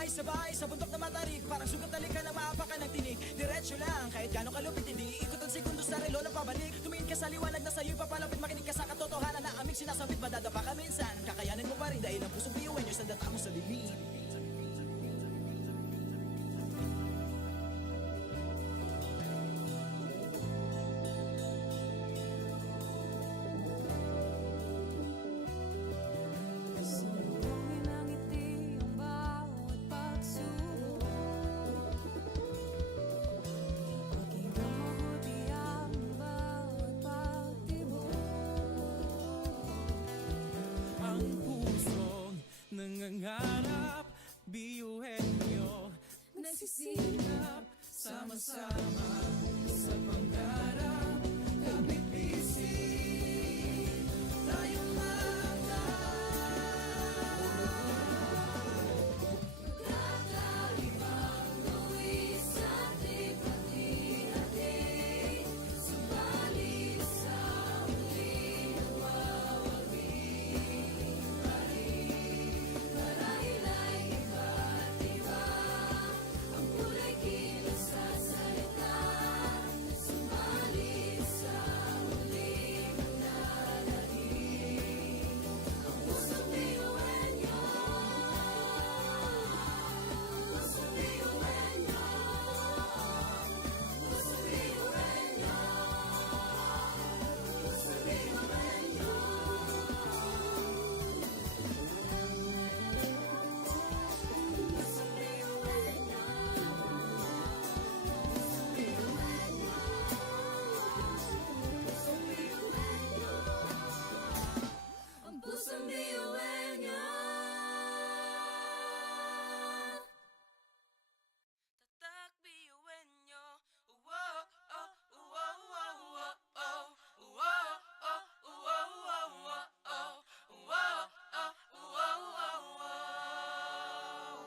Sabay-sabay sa bundok na matarik, parang sugat talikan na maapakan ng tinig. Diretso lang, kahit gano'ng kalupit hindi ikot ang segundo sa relo na pabalik. Tumingin ka sa liwanag na sa'yo'y papalapit, makinig ka sa katotohanan na aming sinasabit. Madadapa ka minsan, kakayanin mo pa rin dahil ang pusong biyuin nyo sa data mo sa dilim. Nangangarap, biyuhin nyo, nagsisikap, sama-sama sa pangarap. Kapit bisig, tayong mga kakaibang luwis sa ating pati-hati, subalit sa muling nawawagi pa rin. Marahil ay iba't iba ang kulay kilos sa salita, subalit sa muling nananahig ang pusong biyuhin nyo, pusong biyuhin nyo, pusong biyuhin nyo, pusong biyuhin nyo. Ang pusong biyuhin nyo. tatak, biyuhin nyo. Wow, oh, wow, wow, wow, oh. Wow, oh, wow, wow, wow, oh. Wow, oh, wow, wow, wow.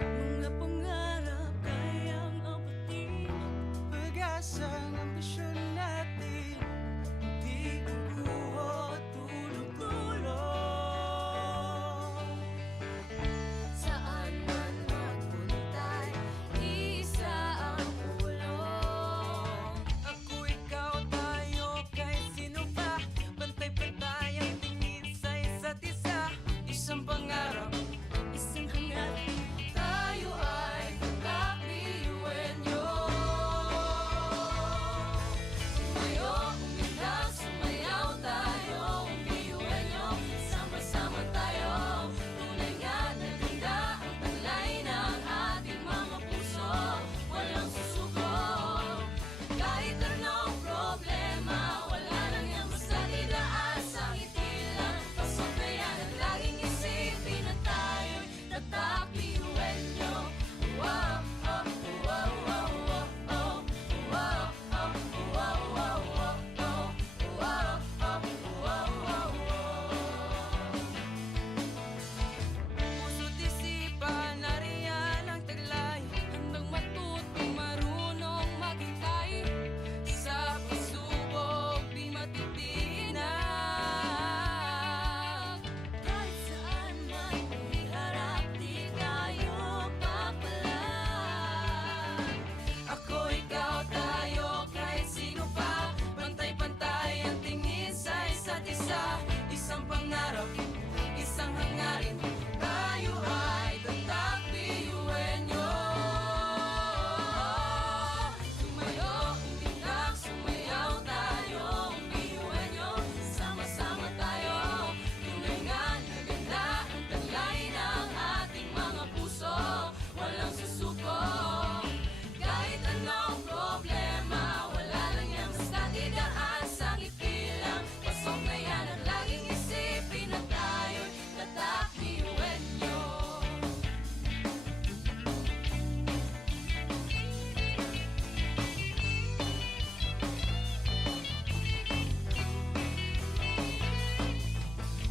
Mga pangarap kayang abutin, pag-asang ambisyon natin, di kukuha tulog-tulog. Saan man magpuntay, isa ang ulong. Ako, ikaw, tayo, kahit sino pa, pantay-pantay ang tingin sa isa't isa. Isang pangarap, Isang hangarin, tayo ay kakabiyuhin nyo. Tumayo, umilag, sumayaw tayo, biyuhin nyo. Sama-sama tayo, tunay nga na ganda ang taglay ng ating mga puso. Walang susuko, kahit anong problema, wala lang yan basta idaan sa ngiti lang. Pasok na yan ang laging isipin na tayo'y tatak biyuhin nyo. Wow, oh, wow, wow, wow, oh. Wow, oh, wow, wow, wow, oh. Wow, oh, wow, wow, wow. puso't isipan, nariyan ang taglay. Handang matutong marunong maghintay. Sa pagsubok, di matitinag. Kahit saan man iharap, di tayo papalag. Ako, ikaw, tayo, kahit sino pa, pantay-pantay ang tingin sa isa't isa. Isang pangarap, isang hangarin, tayo ay tatak biyuhin nyo. Tumayo, umilag, sumayaw tayo, biyuhin nyo. Sama-sama tayo, tunay nga na ganda ang taglay ng ating mga puso. Walang susuko, kahit anong problema, wala lang yan basta idaan sa ngiti lang. Pasok na yan ang laging isipin na tayo'y tatak biyuhin nyo.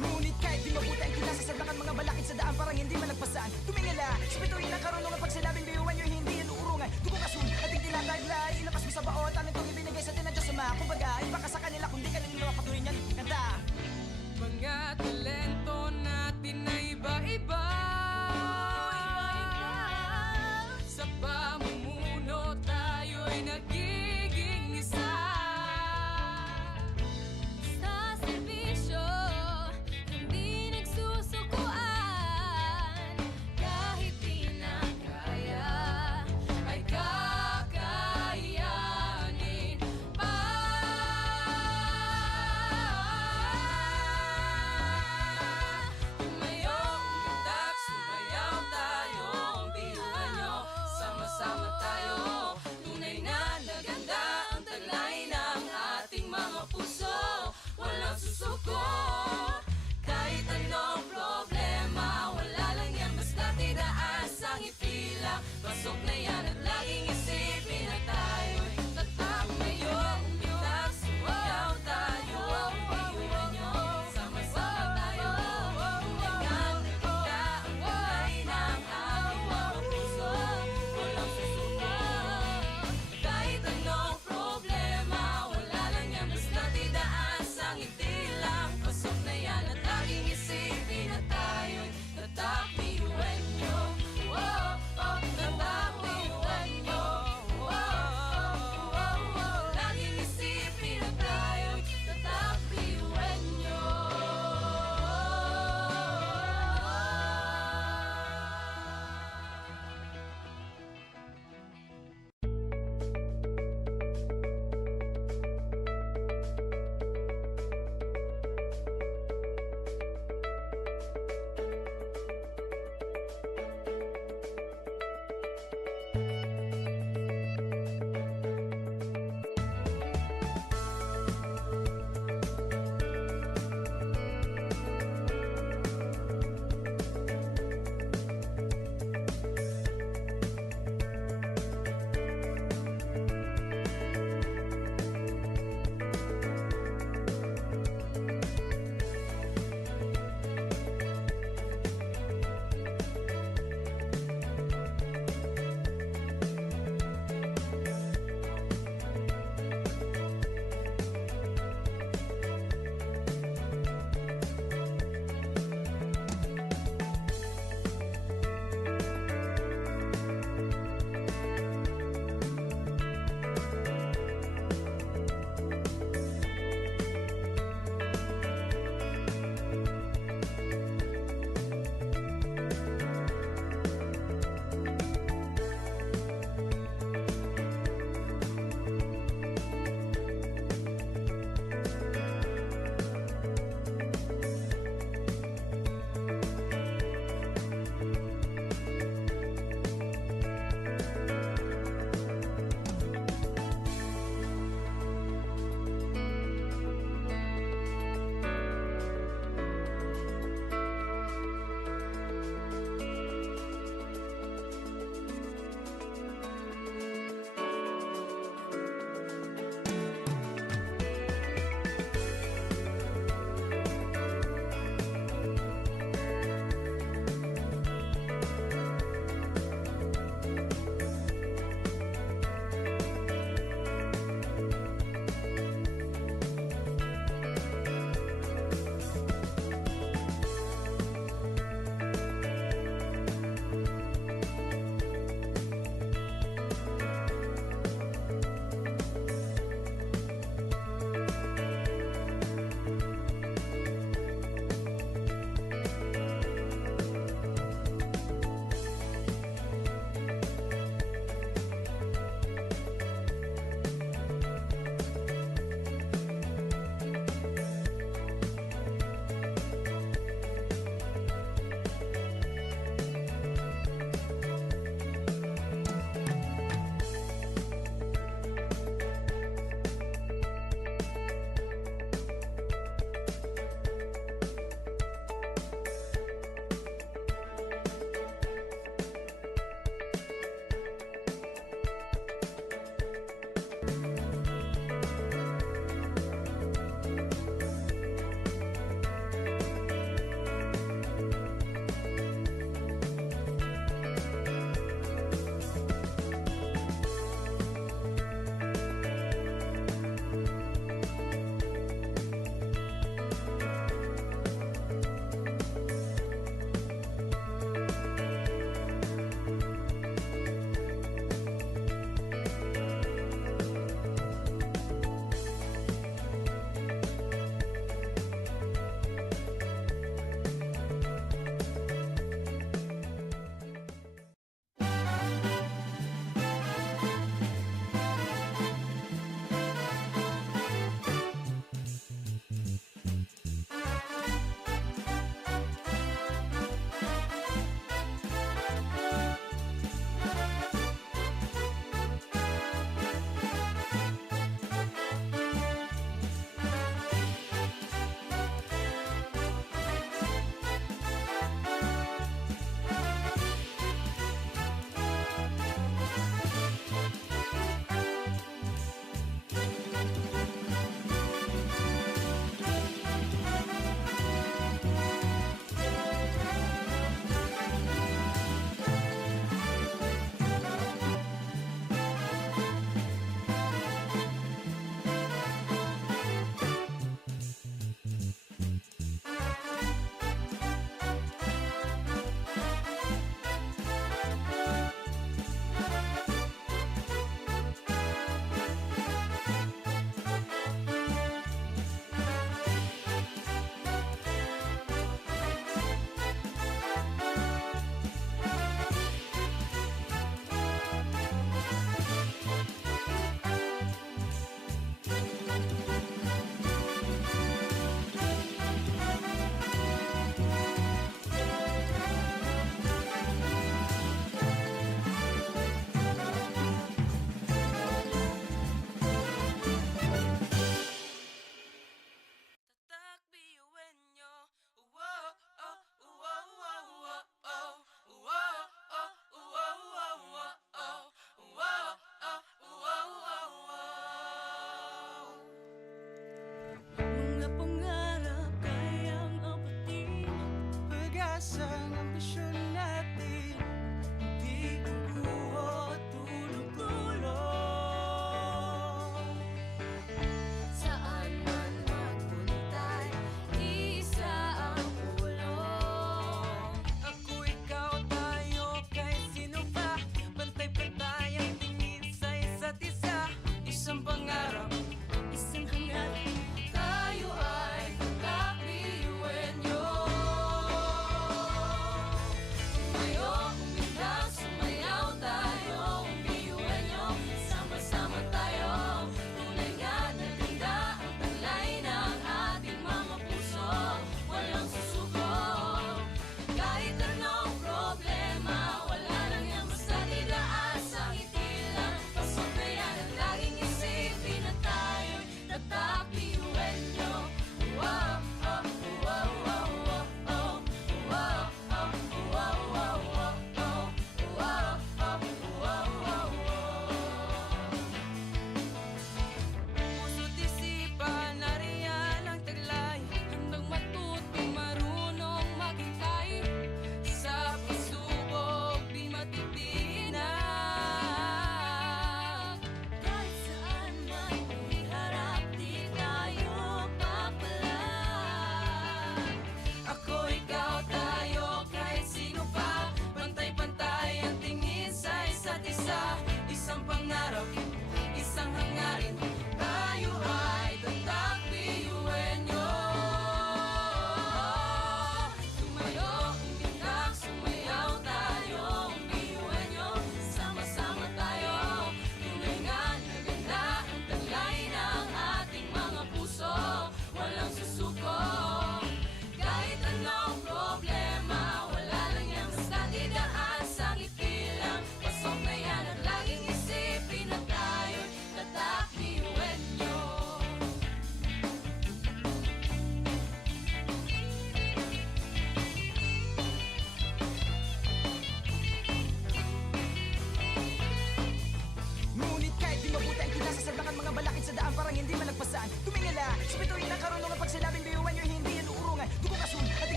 Ngunit kahit di mabuti ang kinasasaglakan mga balakid sa daan parang hindi malagpasan. Tumingala, sa bituin ng karunungan pag sinabing biyuhan nyo hindi yan uurungan. Dugo kasun, ating tinataglay, ilabas mo sa baot, anong itong ibinigay sa atin ng Diyos Ama. Kumbaga, iba ka sa kanila kundi ka nila patuloy niyan. Kanta! Mga talento natin na iba-iba,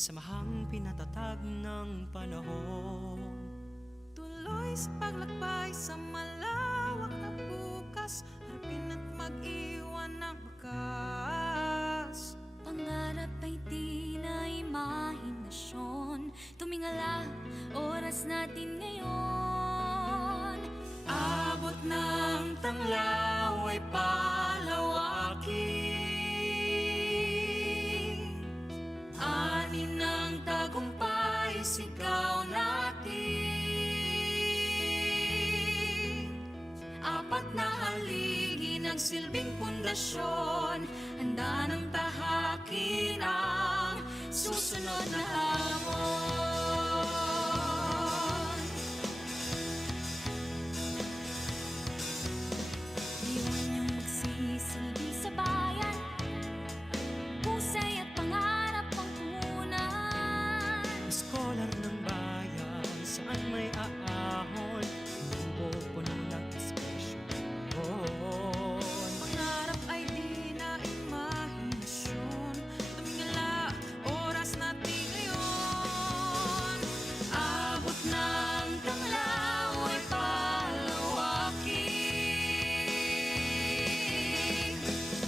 samahang pinatatag ng panahon. Tuloy sa paglakbay sa malawak na bukas, harapin at mag-iwan ng bakas. Pangarap ay di na imahinasyon, tumingala, oras natin ngayon. Abot ng tanglaw ay palawakin, ani ng tagumpay sigaw natin. Apat na haligi ng silbing pundasyon, handa ng tahakin ang susunod na hamon. Iwan niyong magsisilbi sa bayan, husay at pangarap ang punan. Scholar ng bayan, saan may aahon, lubo puno ng inspirasyon. Pangarap ay di na imahinasyon, tumingala, oras natin ngayon. Abot ng tanglaw ay palawakin,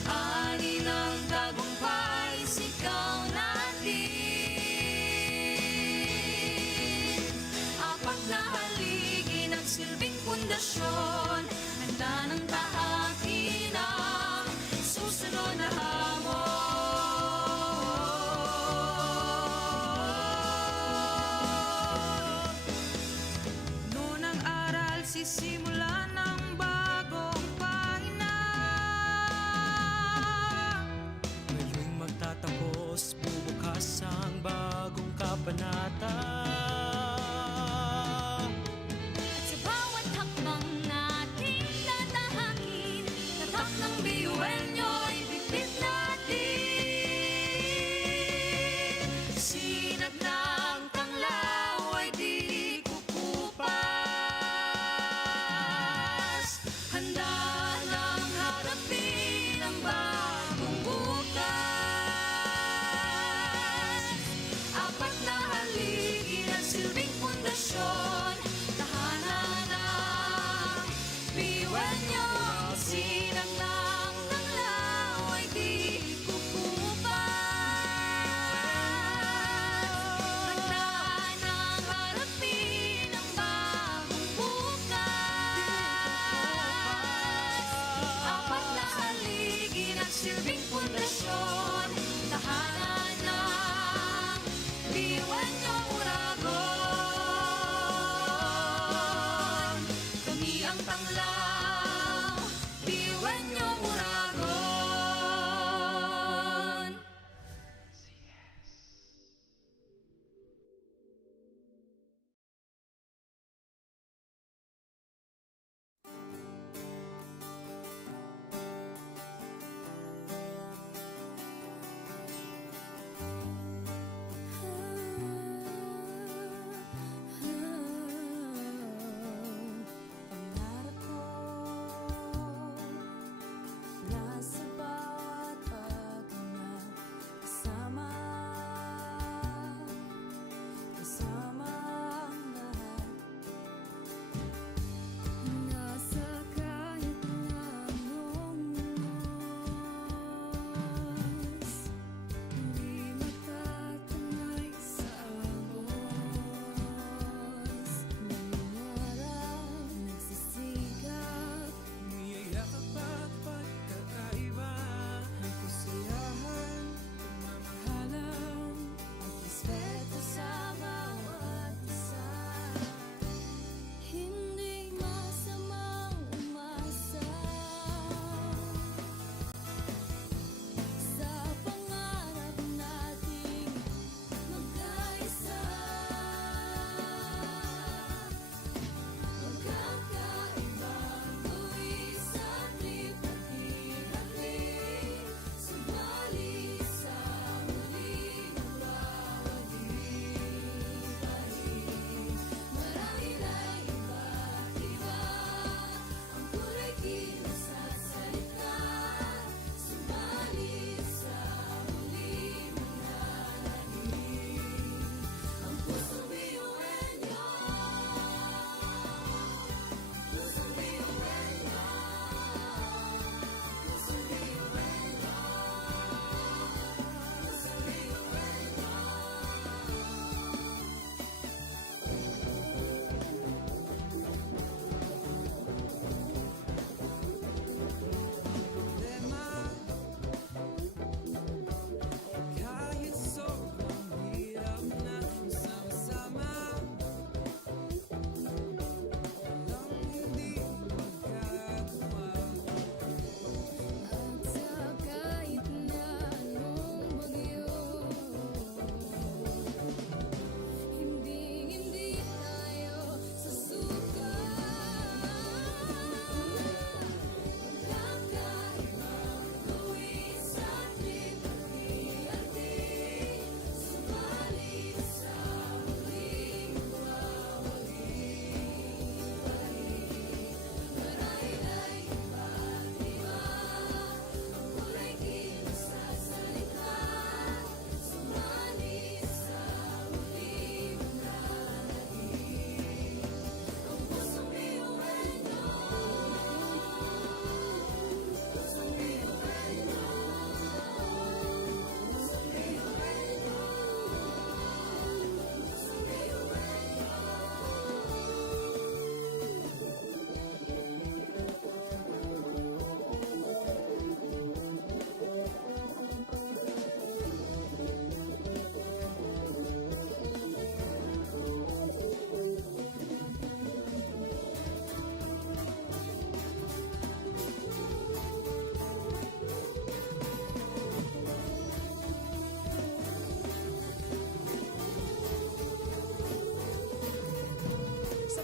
ani ng tagumpay sigaw natin. Apat na haligi ng silbing pundasyon, handa ng tahakin ang susunod na hamon. Noon ang aral, sisimula ng bagong pahina. Ngayong magtatapos, bubukas ang bagong kabanata. At sa bawat hakbang na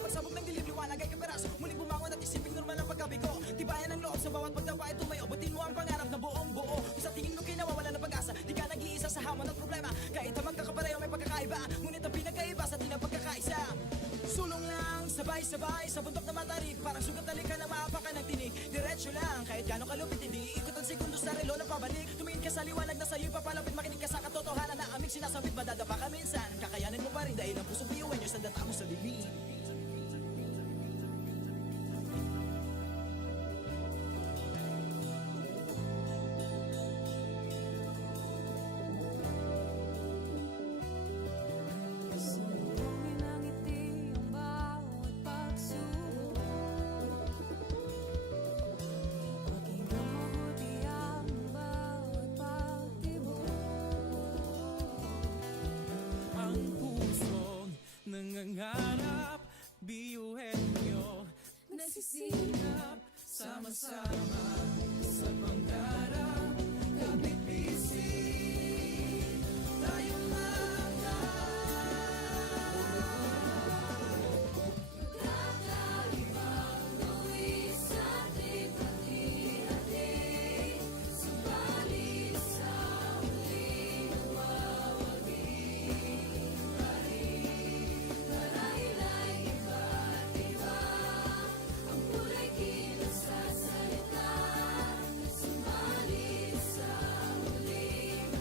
pagsabog ng dilim, liwanag ay kaperas. Muling bumangon at isiping normal ang pagkabigo. Tibayan ang loob sa bawat pagdapa ay tumayo. Butin mo ang pangarap na buong buo. Kung sa tingin mo kinawawala ng pag-asa, di ka nag-iisa sa hamon at problema. Kahit ang magkakapareho may pagkakaiba, ngunit ang pinagkaiba sa atin ang pagkakaisa. Sulong lang, sabay-sabay sa bundok na matarik. Parang sugat na lika na maapakan ng tinig. Diretso lang, kahit gano'ng kalupit, hindi ikot ang segundo sa relo na pabalik. Tumingin ka sa liwanag na sa'yo'y papalapit. Makinig ka sa katotohanan na aming sinasabit. Madadapa ka minsan, kakayanin mo pa rin dahil ang puso biyuan nyo sa data mo sa dilim. Sumulongin ang ngiti ang bawat pagsubok. Pakinggan mabuti ang bawat pagtibok. Ang pusong nangangarap, biyuhin nyo, Nagsisikap sama-sama sa pangarap. Kapit bisig, tayong mga kakaibang luwis sa ating hati-hati. Subalit sa huling nagwawagi pa rin. Marahil ay iba't iba ang kulay kilos sa salita. Subalit sa huling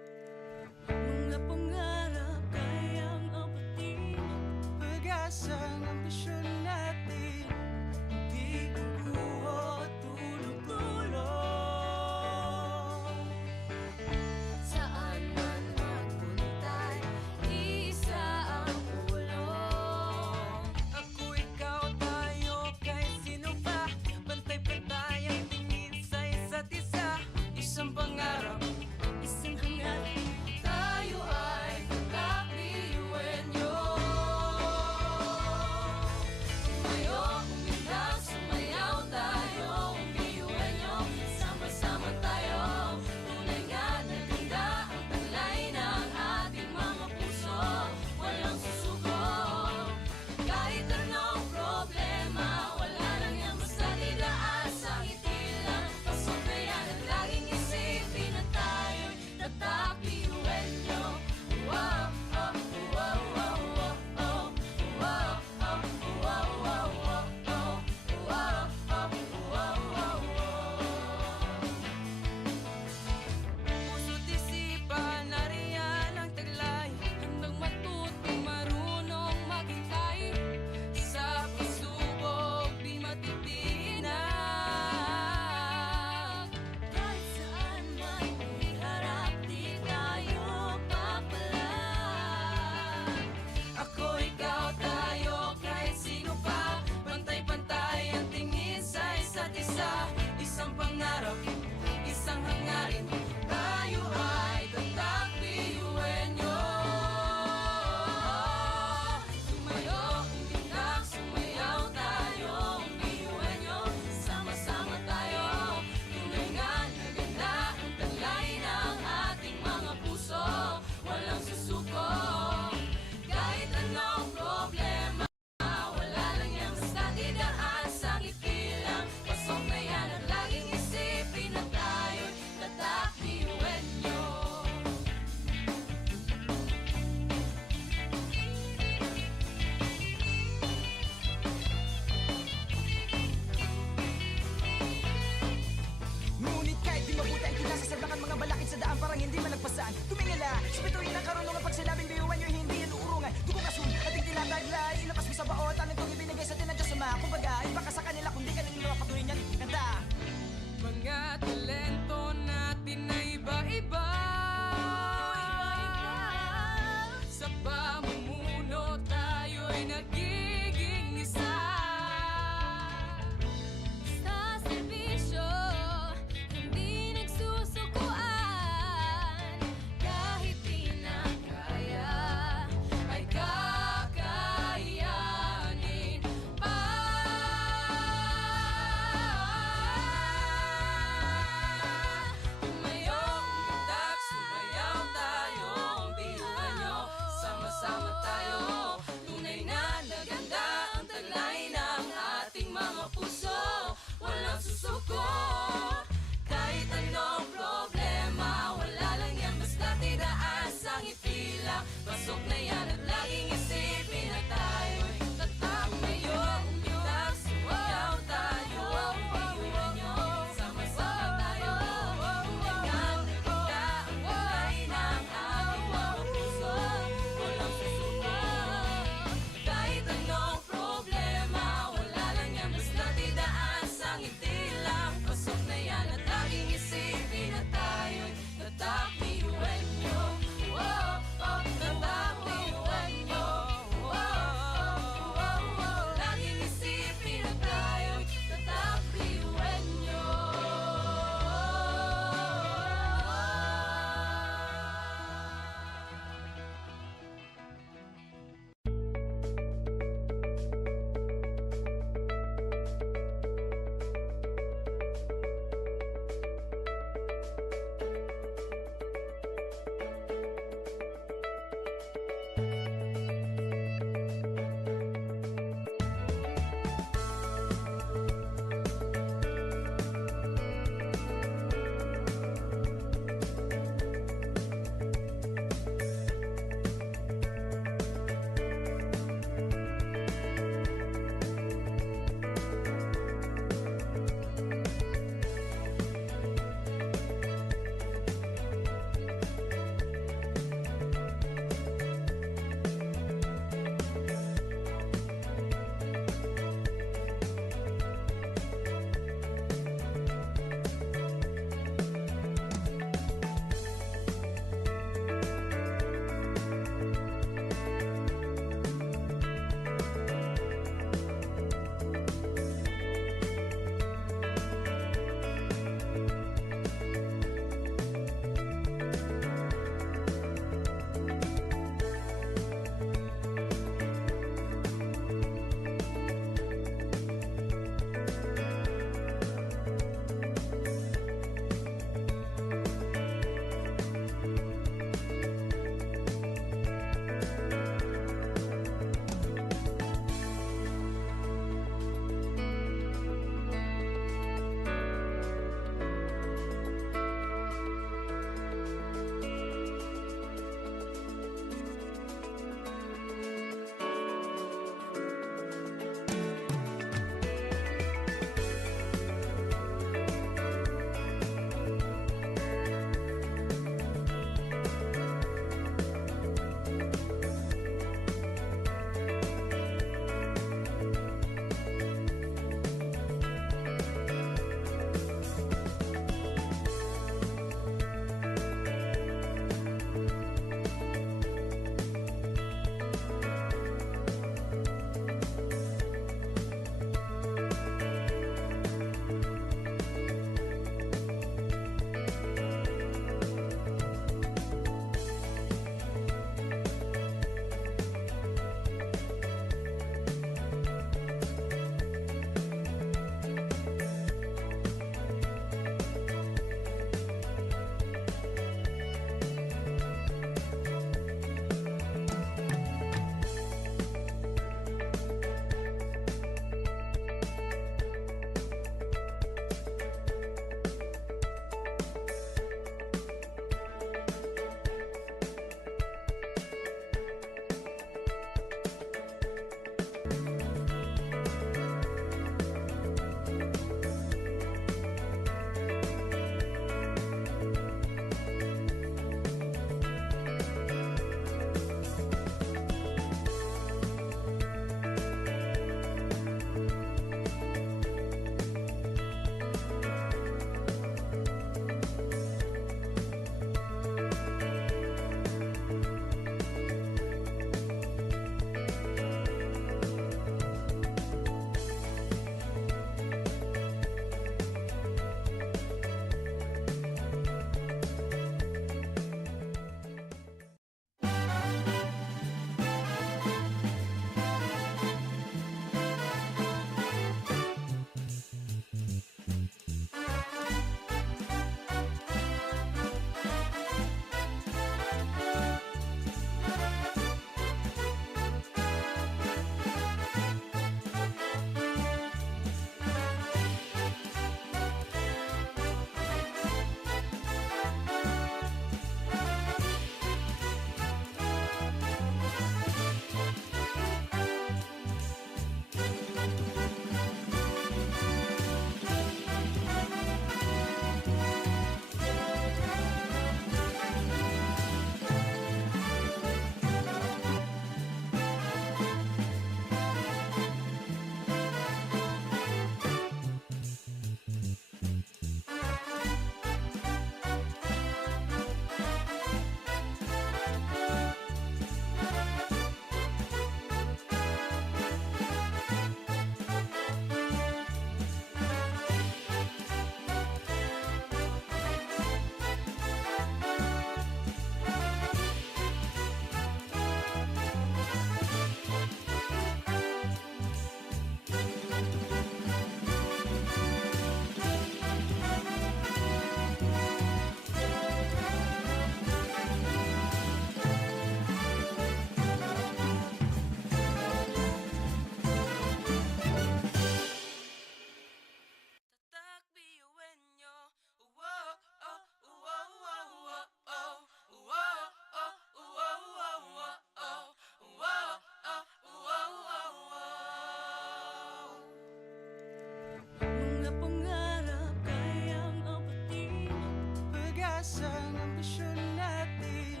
Isang ambisyon natin,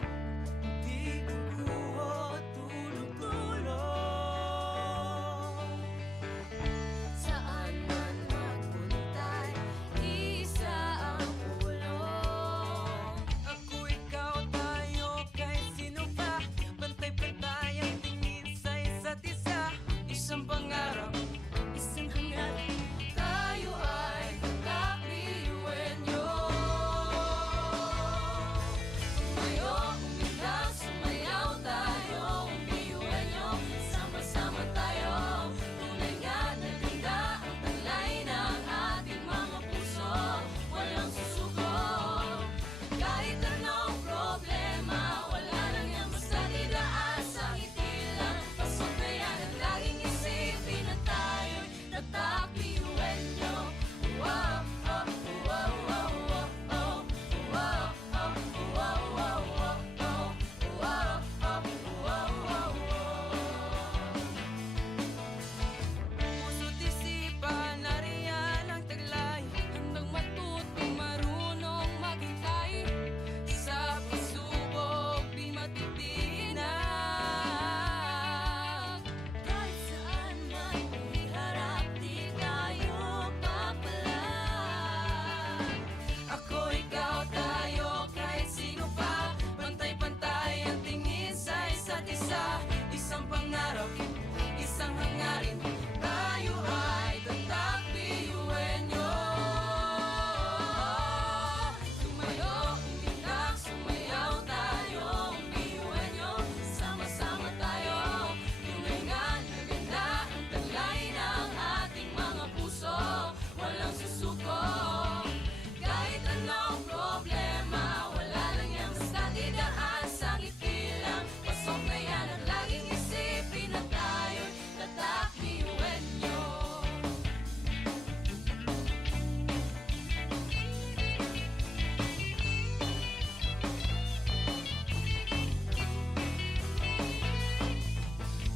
di kukuho, tulong-tulong. Saan man magpunta'y isa ang ulong. Ako, ikaw, tayo, kahit sino pa. Pantay-pantay ang tingin sa isa't isa. Isang pangarap, Isang hangarin, tayo ay kakliwenyo. Tumayo, umilag, sumayaw tayo, umiwenyo. Sama-sama tayo, tunay nga na ganda ang taglay ng ating mga puso. Walang susuko, kahit anong problema, wala lang yan basta idaan sa ngiti lang. Pasok na yan at laging isipin na tayo'y tatakliwenyo. Wow, oh, wow, wow, wow, oh. Wow, oh, wow, wow, wow, oh. Wow, oh, wow, wow, wow. puso't isipan, nariyan ang taglay. Handang matutong marunong maghintay. Sa pagsubok, di matitinag. Kahit saan man iharap, di tayo papalag. Ako, ikaw, tayo, kahit sino pa. Pantay-pantay ang tingin sa isa't isa. Isang pangarap, isang hangarin. Tayo ay tatakliwenyo. Tumayo, umilag, sumayaw tayo, umiwenyo. Sama-sama tayo, tunay nga na ganda ang taglay ng ating mga puso. Walang susuko, kahit anong problema, wala lang yan basta idaan sa ngiti lang. Pasok na yan at laging isipin na tayo'y tatakliwenyo.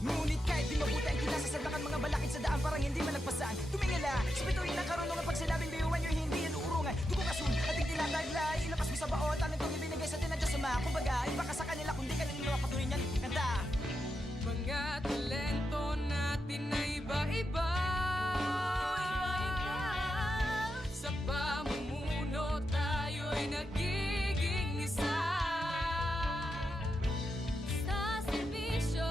Ngunit kahit di mabuti ang kinasasadlakan mga balakid sa daan parang hindi malagpasan. Tumingala, sa bituin ng karunungan pag sinabing biyuan nyo hindi yan uurungan. Dugo kasun at hindi tinataglay, ilapas mo sa baon, talent kong ibinigay sa tinadya sa mga. Kumbaga, iba ka sa kanila kundi kanila patuloy niyan kanta. Mga talento natin na iba-iba. Sa pamumuno tayo'y nagiging isa. Sa serbisyo,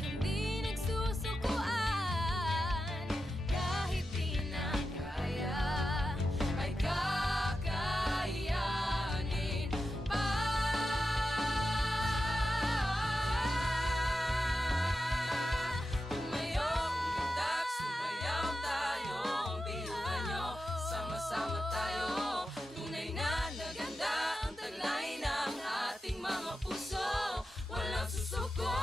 hindi nagsusukuan. Kahit di na kaya, ay kakayanin pa. Tumayo, umitak, sumayaw tayo, biyuhan nyo. Sama-sama tayo, tunay na naganda ang taglay ng ating mga puso. Walang susuko,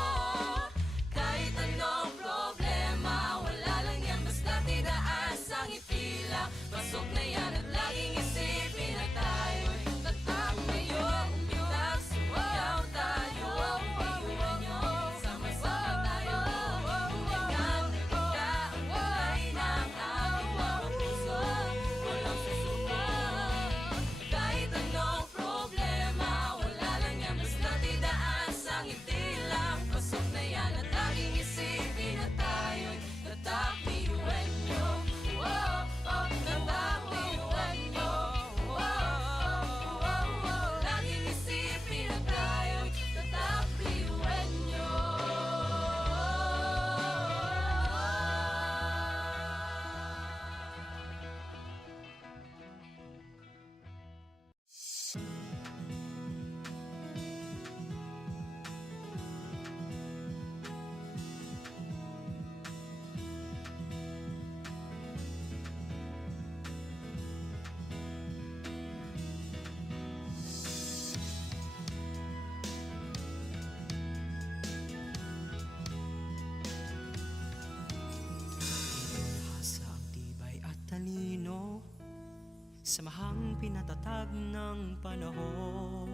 kahit anong problema, wala lang yan basta tidaan sa ngiti lang. Pasok na yan at laging isipin na tayo'y tatakmayo. Umitak, sumayaw tayo, biyuhan nyo. Sama-sama tayo, tunay na naganda ang taglay ng ating mga puso. Walang susuko, kahit anong problema, wala lang yan basta tidaan sa ngiti lang. Pasok na yan at laging isipin na tayo'y tatakliwenyo. Wow, oh, tatakliwenyo. Wow, oh, wow, wow. Laging isipin na tayo'y tatakliwenyo. Hasa ang tibay at talino, samahang pinatatag ng panahon.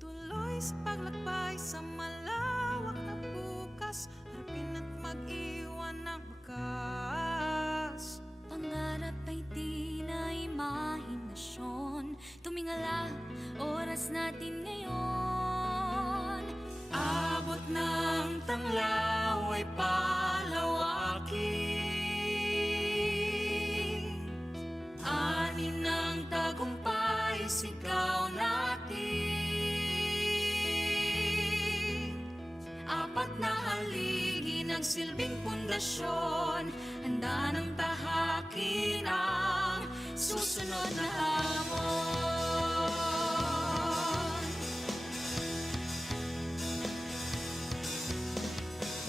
Tuloy sa paglakbay sa malawak na bukas, harapin at mag-iwan ng wakas. Pangarap ay di na imahinasyon. Tumingala, oras natin ngayon. Abot ng tanglaw ay palawakin, ani ng tagumpay sigaw natin. Apat na haligi ng silbing pundasyon, handa ng tahakin ang susunod na hamon.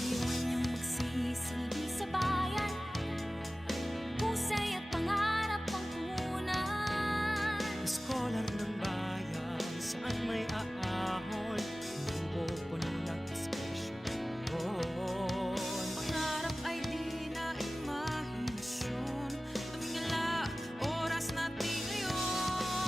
Iwan niyang magsisilbi sa bayan, husay at pangarap ang punan. Scholar ng bayan, saan may aahon, pupuno ng espresyon. Pangarap ay di na imahinasyon. Tumingala, oras natin ngayon.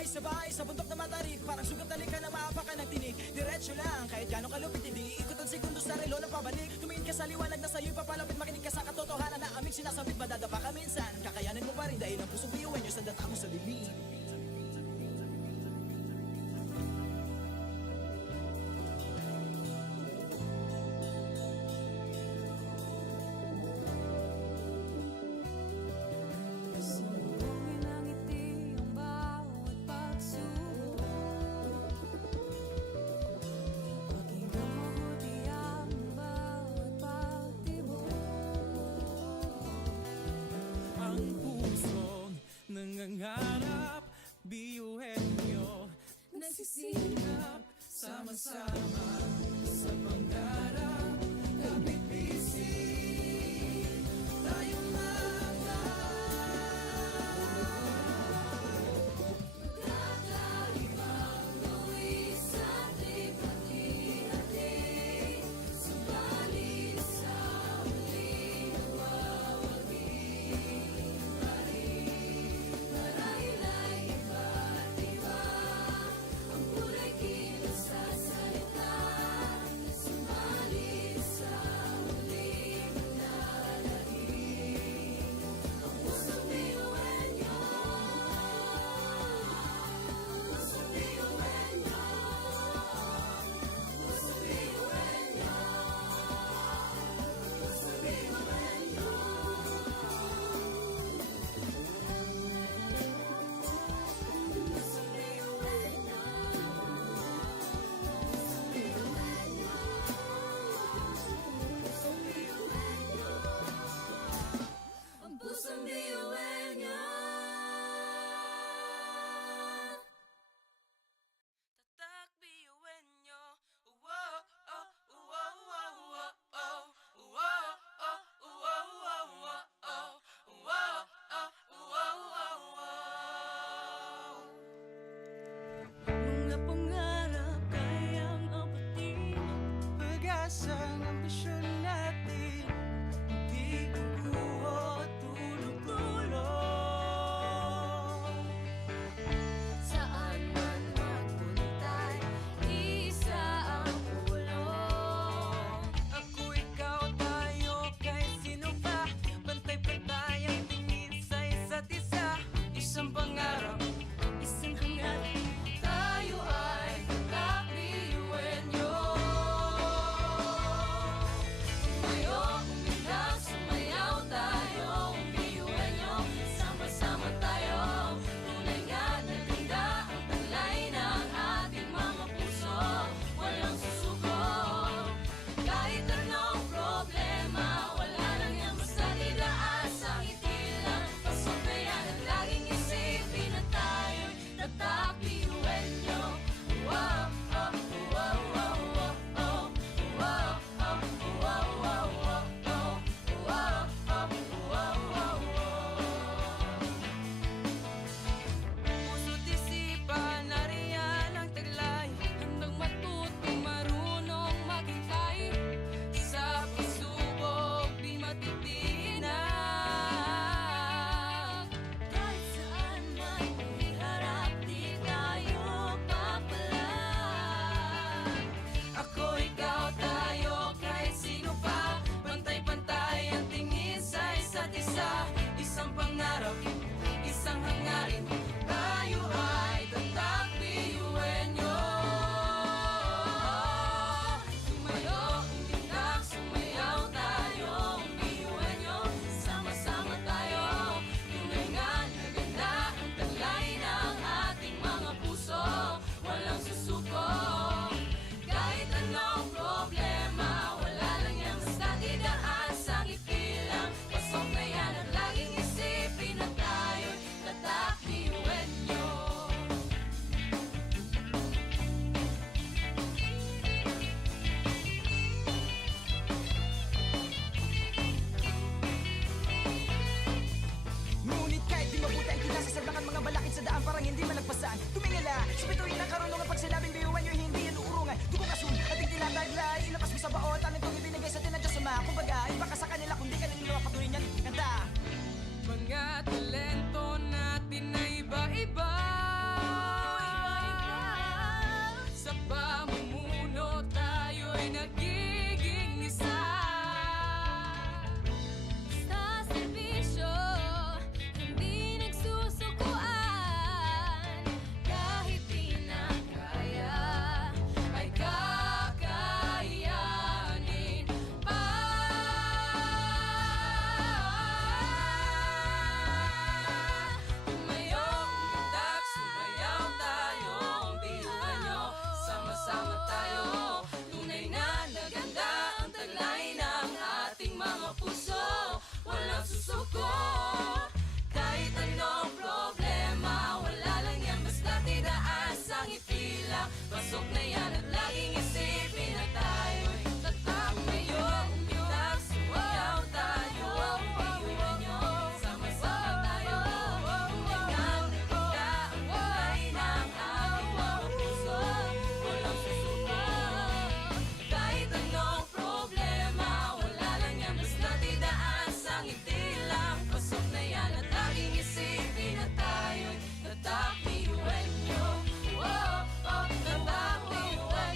Sabay-sabay sa bundok na matarik, parang sugat na lika na maapakan ng tinig. Diretso lang, kahit gano'ng kalupit, hindi ikot ang segundo sa relo na pabalik. Tumingin ka sa liwanag na sa'yo'y papalapit, makinig ka sa katotohanan na aming sinasabit. Madadapa ka minsan, kakayanin mo pa rin dahil ang pusong biyuin nyo sa data mo sa dilim. Sumugin ang ngiti ang bawat pagsubok. Pakinggan mabuti ang bawat pagtibok. Ang pusong nangangarap, biyuhin nyo, Nagsisikap sama-sama sa pangarap. Kapit bisig, tayong mga kakaibang luwis at likha-likha. Subalit sa huli nawawagi pa rin. Marahil ay iba't iba ang kulay kilos sa salita. Subalit sa huli manlalahim ang pusong biyuhin niyo. Pusong biyuhin niyo. Pusong biyuhin niyo. Pusong biyuhin niyo. Pusong biyuhin niyo. Pusong biyuhin niyo. Ang pusong biyuhin niyo. Tatak biyuin nyo. Wow, oh, wow, wow, wow, oh. Wow, oh, wow, wow, wow, oh. Wow, oh, wow, wow, wow. Mga pangarap kayang abutin, pag-asa ng ambisyon natin, di kukuha tulog-tulog. Saan man magpunta'y isa ang kulong. Ako, ikaw, tayo, kay sino pa? Pantay-pantay ang tingin sa isa't isa. Isang pangarap, Isang hangarin, tayo ay kakabiyuhin niyo. Tumayo, umilag, sumayaw tayo, biyuhin niyo. Sama-sama tayo, tunay nga na ganda ang taglay ng ating mga puso. Walang susuko, kahit anong problema, wala lang yan basta didaan sa ngiti lang. Pasok na yan at laging isipin na tayo'y tatakbiyuhin niyo. Wow, oh, wow, wow, wow, oh. Wow, oh, wow, wow, wow, oh. Wow, oh, wow, wow, wow. puso't isipan, nariyan ang taglay. Handang matutong marunong maghintay. Sa pagsubok, di matitinag. Kahit saan man iharap, di tayo papalag. Ako, ikaw, tayo, kahit sino pa. Pantay-pantay ang tingin sa isa't isa. Isang pangarap, isang hangarin. Tayo ay tatakbiyuhin nyo. Tumayo, umilag, sumayaw tayo, biyuhin niyo. Sama-sama tayo, tunay nga na ganda ang taglay ng ating mga puso. Walang susuko, kahit anong problema, wala lang yan basta didaan sa ngiti lang. Pasok na yan at laging isipin na tayo'y tatakbiyuhin niyo. Ngunit kahit di mabuti ang kinasasalangan mga balakid sa daan parang hindi malagpasan. Tumingala, sa bituin ng karunungan pag sinabing biyuhan nyo hindi yan uurungan. Dugong asun at hindi tinataglay, ilabas mo sa baon, talent kong ibinigay sa atin ng Diyos Ama. Kumbaga, iba ka sa kanila kundi kanila patuloy niyan kanta. Mga talento natin na iba-iba. Pasok na yan at laging isipin na tayo'y tatak ngayon. Umitas, sumayaw tayo, biyuhan nyo. Sama-sama tayo, tulingan na ganda ang kulay ng ating mga puso. Walang susuko, kahit anong problema, wala lang yan basta tidaas ang ngiti lang. Pasok na yan at laging isipin na tayo'y tatak biyuhan nyo. Tatak biyuhan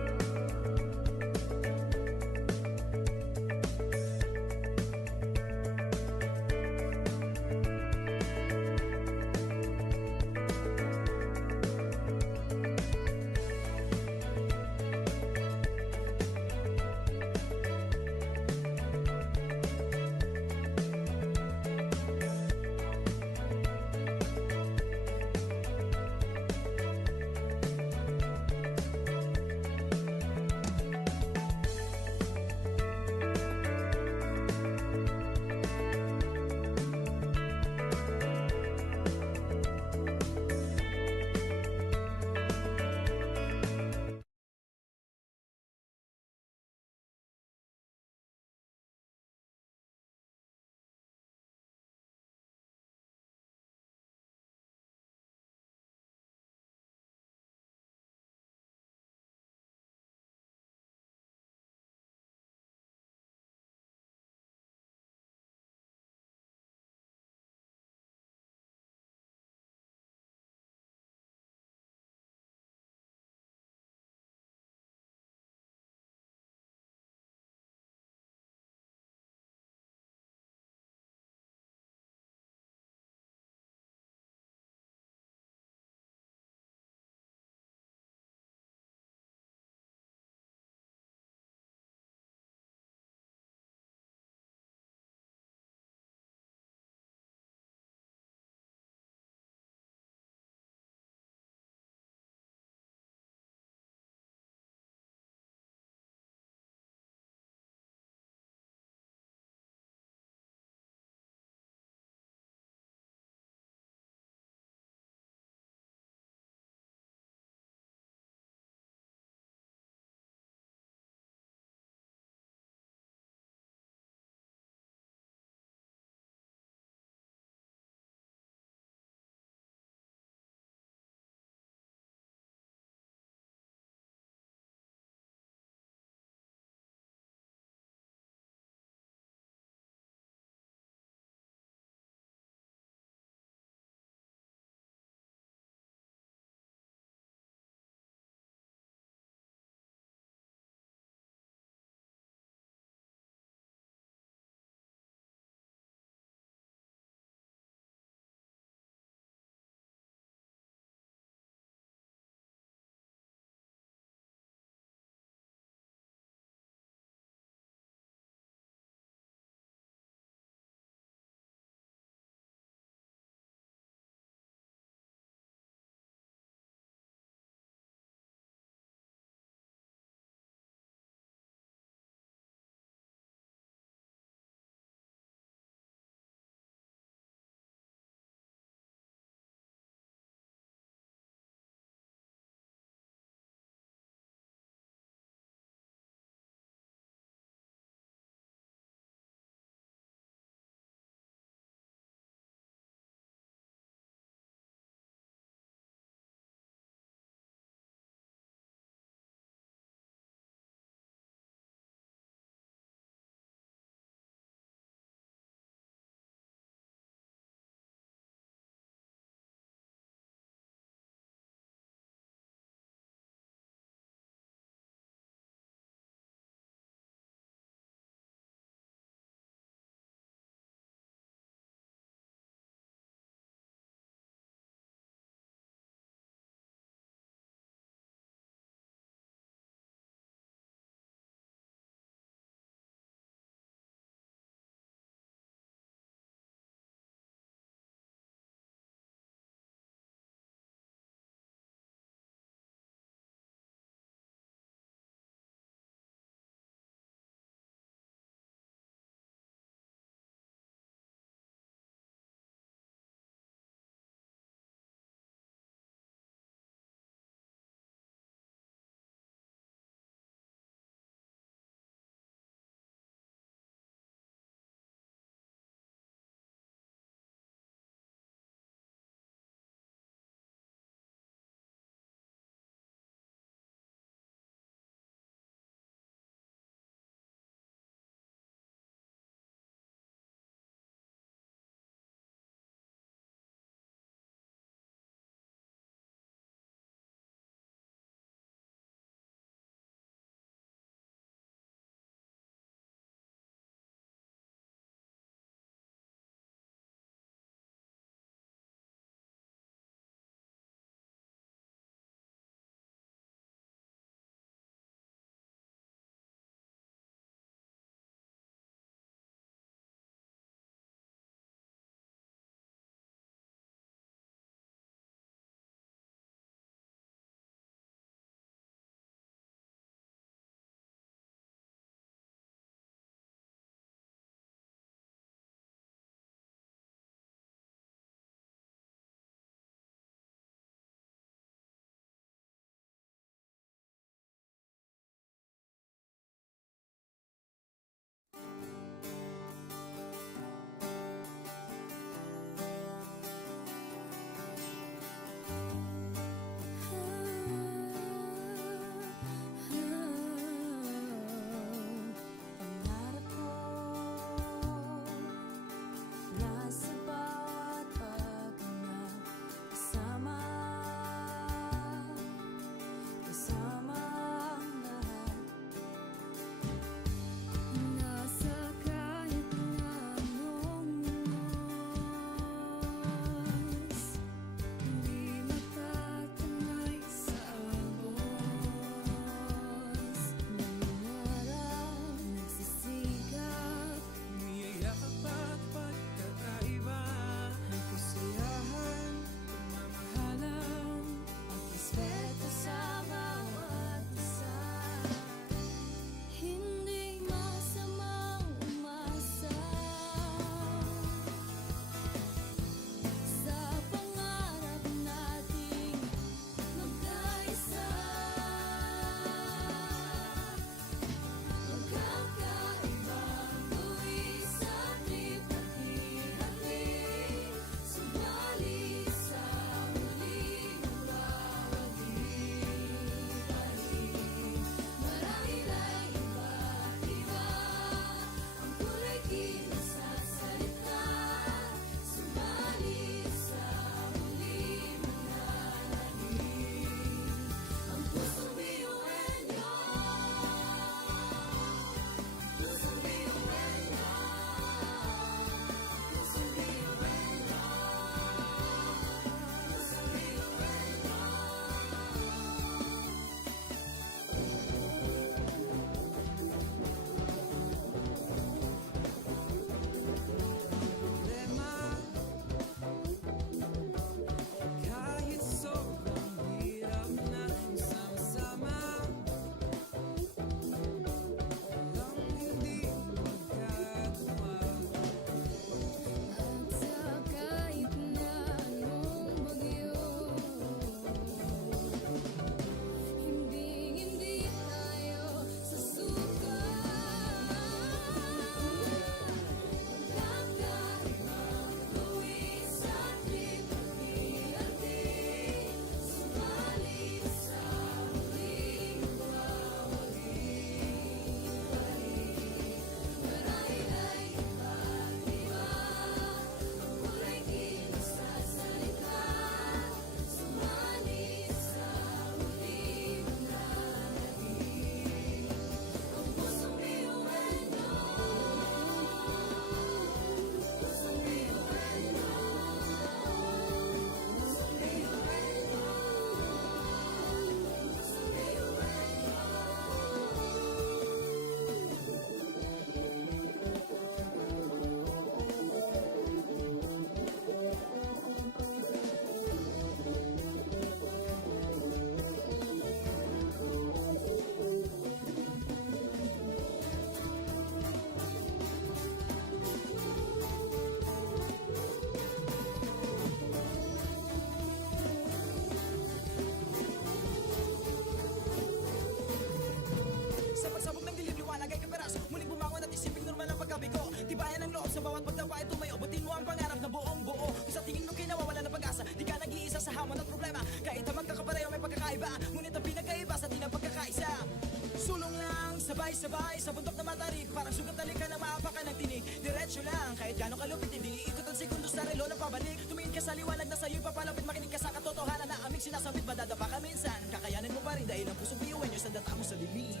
Sabay-sabay sa bundok na matarik, parang sugat na lika na maapakan ng tinig. Diretso lang, kahit gano'ng kalupit, hindi ikot ang segundo sa relo na pabalik. Tumingin ka sa liwanag na sa'yo'y papalapit, makinig ka sa katotohanan na aming sinasabit. Madadapa ka minsan, kakayanin mo pa rin dahil ang pusong biyuan nyo sa data mo sa dilim.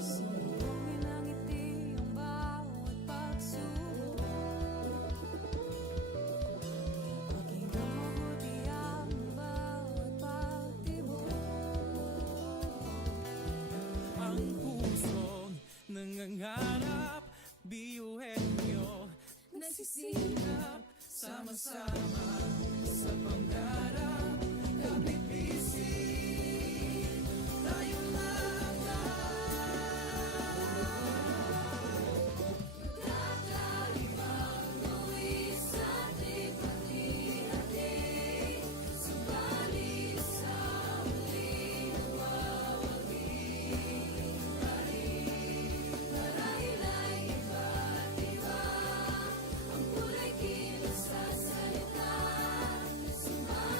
Sumugin ang ngiti ang bawat pagsubok. Pakinggan mabuti ang bawat pagtibok. Ang pusong nangangarap, biyuhin nyo Nagsisikap sama-sama sa pangarap. Kapipisin tayong Kakaibang luwis sa ating pati-hati. Subalit sa muling nagwawagi. Marahil ay iba't iba ang kulay kilos sa salita. Subalit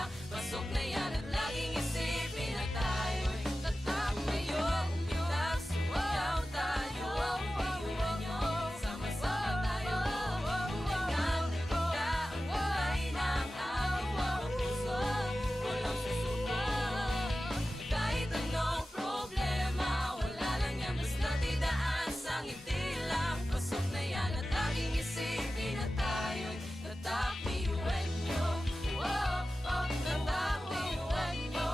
lang. Pasok na yan at laging isipin na tayo'y tatak ngayon. Umitak, sumayaw tayo, biyuhan nyo, sama-sama tayo. Tulingan, naganda ang kulay ng ating mga puso. Walang susuko. Kahit anong problema, wala lang yan, basta't idaan sa ngiti lang. Pasok na yan at laging isipin na tayo'y tatak, biyuhan nyo. Oh, oh, tatak, biyuhan nyo.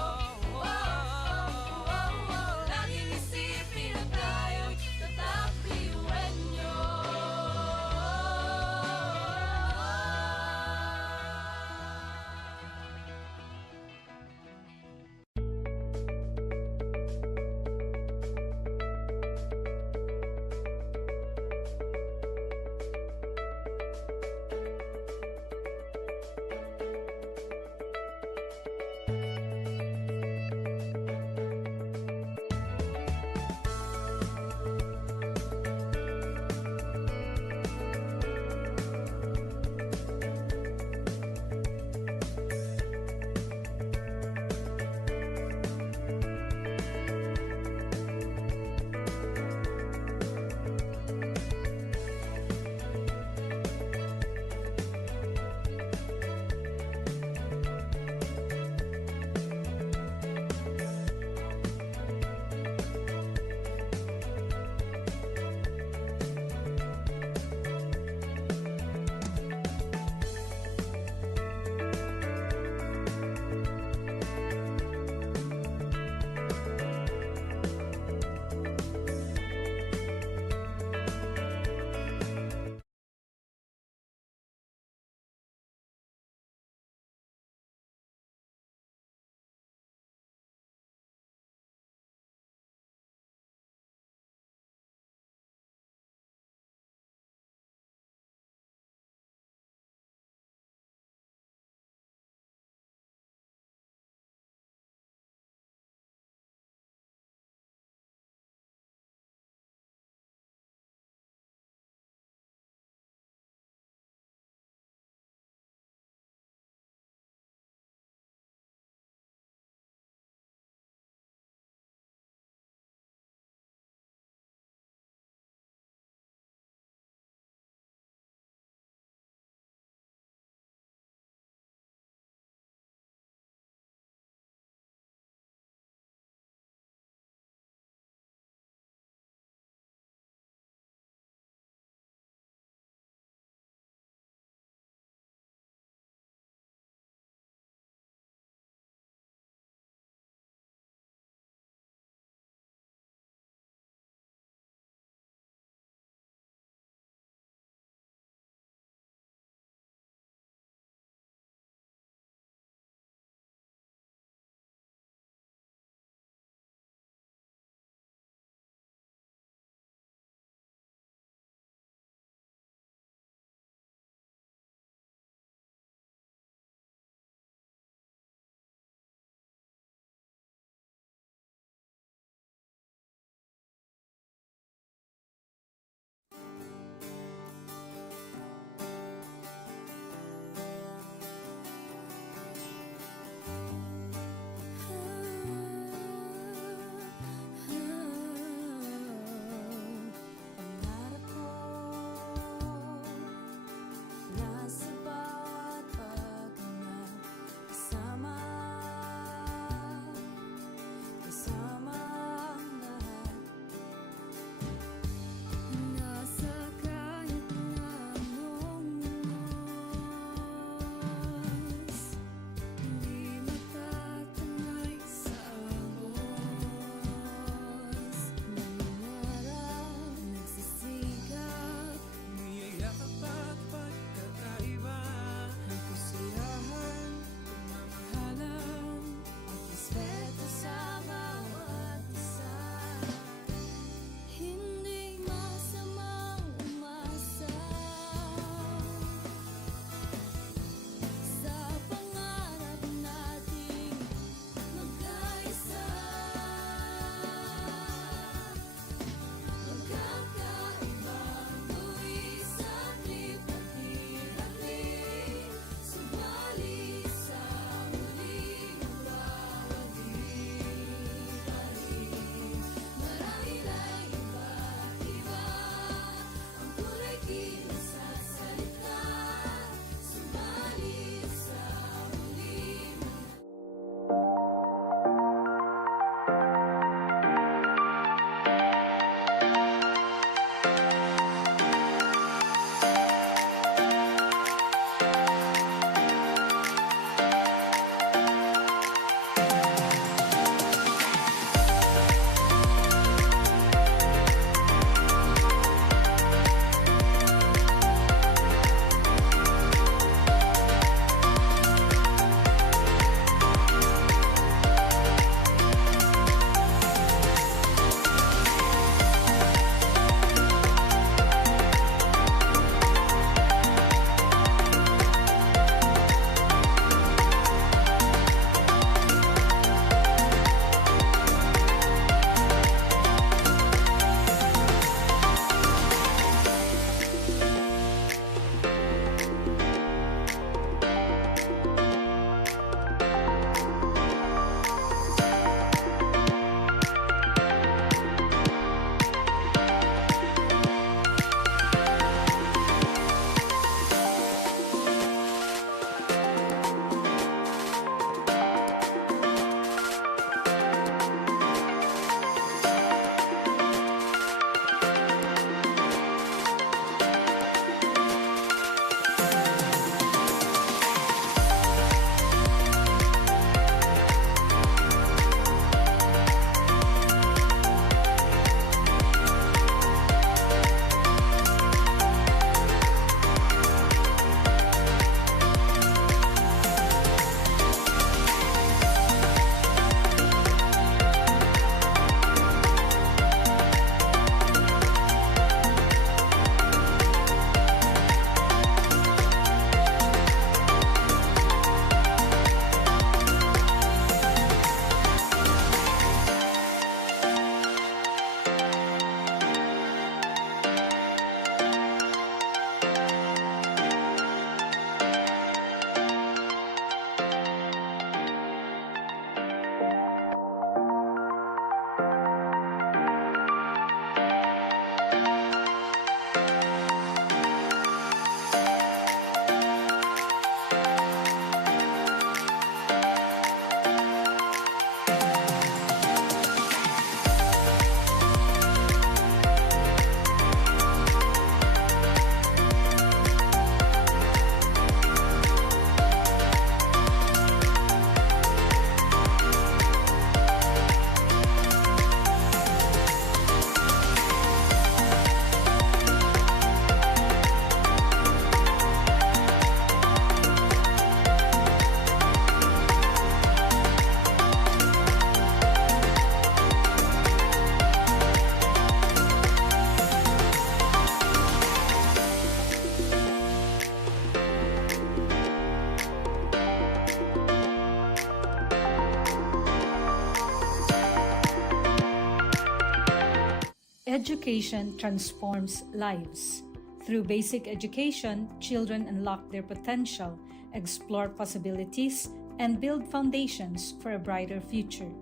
Education transforms lives. Through basic education, children unlock their potential, explore possibilities, and build foundations for a brighter future.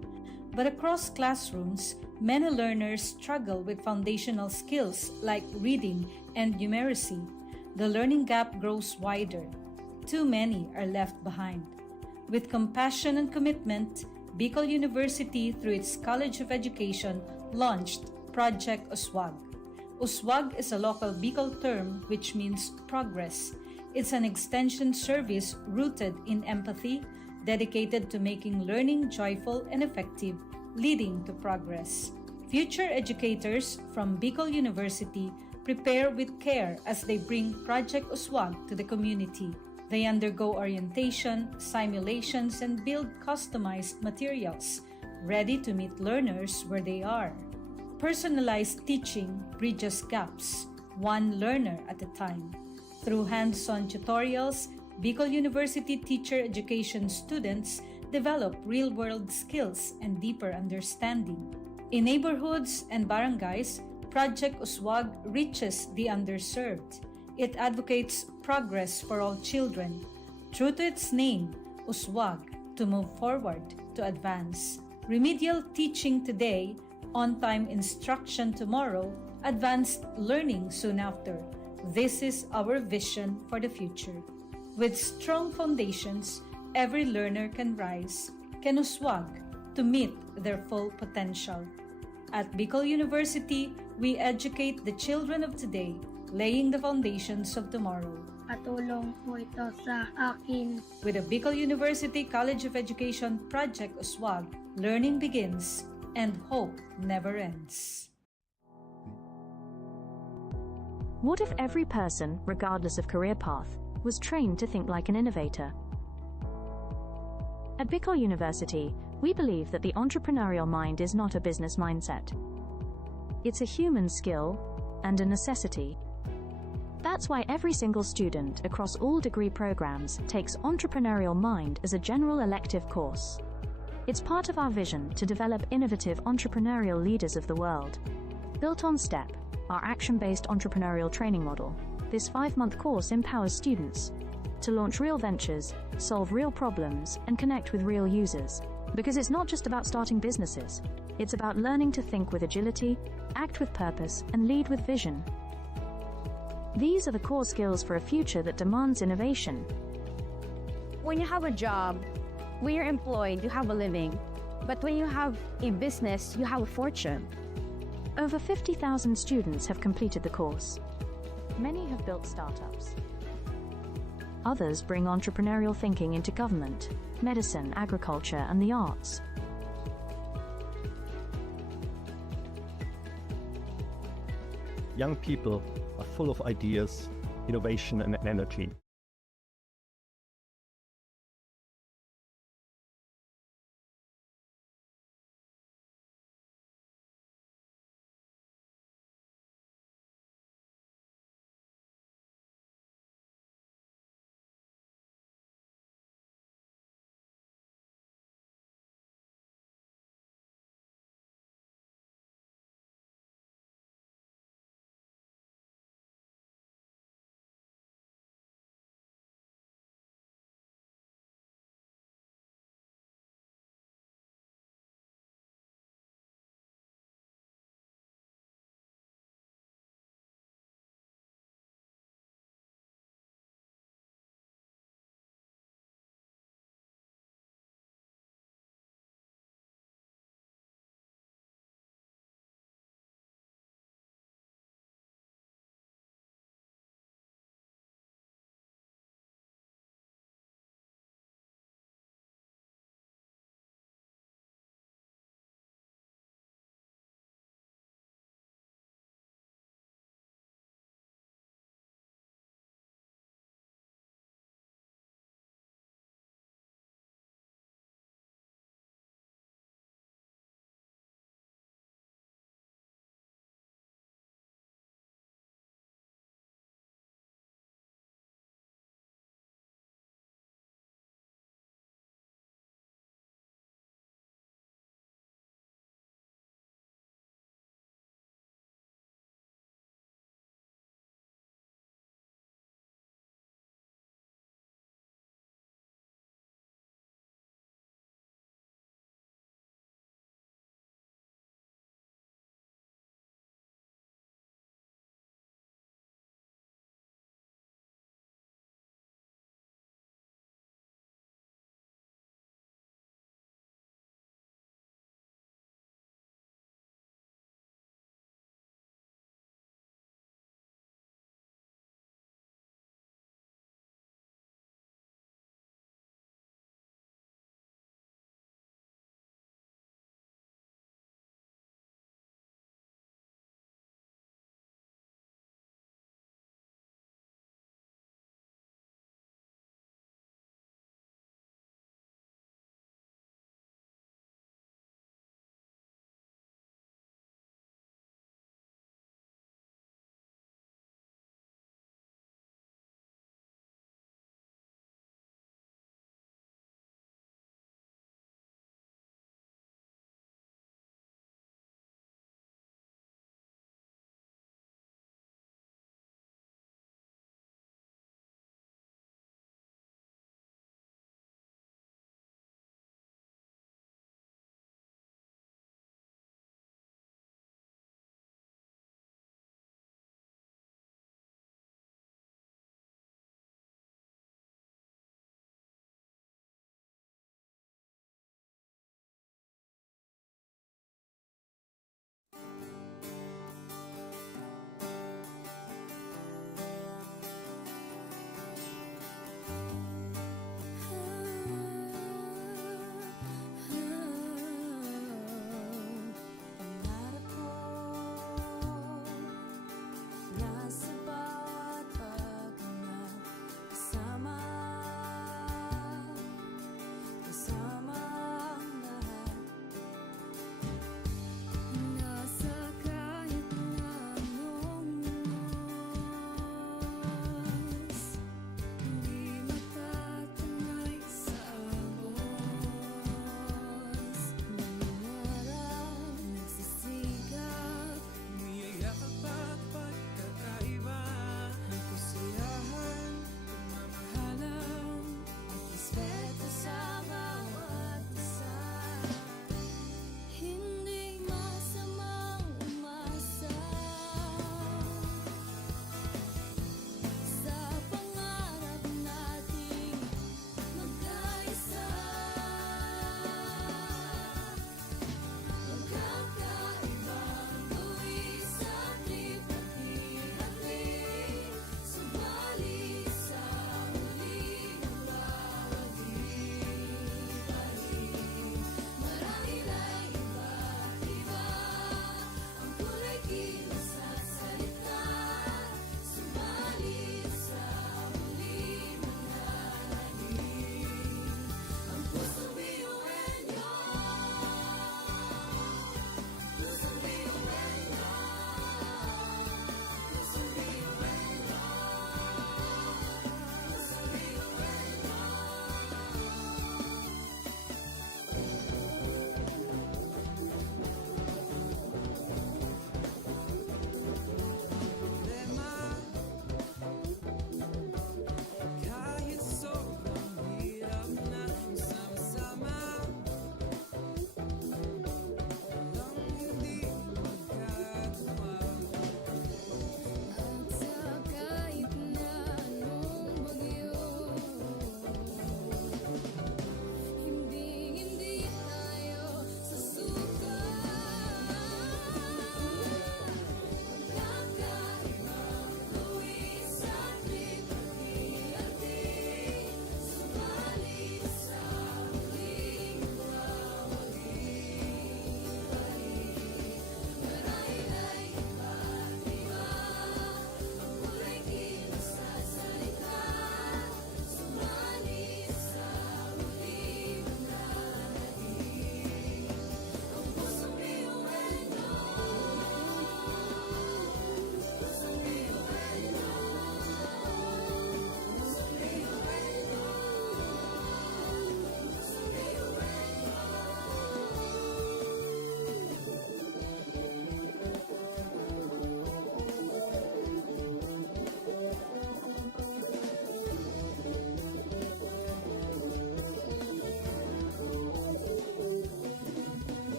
But across classrooms, many learners struggle with foundational skills like reading and numeracy. The learning gap grows wider. Too many are left behind. With compassion and commitment, Bicol University, through its College of Education, launched Project Uswag. Uswag is a local Bicol term which means progress. It's an extension service rooted in empathy, dedicated to making learning joyful and effective, leading to progress. Future educators from Bicol University prepare with care as they bring Project Uswag to the community. They undergo orientation, simulations, and build customized materials, ready to meet learners where they are. Personalized teaching bridges gaps, one learner at a time. Through hands-on tutorials, Bicol University teacher education students develop real-world skills and deeper understanding. In neighborhoods and barangays, Project Uswag reaches the underserved. It advocates progress for all children. True to its name, Uswag, to move forward, to advance. Remedial teaching today, on-time instruction tomorrow, advanced learning soon after. This is our vision for the future. With strong foundations, every learner can rise, can uswag, to meet their full potential. At Bicol University, we educate the children of today, laying the foundations of tomorrow. Patulong po ito sa akin. With the Bicol University College of Education Project Uswag, learning begins and hope never ends. What if every person, regardless of career path, was trained to think like an innovator? At Bicol University, we believe that the entrepreneurial mind is not a business mindset. It's a human skill and a necessity. That's why every single student across all degree programs takes Entrepreneurial Mind as a general elective course. It's part of our vision to develop innovative entrepreneurial leaders of the world. Built on STEP, our action-based entrepreneurial training model, this 5-month course empowers students to launch real ventures, solve real problems, and connect with real users. Because it's not just about starting businesses, it's about learning to think with agility, act with purpose, and lead with vision. These are the core skills for a future that demands innovation. When you have a job, when you're employed, you have a living. But when you have a business, you have a fortune. Over 50,000 students have completed the course. Many have built startups. Others bring entrepreneurial thinking into government, medicine, agriculture, and the arts. Young people are full of ideas, innovation, and energy.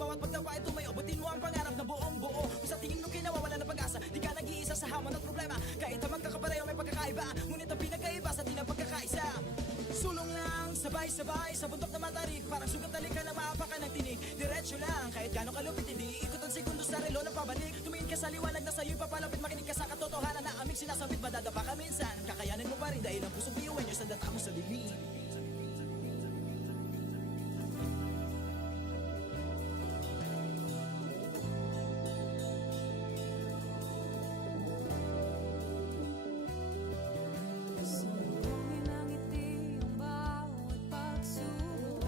bawat pagtawa ay tumayo. Butin mo ang pangarap na buong buo. Kung sa tingin mo kinawawala ng pag-asa, di ka nag-iisa sa hamon at problema. Kahit ang magkakapareho may pagkakaiba, ngunit ang pinagkaiba sa di na pagkakaisa. Sulong lang, sabay-sabay sa bundok na matarik. Parang sugat na lika na maapakan ng tinig. Diretso lang, kahit gano'ng kalupit, hindi ikot ang segundo sa relo ng pabalik. Tumingin ka sa liwanag na sa'yo'y papalapit. Makinig ka sa katotohanan na aming sinasambit. Madadapa ka minsan, kakayanin mo pa rin dahil ang pusong biyuan nyo sa data mo sa dilim. Sumuhin ang ngiti ang bawat pagsubok.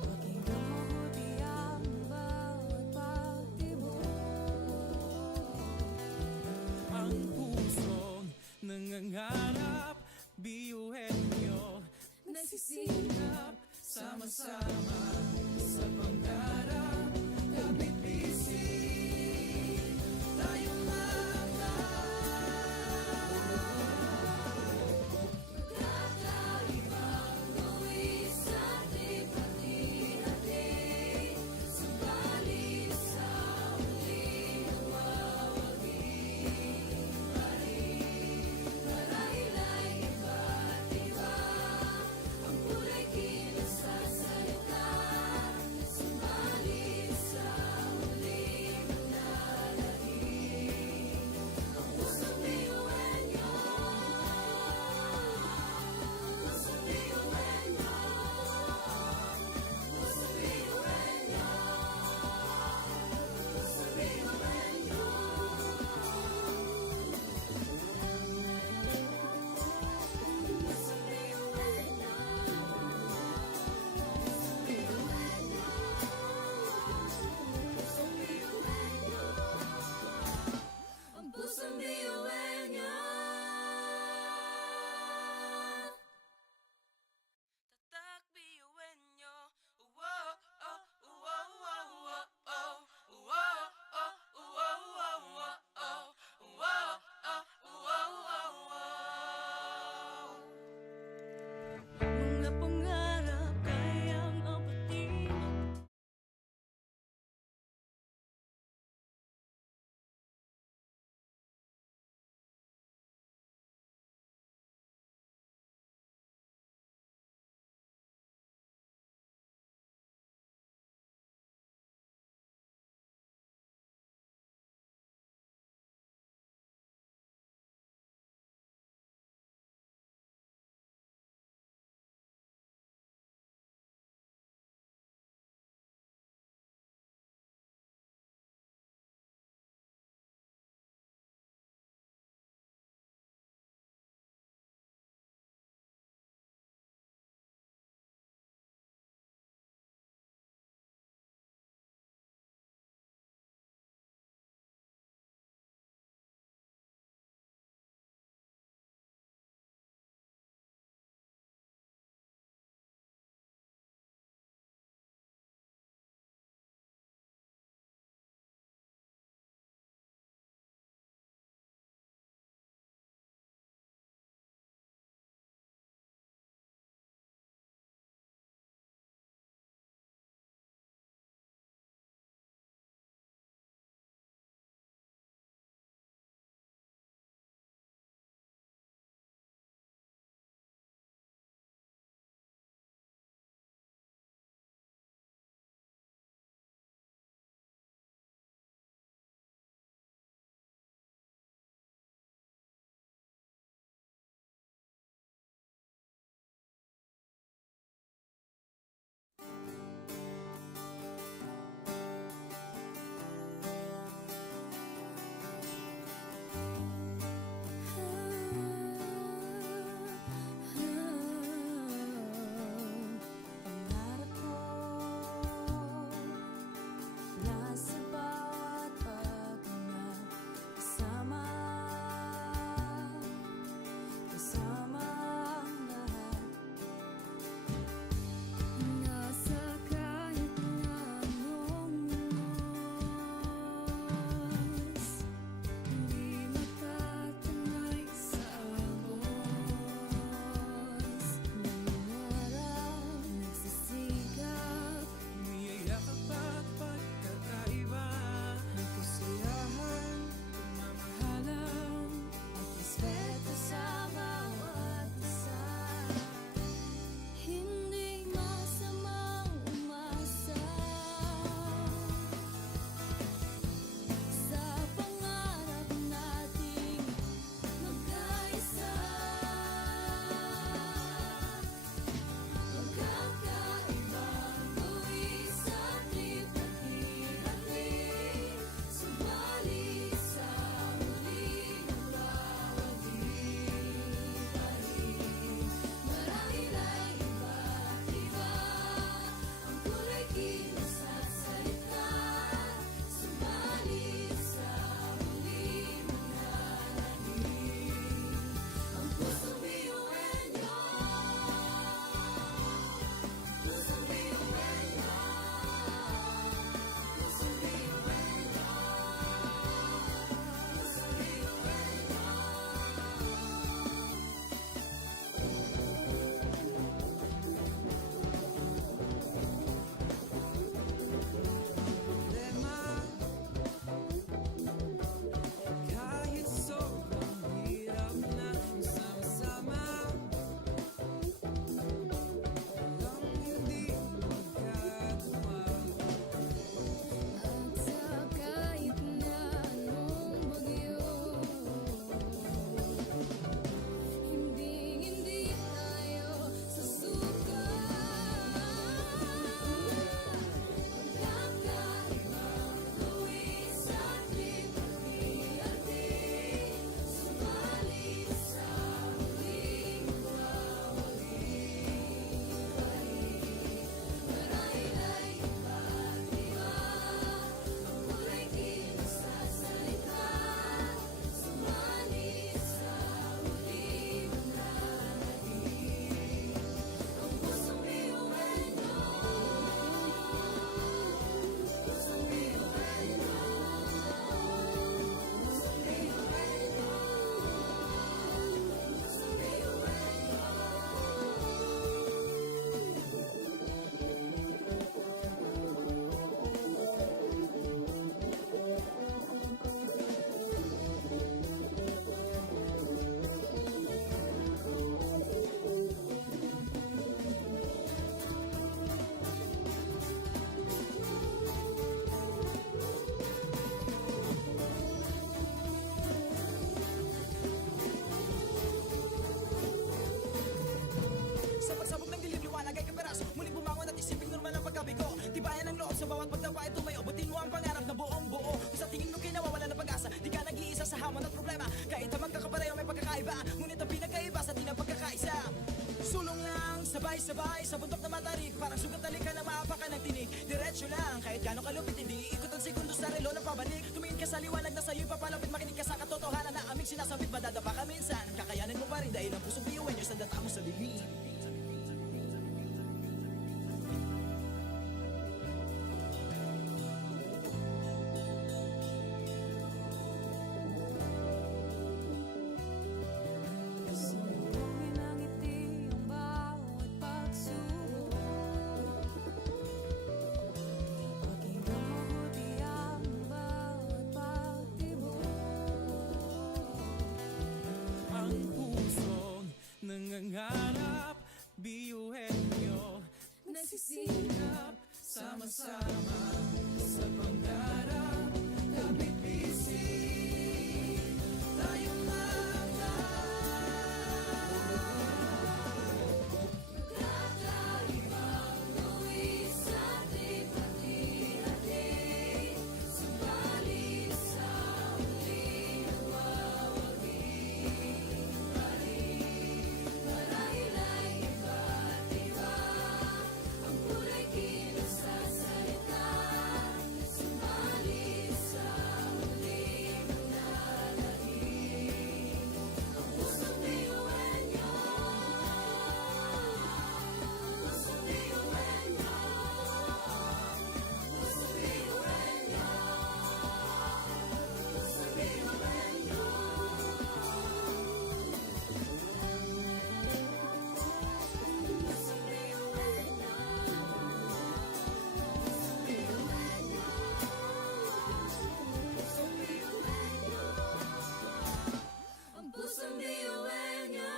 Pakinggan mabuti ang bawat pagtibok. Ang pusong nangangarap, biyuhin nyo. Nagsisikap, Sama-sama sa pangarap, kapit bisig, tayo kakaibang buwis at ipati-hati. Subalit sa huli nawawagi pa rin. Marahil ay iba't iba ang kulay kilos sa salita. Subalit iba, ngunit ang pinagkaiba sa tinang pagkakaisa. Sulong lang, sabay-sabay sa bundok na matarik, parang sugat na lika na maapakan ng tinig. Diretso lang, kahit gano'ng kalupit hindi ikot ang segundo sa relo ng pabalik. Tumingin ka sa liwanag na sa'yo'y papalapit, makinig ka sa katotohanan na aming sinasambit. Madadapa ka minsan, kakayanin mo pa rin dahil ang pusong biyuan nyo sa data mo sa dilim. Sumuhin ang ngiti ang bawat pagsubok. Pakinggan mabuti ang bawat pagtibok. Ang pusong nangangarap, biyuhin nyo. Nagsisikap, Sama-sama sa pangarap, labit bisig, tayong mga kakaibang luwi sa ating hati-hati. Subalit sa huli nawawagi pa rin. Marahil ay iba't iba ang kulay kilos sa salita. Subalit sa huli manlalahim ang pusong biyuan niyo. Pusong biyuan niyo. Pusong biyuan niyo. Pusong biyuan niyo. Pusong biyuan niyo. Pusong biyuan niyo. Pusong biyuan niyo. Ang pusong biyuan niyo.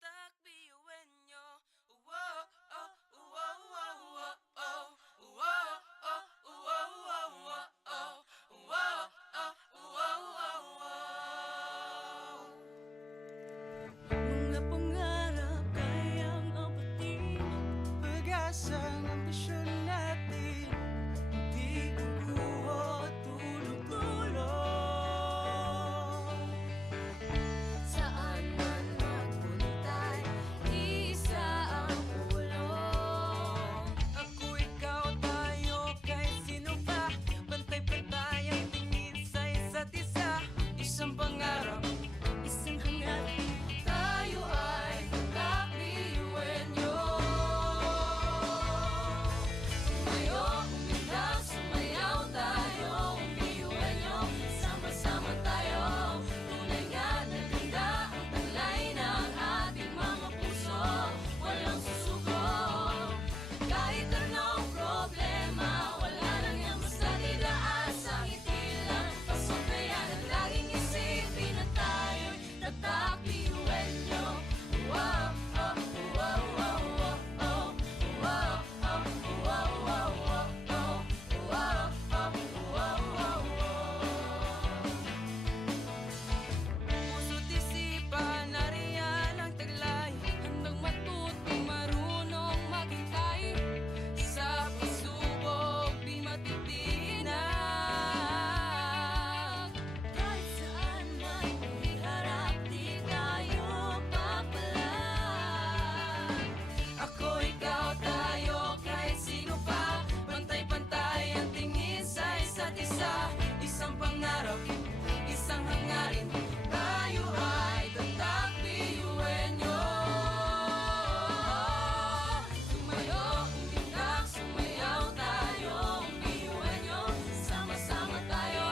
Tatak biyuin nyo. Wow, oh, wow, wow, wow, oh. Wow, oh, wow, wow, wow, oh. Wow, oh, wow, wow, wow. Mga pangarap kayang abutin, pag-asang ambisyon natin, di kukuha tulog-tulog. Saan man magpuntay, isa ang ulo. Ako, ikaw, tayo, kahit sino pa. Pantay-pantay ang tingin sa isa't isa. Isang pangarap, Isang hangarin, tayo ay tatakbiyuin nyo. Tumayo, umilag, sumayaw tayo, biyuin nyo. Sama-sama tayo, tunay nga na ganda ang taglay ng ating mga puso. Walang susuko, kahit anong problema, wala lang yan basta didaan sa ngiti lang. Pasok na yan ang laging isipin na tayo'y tatakbiyuin nyo. Wow, oh, wow, wow, wow, oh. Wow, oh, wow, wow, wow, oh. Wow, oh, wow, wow, wow. puso't isipan, nariyan ang taglay. Handang matutong marunong maghintay. Sa pagsubok, di matitinag. Kahit saan man iharap, di tayo papalag. Ako, ikaw, tayo, kahit sino pa. Pantay-pantay ang tingin sa isa't isa. Isang pangarap, isang hangarin. Tayo ay tatakbiyuin nyo. Tumayo, umilag, sumayaw tayo, biyuin nyo. Sama-sama tayo,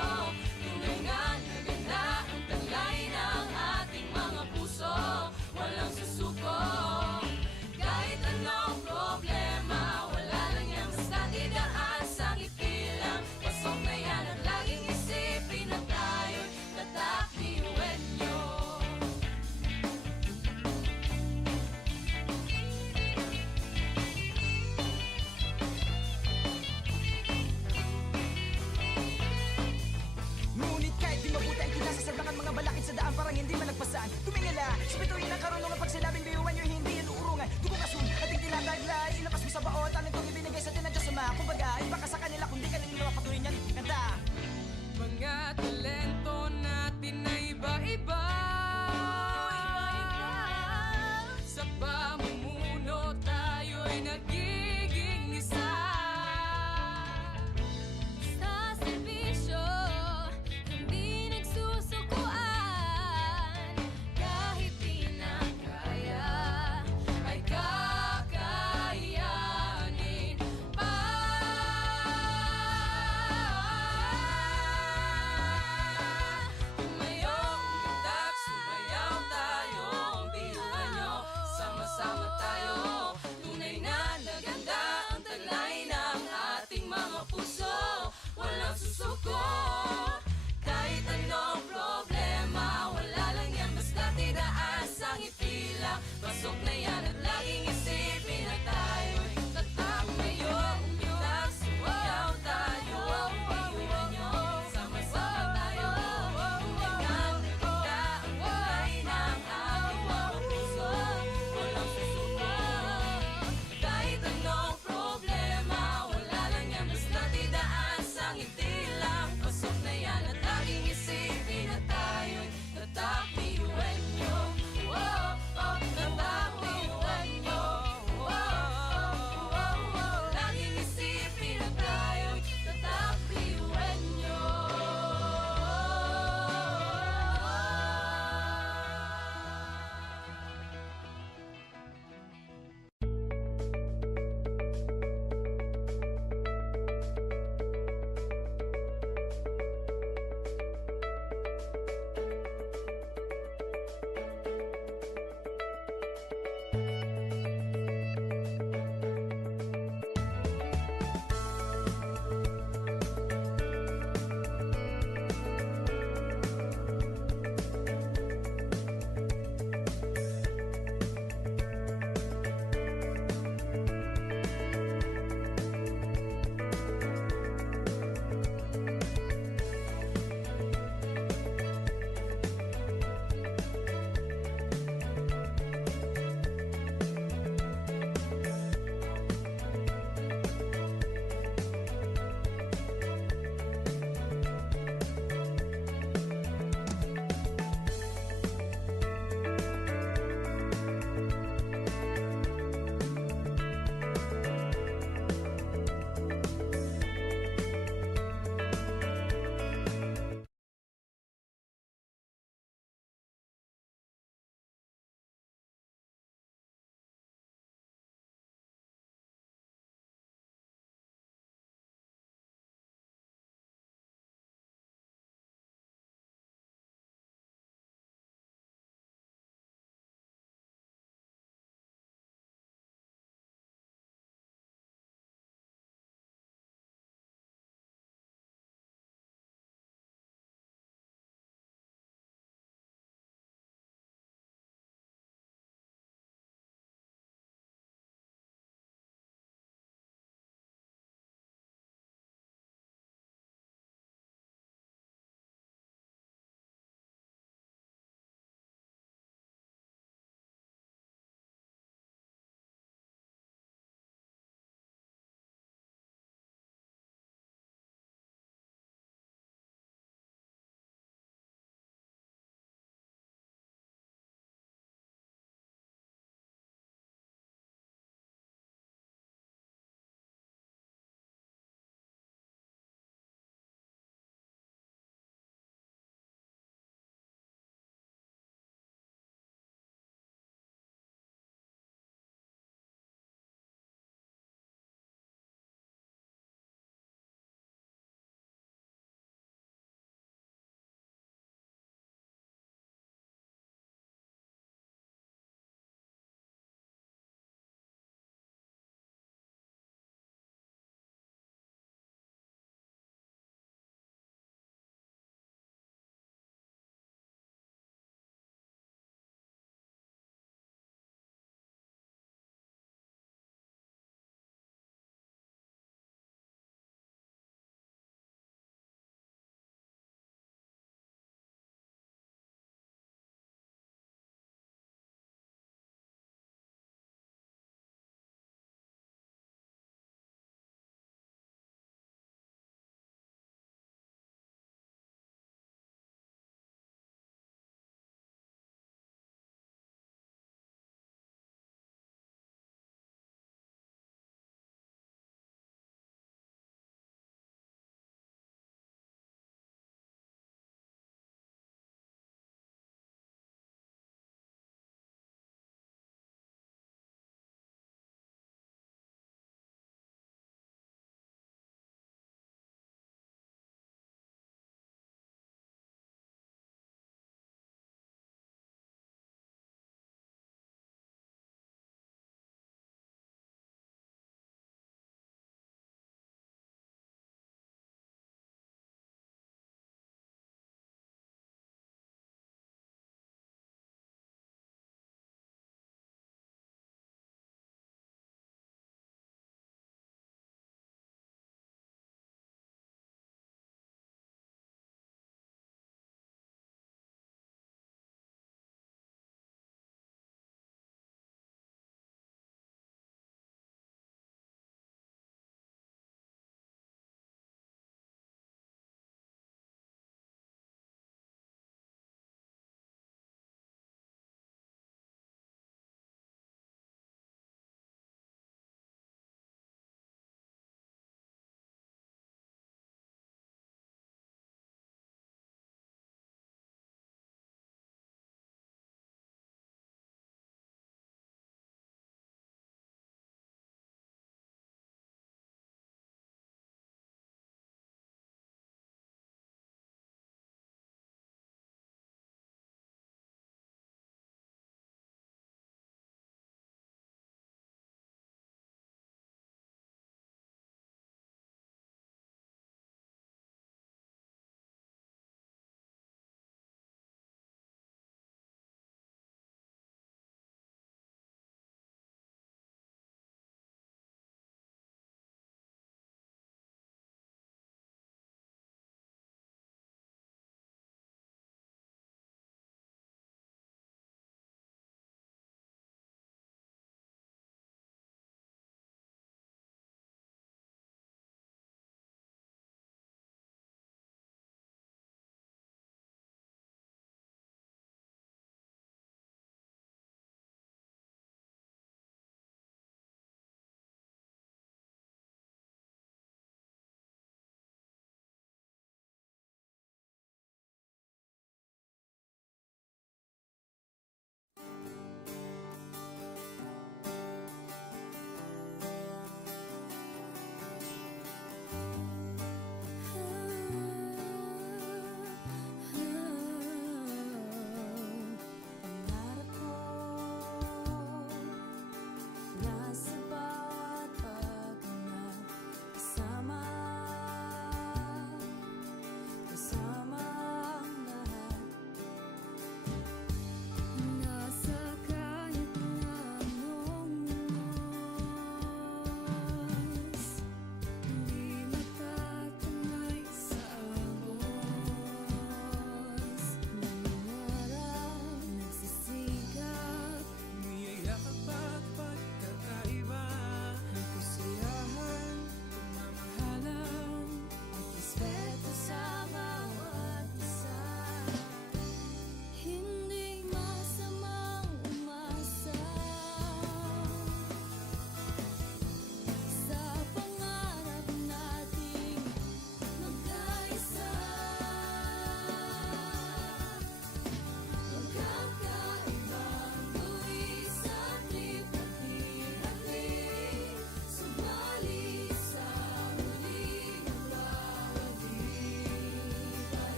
tunay nga na ganda ang taglay ng ating mga puso. Walang susuko, kahit anong problema, wala lang yan basta didaan sa ngiti lang. Pasok na yan at laging isipin na tayo'y tatakbiyuin nyo. Ngunit kahit di mabuti ang kinasasabakan mga balakid sa daan parang hindi malagpasan. Tumingala, sa bituin ng karunungan pag sinabing biyuan nyo hindi yan uurungan. Dugong asun, ating tinataglay, ilakas mo sa baon, tanin kong ibinigay sa tinadya sama. Kumbaga, iba ka sa kanila kung di ka nila mapatuloy niyan kanta. Mga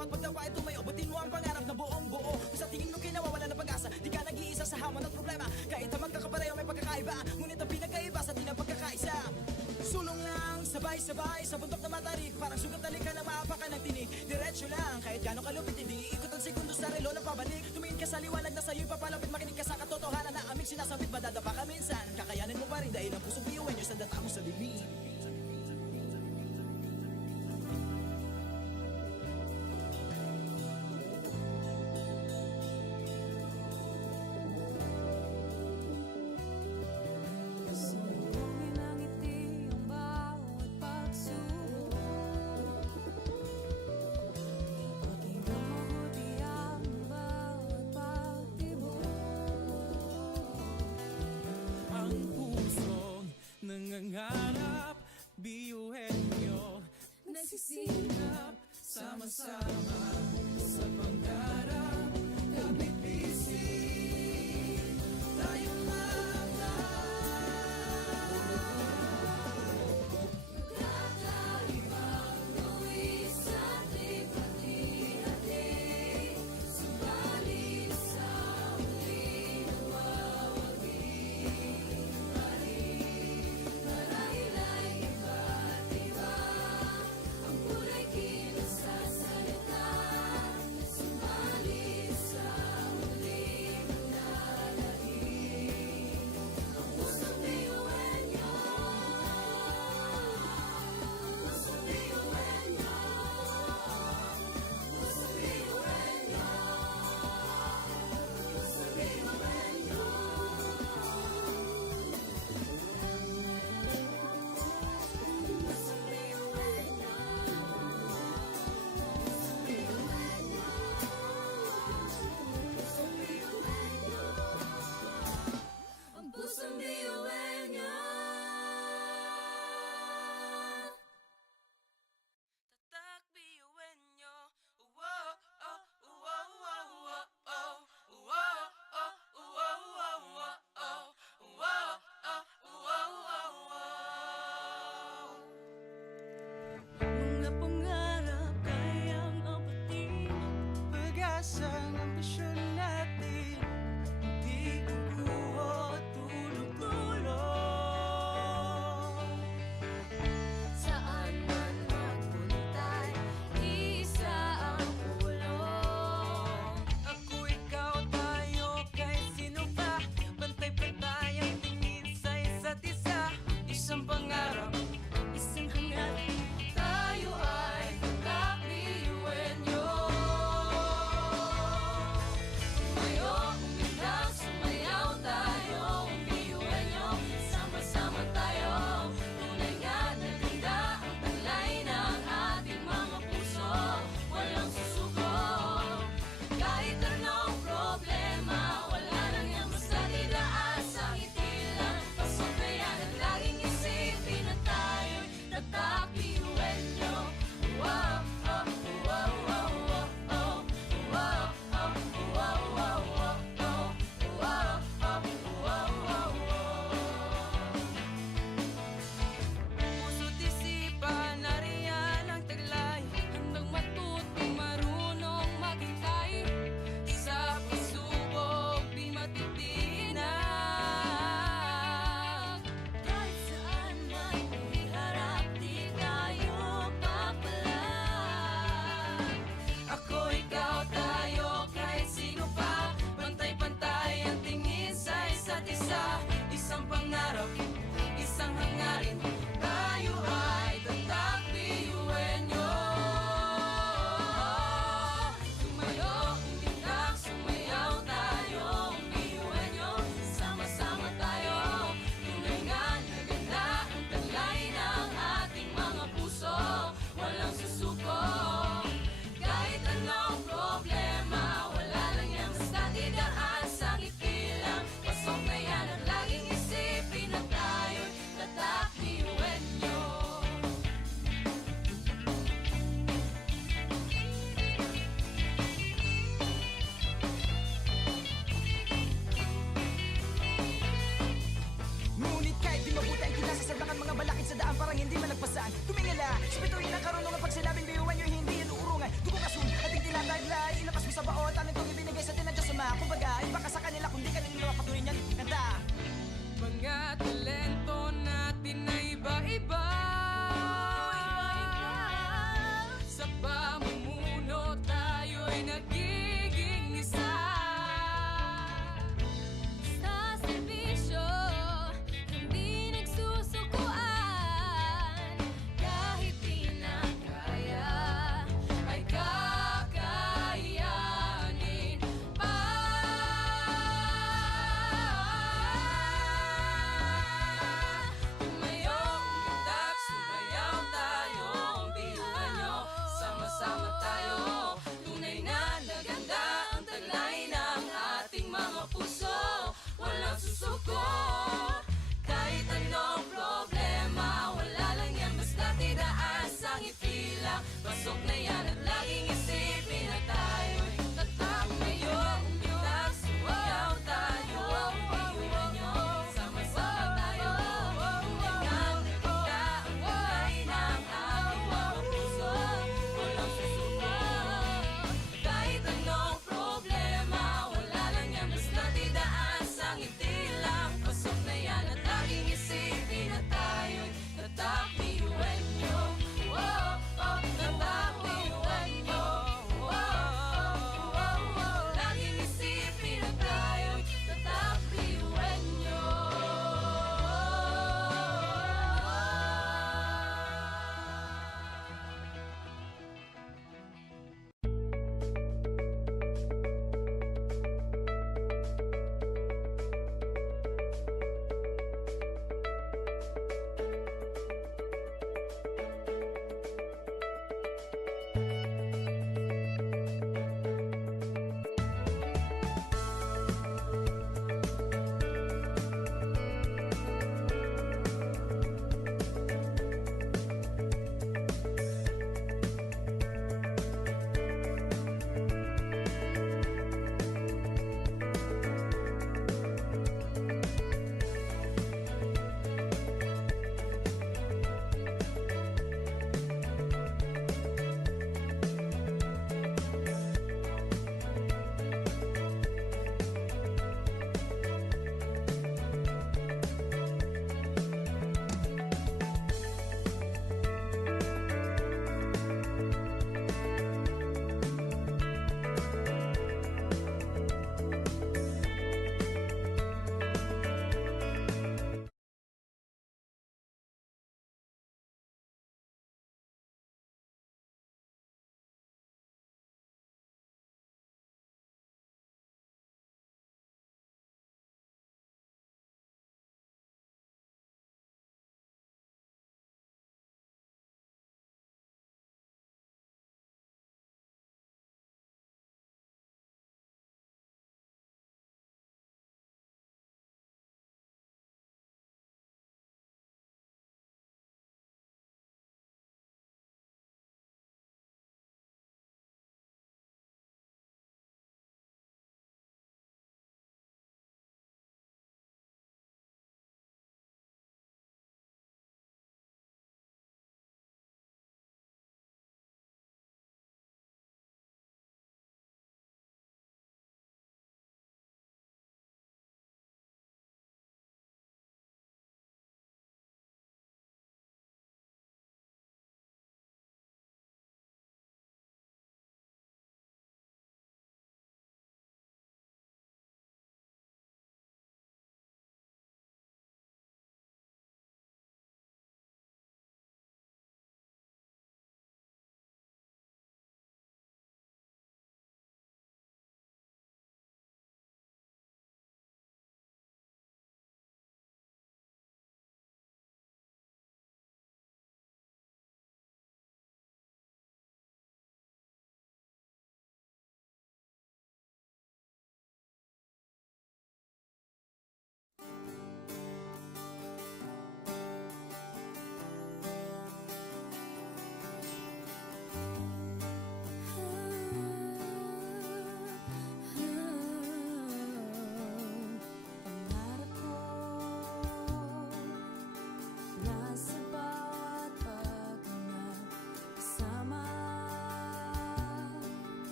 bawat pagdapa ay tumayo. Butin mo ang pangarap na buong buo. Kung sa tingin mo kayo nawawala ng pag-asa, di ka nag-iisa sa hamon at problema. Kahit ang magkakapareho may pagkakaiba, ngunit ang pinagkaiba sa atin ang pagkakaisa. Sulong lang, sabay-sabay sa bundok na matarik. Parang sugat na lika na maapakan ng tinig. Diretso lang, kahit gano'ng kalupit hindi ikot ang segundo sa relo na pabalik. Tumingin ka sa liwanag na sa'yo'y papalapit. Makinig ka sa katotohanan na aming sinasabit. Madadapa ka minsan, kakayanin mo pa rin dahil ang pusong biyuan nyo sa data mo sa dilim. Sumuhin ang ngiti ang bawat pagsubok. Pakinggan mabuti ang bawat pagtibok. Ang pusong nangangarap, biyuhin nyo. Nagsisikap, sama-sama sa pangarap. Kapit bisig, tayong Kakaibang luwis at lipat-ihati. Subalit sa huli nawawagi pa rin. Marahil ay iba't iba ang kulay kilos sa salita. Subalit sa huli manlalaki.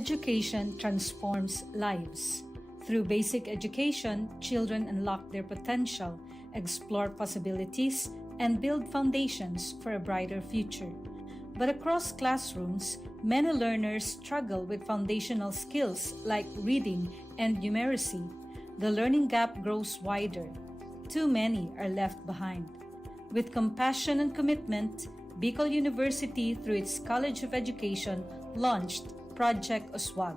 education transforms lives. Through basic education, children unlock their potential, explore possibilities, and build foundations for a brighter future. But across classrooms, many learners struggle with foundational skills like reading and numeracy. The learning gap grows wider. Too many are left behind. With compassion and commitment, Bicol University, through its College of Education, launched Project Uswag.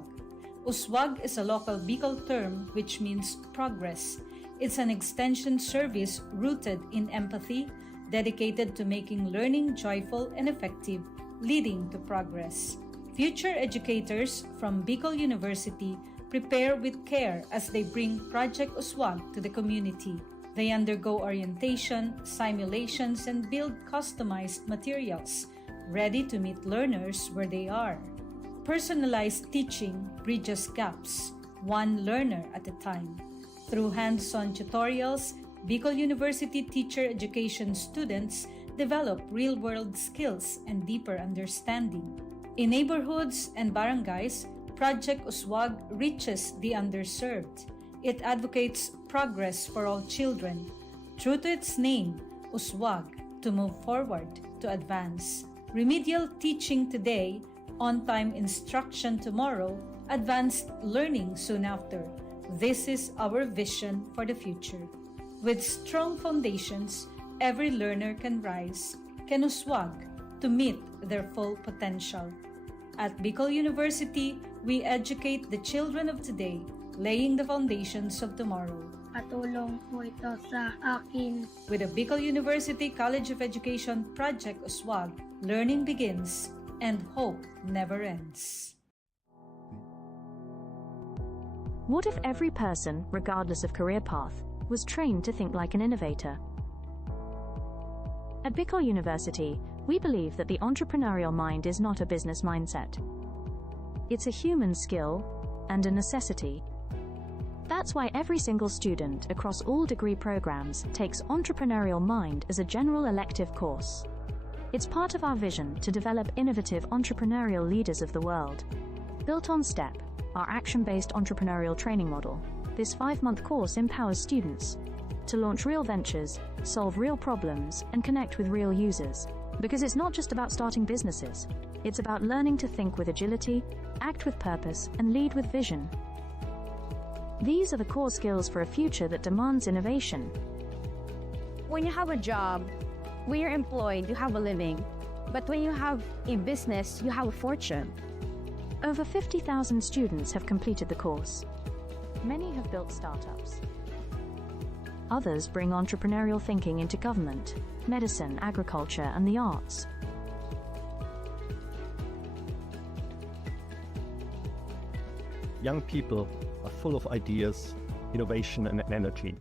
Uswag is a local Bicol term which means progress. It's an extension service rooted in empathy, dedicated to making learning joyful and effective, leading to progress. Future educators from Bicol University prepare with care as they bring Project Uswag to the community. They undergo orientation, simulations, and build customized materials, ready to meet learners where they are. Personalized teaching bridges gaps, one learner at a time. Through hands-on tutorials, Bicol University teacher education students develop real-world skills and deeper understanding. In neighborhoods and barangays, Project Uswag reaches the underserved. It advocates progress for all children. True to its name, Uswag, to move forward, to advance. Remedial teaching today, on-time instruction tomorrow, advanced learning soon after. This is our vision for the future. With strong foundations, every learner can rise, can uswag, to meet their full potential. At Bicol University, we educate the children of today, laying the foundations of tomorrow. Patulong po ito sa akin. With the Bicol University College of Education Project Uswag, learning begins and hope never ends. What if every person, regardless of career path, was trained to think like an innovator? At Bicol University, we believe that the entrepreneurial mind is not a business mindset. It's a human skill and a necessity. That's why every single student across all degree programs takes Entrepreneurial Mind as a general elective course. It's part of our vision to develop innovative entrepreneurial leaders of the world. Built on STEP, our action-based entrepreneurial training model, this 5-month course empowers students to launch real ventures, solve real problems, and connect with real users. Because it's not just about starting businesses, it's about learning to think with agility, act with purpose, and lead with vision. These are the core skills for a future that demands innovation. When you have a job, when you're employed, you have a living. But when you have a business, you have a fortune. Over 50,000 students have completed the course. Many have built startups. Others bring entrepreneurial thinking into government, medicine, agriculture, and the arts. Young people are full of ideas, innovation, and energy.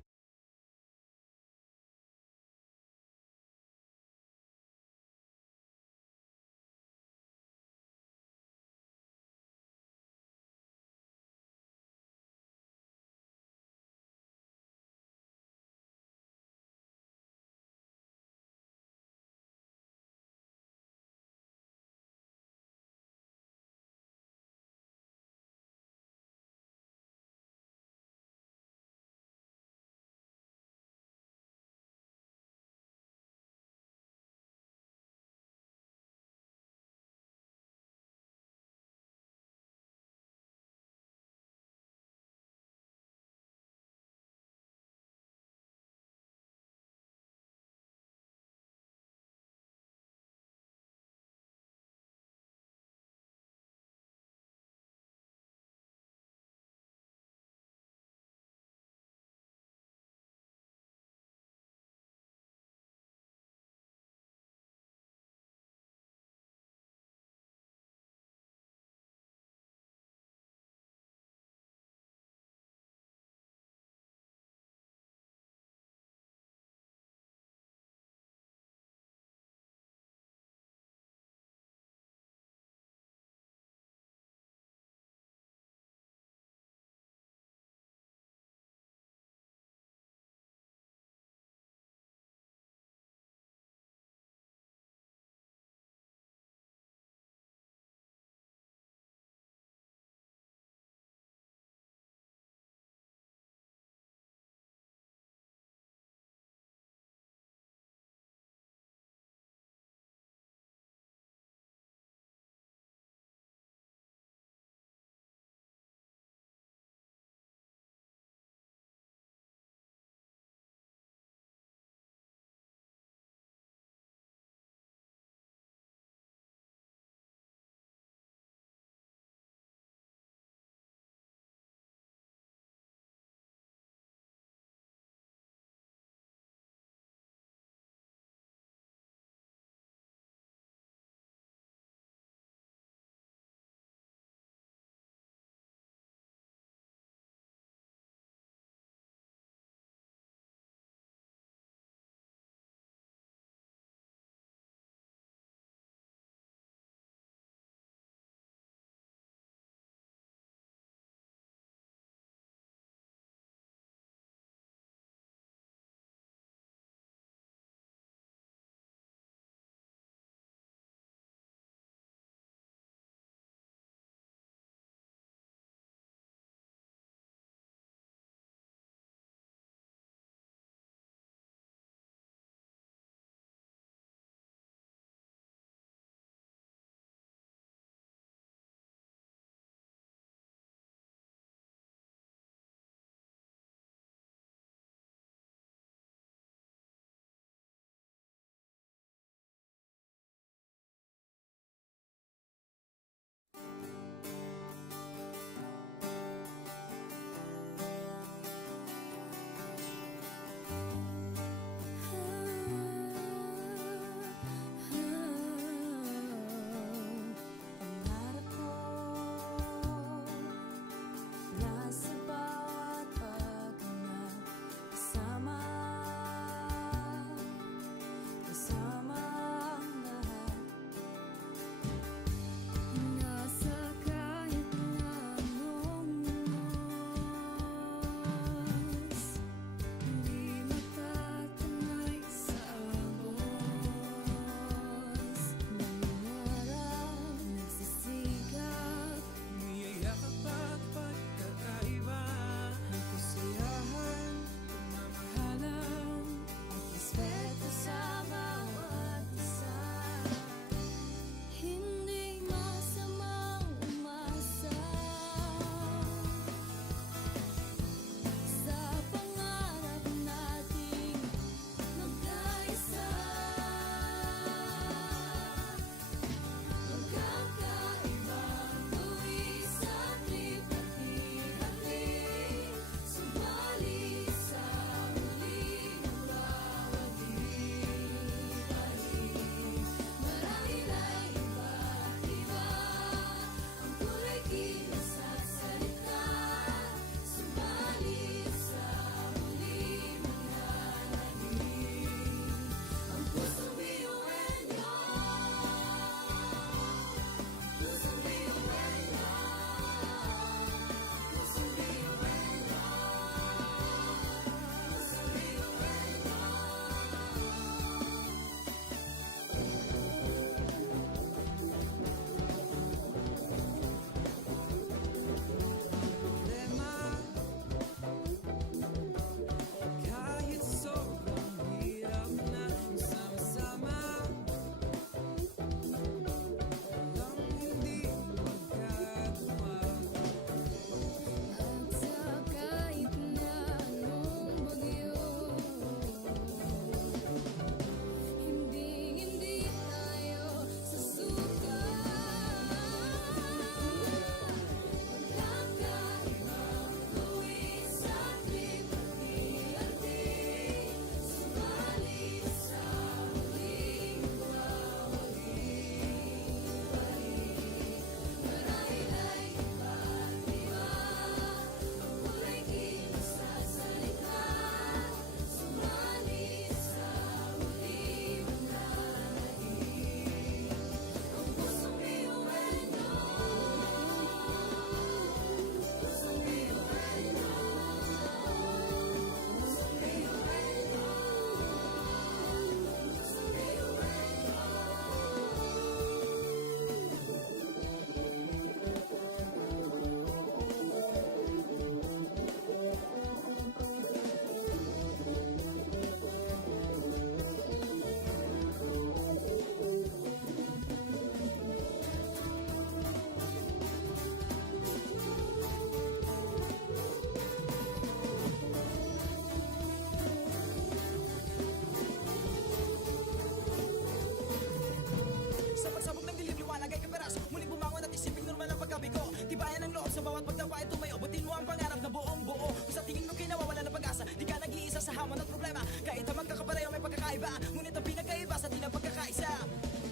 Kahit ang magkakapareho may pagkakaiba, ngunit ang pinagkaiba sa di na pagkakaisa.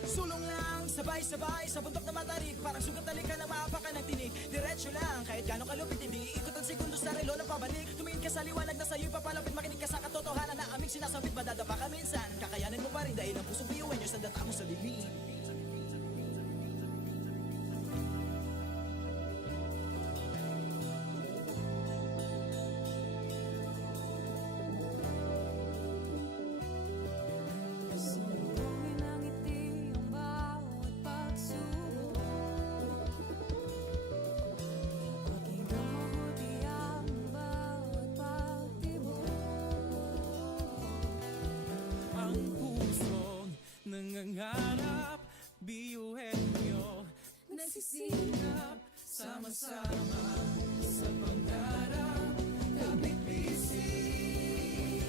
Sulong lang, sabay-sabay sa bundok na matarik, parang sugat na lika na maapakan ng tinig. Diretso lang, kahit gano'ng kalupit hindi ikot ang segundo sa relo ng pabalik. Tumingin ka sa liwanag na sa'yo'y papalapit, makinig ka sa katotohanan na aming sinasabit. Madadapa ka minsan, kakayanin mo pa rin dahil ang pusong biyuan nyo sa data mo sa dilim. Sumbongin ng ngiti ang bawat pagsubok. Pakinggan mabuti ang bawat pagtibok. Ang pusong nangangarap, biyuhin nyo. Nagsisikap, sama-sama sa pangarap. Kapit bisig,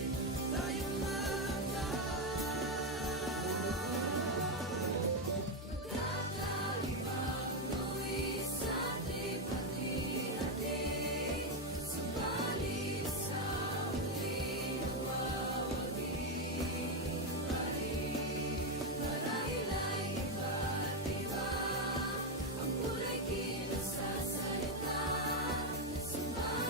tayong Kakaibang luwis ating pati-hati, subalit sa muling nawawagi. Marahil ay iba't iba, ang kulay kilos sa salita, subalit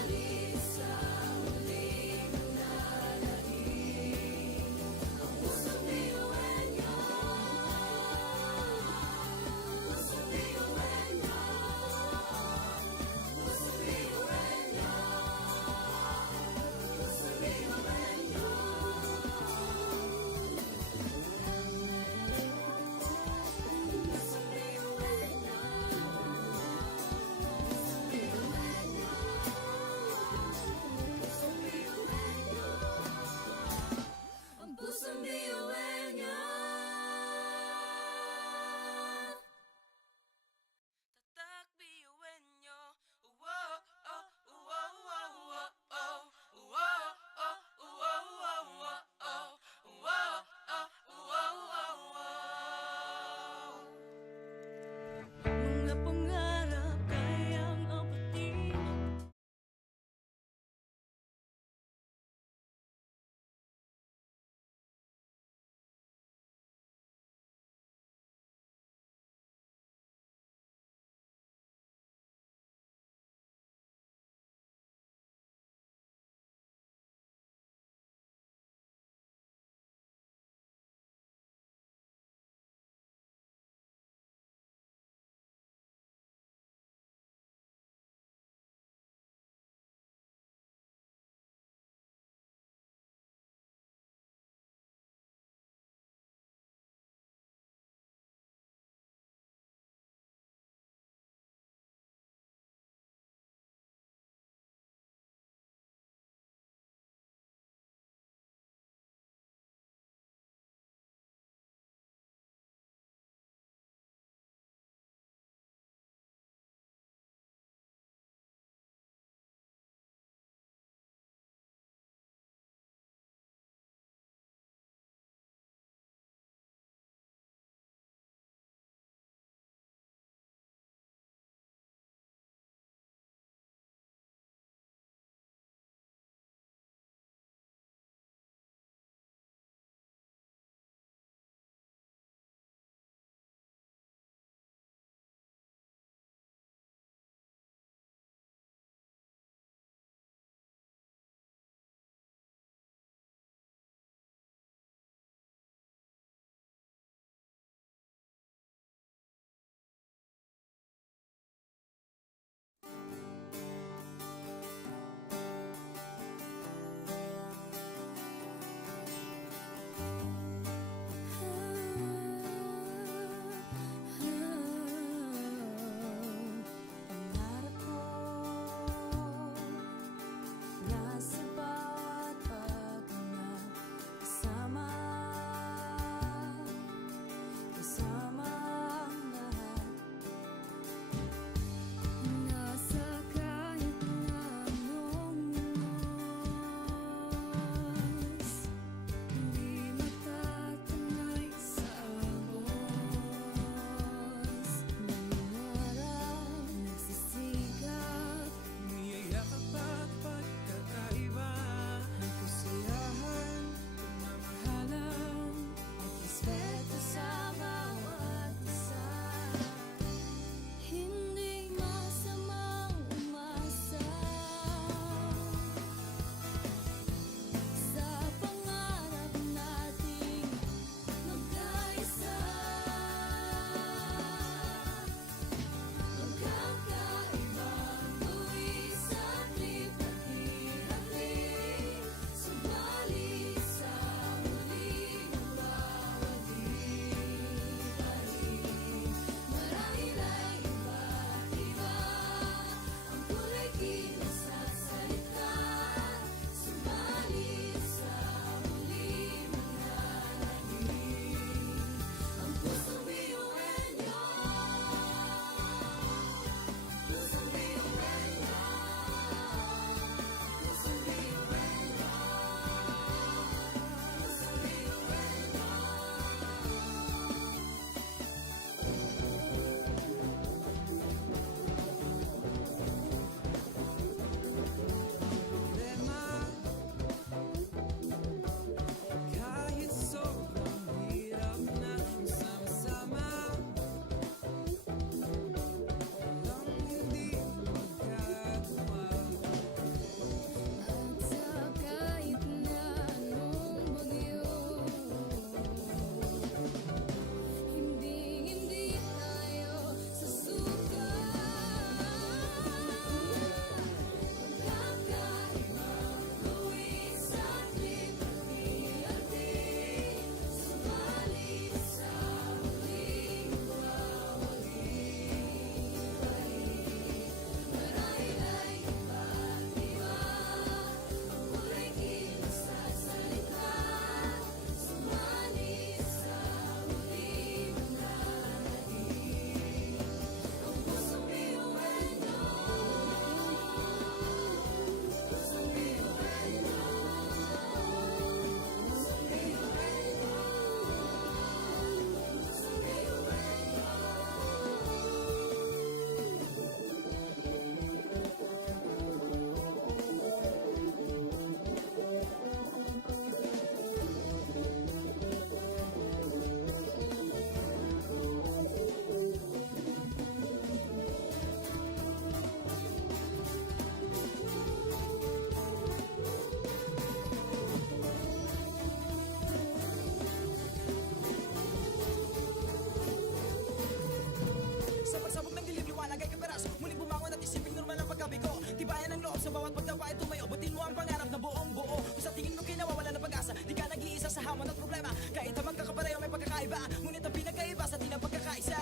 iba, ngunit ang pinagkaiba sa tinang pagkakaisa.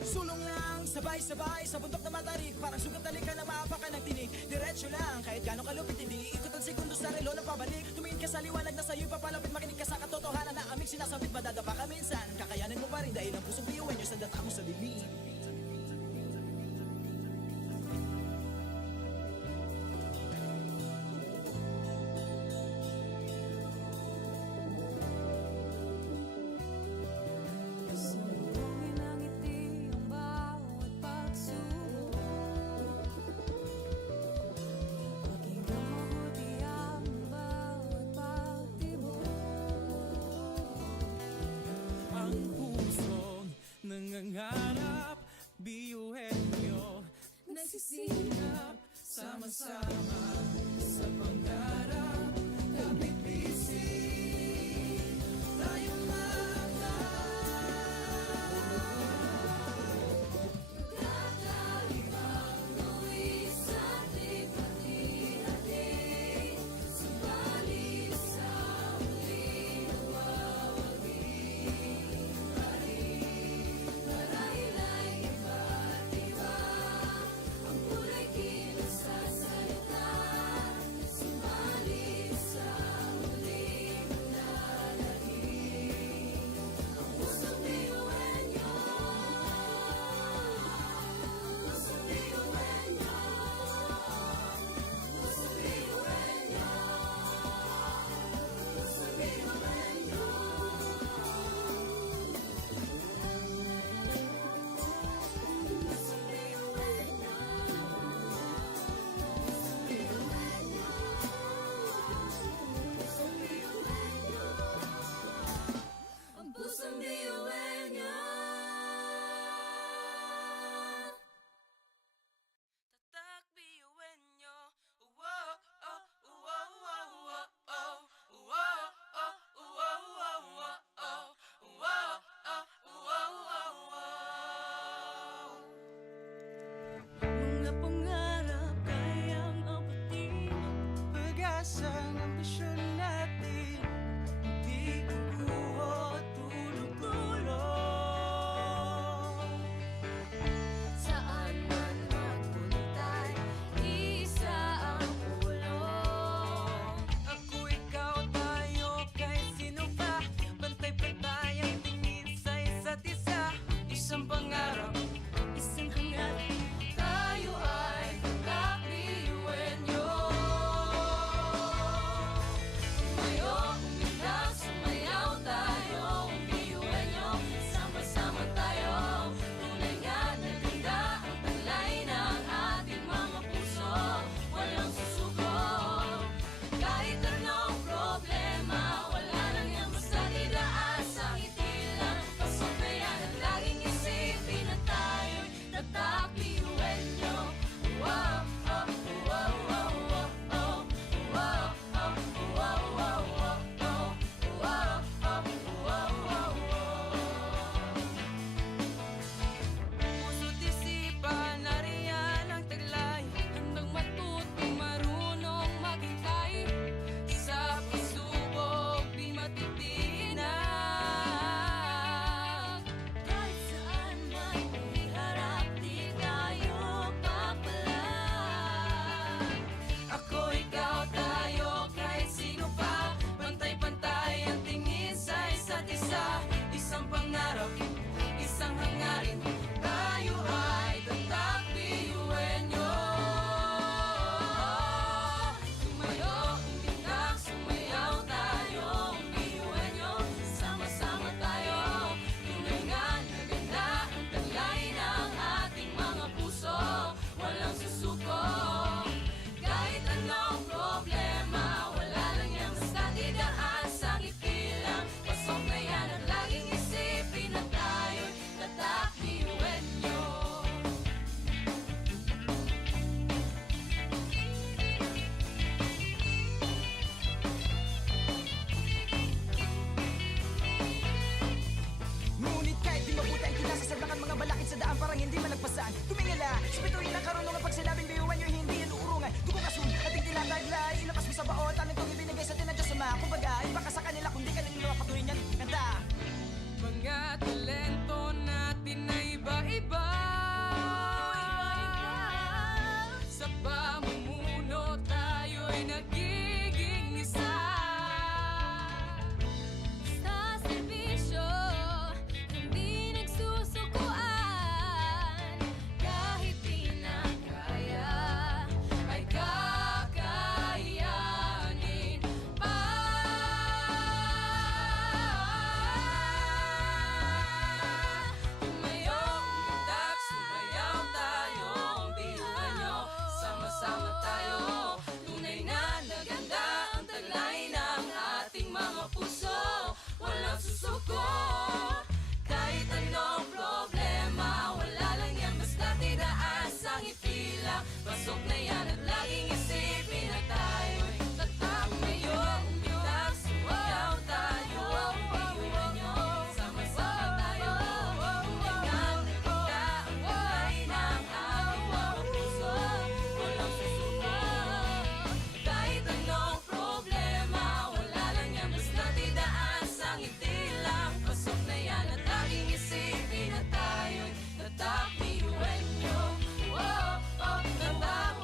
Sulong lang, sabay-sabay sa bundok na matarik, parang sugat na likha na maapakan ng tinig. Diretso lang, kahit gano'ng kalupit, hindi ikot ang segundo sa relo na pabalik. Tumingin ka sa liwanag na sa'yo'y papalapit, makinig ka sa katotohanan na aming sinasabit. Madadapa ka minsan, kakayanin mo pa rin dahil ang pusong biyuan nyo sa data mo sa dilim. Sumbongin ng ngiti ang bawat pagsubok. Pakinggan mabuti ang bawat pagtibok. Ang pusong nangangarap, biyuhin nyo, nagsisikap, sama-sama sa pangarap. Kapit bisig, tayong Kakaibang luwis at hati-hati, subalit sa huli nawawagi. Marahil ay iba't iba ang kulay kilos sa salita. Pasok na yan at laging isipin na tayo'y tatak ngayon. Umitak, sumayaw tayo, biyuhan nyo, sama-sama tayo. Tulingan, nagkita ang kulay ng ating mga puso. Walang susuko. Kahit anong problema, wala lang yan, basta't idaan sa ngiti lang. Pasok na yan at laging isipin na tayo'y tatak, biyuhan nyo. Tatak,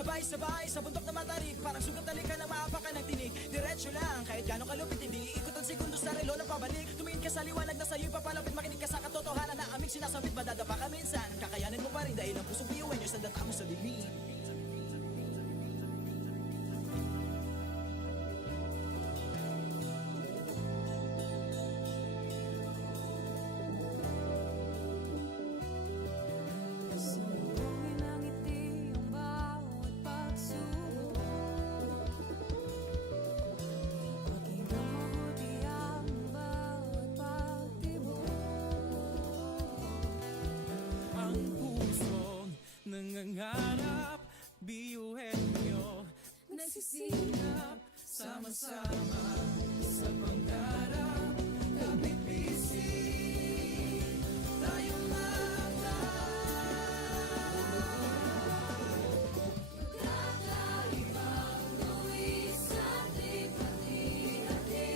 Sabay-sabay sa bundok na matarik, parang sugat na lika na maapakan ng tinig. Diretso lang, kahit gano'ng kalupit hindi ikot ang segundo sa relo ng pabalik. Tumingin ka sa liwanag na sa'yo'y papalapit, makinig ka sa katotohanan na aming sinasabit. Madadapa ka minsan, kakayanin mo pa rin dahil ang pusong biyuin nyo sa data mo sa bibig. Salubungin ng ngiti ang bawat pagsubok. Pakinggan mabuti ang bawat pagtibok. Ang pusong nangangarap, biyuhin nyo. Nagsisikap Sama-sama sa pangarap, kapit bisig, tayong Kakaibang luwis at hati-hati.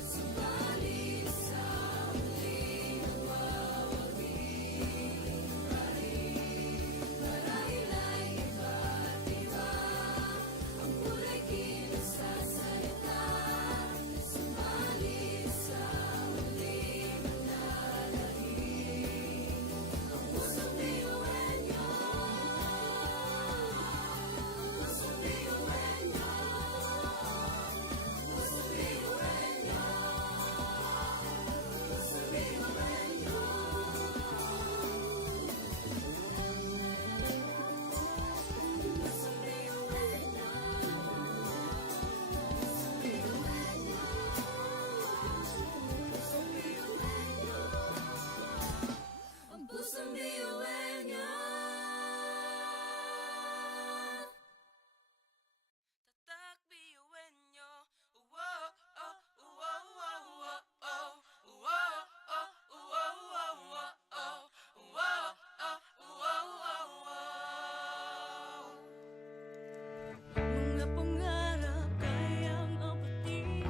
Subalit sa huli nawawagi. Marahila'y iba't iba ang kulay kilos sa salita. Subalit sa huli manlalahim ang pusong biyuhin niyo. Pusong biyuhin niyo. Pusong biyuhin niyo. Pusong biyuhin niyo. Pusong biyuhin niyo. Pusong biyuhin niyo. Ang pusong biyuhin niyo. Tatak biyuin nyo. Uwo, oh, uwo, uwo, uwo, oh. Uwo, oh, uwo, uwo, uwo, oh. Uwo, oh, uwo, uwo, uwo. mga pangarap kayang apatin.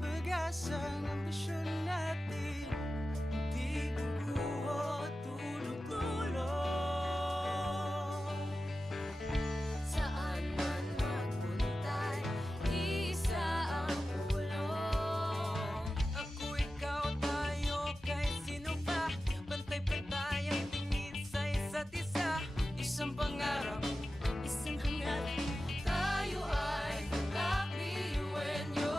Pag-asa ng ambisyon natin, di guguho, tulog-tulog. Saan man magpuntay, isa ang ulo. Ako, ikaw, tayo, kahit sino pa. Pantay-pantay ang tingin sa isa't isa. Isang pangarap, Isang hangarin, tayo ay tatak biyuhin niyo.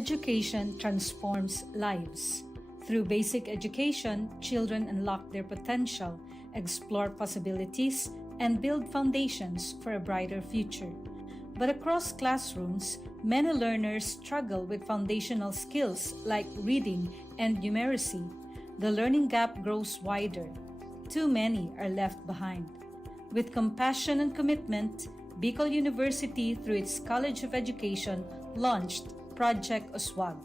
Education transforms lives. Through basic education, children unlock their potential, explore possibilities, and build foundations for a brighter future. But across classrooms, many learners struggle with foundational skills like reading and numeracy. The learning gap grows wider. Too many are left behind. With compassion and commitment, Bicol University, through its College of Education, launched Project Uswag.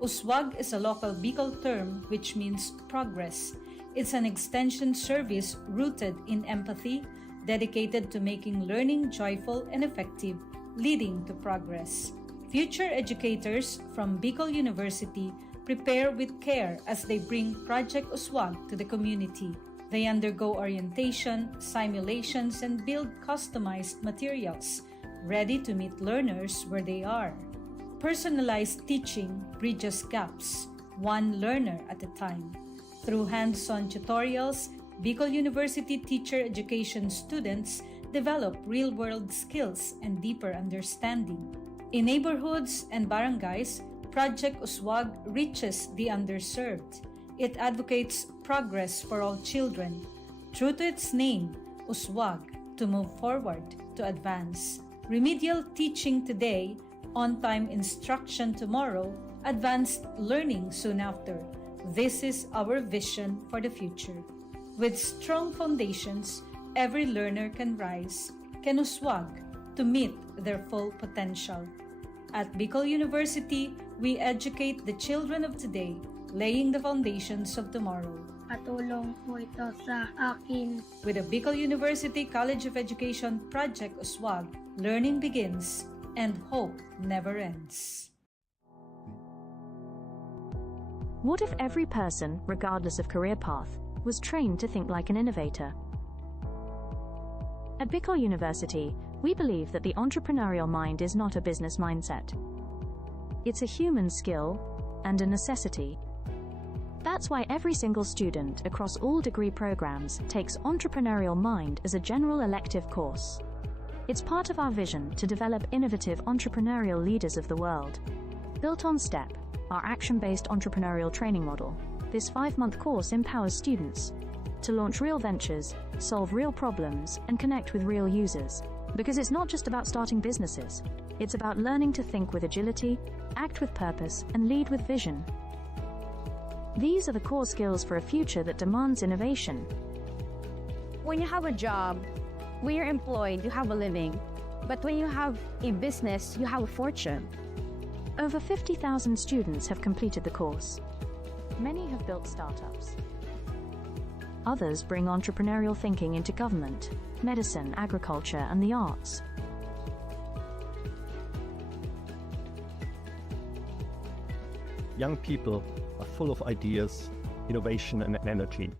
Uswag is a local Bicol term which means progress. It's an extension service rooted in empathy, dedicated to making learning joyful and effective, leading to progress. Future educators from Bicol University prepare with care as they bring Project Uswag to the community. They undergo orientation, simulations, and build customized materials, ready to meet learners where they are. Personalized teaching bridges gaps, one learner at a time. Through hands-on tutorials, Bicol University teacher education students develop real-world skills and deeper understanding. In neighborhoods and barangays, Project Uswag reaches the underserved. It advocates progress for all children. True to its name, Uswag, to move forward, to advance. Remedial teaching today, on-time instruction tomorrow, advanced learning soon after. This is our vision for the future. With strong foundations, every learner can rise, can uswag to meet their full potential. At Bicol University, we educate the children of today, laying the foundations of tomorrow. Patulong po ito sa akin. With the Bicol University College of Education Project Uswag, learning begins and hope never ends. What if every person, regardless of career path, was trained to think like an innovator? At Bicol University, we believe that the entrepreneurial mind is not a business mindset. It's a human skill and a necessity. That's why every single student across all degree programs takes Entrepreneurial Mind as a general elective course. It's part of our vision to develop innovative entrepreneurial leaders of the world. Built on STEP, our action-based entrepreneurial training model, this 5-month course empowers students to launch real ventures, solve real problems, and connect with real users. Because it's not just about starting businesses, it's about learning to think with agility, act with purpose, and lead with vision. These are the core skills for a future that demands innovation. When you have a job, when you're employed, you have a living. But when you have a business, you have a fortune. Over 50,000 students have completed the course. Many have built startups. Others bring entrepreneurial thinking into government, medicine, agriculture, and the arts. Young people are full of ideas, innovation, and energy.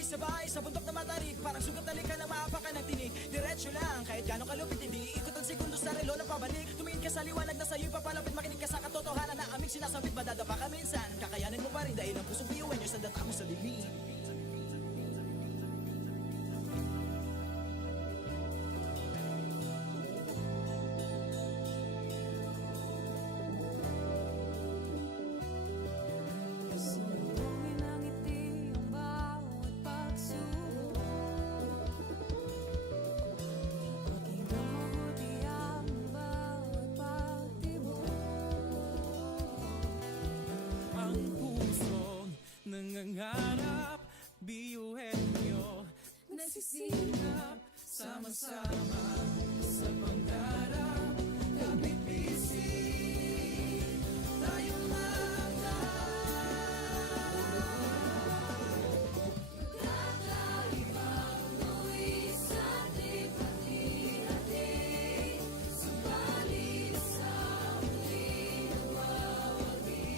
Sabay-sabay sa bundok na matarik, parang sugat na likha na maapakan ng tinig. Diretso lang, kahit gano'ng kalupit hindi ikot ang segundo sa relo ng pabalik. Tumingin ka sa liwanag na sa'yo'y papalapit, makinig ka sa katotohanan na aming sinasabit. Madadapa ka minsan, kakayanin mo pa rin dahil ang pusong biyuan nyo sa data mo sa lilim. Sumbungin ang ngiti ang bawat pagsubok. Pakinggan mabuti ang bawat pagtibok. Ang pusong nangangarap, biyuhin nyo nagsisikap, sama-sama sa pangarap. Kapit bisig, tayong Kakaibang buwis ating pati-hati, subalit sa muling nagwawagi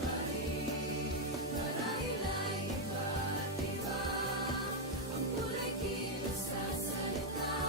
pa rin. Marahil ay iba't iba ang kulay kilos sa salita.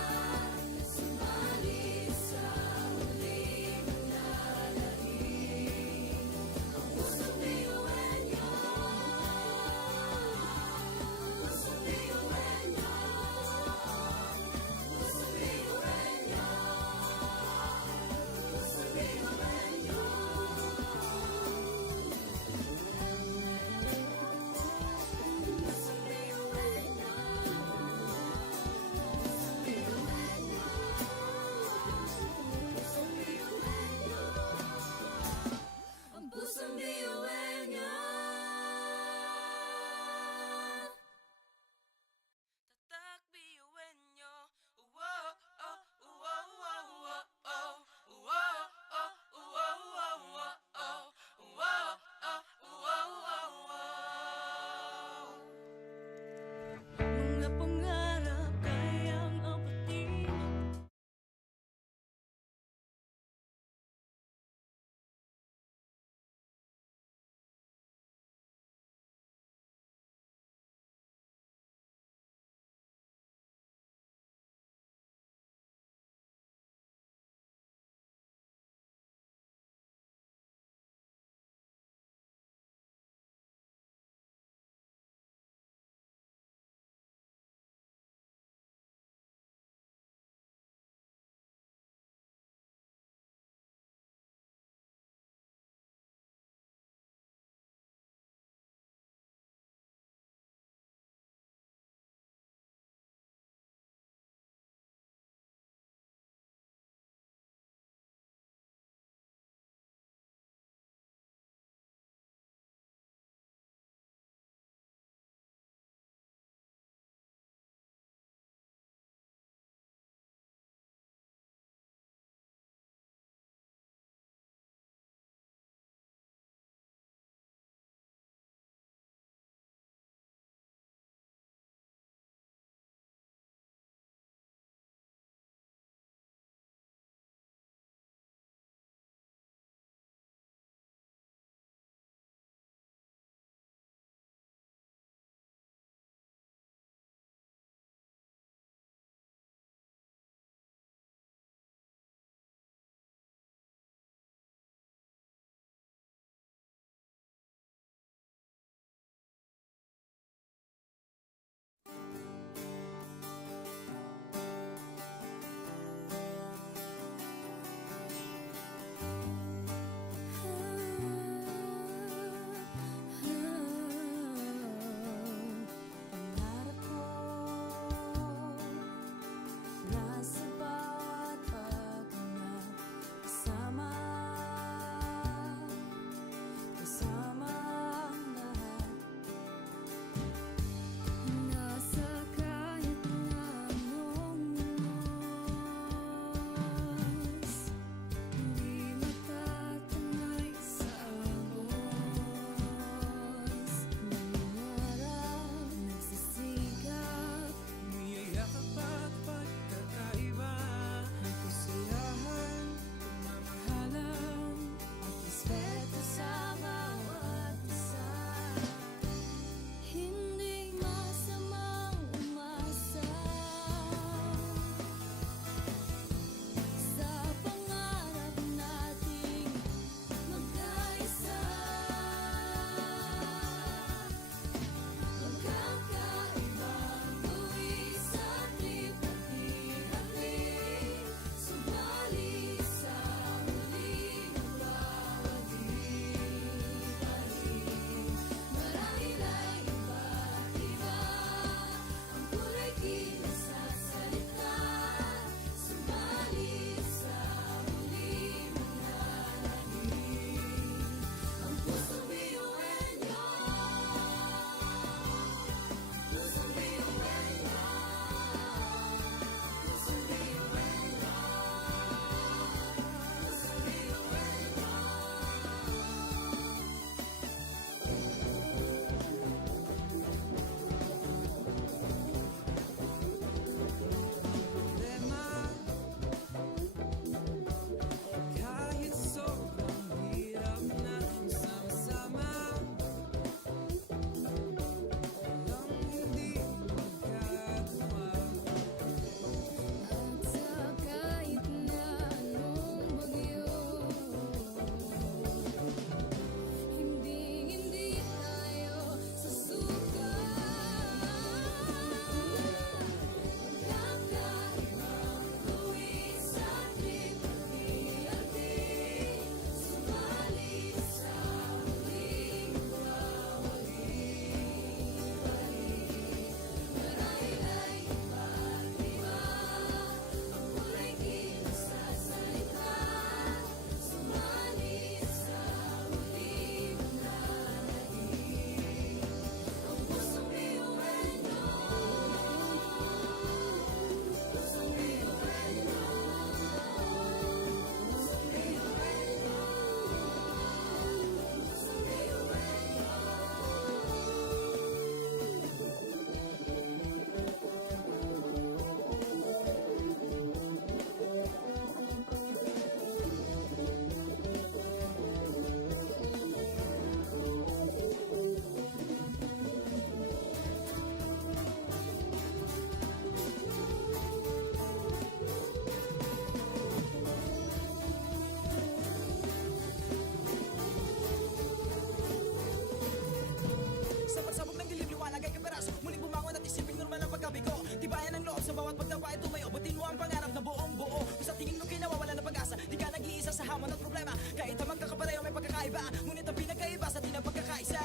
iba, ngunit ang pinagkaiba sa atin ang pagkakaisa.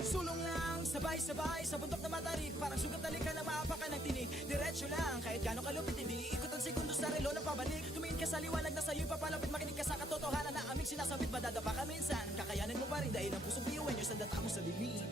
Sulong lang, sabay-sabay sa bundok na matarik, parang sugat na likha na maapakan ng tinig. Diretso lang, kahit gano'ng kalupit hindi ikot ang segundo sa relo ng pabalik. Tumingin ka sa liwanag na sa'yo'y papalapit, makinig ka sa katotohanan na aming sinasabit. Madadapa ka minsan, kakayanin mo pa rin dahil ang pusong biyuan nyo sa data mo sa bibig.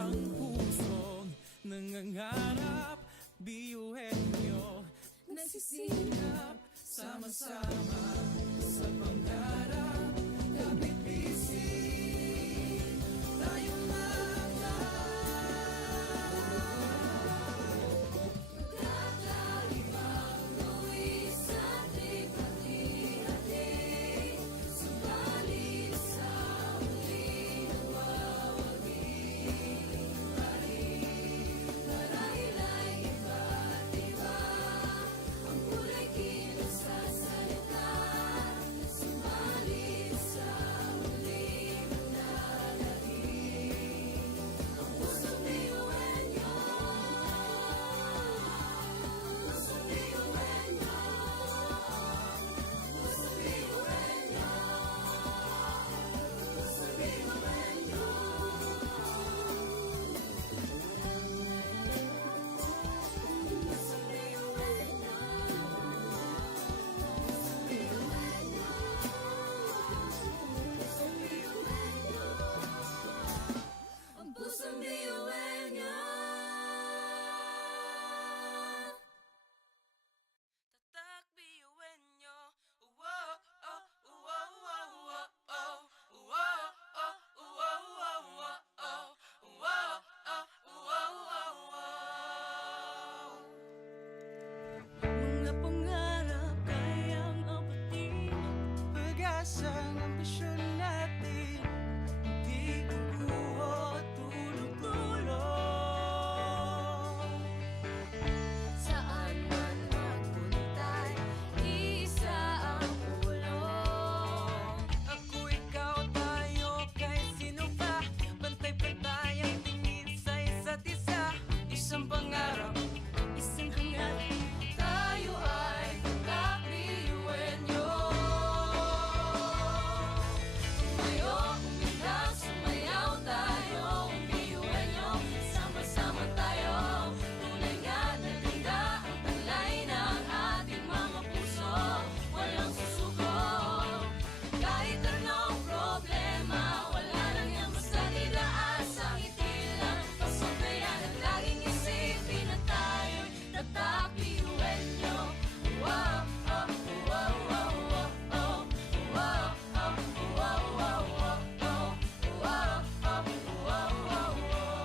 Ang pusong nangangarap, biyuhin nyo. Nagsisikap, sama-sama sa pangarap. Kapit bisig, tayong Kakaibang luwi sa likha-likha, subalit sa huli nawawagi pa rin. Marahil ay iba't iba ang kulay kilos sa salita, subalit sa huli manlalangin. Ang pusong biyuhin nyo, pusong biyuhin nyo, pusong biyuhin nyo, pusong biyuhin nyo. Pusong biyuhin nyo, pusong biyuhin nyo, pusong biyuhin nyo. Ang pusong biyuhin nyo. Tatak biyuhin nyo. Uwo, oh, uwo, uwo, uwo, oh. Uwo, oh, uwo, uwo, uwo, oh. Uwo, oh, uwo, uwo, uwo. mga pangarap kayang abutin, pag-asa ng ambisyon natin, hindi kukuha tulong-tulong. Saan man magpuntay, isa ang ulong. Ako, ikaw, tayo, kahit sino pa. Pantay-pantay ang tingin sa isa't isa. Isang pangarap, isang hangarin. Tayo ay kakbiyuhin nyo. Tumayo, umilag, sumayaw tayo. Biyuhin nyo, sama-sama tayo. Tunay nga na ganda ang talay ng ating mga puso. Walang susuko. Kahit anong problema, wala lang yan basta didaan sa ngiti lang. Pasok na yan at laging isipin na tayo'y tatakbiyuhin nyo. Wow, oh, wow, wow, wow, oh. Wow, oh, wow, wow, wow, oh. Wow, oh, wow, wow, wow.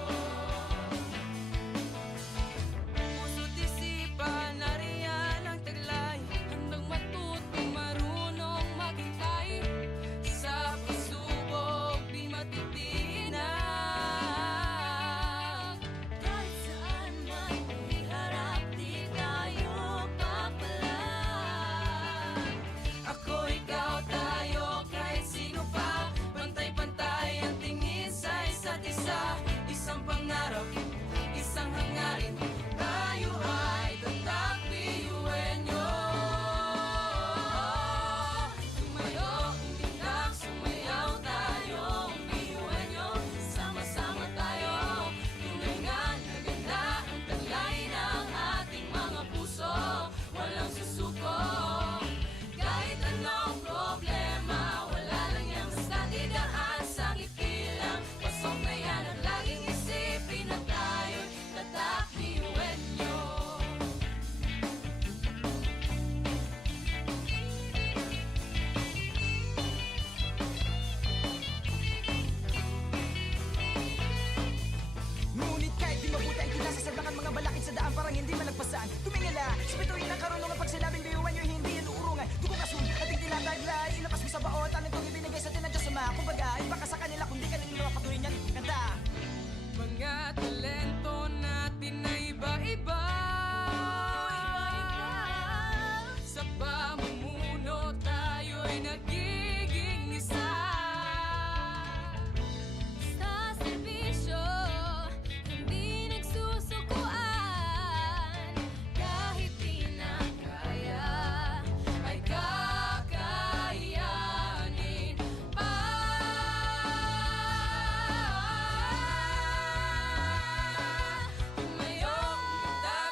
Puso't isipan, nariyan ang taglay. Handang matuto, marunong maghintay. Sa pagsubok, di matitinag. Kahit saan man iharap, di tayo papalag. Ako, ikaw, tayo, kahit sino pa. Pantay-pantay ang tingin sa isa't isa. Isang pangarap, isang hangarin. Tayo ay tatakbiyuhin nyo. Tumayo, umilag, sumayaw tayo. Biyuhin nyo, sama-sama tayo. Tunay nga na ganda ang talay ng ating mga puso. Walang susuko. Kahit anong problema, wala lang yan basta didaan sa ngiti lang. Pasok na yan at laging isipin na tayo'y tatakbiyuhin nyo. Ngunit kahit di mabuti ang kinasasadlakan mga balakid sa daan parang hindi malagpasan. Tumingala, sa bituin ng karunungan pag sinabing biyuhan nyo hindi yan uurungan. Dugo kasun, ating tinataglay, ilapas mo sa baon, tanong kong ibinigay sa atin ng Diyos Ama. Kumbaga, iba ka sa kanila kung di ka nila mapatuloy niyan kanta. mga talento natin na iba-iba. Sa pamumuno tayo'y nagiging isa. Sa serbisyo, hindi nagsusukuan. Kahit di na kaya, ay kakayanin pa. Tumayo, umita,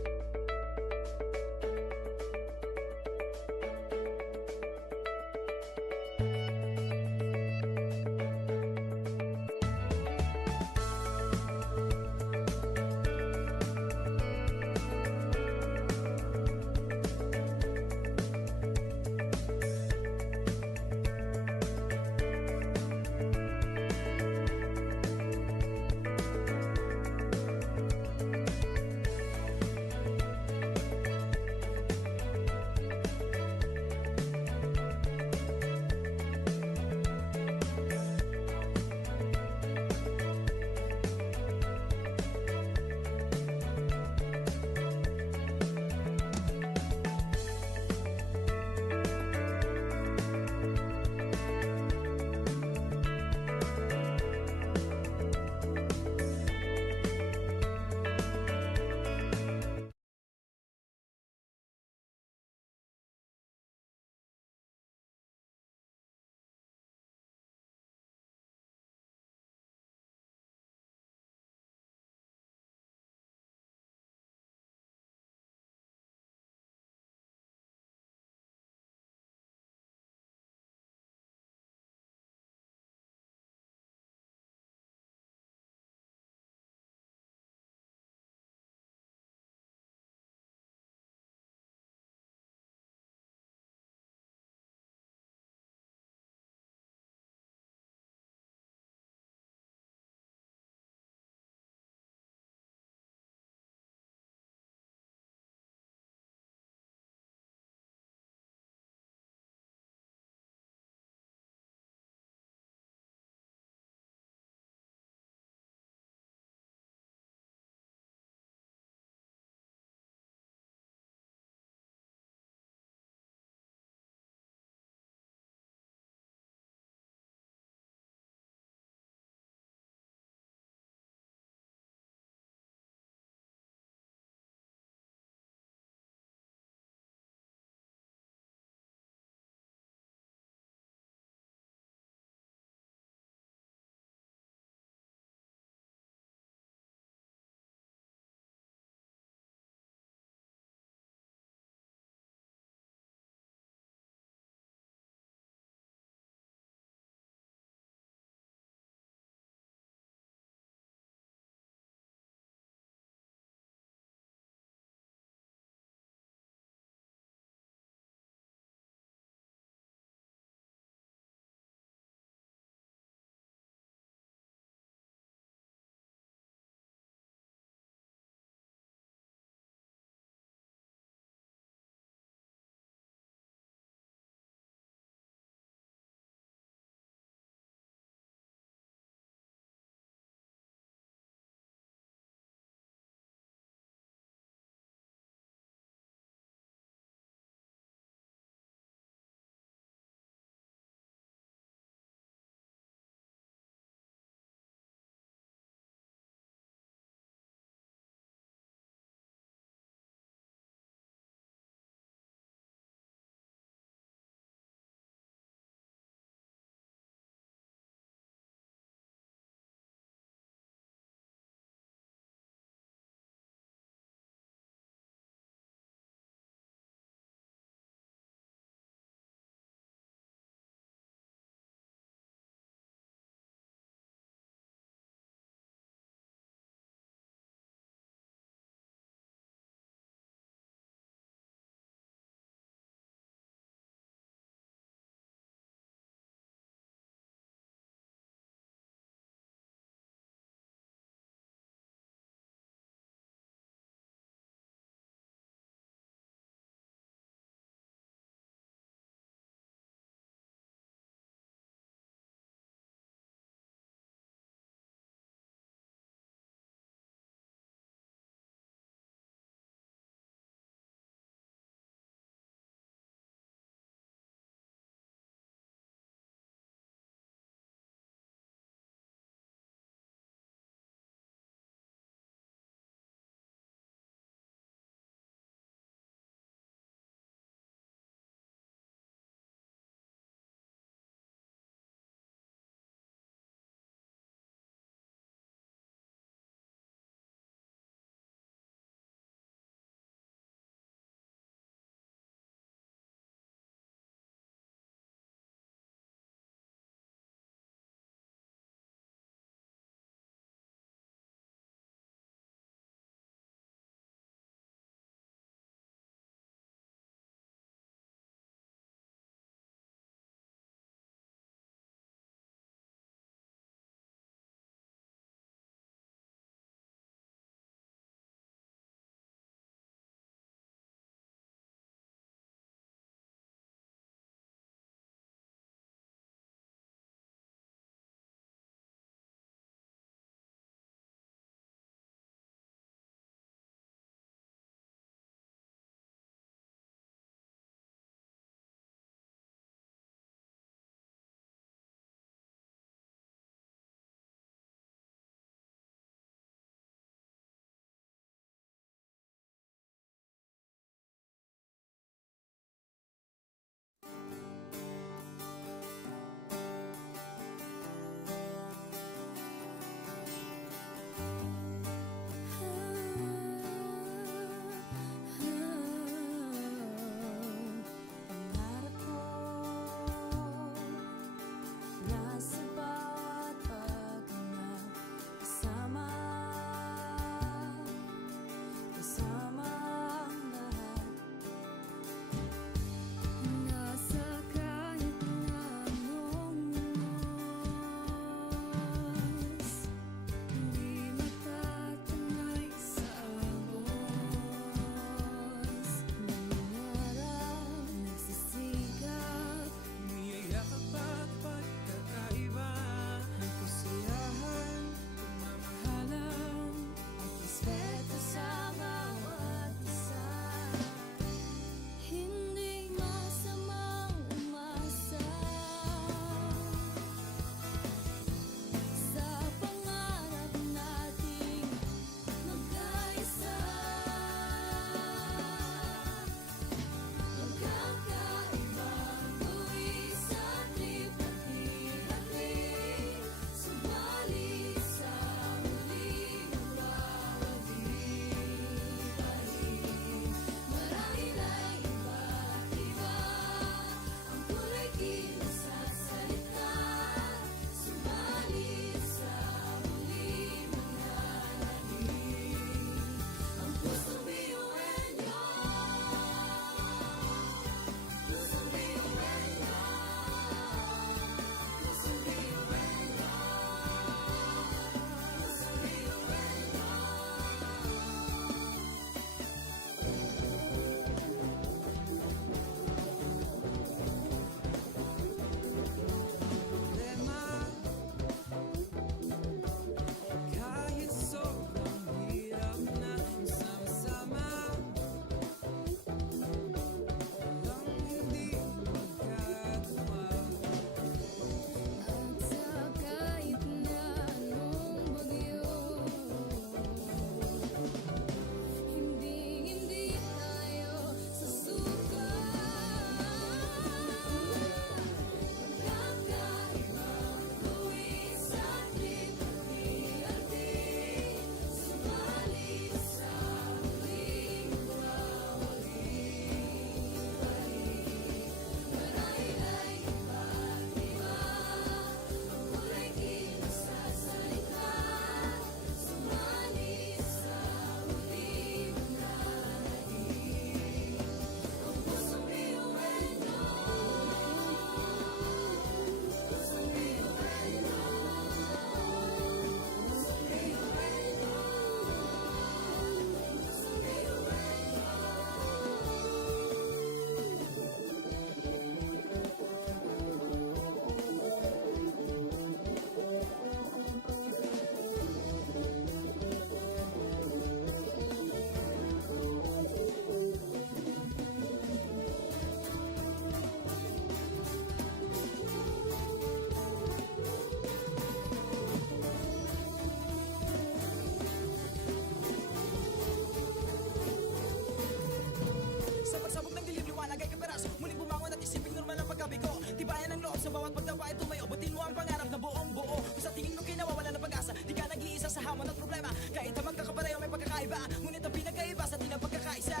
loob sa bawat pagdapa ay tumayo. Butin mo ang pangarap na buong buo. Kung sa tingin mo kinawawala ng pag-asa, di ka nag-iisa sa hamon at problema. Kahit ang magkakapareho may pagkakaiba, ngunit ang pinagkaiba sa atin ang pagkakaisa.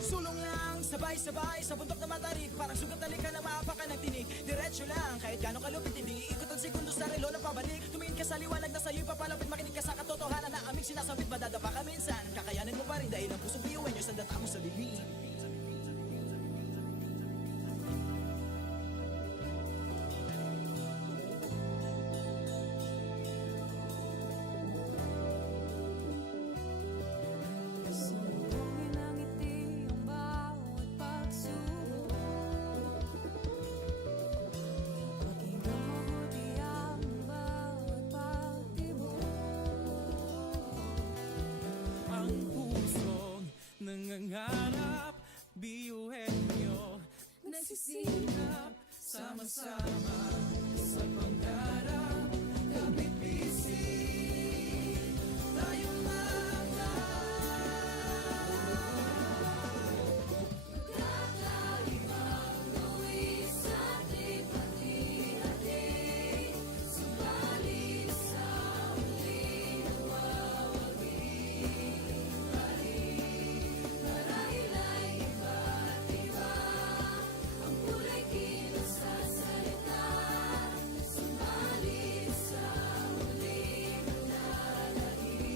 Sulong lang, sabay-sabay sa bundok na matarik. Parang sugat na lika na maapakan ng tinig. Diretso lang, kahit gano'ng kalupit hindi ikot ang segundo sa relo ng pabalik. Tumingin ka sa liwanag na sa'yo'y papalapit. Makinig ka sa katotohanan na aming sinasabit. Madadapa ka minsan, kakayanin mo pa rin dahil ang pusong biyuin nyo sa data mo sa bibig. Sumugin ang ngiti ang bawat pagsubok. Pakinggan mabuti ang bawat pagtibok. Ang pusong nangangarap, biyuhin nyo nagsisikap, sama-sama sa pangarap. Kapit bisig, tayo mga Kakaibang luwi sa ating pati-hati. Subalit sa huli nawawagi. Marahil ay iba't iba ang kulay kilos sa salita. Subalit sa huli manlalagi.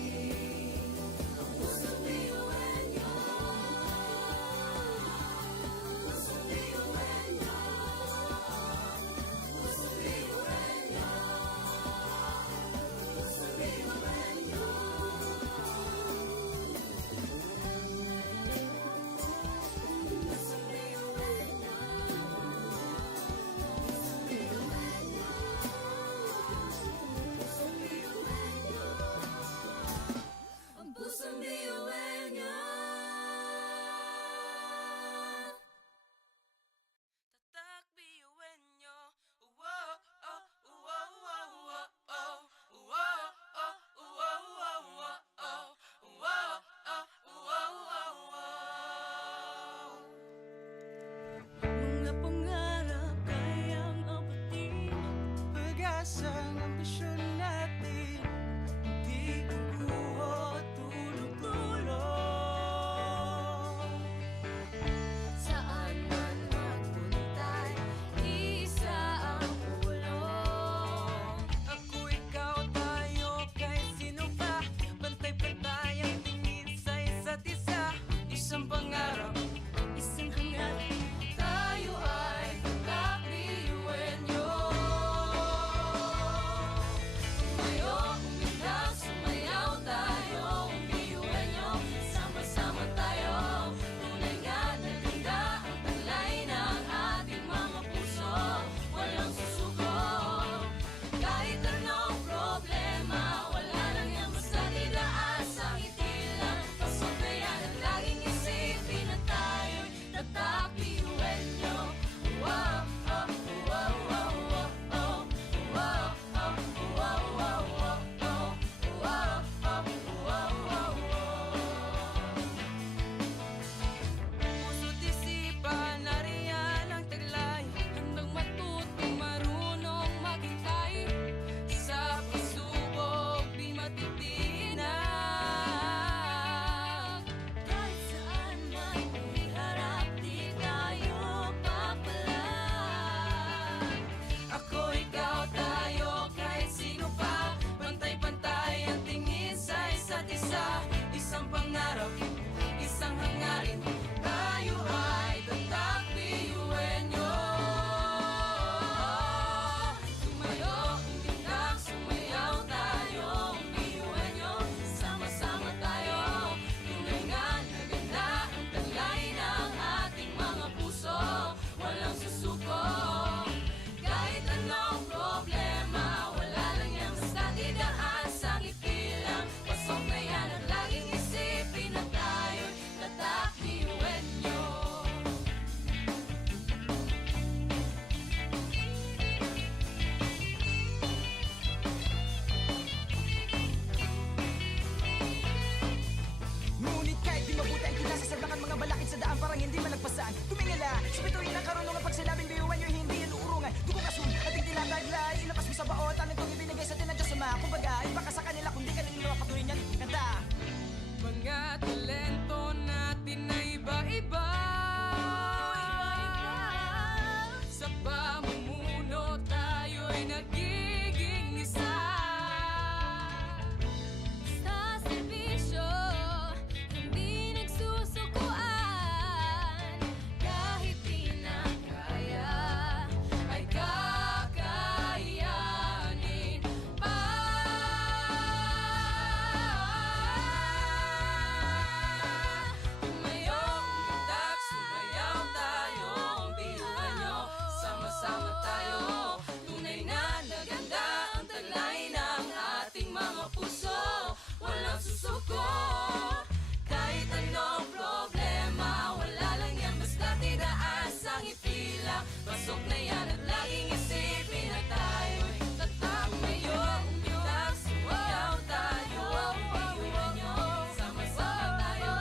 Pasok na yan at laging isipin na tayo'y tatak ngayon. Umitak, sumayaw tayo, biyuhan nyo, sama-sama tayo.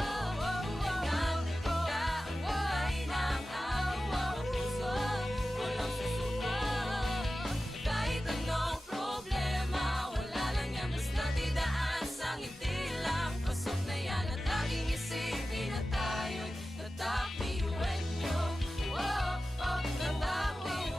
Tulingan, naganda ang kulay ng ating mga puso. Walang susuko. Kahit anong problema, wala lang yan, basta't idaan sa ngiti lang. Pasok na yan at laging isipin na tayo'y tatak, biyuhan nyo. Tatak, biyuhan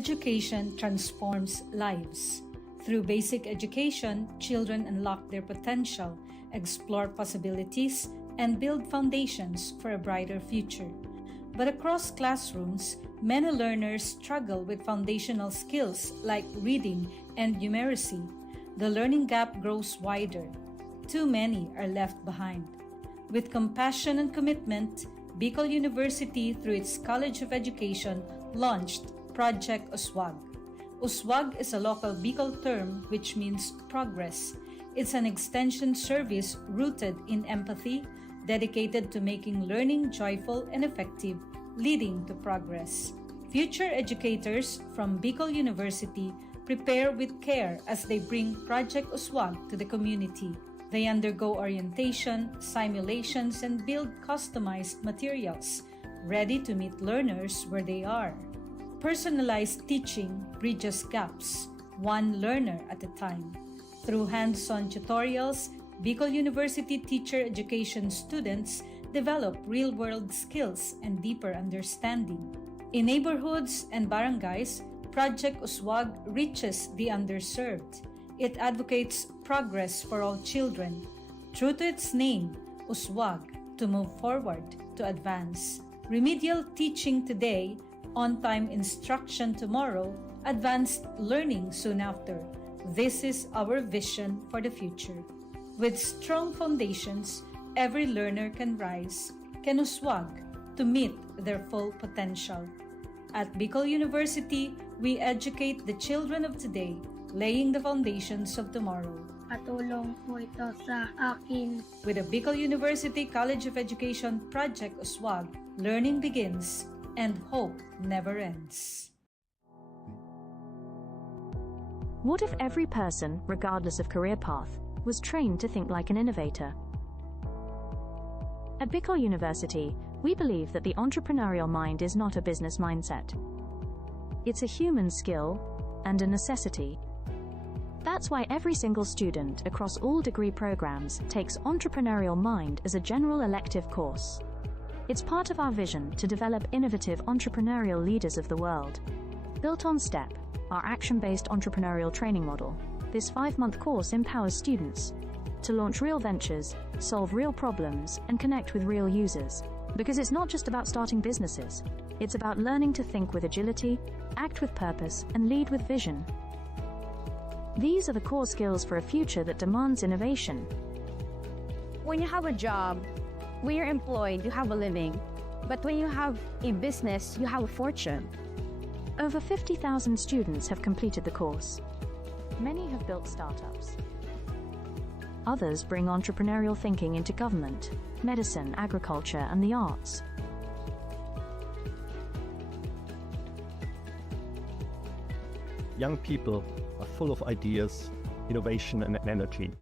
education transforms lives. Through basic education, children unlock their potential, explore possibilities, and build foundations for a brighter future. But across classrooms, many learners struggle with foundational skills like reading and numeracy. The learning gap grows wider. Too many are left behind. With compassion and commitment, Bicol University, through its College of Education, launched Project Uswag. Uswag is a local Bicol term which means progress. It's an extension service rooted in empathy, dedicated to making learning joyful and effective, leading to progress. Future educators from Bicol University prepare with care as they bring Project Uswag to the community. They undergo orientation, simulations, and build customized materials, ready to meet learners where they are. Personalized teaching bridges gaps, one learner at a time. Through hands-on tutorials, Bicol University teacher education students develop real-world skills and deeper understanding. In neighborhoods and barangays, Project Uswag reaches the underserved. It advocates progress for all children. True to its name, Uswag, to move forward, to advance. Remedial teaching today, on-time instruction tomorrow, advanced learning soon after. This is our vision for the future. With strong foundations, every learner can rise, can uswag, to meet their full potential. At Bicol University, we educate the children of today, laying the foundations of tomorrow. Patulong po ito sa akin. With the Bicol University College of Education Project Uswag, learning begins and hope never ends. What if every person, regardless of career path, was trained to think like an innovator? At Bicol University, we believe that the entrepreneurial mind is not a business mindset. It's a human skill and a necessity. That's why every single student across all degree programs takes Entrepreneurial Mind as a general elective course. It's part of our vision to develop innovative entrepreneurial leaders of the world. Built on STEP, our action-based entrepreneurial training model, this 5-month course empowers students to launch real ventures, solve real problems, and connect with real users. Because it's not just about starting businesses, it's about learning to think with agility, act with purpose, and lead with vision. These are the core skills for a future that demands innovation. When you have a job, when you're employed, you have a living. But when you have a business, you have a fortune. Over 50,000 students have completed the course. Many have built startups. Others bring entrepreneurial thinking into government, medicine, agriculture, and the arts. Young people are full of ideas, innovation, and energy.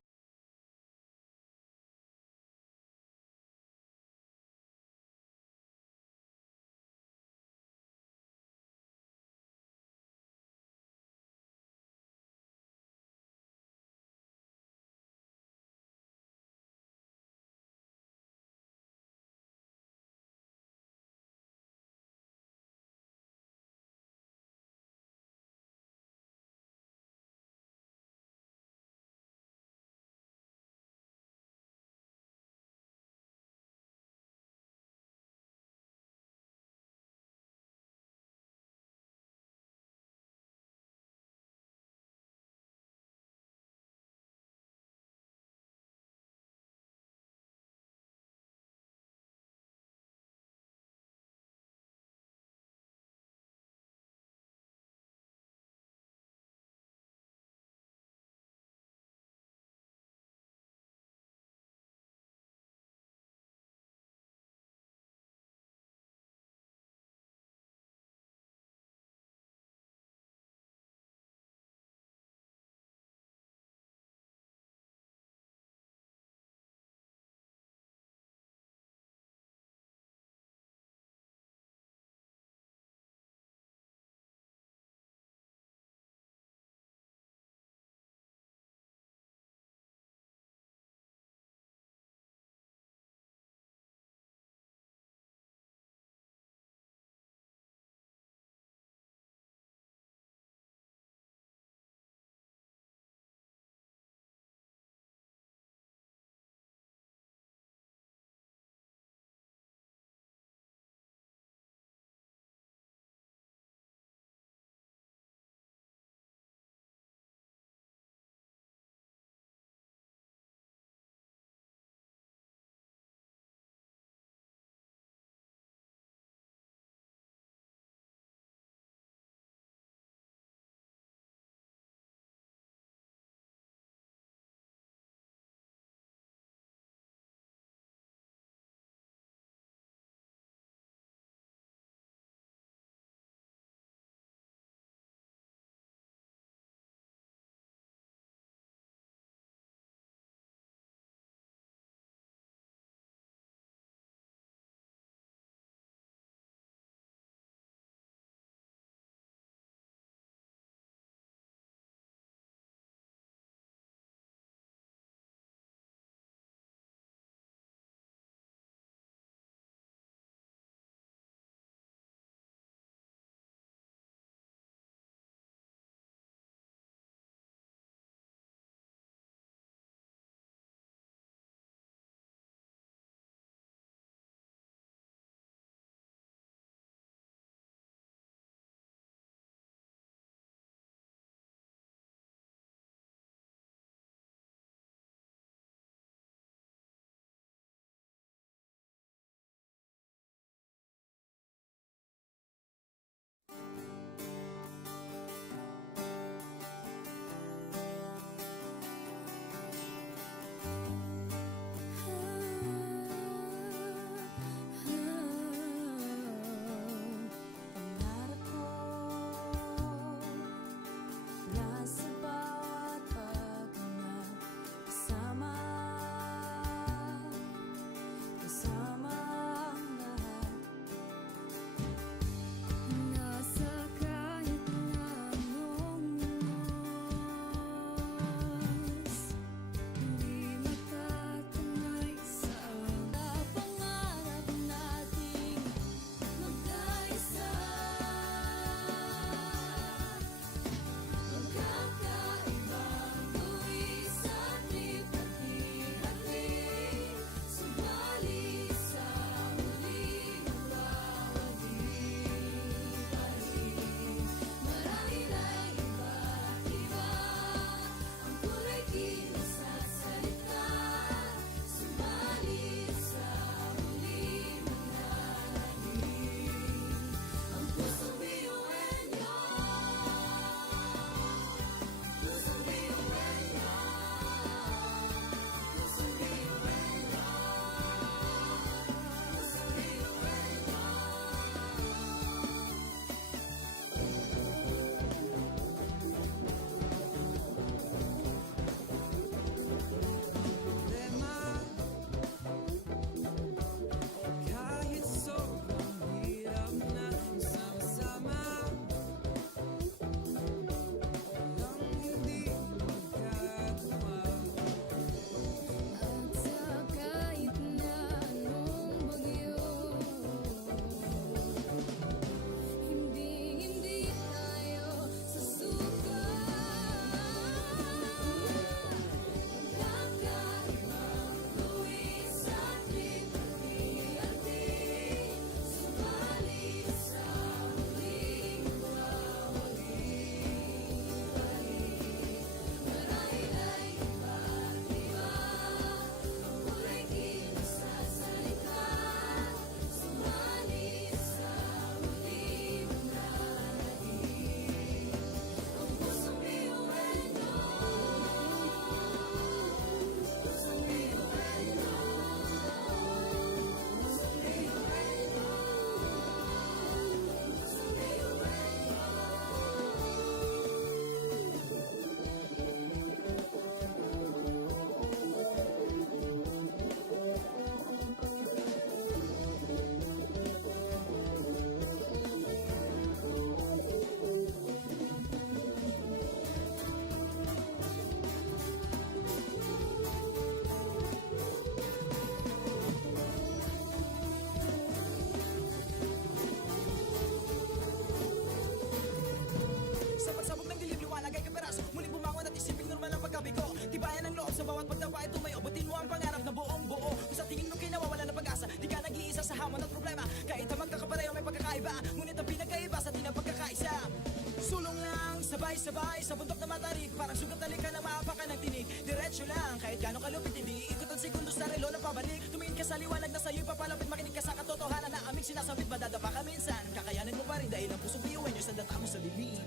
sa bahay, sa bundok na matarik, parang sugat talikan na maapakan ng tinig. Diretso lang, kahit gano'ng kalupit, hindi ikot ang segundo sa relo na pabalik. Tumingin ka sa liwanag na sa'yo'y papalapit, makinig ka sa katotohanan na aming sinasabit. Madadapa ka minsan, kakayanin mo pa rin dahil ang pusong biyuan nyo sa data mo sa dilim.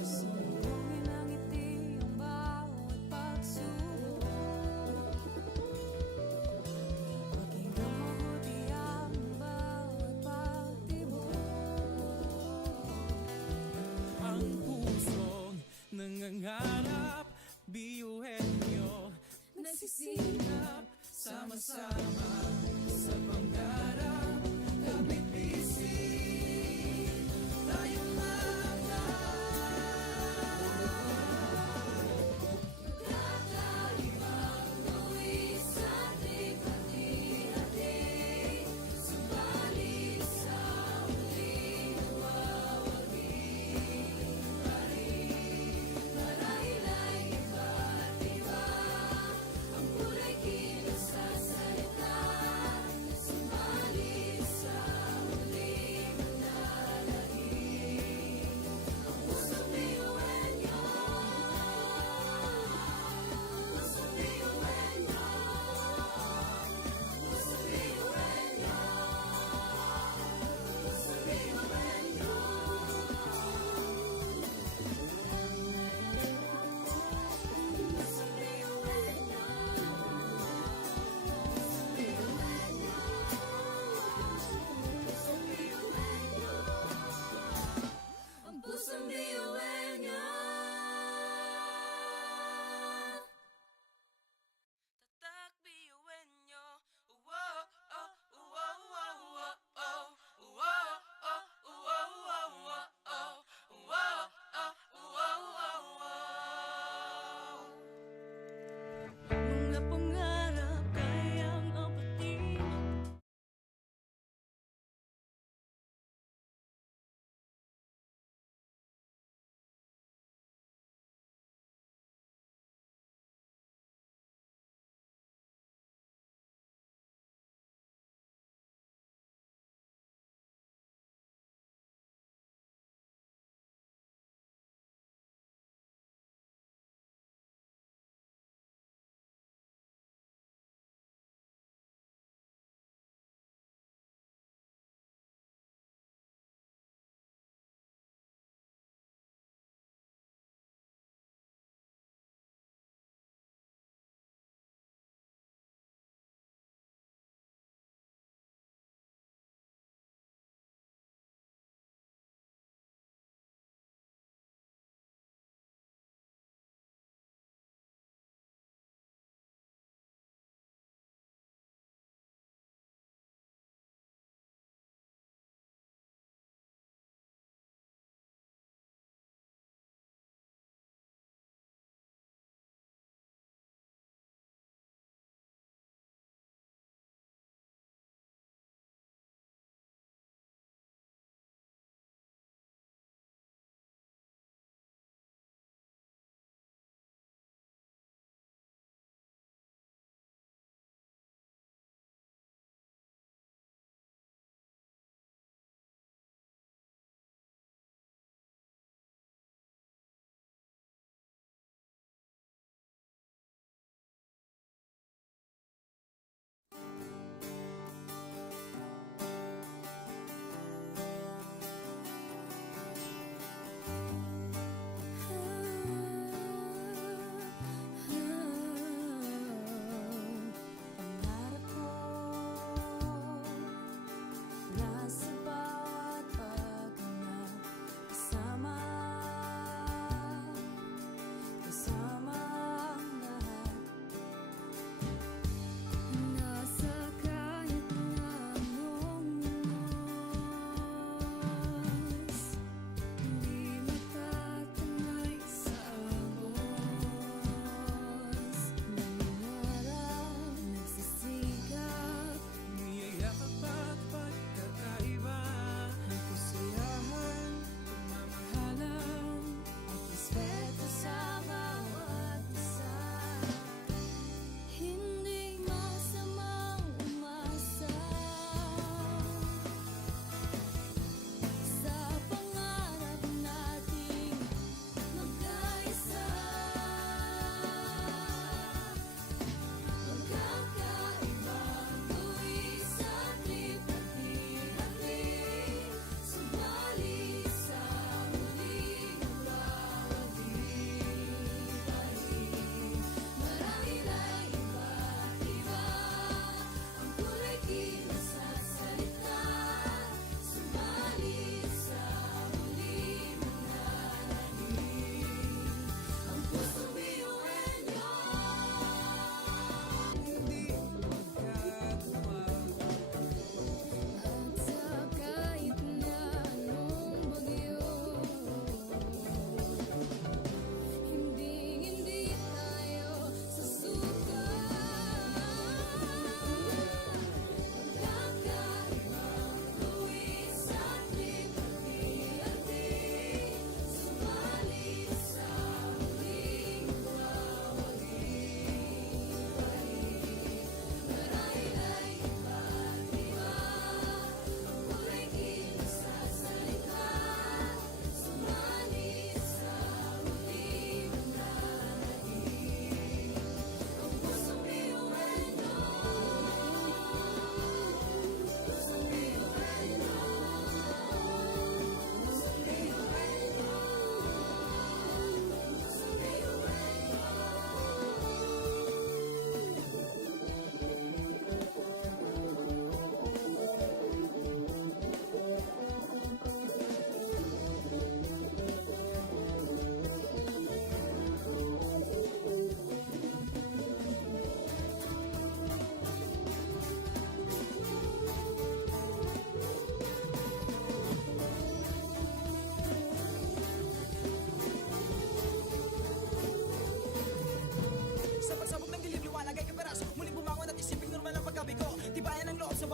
Sumbungin ang ngiti ang bawat pagsubok. Pakinggan mabuti ang bawat pagtibok. Ang pusong nangangarap,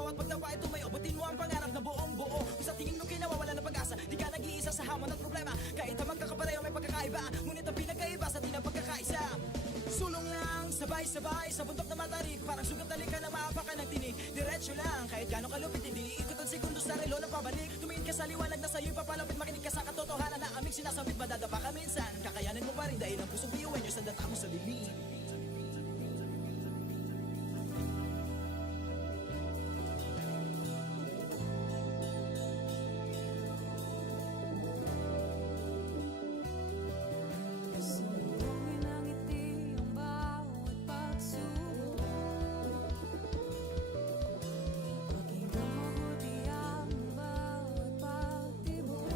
bawat pagdapa ay tumayo. Butin mo ang pangarap na buong buo. Kung sa tingin mo kinawawala ng pag-asa, di ka nag-iisa sa hamon at problema. Kahit ang magkakapareho may pagkakaiba, ngunit ang pinagkaiba sa tinang pagkakaisa. Sulong lang, sabay-sabay sa bundok na matarik. Parang sugat na lika na maapakan ng tinig. Diretso lang, kahit gano'ng kalupit hindi ikot ang segundo sa relo ng pabalik. Tumingin ka sa liwanag na sa'yo'y papalapit. Makinig ka sa katotohanan na aming sinasambit. Madadapa ka minsan, kakayanin mo pa rin dahil ang pusong biyuin nyo sa data mo sa dilim. Sumugin ang ngiti ang bawat pagsubok. Pakinggan mabuti ang bawat pagtibok.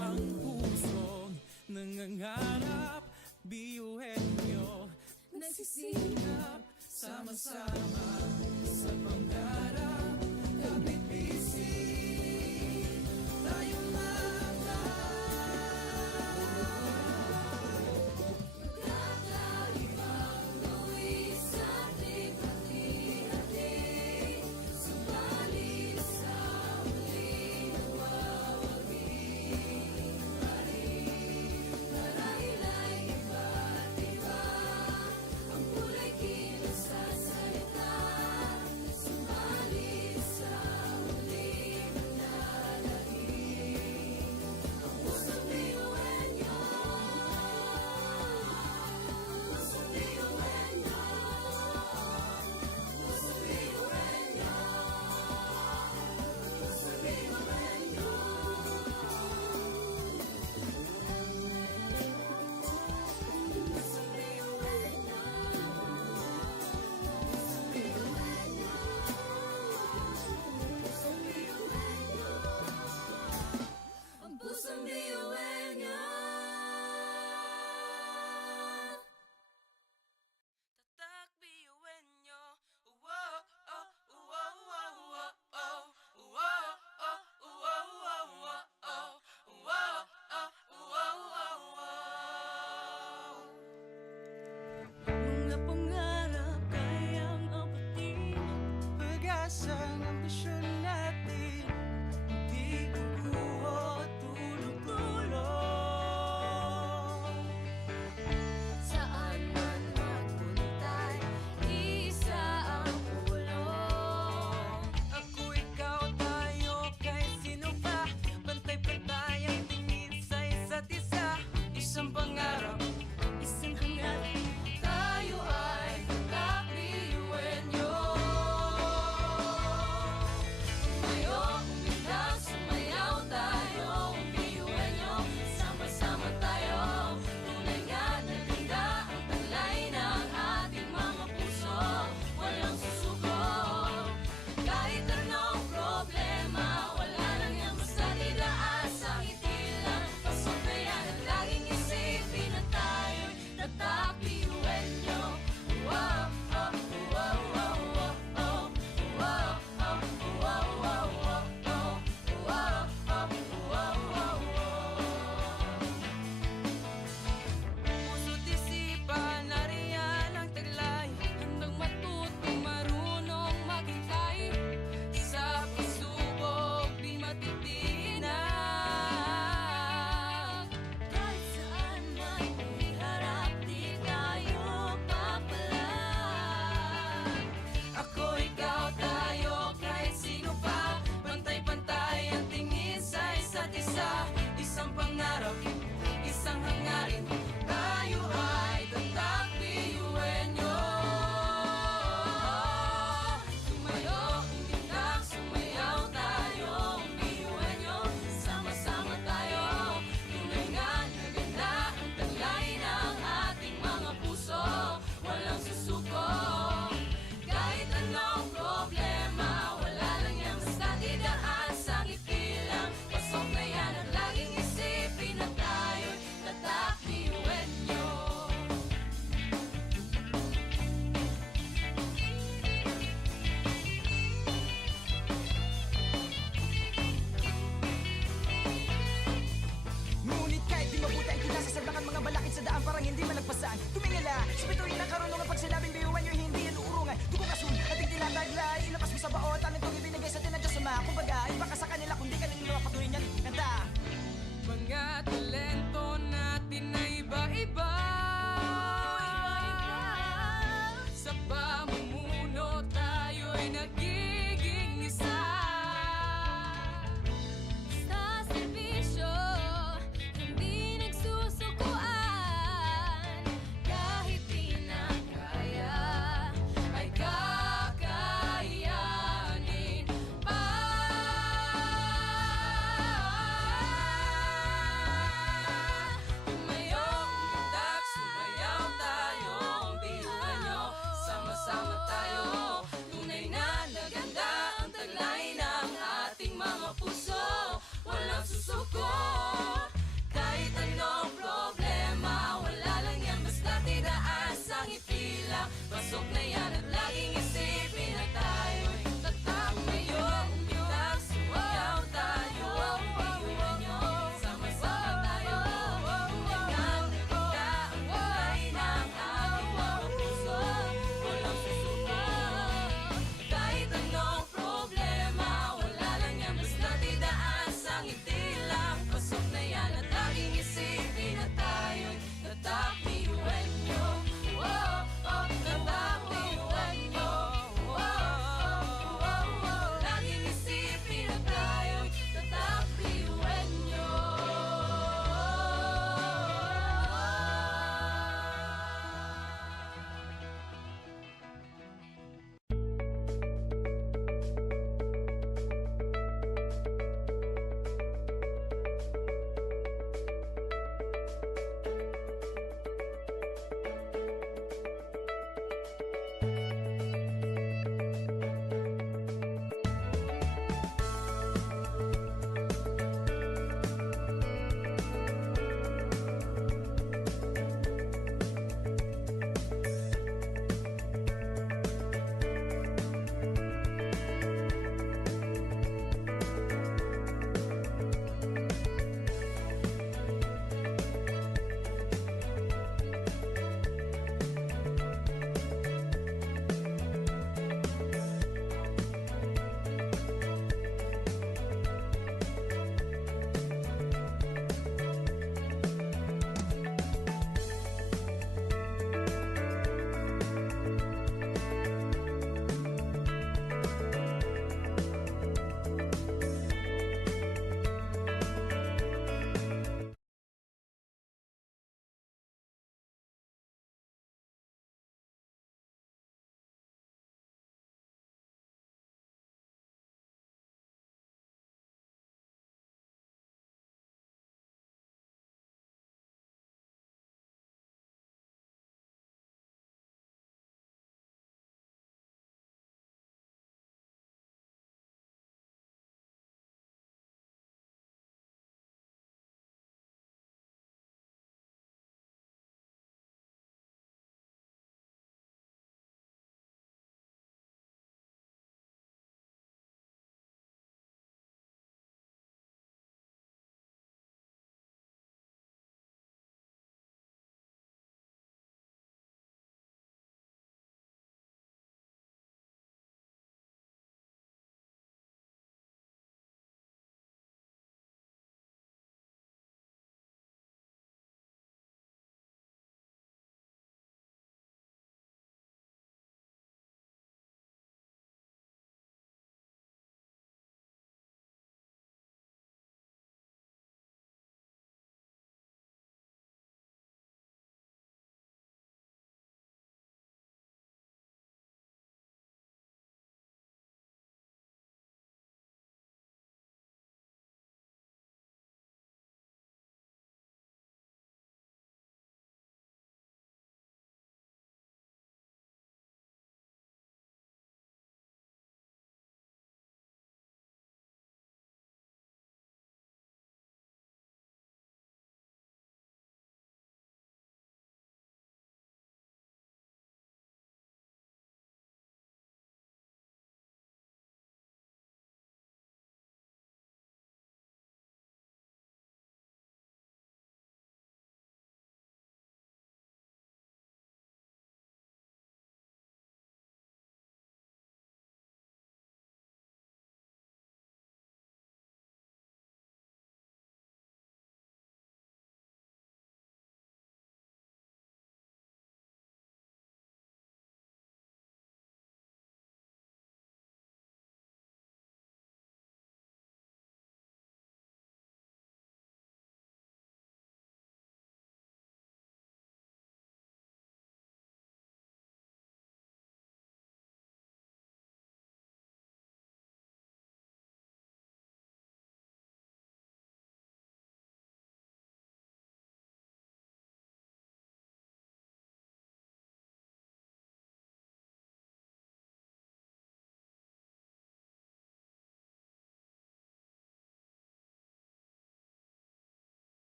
Ang pusong nangangarap, biyuhin nyo. Nagsisikap, sama-sama sa pangarap. Kapit bisig, tayong mga Kakaibang luwi sa ating hati-hati. Subalit sa huli nawawagi pa rin. Marahil ay iba't iba ang kulay kilos sa salita. Subalit sa huli manlalait ang pusong biyuhin niyo. Pusong biyuhin niyo. Pusong biyuhin niyo. Pusong biyuhin niyo. Pusong biyuhin niyo. Pusong biyuhin niyo. Pusong biyuhin niyo. Ang pusong biyuhin niyo. Tatak biyuhin nyo. Uwo, oh, uwo, uwo, uwo, oh. Uwo, oh, uwo, uwo, uwo, oh. Uwo, oh, uwo, uwo, uwo. Mga pangarap kayang abutin. pag-asang ambisyon natin. Hindi kukuha tulong-tulong. Saan man magpuntay, isa ang pulong. Ako, ikaw, tayo, kahit sino pa. Pantay-pantay ang tingin sa isa't isa. Isang pangarap, isang hangarin. Tayo ay kakabiyuhin nyo. mga talento natin na iba-iba. Sa pamumuno tayo'y nagiging isa. Sa serbisyo, hindi nagsusukuan. Kahit di na kaya, ay kakayanin pa. Tumayo, kumita,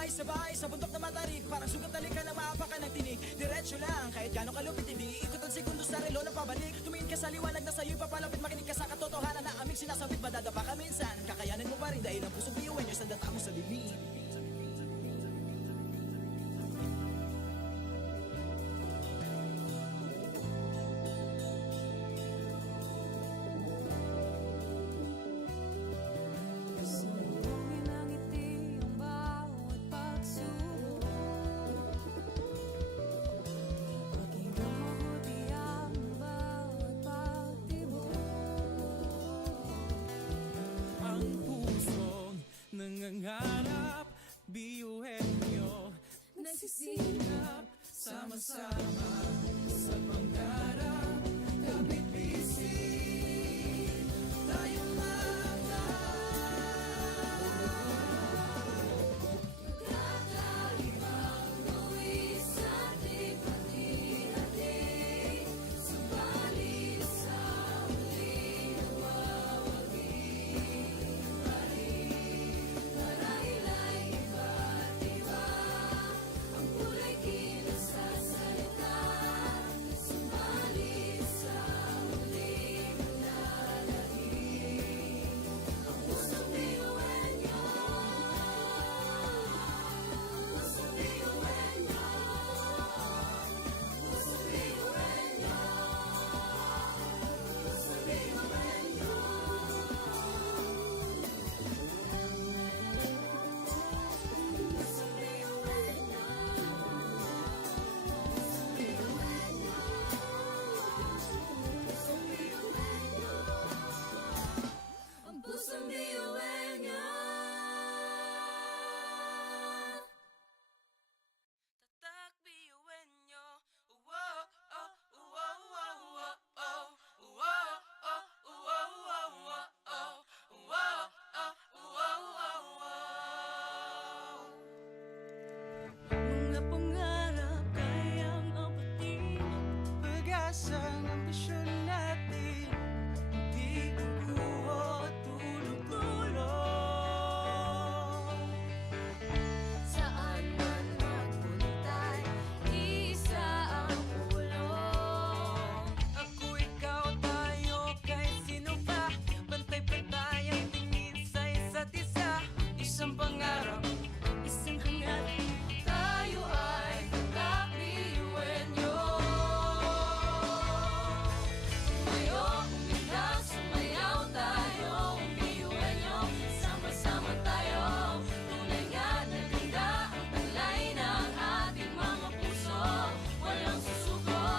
Sabay-sabay sa bundok na matarik, parang sugat talikan na maapakan ng tinig. Diretso lang, kahit gano'ng kalupit hindi ikot ang segundo sa relo na pabalik. Tumingin ka sa liwanag na sa'yo'y papalapit, makinig ka sa katotohanan na aming sinasabit. Madadapa ka minsan, kakayanin mo pa rin dahil ang pusong biyuin nyo sa data mo sa dilim. Sumbungin ang ngiti ang bawat pagsubok. Pakinggan mabuti ang bawat pagtibok. Ang pusong nangangarap, biyuhin nyo, nagsisikap, sama-sama sa pangarap. Kapit bisig, tayong mga Kakaibang luwi sa ating hati-hati, subalit sa huli nawawagi pa rin. Marahil ay iba't iba ang kulay kinasasalita, subalit sa huli manlalagi ang pusong biyuhin nyo. Pusong biyuhin nyo. Pusong biyuhin nyo. Pusong biyuhin nyo. Pusong biyuhin nyo. Pusong biyuhin nyo. Pusong biyuhin nyo. Ang pusong biyuhin nyo. Tatak biyuhin nyo. Wow, oh, wow, wow, wow, oh. Wow, oh, wow, wow, wow, oh. Wow, oh, wow, wow, wow. Mga pangarap kayang abutin. pag-asang ambisyon natin, hindi kukuha tulog-tulog. Saan man magpuntay, isa ang ulo. Ako, ikaw, tayo, kahit sino pa. Pantay-pantay ang tingin sa isa't isa. Isang pangarap, Isang hangarin, tayo ay kakabiyuhin nyo. Tumayo, umilag, sumayaw tayo, biyuhin nyo. Sama-sama tayo, tunay nga na ganda ang talay ng ating mga puso. Walang susuko,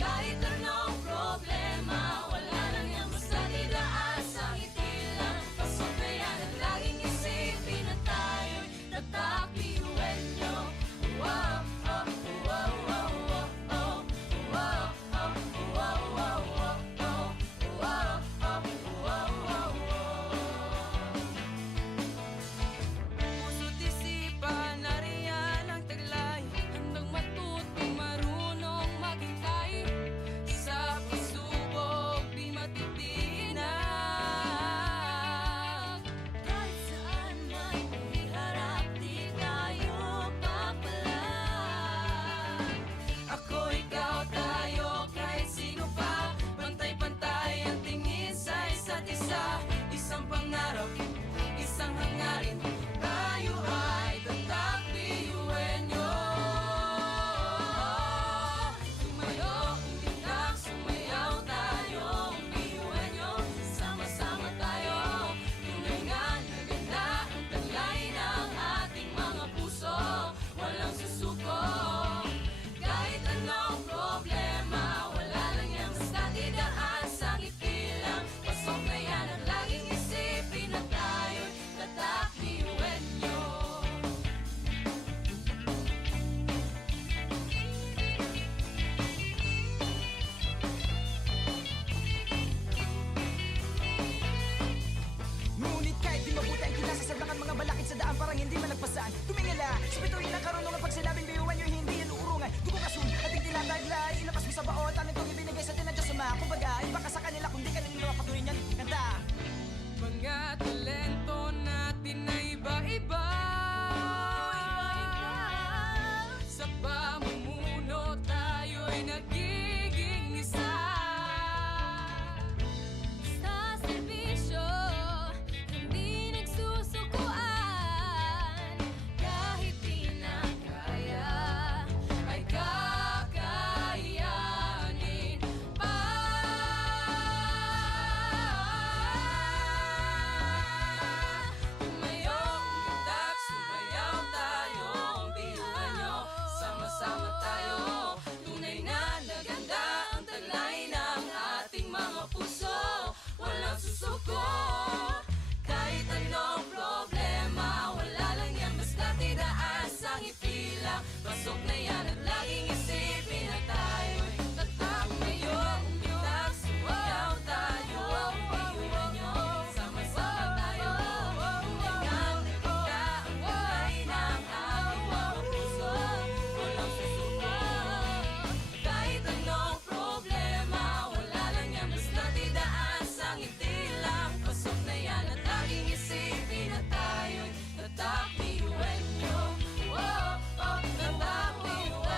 kahit anong problema, wala lang yan basta didaan sa ngiti lang. Pasok na yan ang laging isipin na tayo'y tatakbiyuhin nyo. Wow, oh, wow, wow, wow, oh. Wow, oh, wow, wow, wow, oh. Wow, oh, wow, wow, wow. puso't isipan, nariyan ang taglay. Handang matutong marunong maghintay. Sa pagsubok, di matitinag. Kahit saan man iharap, di tayo papalag. Ako, ikaw, tayo, kahit sino pa. Pantay-pantay ang tingin sa isa't isa. Isang pangarap, isang hangarin. Tayo ay tatakbiyuhin nyo. Tumayo, umilag, sumayaw tayo, biyuhin nyo. Sama-sama tayo, tunay nga na ganda ang talay ng ating mga puso. Walang susuko, kahit anong problema, wala lang yan basta didaan sa ngiti lang. Pasok na yan ang laging isipin na tayo'y tatakbiyuhin nyo. Ngunit kahit di mabuti ang kinasasabakan mga balakid sa daan parang hindi malagpasan. Tumingala, sa bituin ng karunungan pag sinabing biyuhan nyo hindi yan uurungan. Dugo kasun, ating tinataglay, ilapas mo sa baon, tanong itong ibinigay sa atin ng Diyos Ama. Kumbaga, iba ka sa kanila kung di ka nila mapatuloy niyan. Kanta! Mga talento natin na iba-iba. Pasok na yan at laging isipin na tayo'y tatak ngayon. Umitak, sumayaw tayo, biyuhan nyo, sama-sama tayo. Tulingan na ganda ang kulay ng ating mga puso. Walang susuko. Kahit anong problema, wala lang yan basta't idaan sa ngiti lang. Pasok na yan at laging isipin na tayo'y tatak, biyuhan nyo. Tatak, biyuhan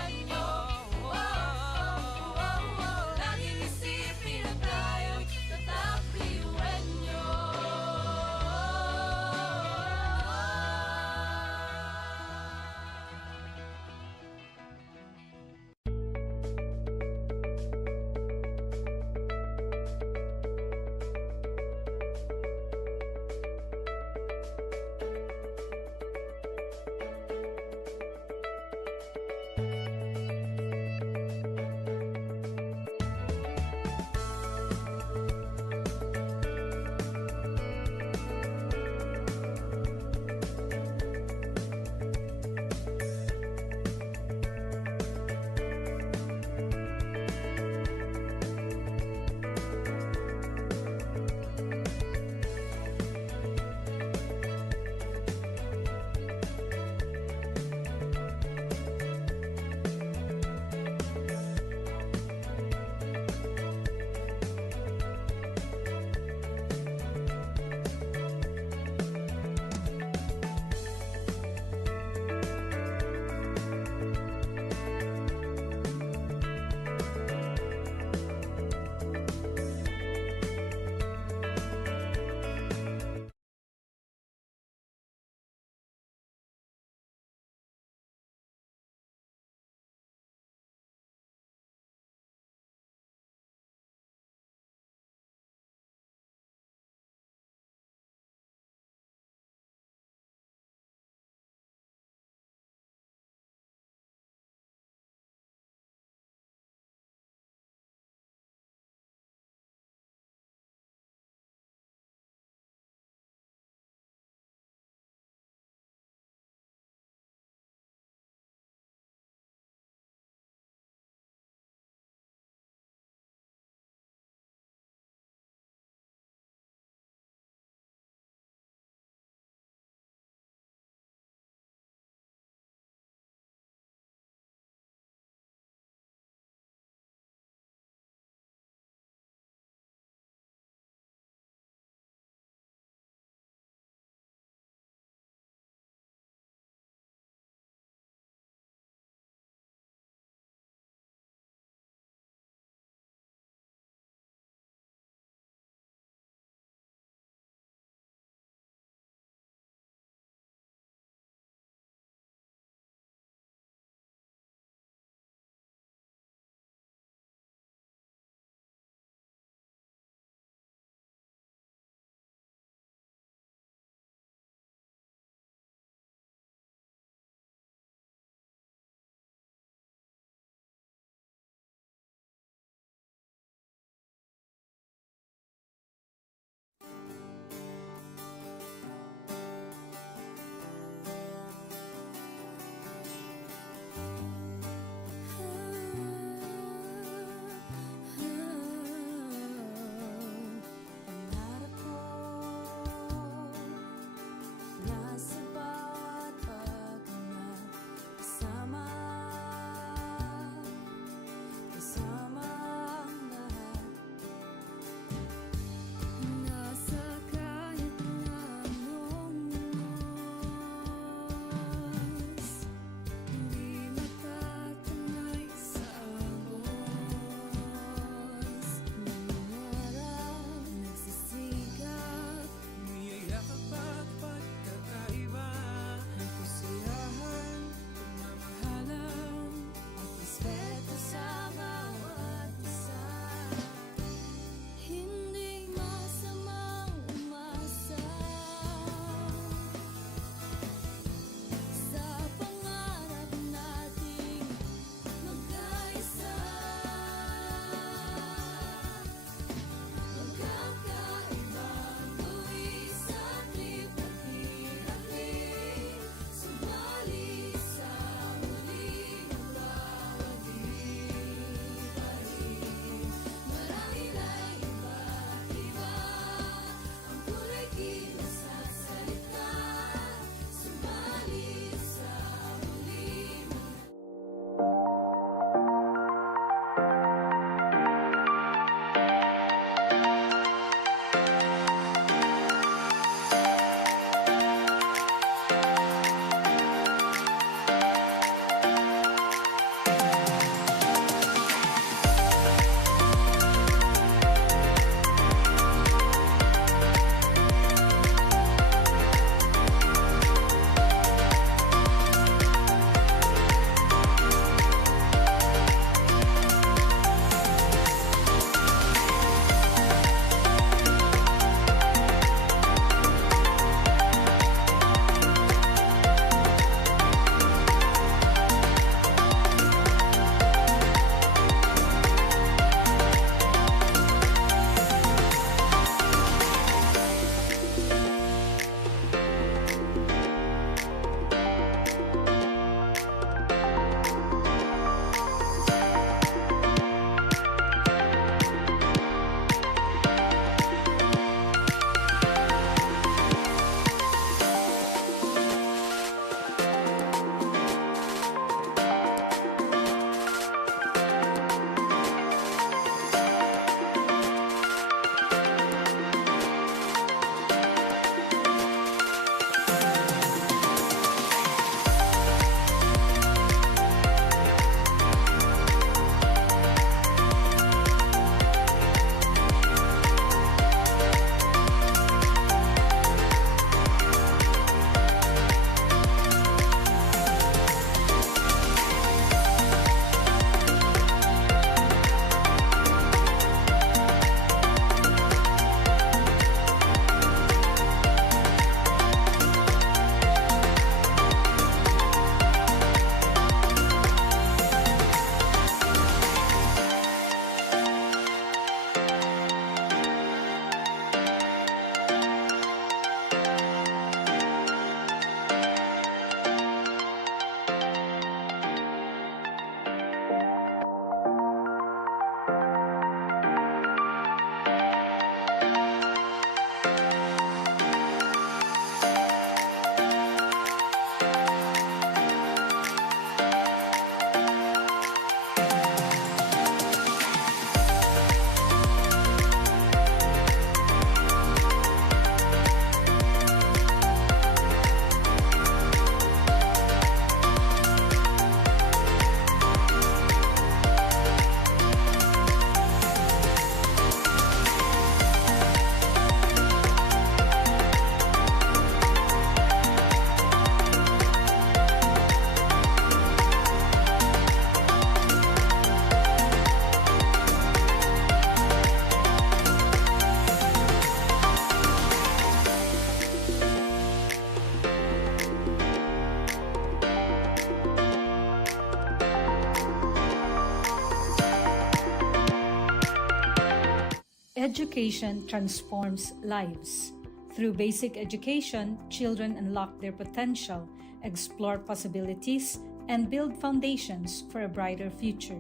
Education transforms lives. Through basic education, children unlock their potential, explore possibilities, and build foundations for a brighter future.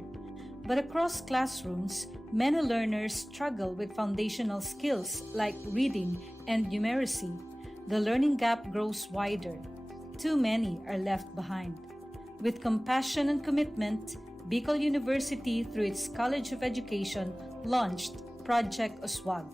But across classrooms, many learners struggle with foundational skills like reading and numeracy. The learning gap grows wider. Too many are left behind. With compassion and commitment, Bicol University, through its College of Education, launched Project Uswag.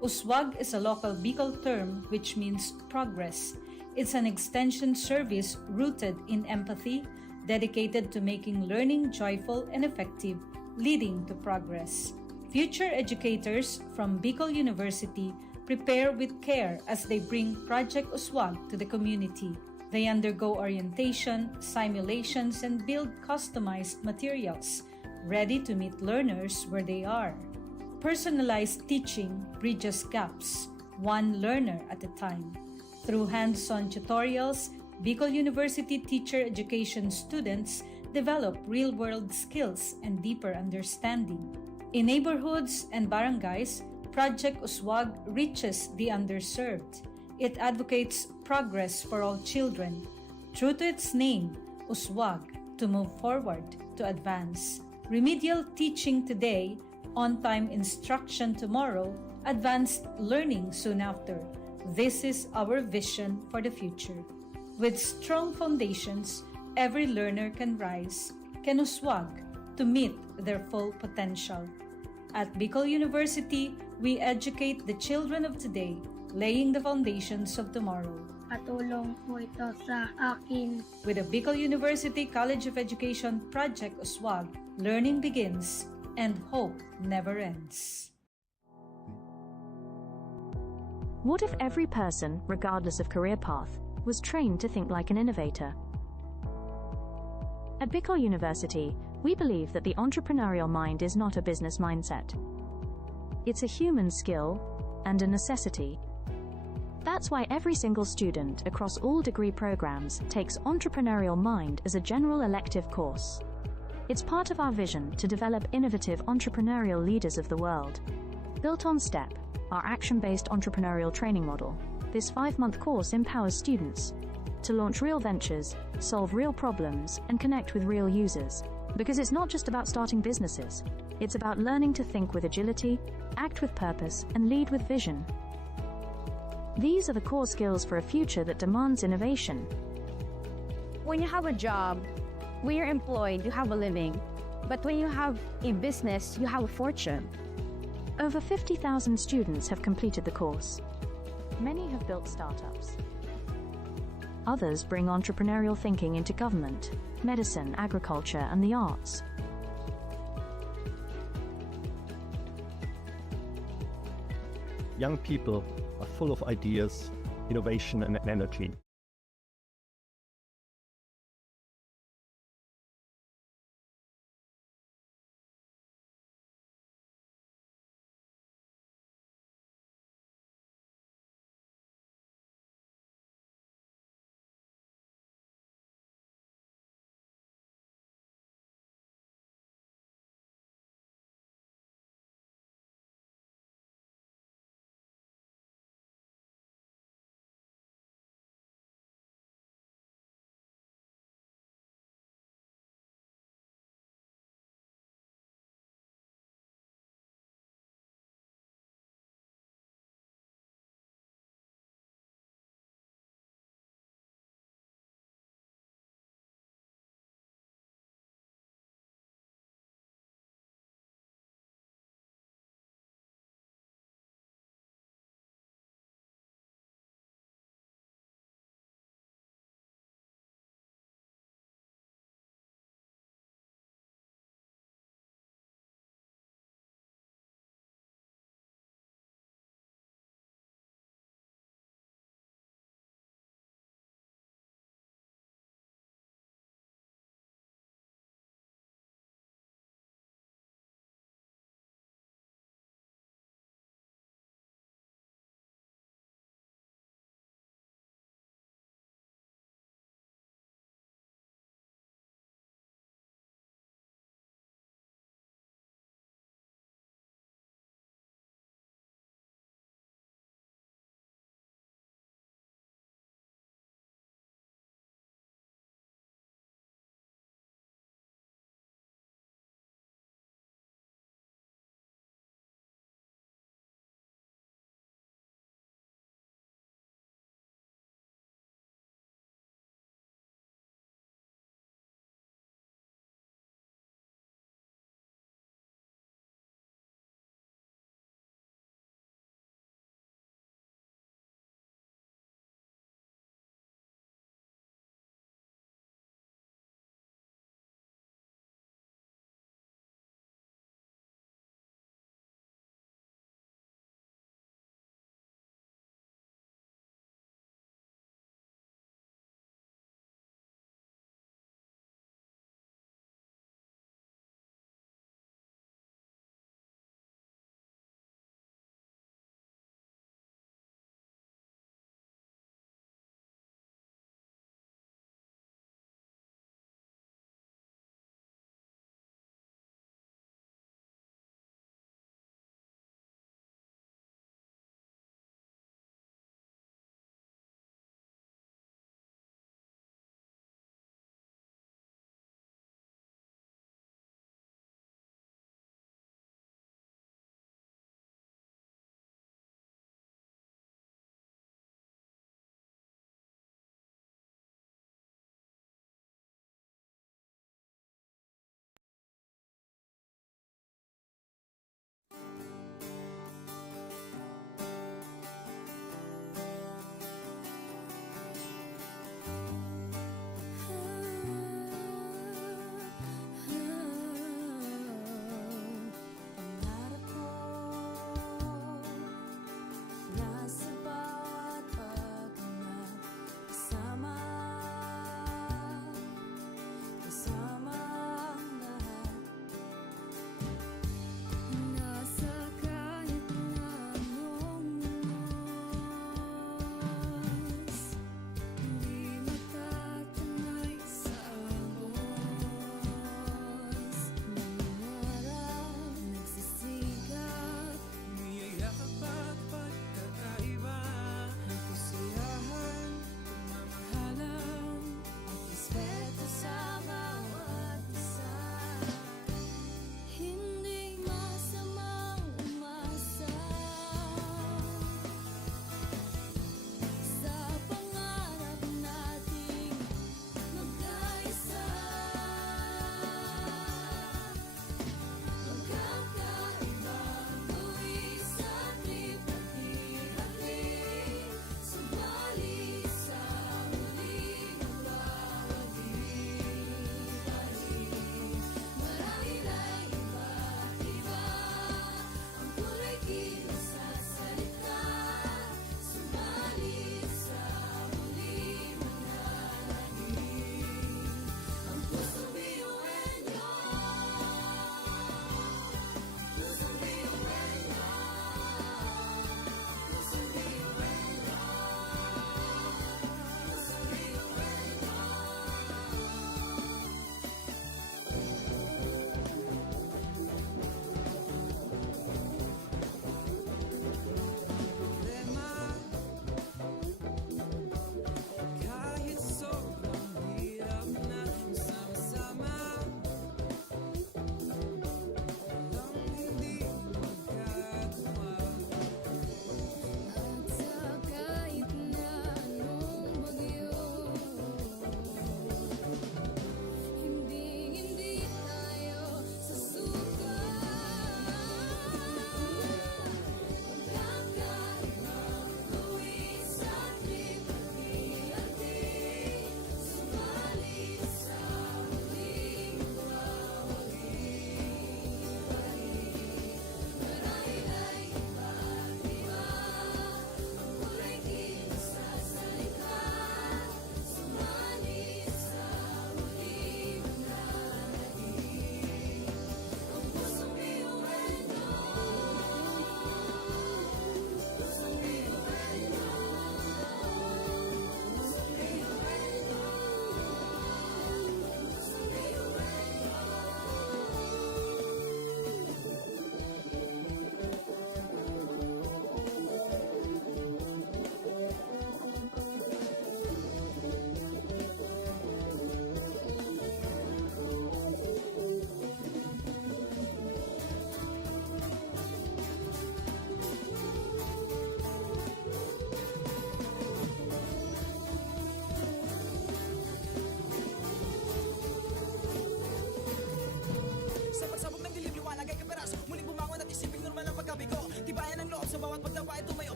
Uswag is a local Bicol term which means progress. It's an extension service rooted in empathy, dedicated to making learning joyful and effective, leading to progress. Future educators from Bicol University prepare with care as they bring Project Uswag to the community. They undergo orientation, simulations, and build customized materials, ready to meet learners where they are. Personalized teaching bridges gaps, one learner at a time. Through hands-on tutorials, Bicol University teacher education students develop real-world skills and deeper understanding. In neighborhoods and barangays, Project Uswag reaches the underserved. It advocates progress for all children. True to its name, Uswag, to move forward, to advance. Remedial teaching today, on-time instruction tomorrow, advanced learning soon after. This is our vision for the future. With strong foundations, every learner can rise, can uswag, to meet their full potential. At Bicol University, we educate the children of today, laying the foundations of tomorrow. Patulong po ito sa akin. With the Bicol University College of Education Project Uswag, learning begins and hope never ends. What if every person, regardless of career path, was trained to think like an innovator? At Bicol University, we believe that the entrepreneurial mind is not a business mindset. It's a human skill and a necessity. That's why every single student across all degree programs takes Entrepreneurial Mind as a general elective course. It's part of our vision to develop innovative entrepreneurial leaders of the world. Built on STEP, our action-based entrepreneurial training model, this 5-month course empowers students to launch real ventures, solve real problems, and connect with real users. Because it's not just about starting businesses, it's about learning to think with agility, act with purpose, and lead with vision. These are the core skills for a future that demands innovation. When you have a job, when you're employed, you have a living. But when you have a business, you have a fortune. Over 50,000 students have completed the course. Many have built startups. Others bring entrepreneurial thinking into government, medicine, agriculture, and the arts. Young people are full of ideas, innovation, and energy.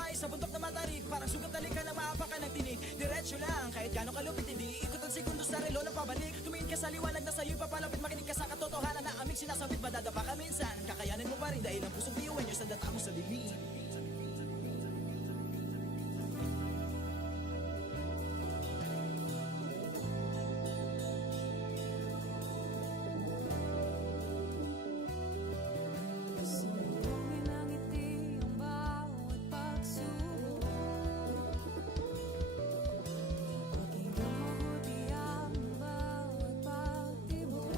buhay sa bundok na matarik, parang sugat na lika na maapakan ng tinig. Diretso lang, kahit gano'ng kalupit hindi ikot ang segundo sa relo ng pabalik. Tumingin ka sa liwanag na sa'yo'y papalapit, makinig ka sa katotohanan na aming sinasabit. Madadapa ka minsan, kakayanin mo pa rin dahil ang pusong biyuan nyo sa data mo sa dilim. Sumbongin ang ngiti ang bawat pagsubok. Pakinggan mabuti ang bawat pagtibok.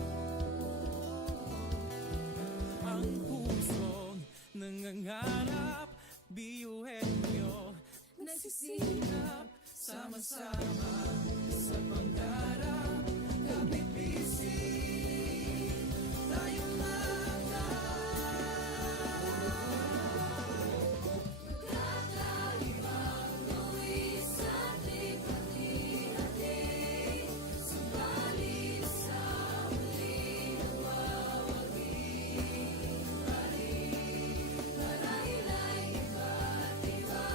Ang pusong nangangarap, biyuhin nyo. Nagsisilap, Sama-sama sa pangarap, kapit bisig, tayong kakaibang luwi sa ating hati-hati. Subalit sa huli nawawagi pa rin. Marahil ay iba't iba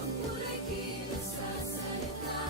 ang kulay kilos sa salita.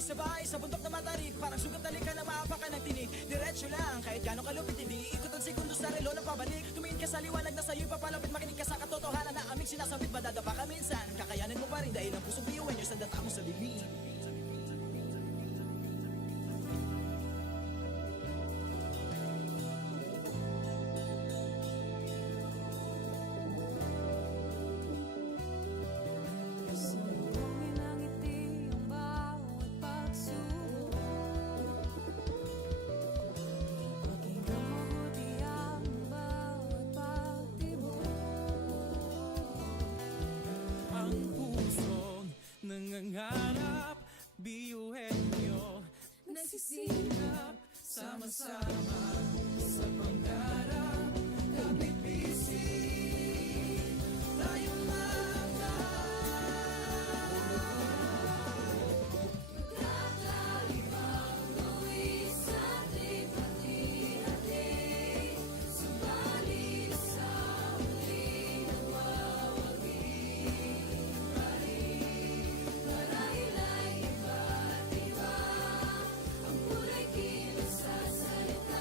Sabay-sabay sa bundok na matarik, parang sugat na lika na maapakan ng tinig. Diretso lang, kahit gano'ng kalupit hindi ikot ang segundo sa relo ng pabalik. Tumingin ka sa liwanag na sa'yo'y papalapit, makinig ka sa katotohanan na aming sinasabit. Madadapa ka minsan, kakayanin mo pa rin dahil ang pusong biyuan nyo sa data mo sa dilim. Salubungin ng ngiti ang bawat pagsubok. Pakinggan mabuti ang bawat pagtibok. Ang pusong nangangarap, biyuhin nyo nagsisikap, sama-sama sa pangarap. Kapit bisig, tayo Kakaibang buwis sa ating pati-hati, subalit sa muling nawawagi pa rin. Marahil ay iba't iba ang kulay kilos sa salita.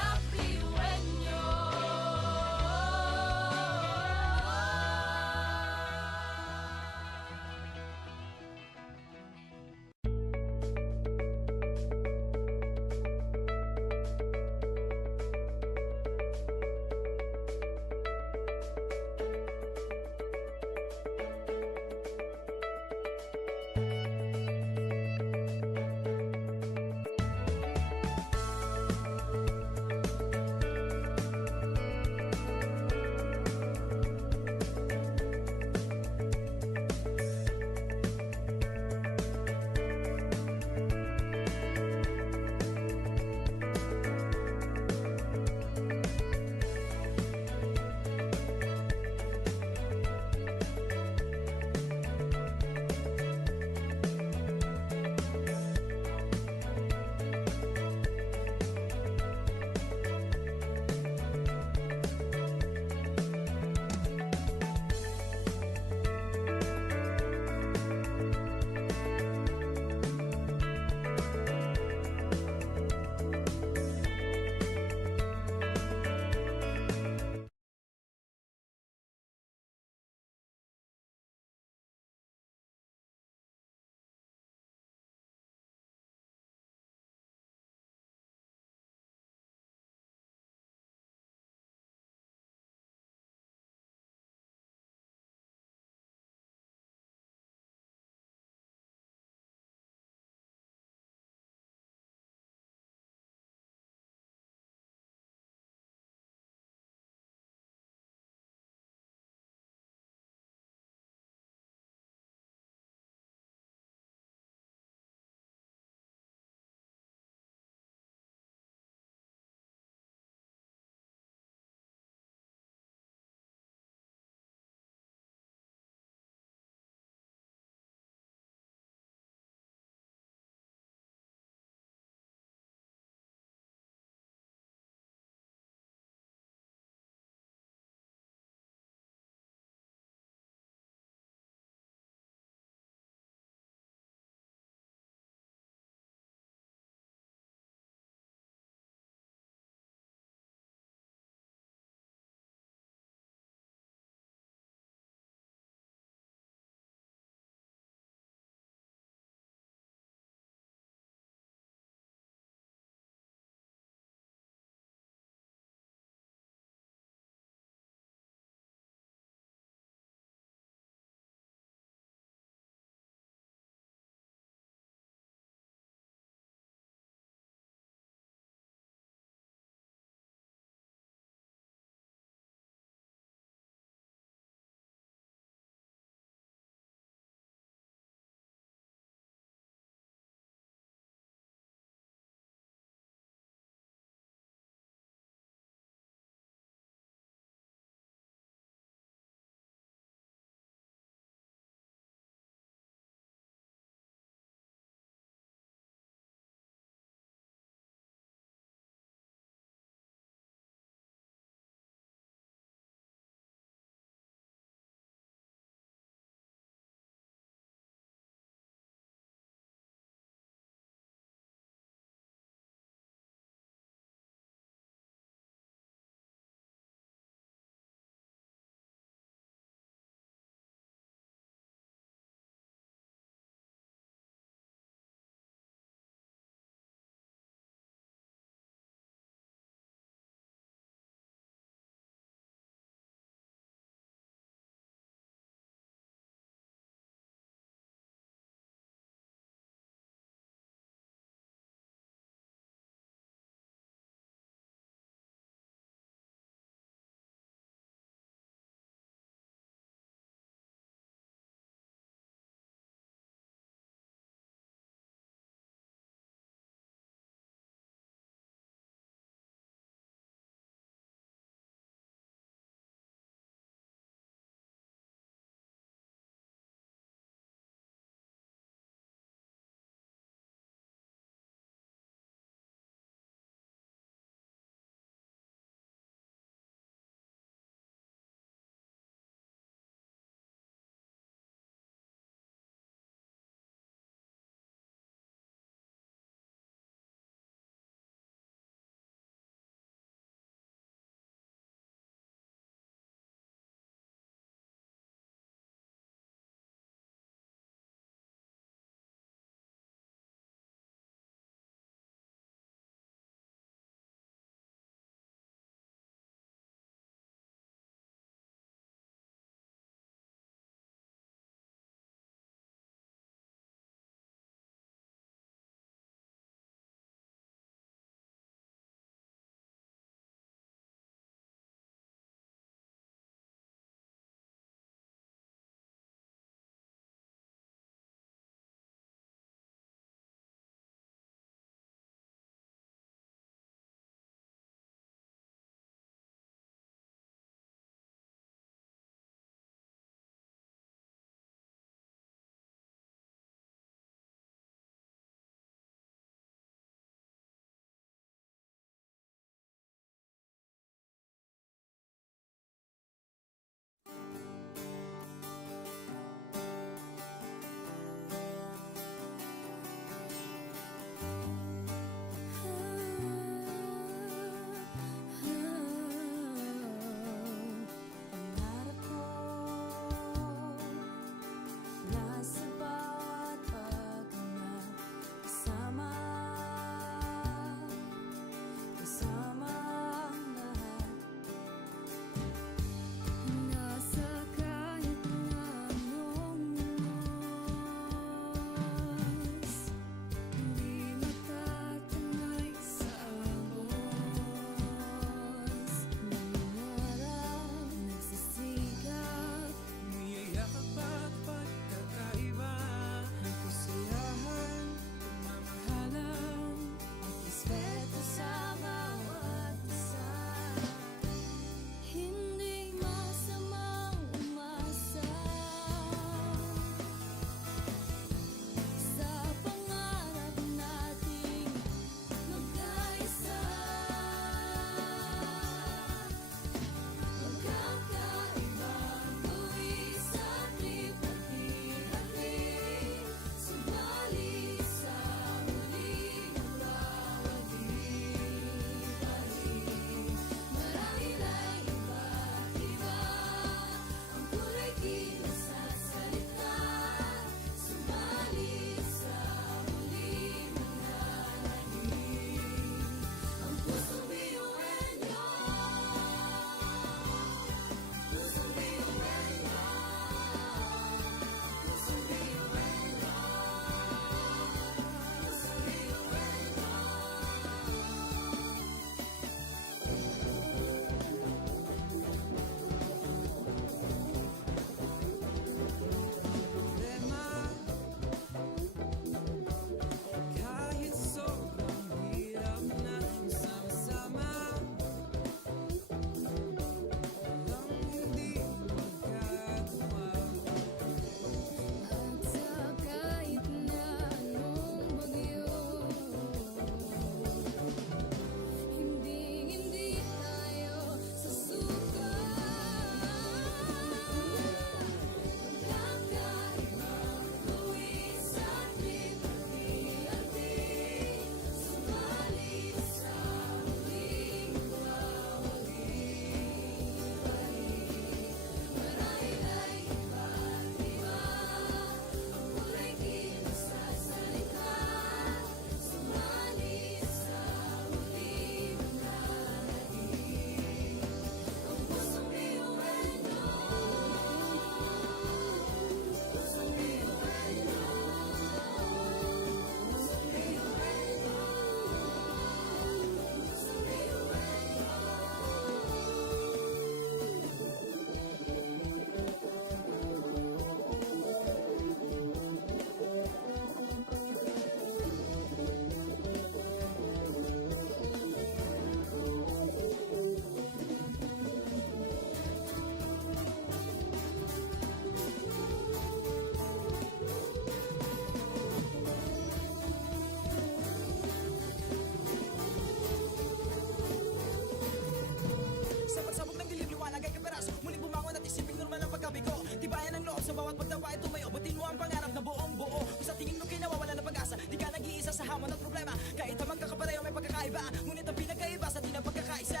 Ngunit ang pinagkaiba sa di na pagkakaisa,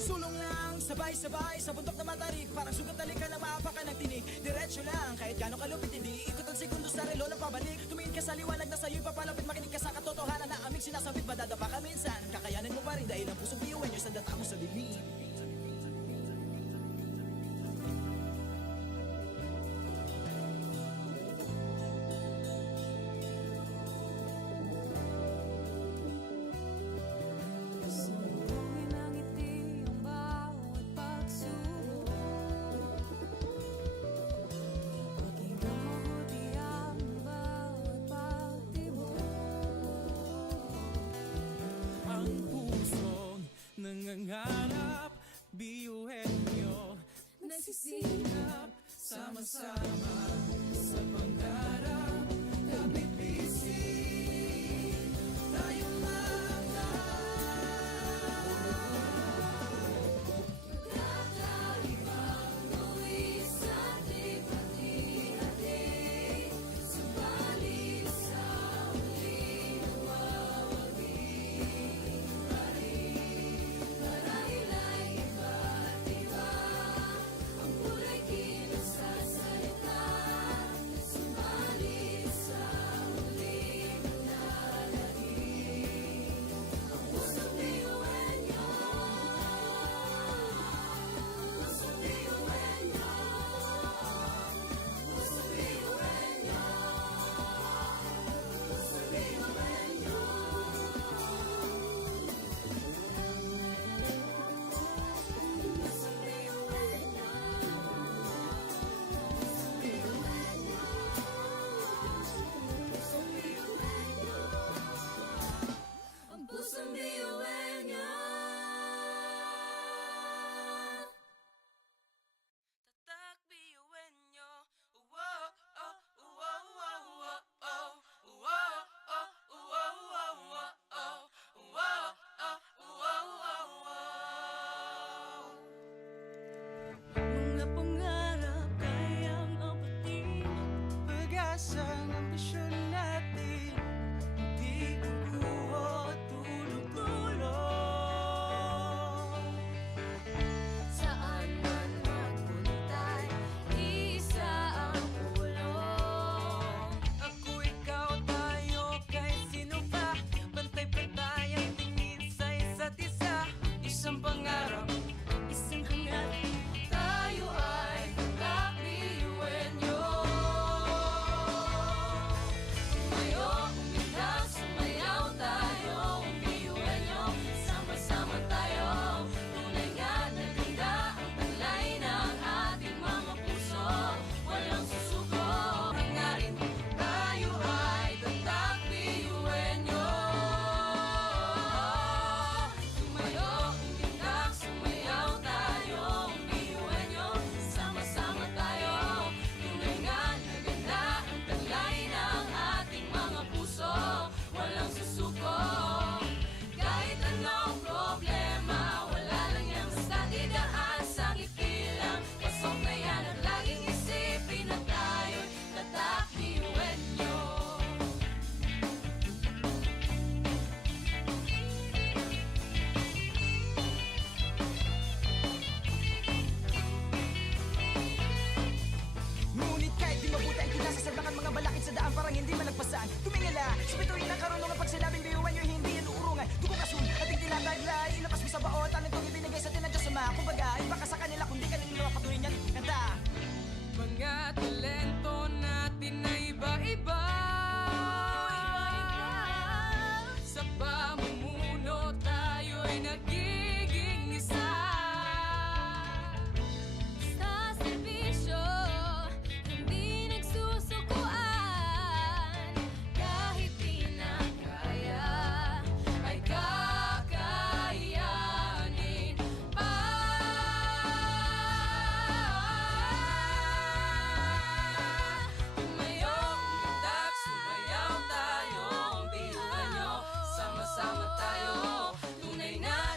sulong lang, sabay-sabay sa bundok na matarik. Parang sugat na lika na maapakan ng tinig. Diretso lang, kahit gano'ng kalupit hindi ikot ang segundo sa relo ng pabalik. Tumingin ka sa liwanag na sa'yo'y papalapit. Makinig ka sa katotohanan na aming sinasabit. Madadapa ka minsan, kakayanin mo pa rin dahil ang pusong biyuin nyo sa data mo sa dilim. Sumuhin ang ngiti ang bawat pagsubok. Pakinggan mabuti ang bawat pagtibok. Ang pusong nangangarap, biyuhin nyo. Nagsisikap, sama-sama sa pangarap. Kapit bisig, tayong mga Kakaibang buwis at ipati-hati. Subalit sa huli nawawagi pa rin. Marahil ay iba't iba ang kulay kilos sa salita. Subalit sa huli manalangin ang pusong biyuhin niyo. Pusong biyuhin niyo. Pusong biyuhin niyo. Pusong biyuhin niyo. Pusong biyuhin niyo. Pusong biyuhin niyo. Ang pusong biyuhin niyo. Tatak biyuin nyo. Uwo, oh, uwo, uwo, uwo, oh. Uwo, oh, uwo, uwo, uwo, oh. Uwo, oh, uwo, uwo, uwo. mga pangarap kayang abutin. Pag-asa ng ambisyon natin, di kukuha tulog-tulog. Saan man magpuntay, isa ang ulong. Ako, ikaw, tayo, kahit sino pa. Pantay-pantay ang tingin sa isa't isa. Isang pangarap, isang hangarin. Tayo ay kakbiyuhin niyo. Tumayo, umilag, sumayaw tayo. Biyuhin niyo, sama-sama tayo. Tunay nga na ganda ang talay ng ating mga puso. Walang susuko, hangarin. Tayo ay tatak biyuhin niyo. Tumayo, umilag, sumayaw tayo. Biyuhin niyo, sama-sama tayo. Tunay nga na ganda ang talay ng ating mga puso. Walang susuko. Kahit anong problema, wala lang yan basta didaan sa ngiti lang. Pasok na yan at laging isipin na tayo'y tatak biyuhin niyo. Ngunit kahit di mabuti ang kinasasadlakan mga balakid sa daan parang hindi malagpasan. Tumingala, sa bituin ng karunungan pag sinabing biyuhan nyo hindi yan uurungan. Dugo kasun, ating tinataglay, ilakas mo sa baon, talent kong ibinigay sa tinadya sa mga. Kumbaga, iba ka sa kanila kundi kanila patuloy niyan kanta. Mga talento natin na iba-iba. Sa pamumuno tayo'y nagiging isa. Sa serbisyo, hindi nagsusukuan. Kahit di na kaya, ay kakayanin pa. Tumayo, umitak, sumayaw tayo. Biyuhan nyo, sama-sama tayo. Tunay na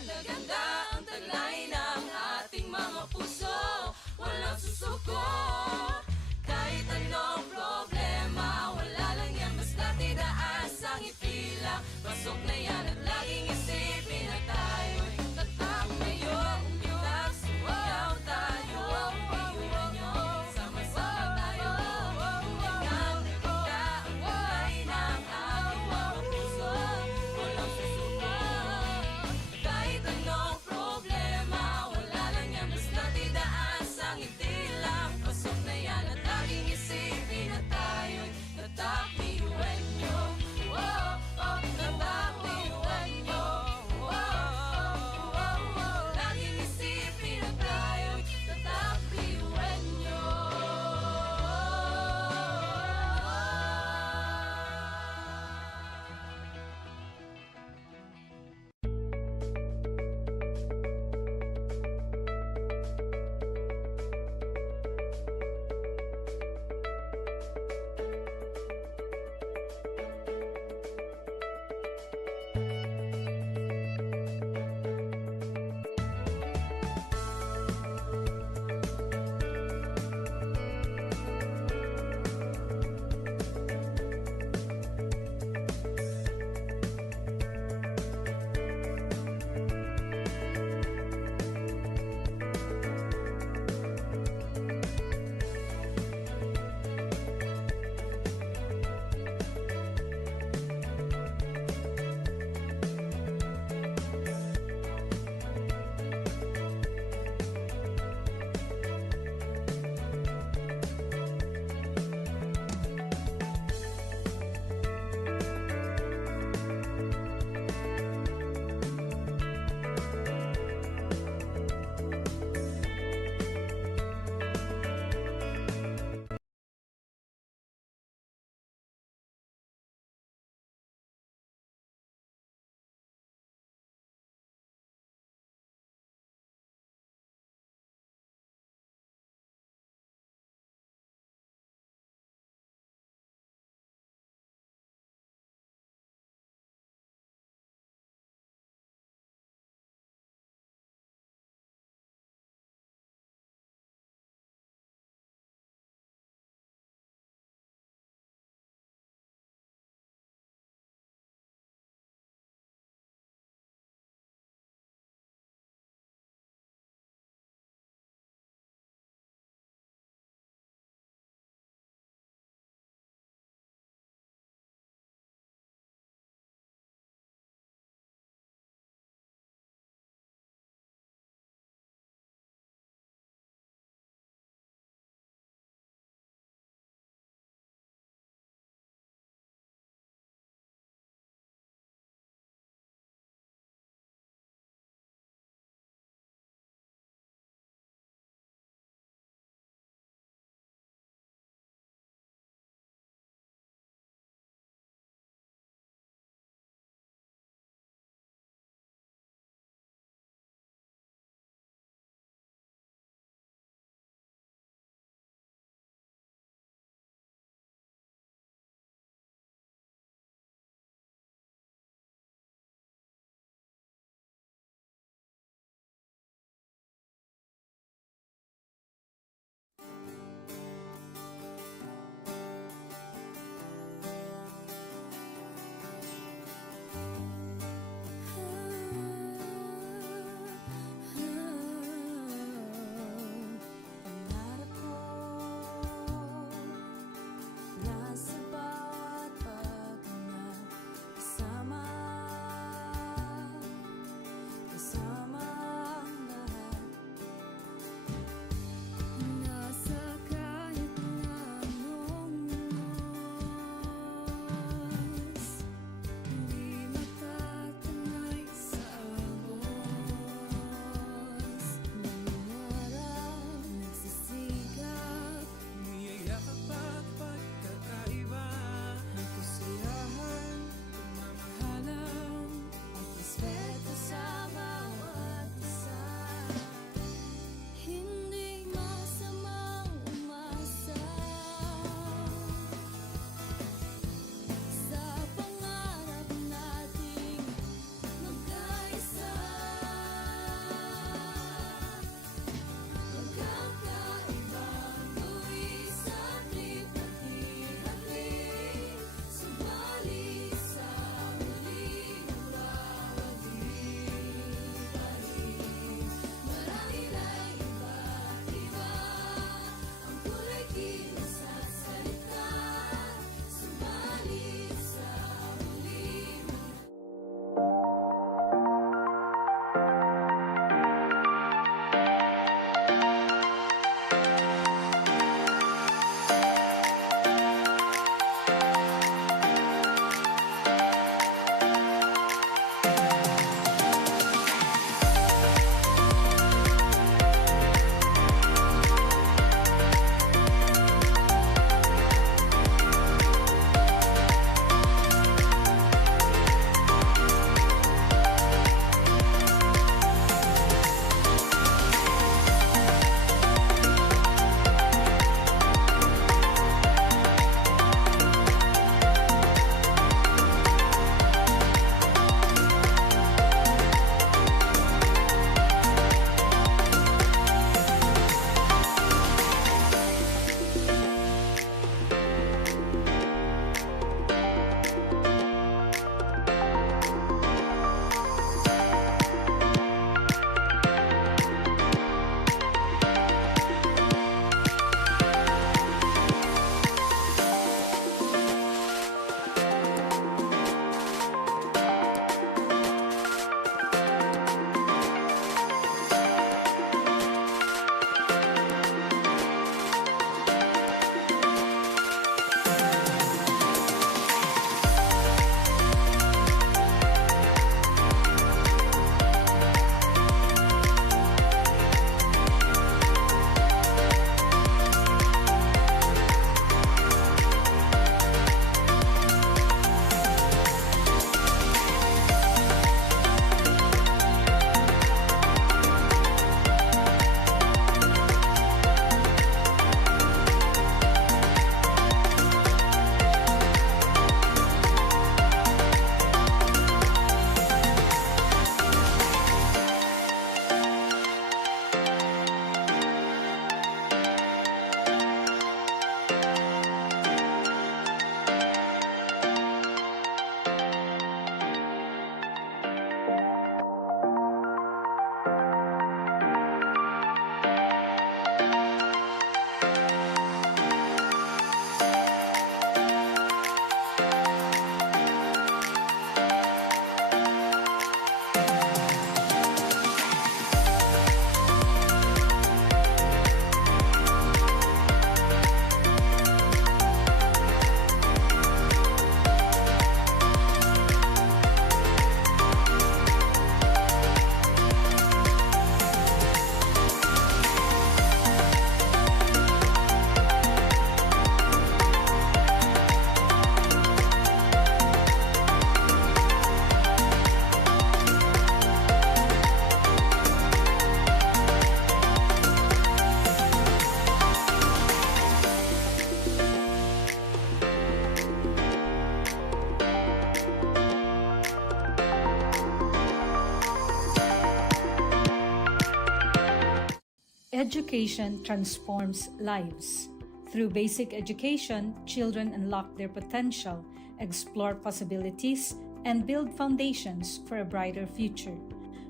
Education transforms lives. Through basic education, children unlock their potential, explore possibilities, and build foundations for a brighter future.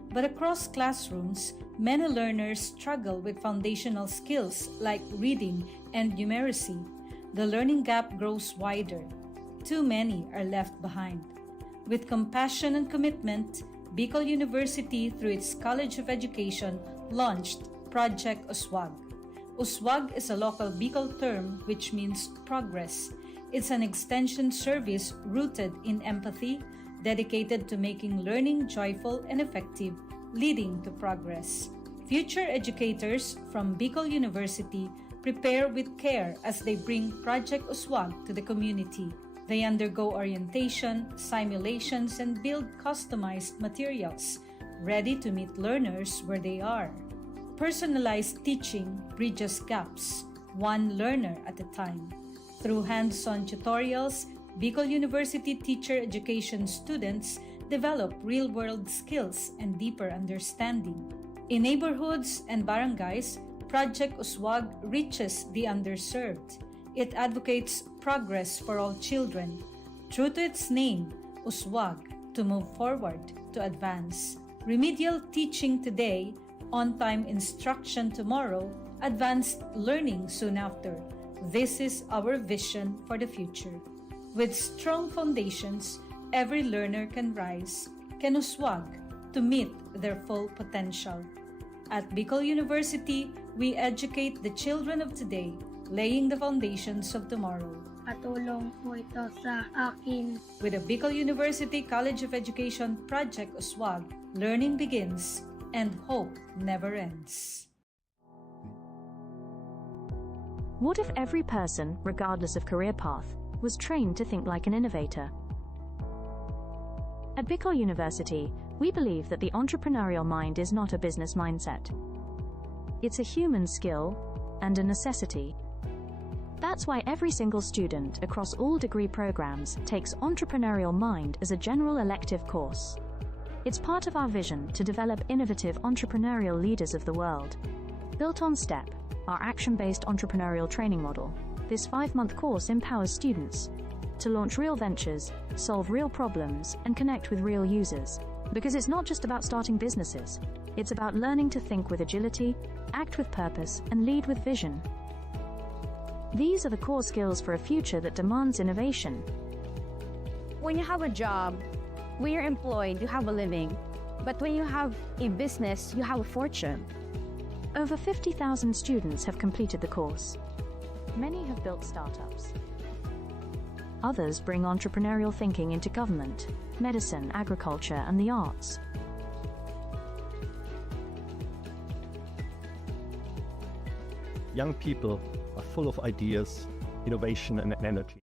But across classrooms, many learners struggle with foundational skills like reading and numeracy. The learning gap grows wider. Too many are left behind. With compassion and commitment, Bicol University, through its College of Education, launched Project Uswag. Uswag is a local Bicol term which means progress. It's an extension service rooted in empathy, dedicated to making learning joyful and effective, leading to progress. Future educators from Bicol University prepare with care as they bring Project Uswag to the community. They undergo orientation, simulations, and build customized materials, ready to meet learners where they are. Personalized teaching bridges gaps, one learner at a time. Through hands-on tutorials, Bicol University teacher education students develop real-world skills and deeper understanding. In neighborhoods and barangays, Project Uswag reaches the underserved. It advocates progress for all children. True to its name, Uswag, to move forward, to advance. Remedial teaching today, on-time instruction tomorrow, advanced learning soon after. This is our vision for the future. With strong foundations, every learner can rise, can uswag, to meet their full potential. At Bicol University, we educate the children of today, laying the foundations of tomorrow. Patulong po ito sa akin. With the Bicol University College of Education Project Uswag, learning begins and hope never ends. What if every person, regardless of career path, was trained to think like an innovator? At Bicol University, we believe that the entrepreneurial mind is not a business mindset. It's a human skill and a necessity. That's why every single student across all degree programs takes Entrepreneurial Mind as a general elective course. It's part of our vision to develop innovative entrepreneurial leaders of the world. Built on STEP, our action-based entrepreneurial training model, this 5-month course empowers students to launch real ventures, solve real problems, and connect with real users. Because it's not just about starting businesses, it's about learning to think with agility, act with purpose, and lead with vision. These are the core skills for a future that demands innovation. When you have a job, when you're employed, you have a living. But when you have a business, you have a fortune. Over 50,000 students have completed the course. Many have built startups. Others bring entrepreneurial thinking into government, medicine, agriculture, and the arts. Young people are full of ideas, innovation, and energy.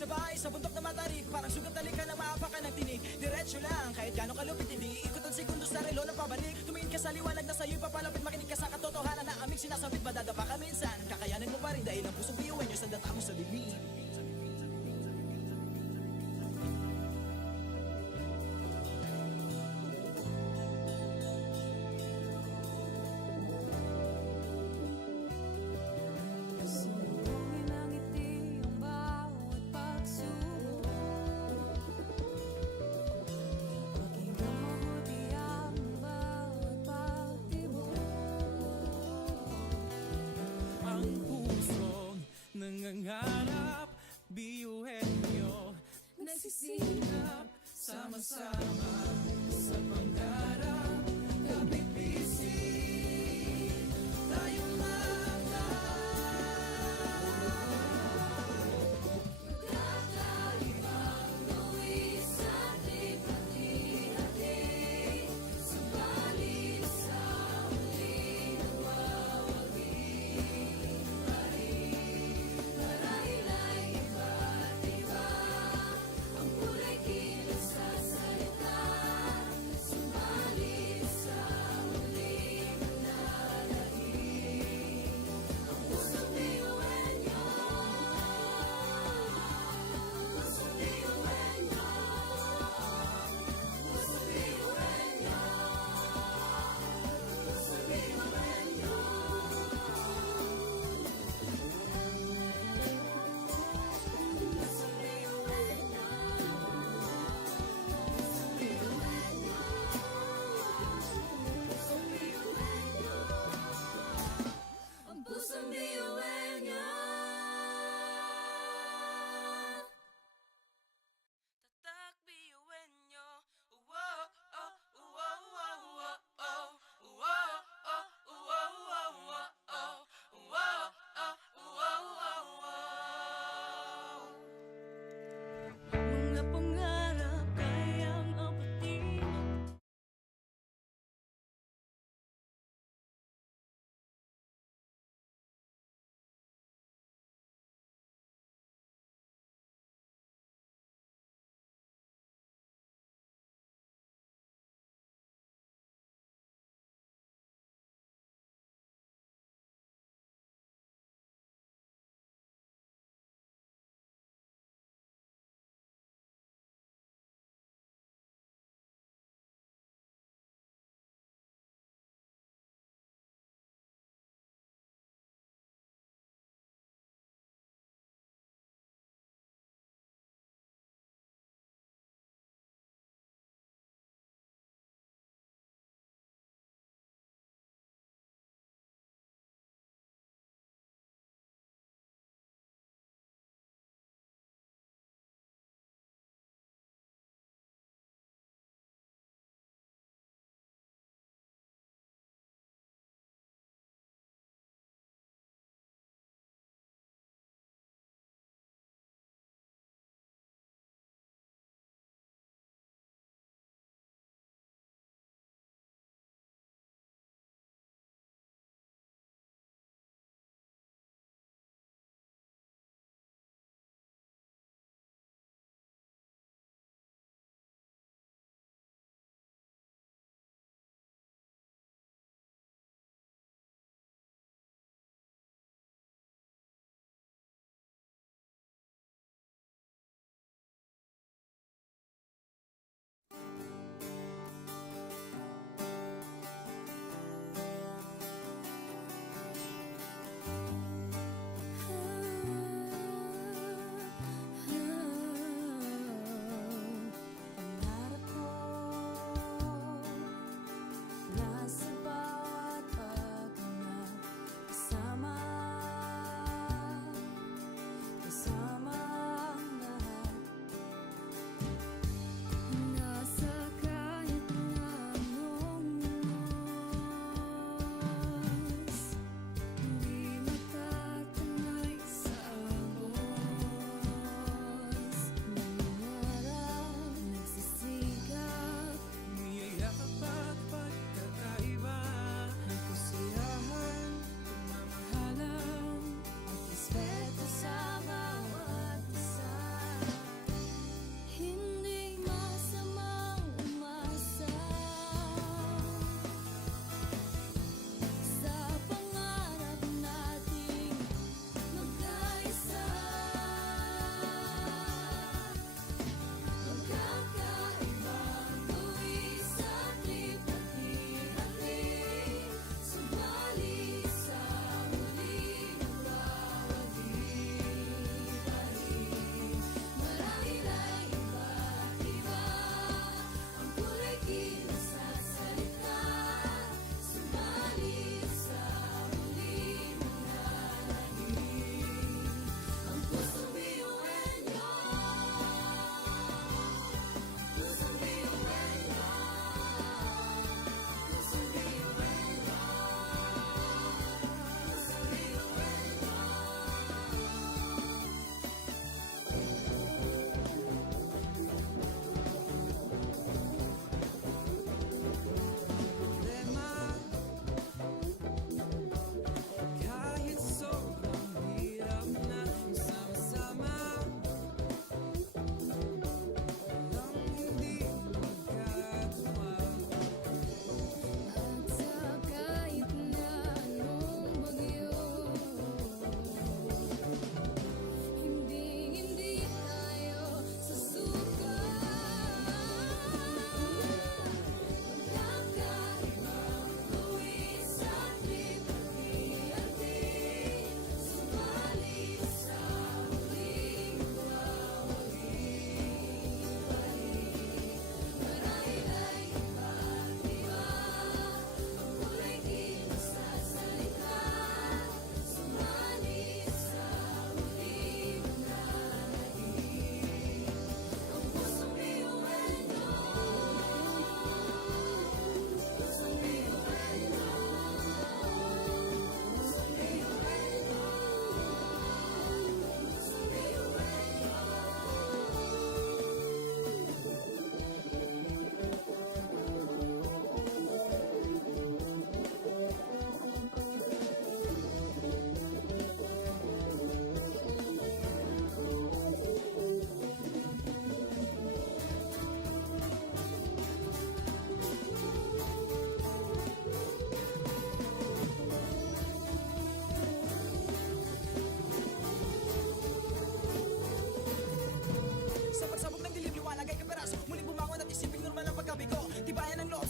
Sabay sa bundok na matarik, parang sugat talikan ng maapakan ng tinig. Diretso lang, kahit gano'ng kalupit hindi ikot ang segundo sa relo ng pabalik. Tumingin ka sa liwanag na sa'yo'y papalapit, makinig ka sa katotohanan na aming sinasabit. Madadapa ka minsan, kakayanin mo pa rin dahil ang pusong biyuhan nyo sa data mo sa dilim. Subukin ang ngiti ang bawat pagsubok. Pakinggan mabuti ang bawat pagtibok. Ang pusong nangangarap, biyuhin nyo nagsisikap, sama-sama sa pangarap. Kapit bisig, tayong Kakaibang luwi sa ating pati-hati. Subalit sa huli nawawagi pa rin. Marahil ay iba't iba ang kulay kilos sa salita. Subalit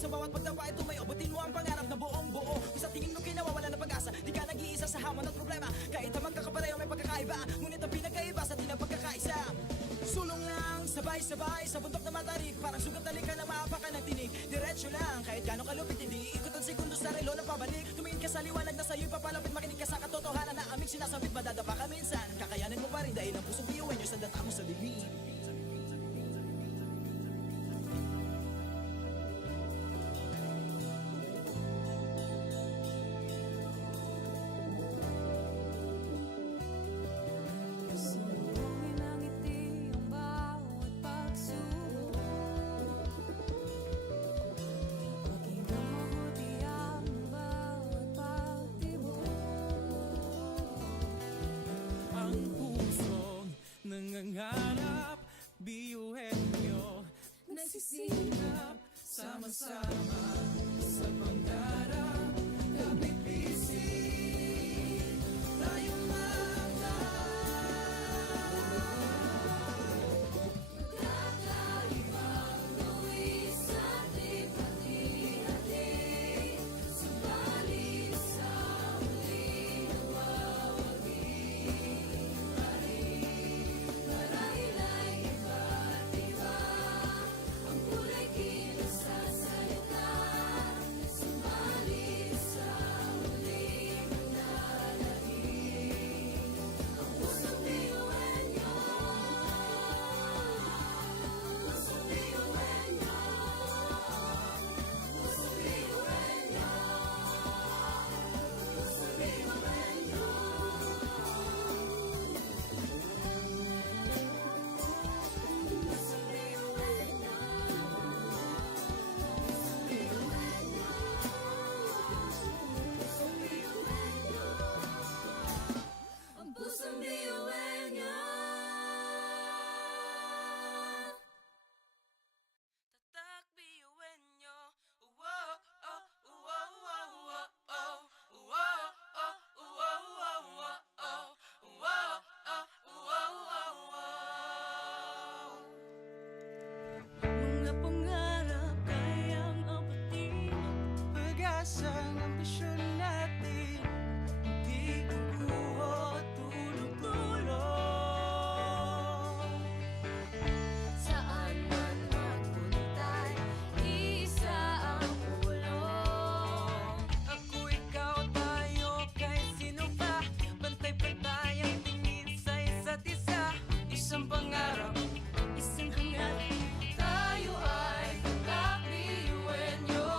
Sa bawat pagdapa ay tumayo, butin mo ang pangarap na buong buo. Kung sa tingin mo kinawawala ng pag-asa, di ka nag-iisa sa hamon at problema. Kahit ang magkakapareho may pagkakaiba, ngunit ang pinagkaiba sa atin ang pagkakaisa. Sulong lang, sabay-sabay sa bundok na matarik, parang sugat na lika na maapakan ng tinig. Diretso lang, kahit gano'ng kalupit, hindi ikot ang segundo sa relo ng pabalik. Tumingin ka sa liwanag na sa'yo'y papalapit, makinig ka sa katotohanan na aming sinasabit. Madadapa ka minsan, kakayanin mo pa rin dahil ang pusong biyuhin nyo sa data mo sa bibig. Ang pusong nangangarap, biyuhin nyo, nagsisikap, sama-sama sa pangarap. Kapit bisig, tayong Kakaibang luwi sa ating pati-hati, subalit sa huli nawawagi. Marahil ay iba't iba, ang kulay kilos sa salita, subalit sa huli manlalagi. Ang pusong biyuhin nyo, pusong biyuhin nyo, pusong biyuhin nyo, pusong biyuhin nyo. Ang pusong biyuhin nyo. Tatak biyuhin nyo. Wow, oh, wow, wow, wow, oh. Wow, oh, wow, wow, wow, oh. Wow, oh, wow, wow, wow. mga pangarap kayang abutin, pag-asa ng ambisyon natin, hindi kukuha tulong-tulong. Saan man magpuntay, isa ang pulong. Ako, ikaw, tayo, kahit sino pa, pantay-pantay ang tingin sa isa't isa. Isang pangarap, isang hangarin. Tayo ay kakbiyuhin nyo.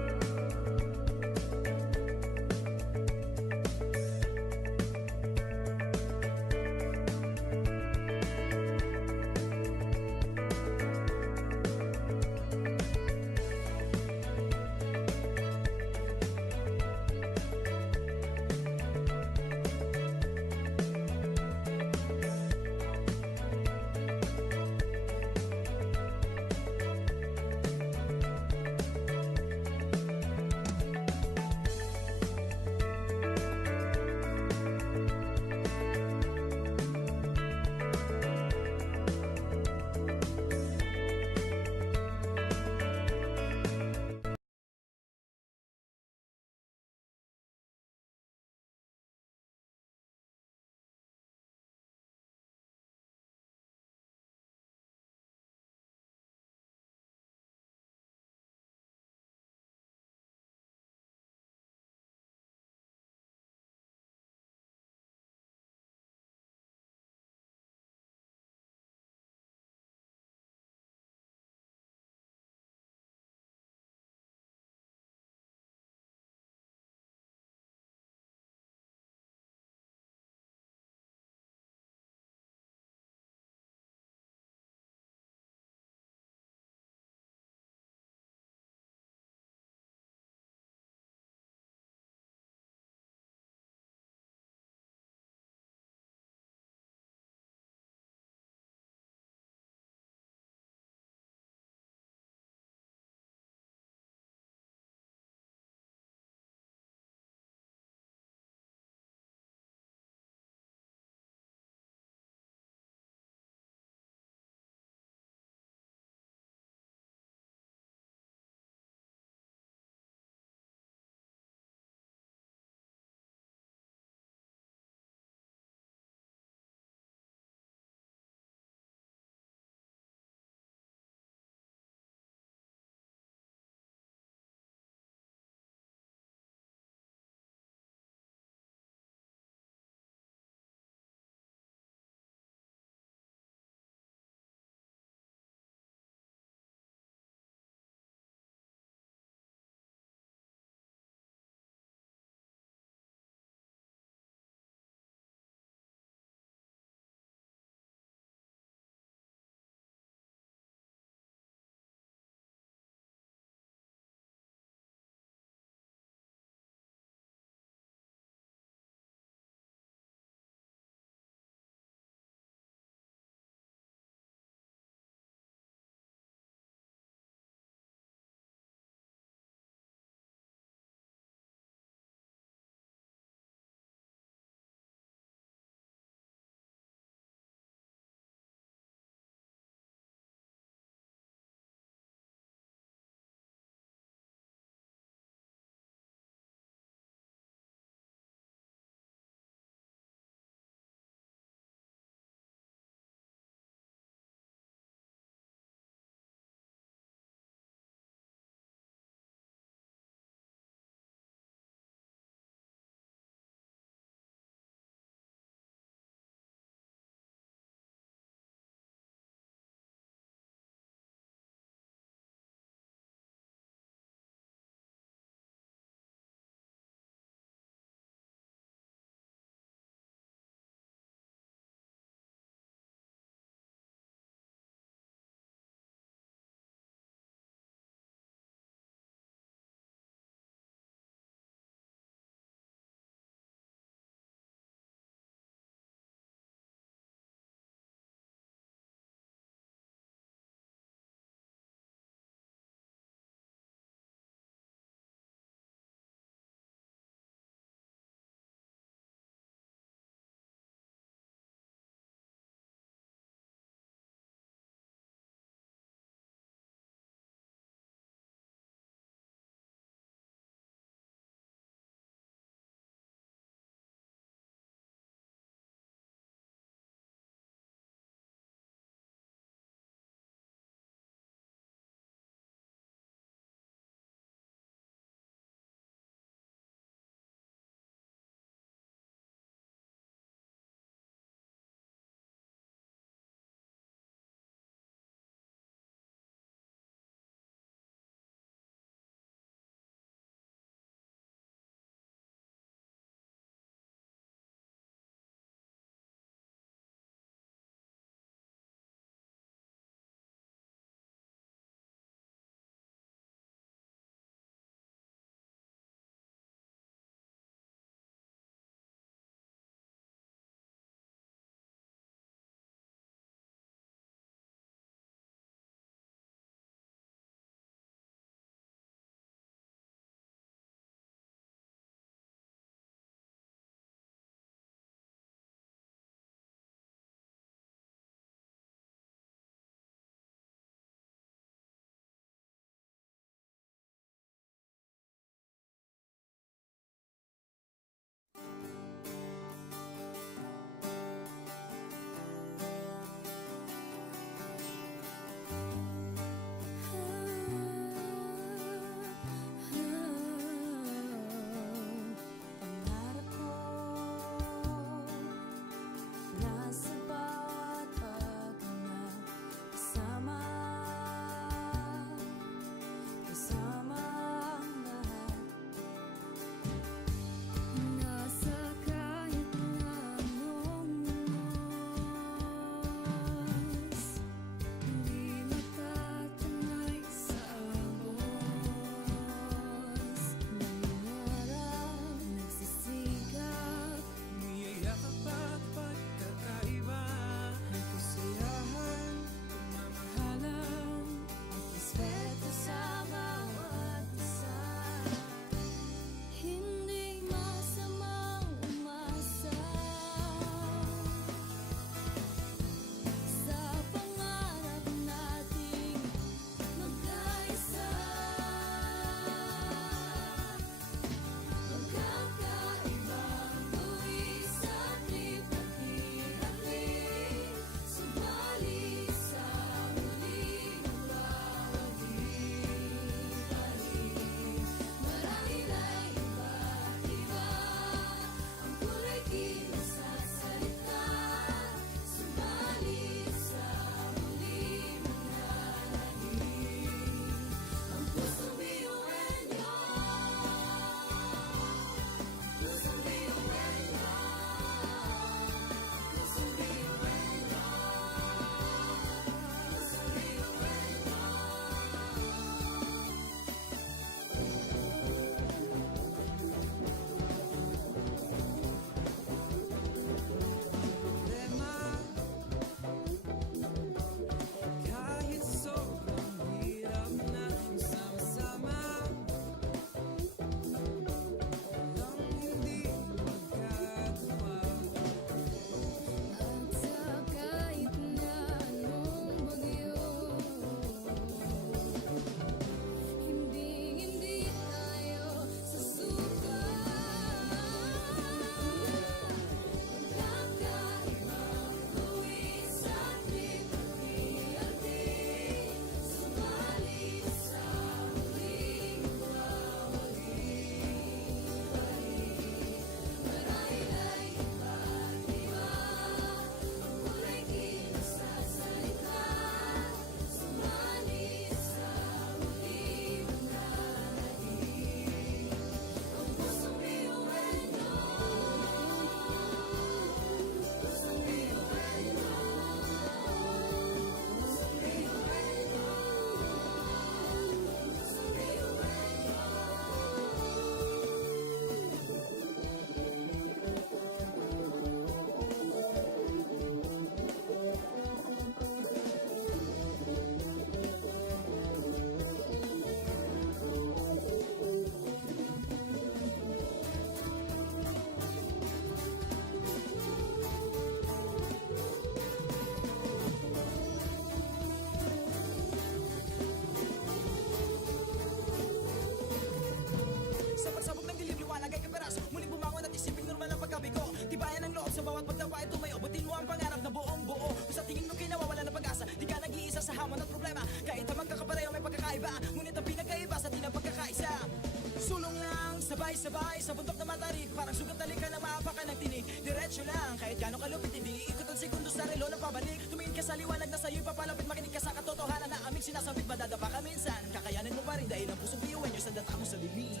sabay sa bundok na matarik, parang sugat na lika na maapakan ng tinig. Diretso lang, kahit gano'ng kalupit hindi ikot ang segundo sa relo ng pabalik. Tumingin ka sa liwanag na sa'yo'y papalapit, makinig ka sa katotohanan na aming sinasabit. Madadapa ka minsan, kakayanin mo pa rin dahil ang pusong biyuan nyo sa data mo sa bibig.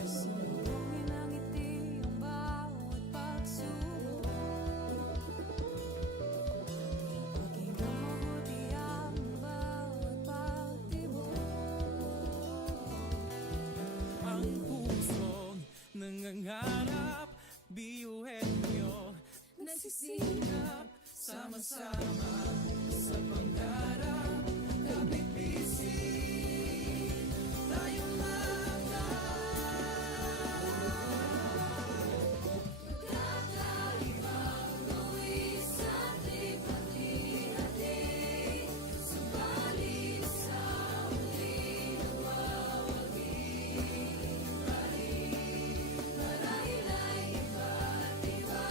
Sumbongin ang ngiti ang bawat pagsubok. Pakinggan mabuti ang bawat pagtibok. Ang pusong nangangarap, biyuhin nyo, Nagsisikap sama-sama sa pangarap. Kapit bisig, tayong mga kakaibang gawin sa ating pati-hati. Subalit sa huli nawawagi. Marahil ay iba't iba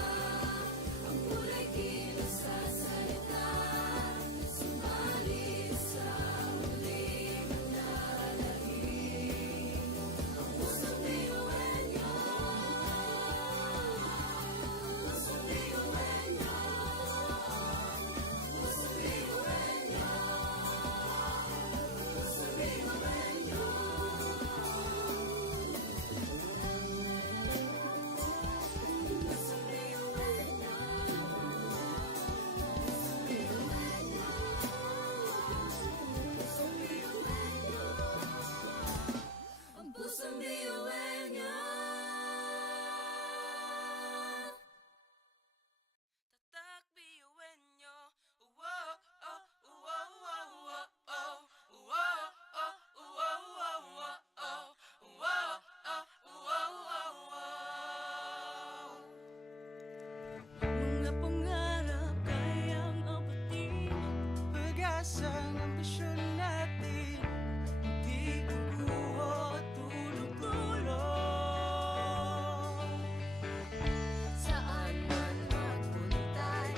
ang kulay kilos sa salita. Subalit sa huli manlalangin. Ang pusong biyuhan niyo, pusong biyuhan niyo, pusong biyuhan niyo, pusong biyuhan niyo. Pusong biyuhan niyo, pusong biyuhan niyo, ang pusong biyuhan niyo. Tatak biyuin nyo. Uwo, oh, uwo, uwo, uwo, oh. Uwo, oh, uwo, uwo, uwo, oh. Uwo, oh, uwo, uwo, uwo. mga pangarap, kayang apatin. Pag-asa ng ambisyon natin, hindi kukuha tulog-tulog. Saan man magpuntay,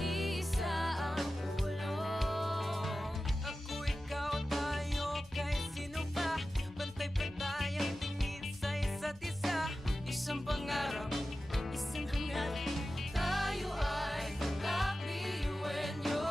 isa ang ulong. Ako, ikaw, tayo, kahit sino pa. Pantay-pantay ang tingin sa isa't isa. Isang pangarap, isang hangarin. Tayo ay kakbiyuhin nyo.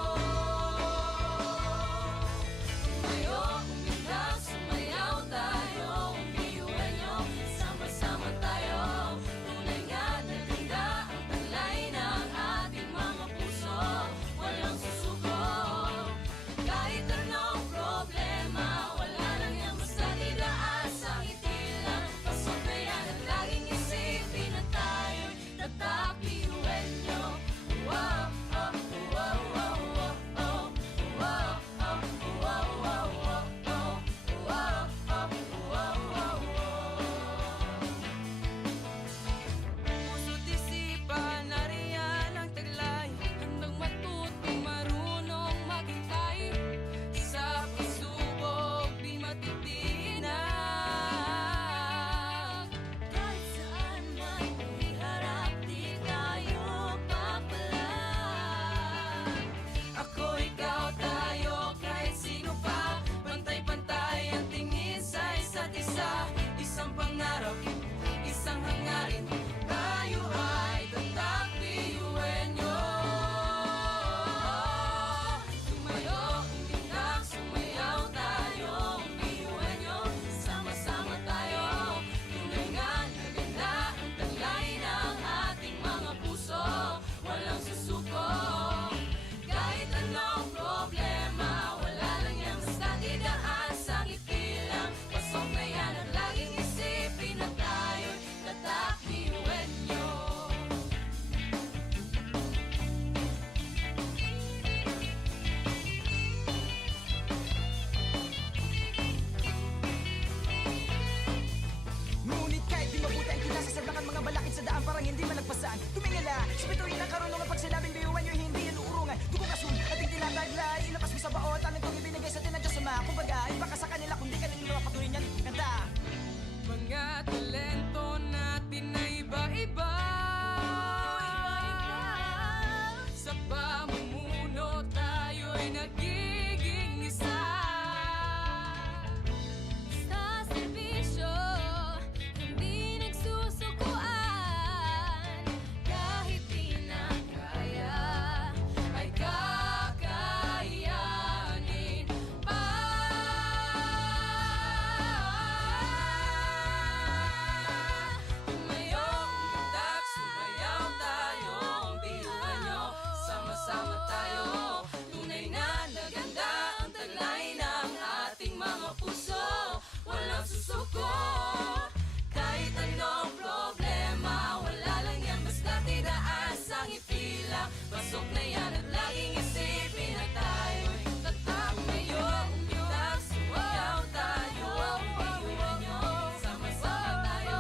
lang. Pasok na yan at laging isipin na tayo'y tatak ngayon. Umitak, sumayaw tayo, biyuhan nyo, sama-sama tayo.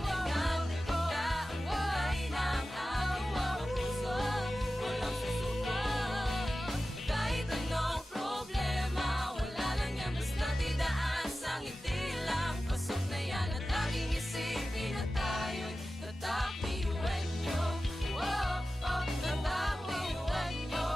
Tulingan na kita ang kulay ng ating mga puso. Walang susuko. Kahit anong problema, wala lang yan, basta't idaan sa ngiti lang. Pasok na yan at laging isipin na tayo'y tatak, biyuhan nyo. Tatak, biyuhan nyo.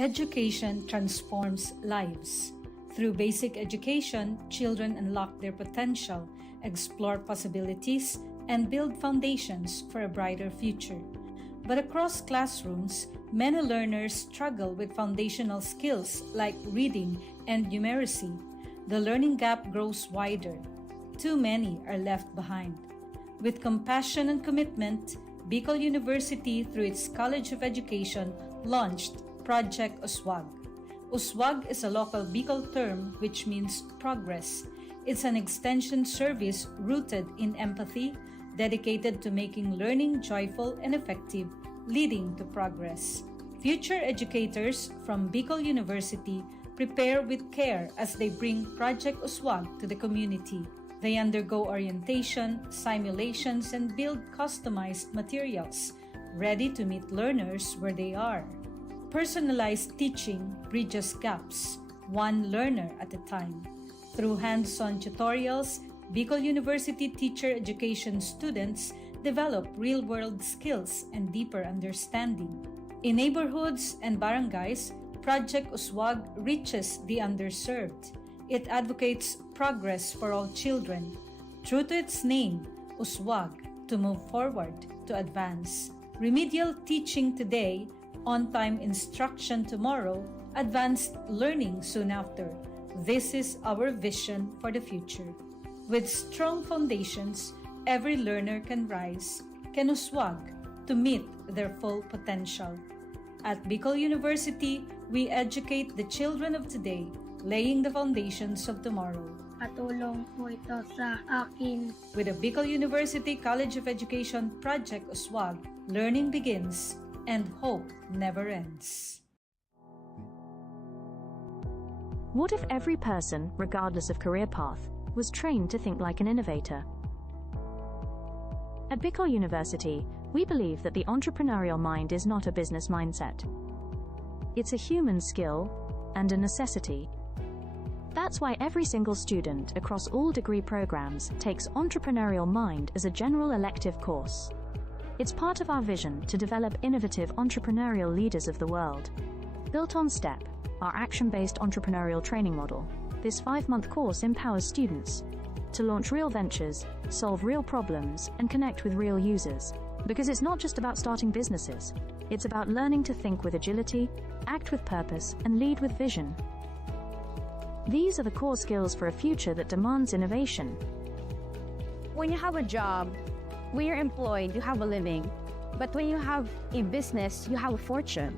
Education transforms lives. Through basic education, children unlock their potential, explore possibilities, and build foundations for a brighter future. But across classrooms, many learners struggle with foundational skills like reading and numeracy. The learning gap grows wider. Too many are left behind. With compassion and commitment, Bicol University, through its College of Education, launched Project Uswag. Uswag is a local Bicol term which means progress. It's an extension service rooted in empathy, dedicated to making learning joyful and effective, leading to progress. Future educators from Bicol University prepare with care as they bring Project Uswag to the community. They undergo orientation, simulations, and build customized materials, ready to meet learners where they are. Personalized teaching bridges gaps, one learner at a time. Through hands-on tutorials, Bicol University teacher education students develop real-world skills and deeper understanding. In neighborhoods and barangays, Project Uswag reaches the underserved. It advocates progress for all children. True to its name, Uswag, to move forward, to advance. Remedial teaching today, on-time instruction tomorrow, advanced learning soon after. This is our vision for the future. With strong foundations, every learner can rise, can uswag, to meet their full potential. At Bicol University, we educate the children of today, laying the foundations of tomorrow. Patulong po ito sa akin. With the Bicol University College of Education Project Uswag, learning begins and hope never ends. What if every person, regardless of career path, was trained to think like an innovator? At Bicol University, we believe that the entrepreneurial mind is not a business mindset. It's a human skill and a necessity. That's why every single student across all degree programs takes Entrepreneurial Mind as a general elective course. It's part of our vision to develop innovative entrepreneurial leaders of the world. Built on STEP, our action-based entrepreneurial training model, this 5-month course empowers students to launch real ventures, solve real problems, and connect with real users. Because it's not just about starting businesses, it's about learning to think with agility, act with purpose, and lead with vision. These are the core skills for a future that demands innovation. When you have a job, when you're employed, you have a living. But when you have a business, you have a fortune.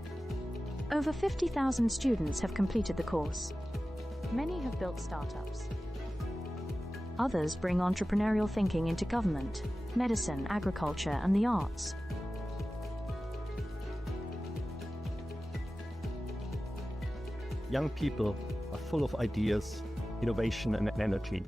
Over 50,000 students have completed the course. Many have built startups. Others bring entrepreneurial thinking into government, medicine, agriculture, and the arts. Young people are full of ideas, innovation, and energy.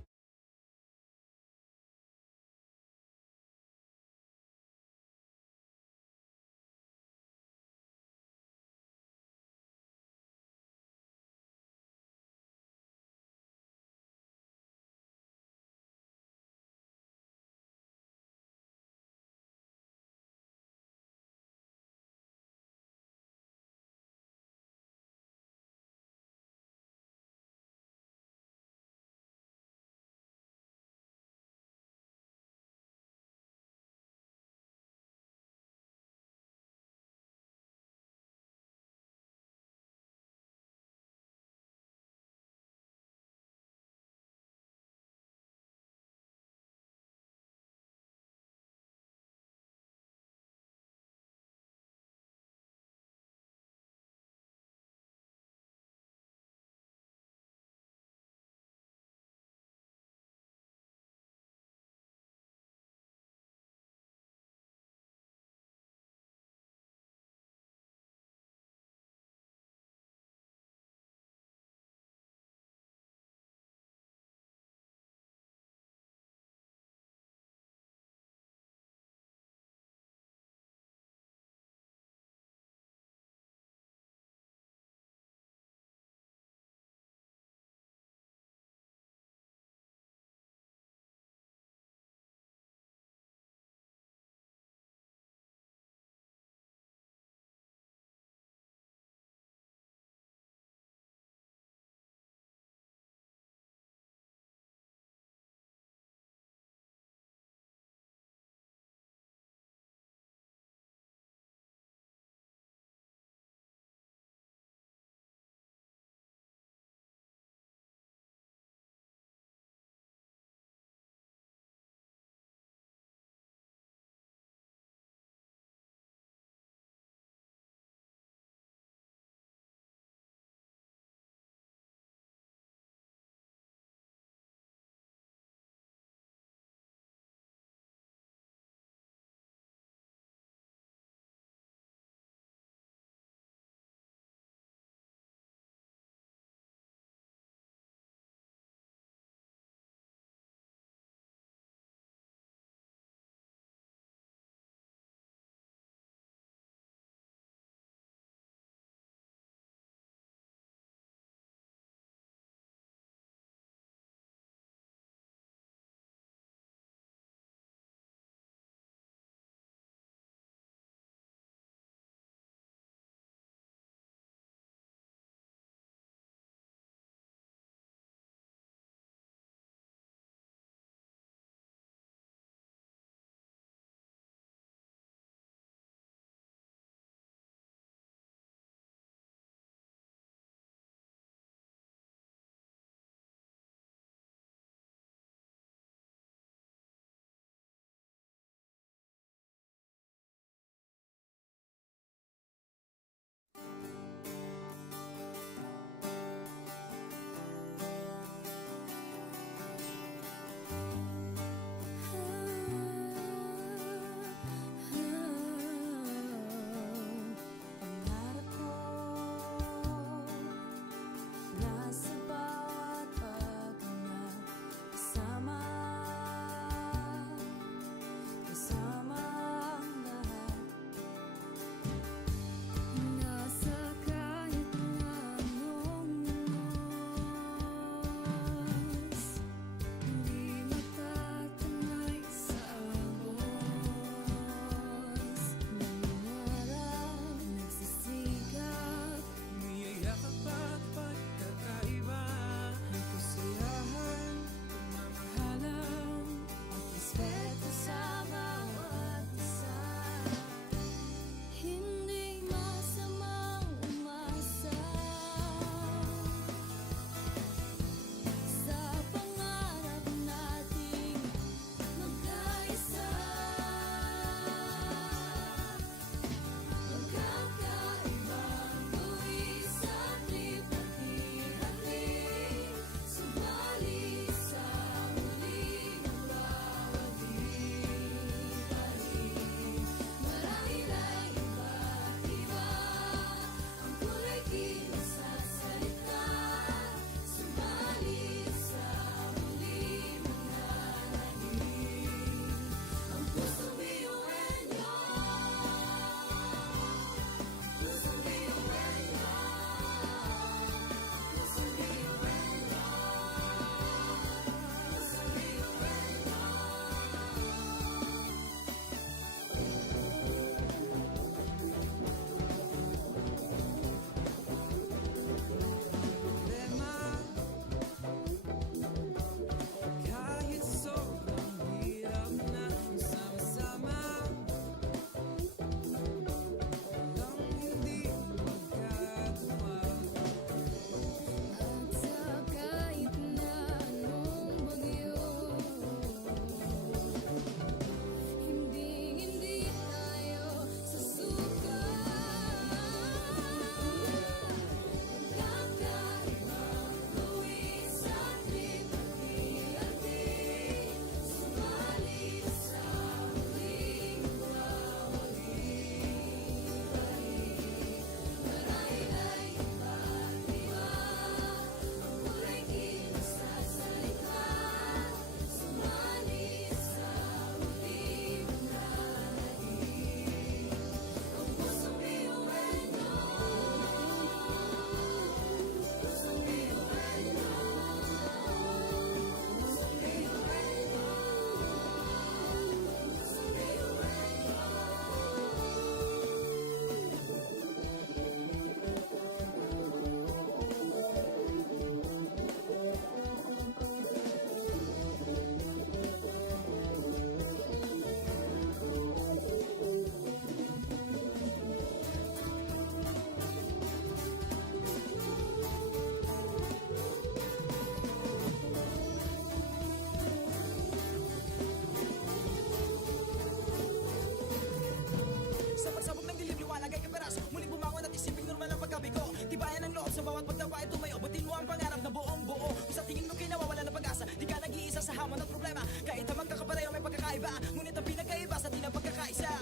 bawat pagtawa ay tumayo. Butin mo ang pangarap na buong buo. Kung sa tingin mo kinawawala ng pag-asa, di ka nag-iisa sa hamon ng problema. Kahit na magkakapareho may pagkakaiba, ngunit ang pinagkaiba sa di ng pagkakaisa.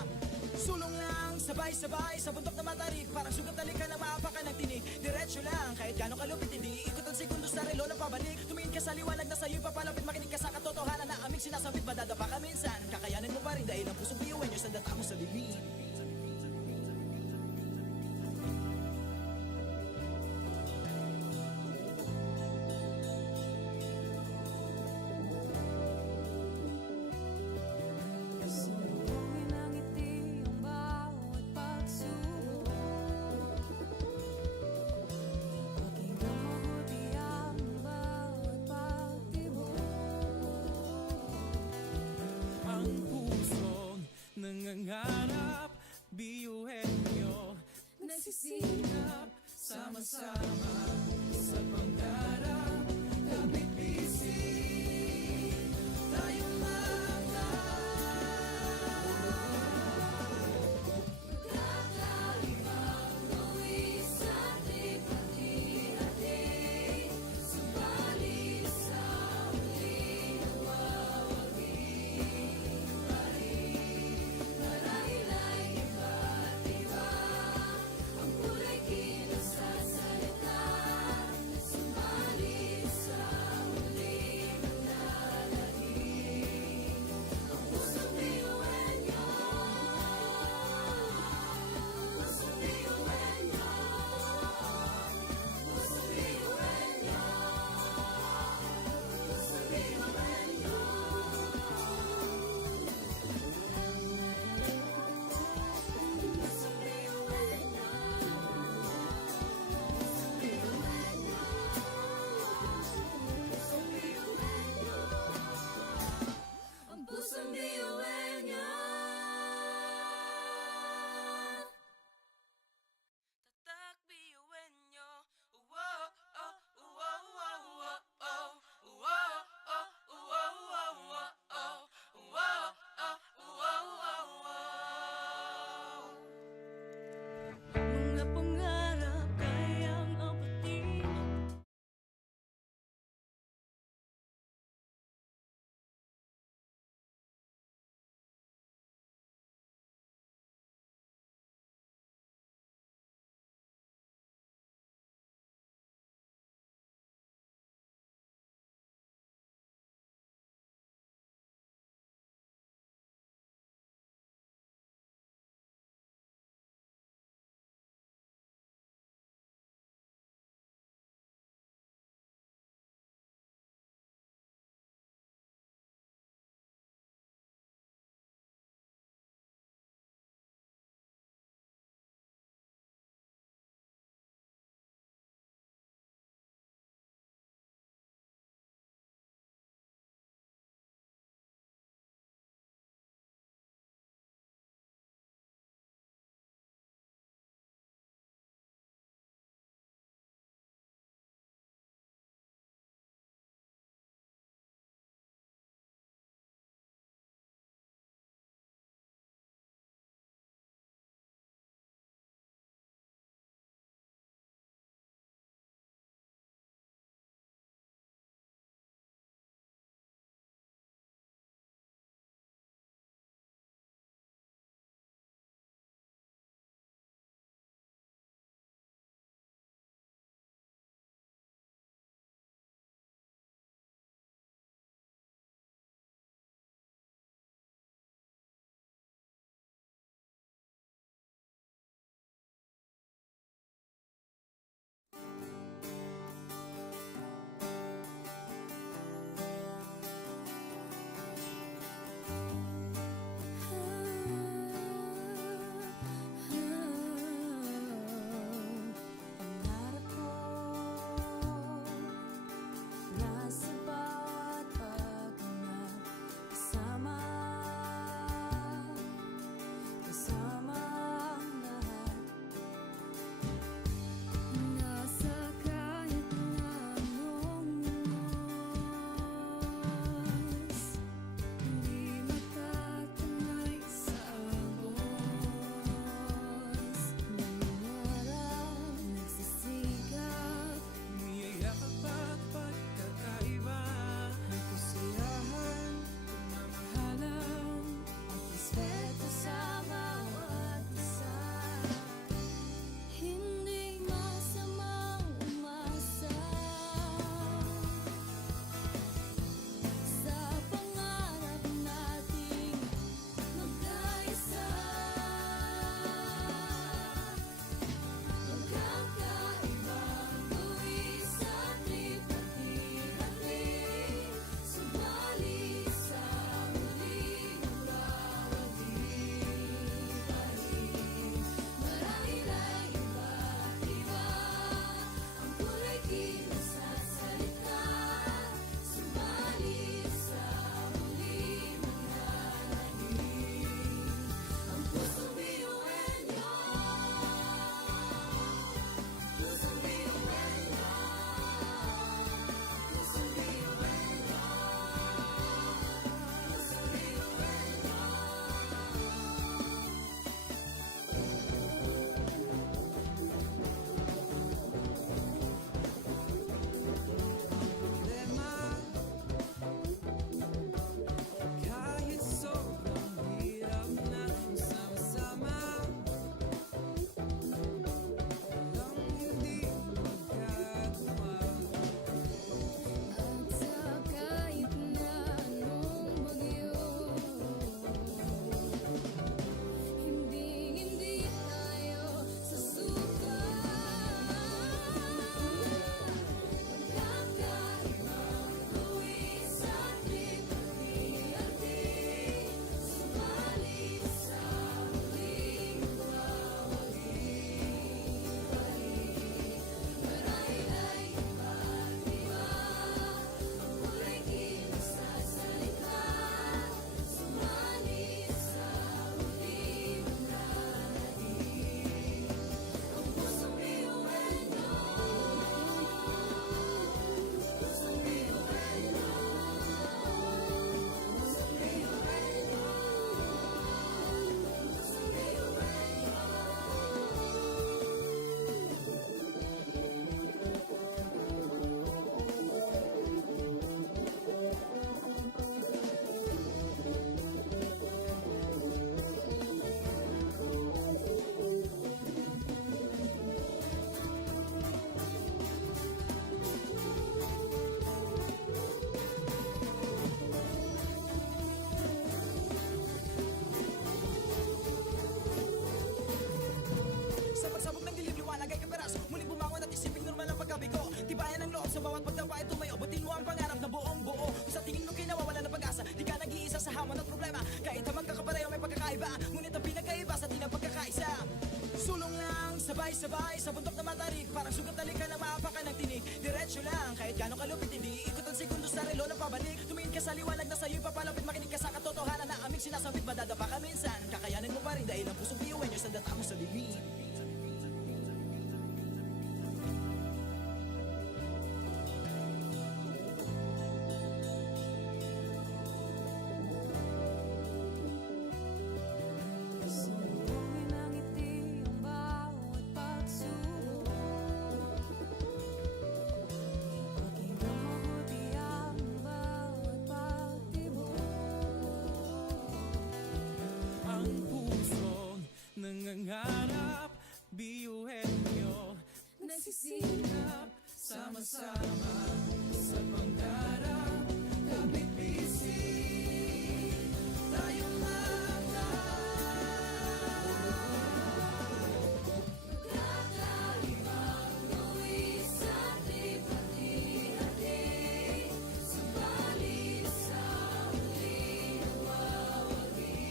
Sulong lang, sabay-sabay sa bundok na matarik. Parang sugat na ka na maapakan ng tinig. Diretso lang, kahit gano'ng kalupit hindi ikot ang segundo sa relo ng pabalik. Tumingin ka sa liwanag na sa'yo'y papalapit. Makinig ka sa katotohanan na aming sinasabit. Madadapa ka minsan, kakayanin mo pa rin dahil ang pusong biyuin nyo sa data mo sa bibig. Subuhin ang ngiti ang bawat pagsubok. Pakinggan mabuti ang bawat pagtibok. Ang pusong nangangarap, biyuhin nyo nagsisikap, sama-sama sa pangarap. Kapit bisig, tayong mga Kakaibang gawin sa ating pati-hati. Subalit sa huli nawawagi pa rin. Marahil ay iba't iba ang kulay kinasasalita. Subalit sa huli nanlalagi Sabay-sabay sa bundok na matarik, parang sugat na lika na maapakan ng tinig. Diretso lang, kahit gano'ng kalupit hindi ikot ang segundo sa relo ng pabalik. Tumingin ka sa liwanag na sa'yo'y papalapit, makinig ka sa katotohanan na aming sinasabit. Madadapa ka minsan, kakayanin mo pa rin dahil ang pusong biyuin nyo sa data mo sa bibig. Ang pusong nangangarap, biyuhin nyo, nagsisikap, sama-sama sa pangarap. Kapit bisig, tayong Kakaibang luwi sa lipat-hati, subalit sa huli nawawagi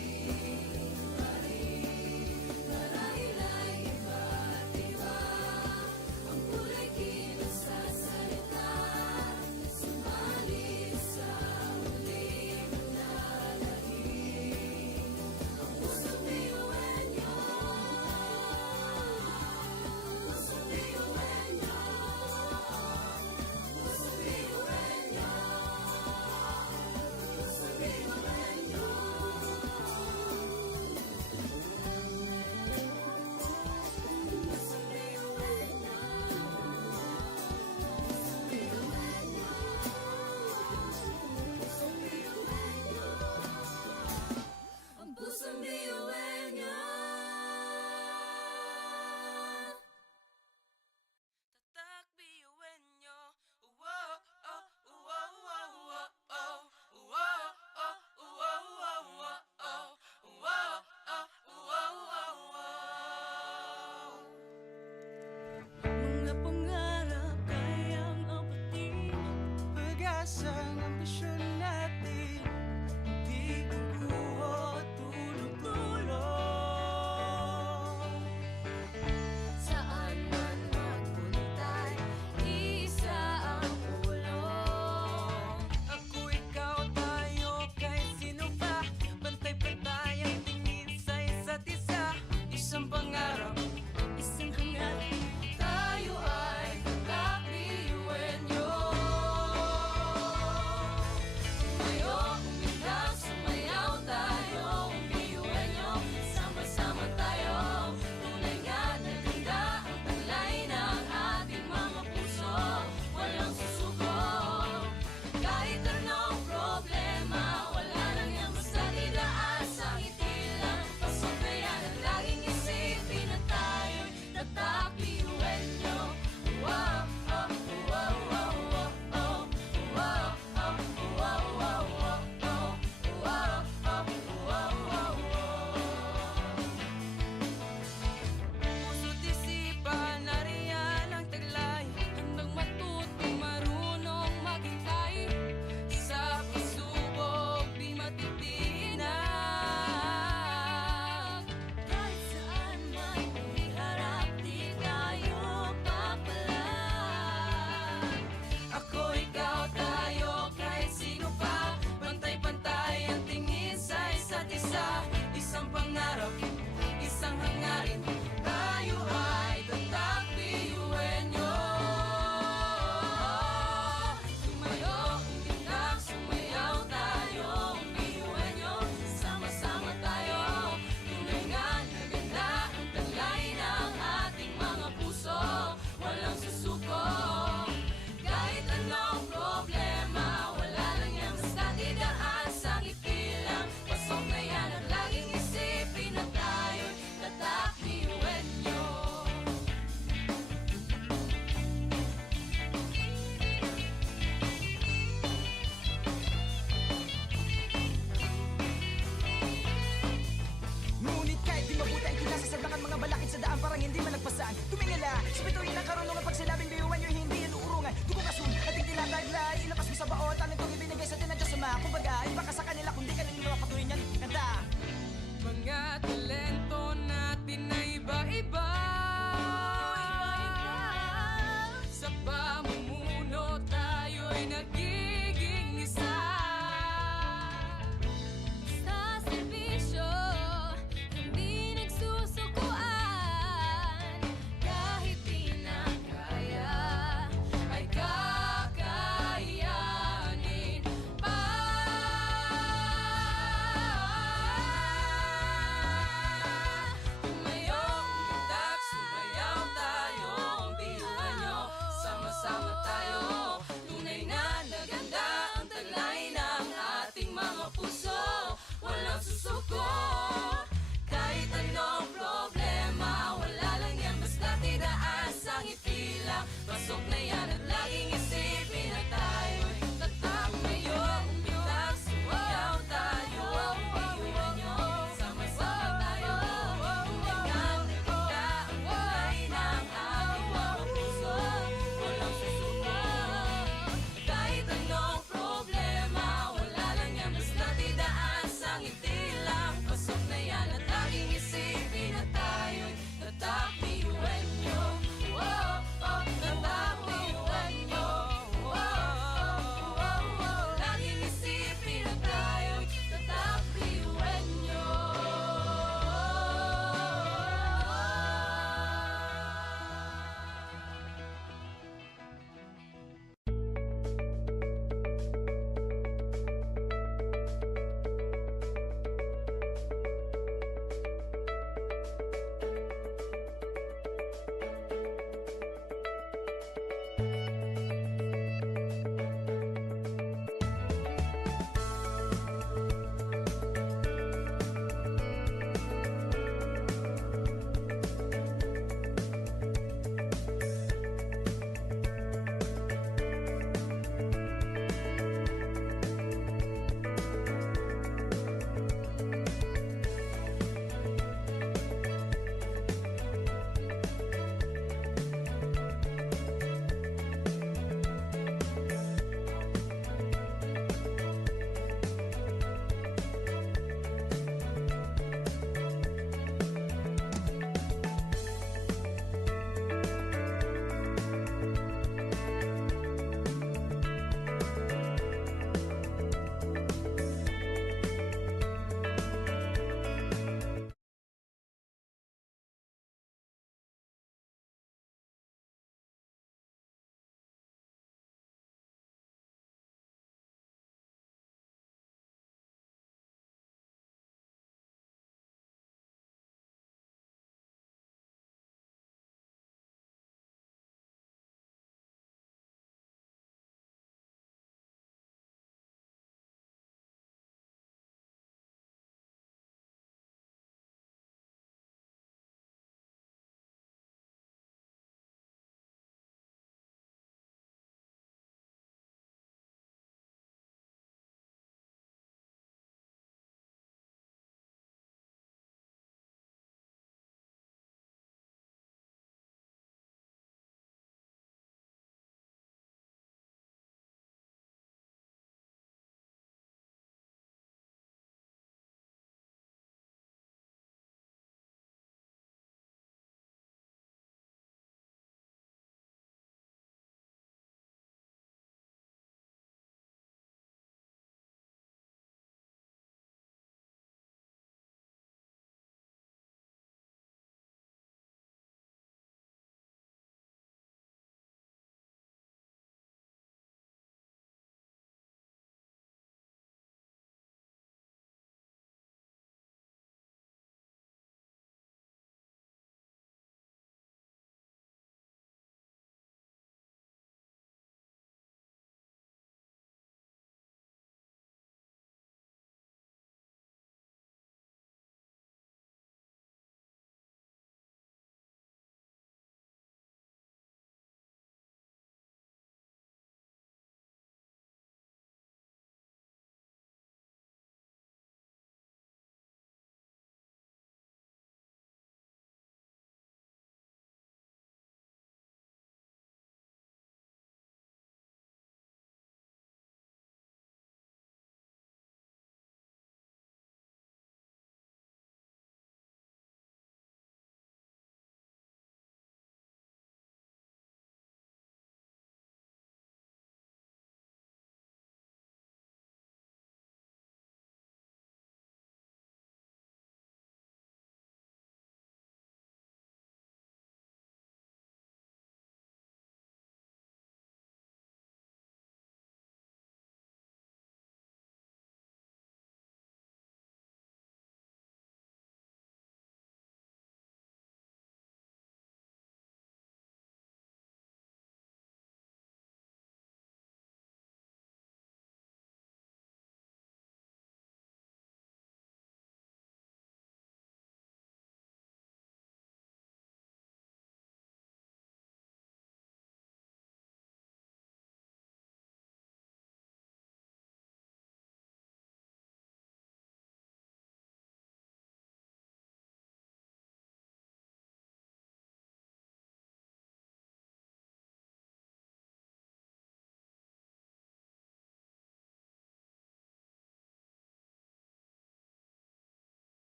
pa rin. Marahila'y iba't iba, ang kulay kinasasalita, subalit sa huli manlalahim. Ang pusong biyuhin nyo, pusong biyuhin nyo, pusong biyuhin nyo, pusong biyuhin nyo. Ang pusong biyuhin nyo. Tatak biyuhin nyo. Wow, oh, wow, wow, wow, oh. Wow, oh, wow, wow, wow, oh. Wow, oh, wow, wow, wow. mga pangarap kayang apatin, pag-asa ng ambisyon natin, di kukuha tulog-tulog. Saan man magpuntay, isa ang pulong. Ako, ikaw, tayo, kahit sino pa, pantay-pantay ang tingin sa isa't isa. Isang pangarap, isang hangarin. Tayo ay kakbiyuhin nyo. Tumayo, umilag, sumayaw tayo, biyuhin nyo. Sama-sama tayo, tunay nga na ganda ang taglay ng ating mga puso. Walang susuko, kahit anong problema, wala nang yan basta didaan sa ngiti lang. Pasabayan at laging isipin na tayo'y tatakbiyuhin nyo. Wow, oh, wow, wow, wow, oh. Wow, oh, wow, wow, wow, oh. Wow, oh, wow, wow, wow. Puso't isipan, nariyan ang taglay. Handang matuto, marunong maghintay. Sa pagsubok, di matitinag. Kahit saan man iharap, di tayo papalag. Ako, ikaw, tayo, kahit sino pa, pantay-pantay ang tingin sa isa't isa. Isang pangarap, isang hangarin, tayo ay tatakbiyuhin nyo. Tumayo, umilag, sumayaw tayo, biyuhin nyo. Sama-sama tayo, tunay nga na ganda ang taglay ng ating mga puso. Walang susuko, kahit anong problema, wala lang yan basta didaan sa ngiti lang. Pasok na yan at laging isipin na tayo'y tatakbiyuhin nyo. Ngunit kahit di mabuti ang kinasasadlakan mga balakid sa daan parang hindi malagpasan. Tumingala, sa bituin ng karunungan pag sinabing biyuhan nyo hindi yan uurungan. Dugo kasun, ating tinataglay, ilapas mo sa baon, tanong kong ibinigay sa tinadya sa mga. Kumbaga, iba ka sa kanila kung di ka nila mapatuloy yan. Kanta! Mga talento natin na iba-iba.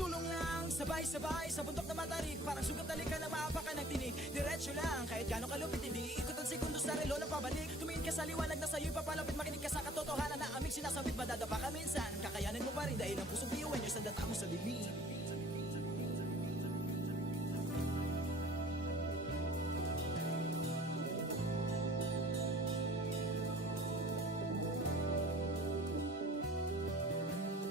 Sulong lang, sabay-sabay sa bundok na matarik. Parang sugat na lika na maapakan ng tinig. Diretso lang, kahit gano'ng kalupit hindi ikot ang segundo sa relo ng pabalik. Tumingin ka sa liwanag na sa'yo'y papalapit. Makinig ka sa katotohanan na aming sinasabit. Madadapa ka minsan, kakayanin mo pa rin dahil ang pusong biyuan nyo sa data mo sa dilim.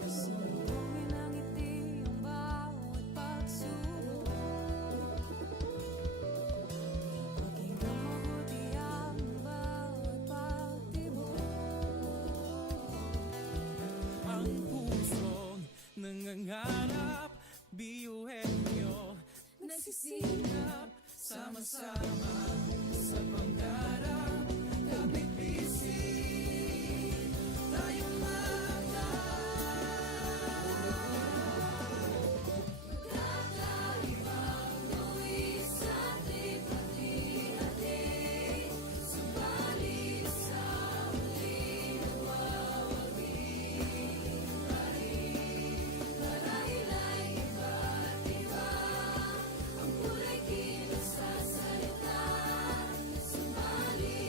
Sumbongin ang ngiti ang bawat pagsubok. Pakinggan mabuti ang bawat pagtibok. Ang pusong nangangarap, biyuhin nyo Nagsisikap sama-sama sa pangarap. Kapit bisig, tayong Kakaibang luwis at hati-hati. Subalit sa huli nagwawagi. Marahil ay iba't iba. Ang kulay kilos sa salita. Subalit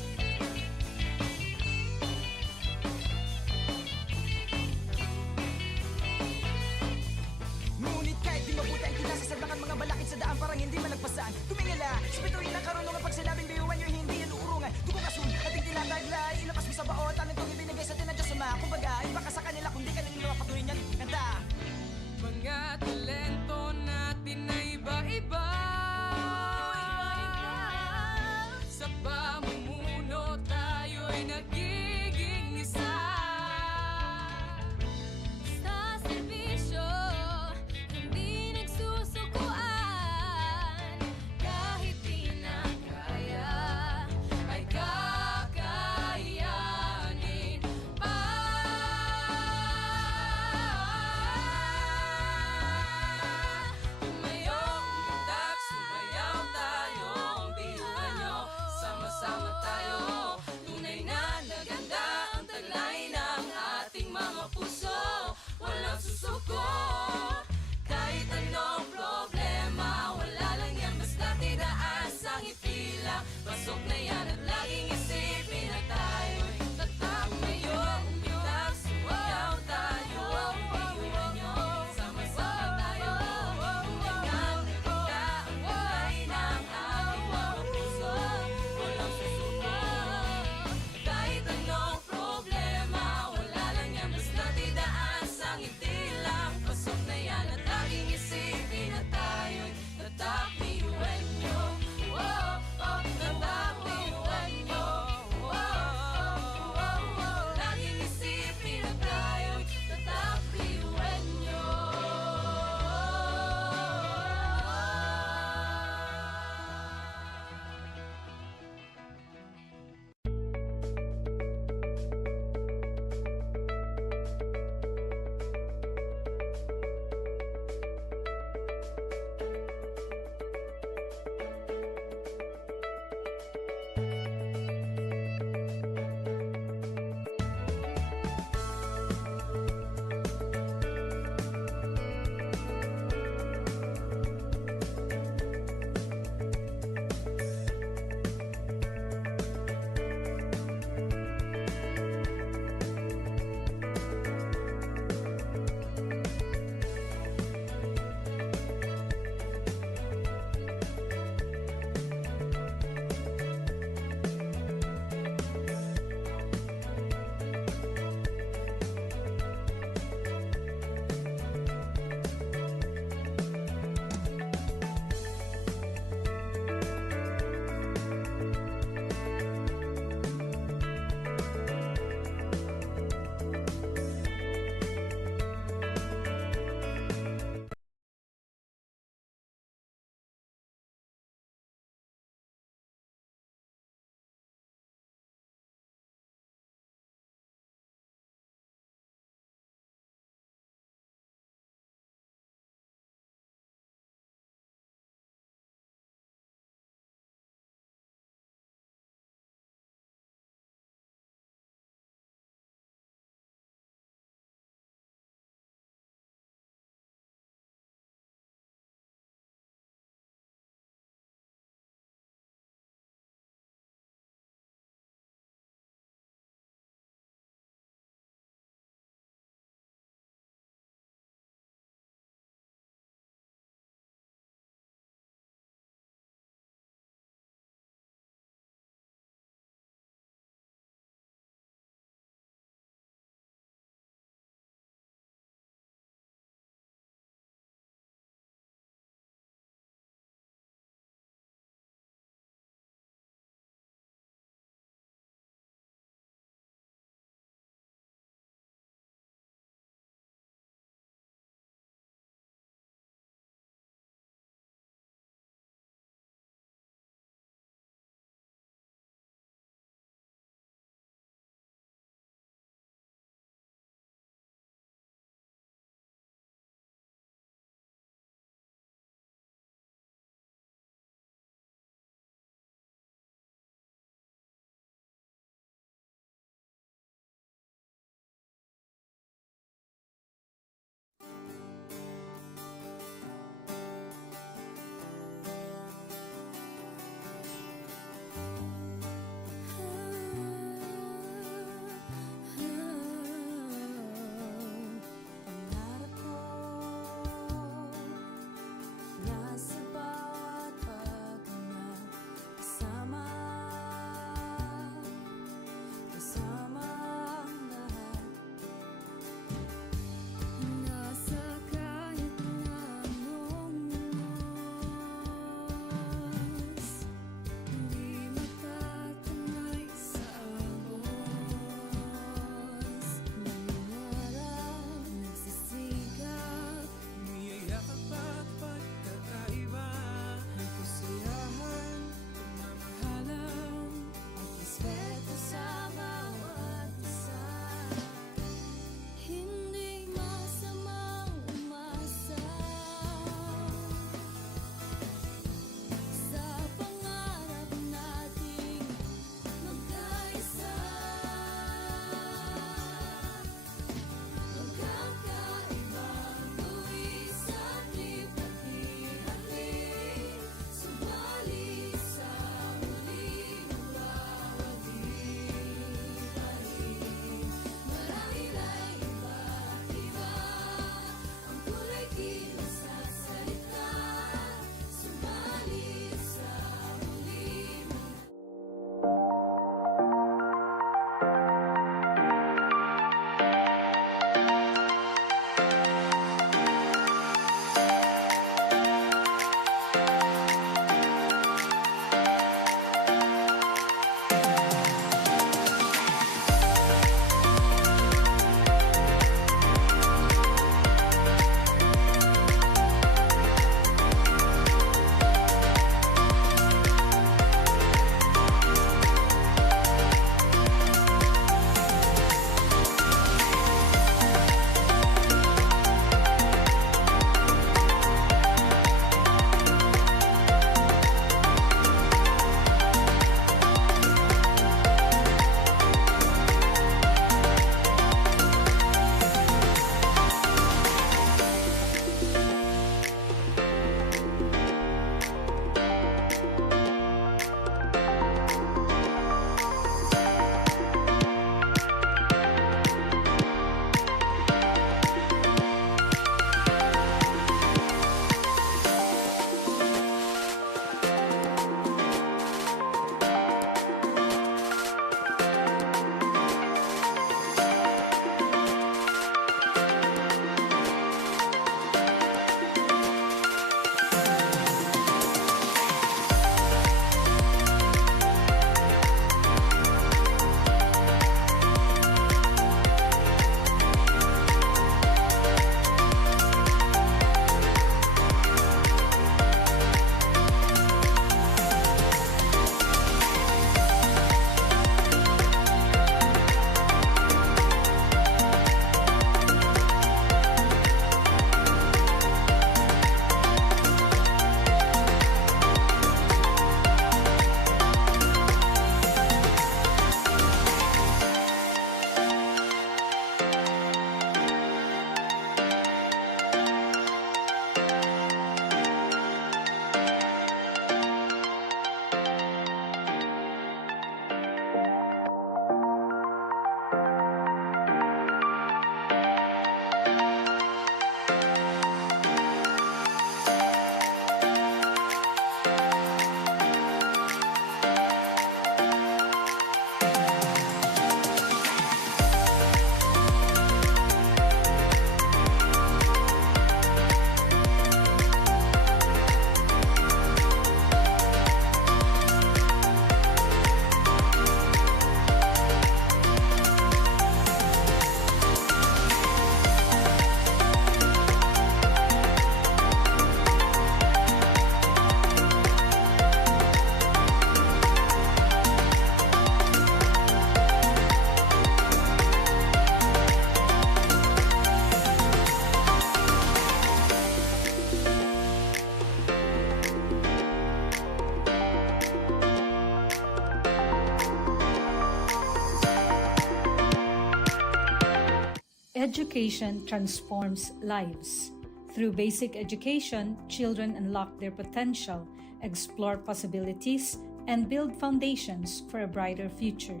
Education transforms lives. Through basic education, children unlock their potential, explore possibilities, and build foundations for a brighter future.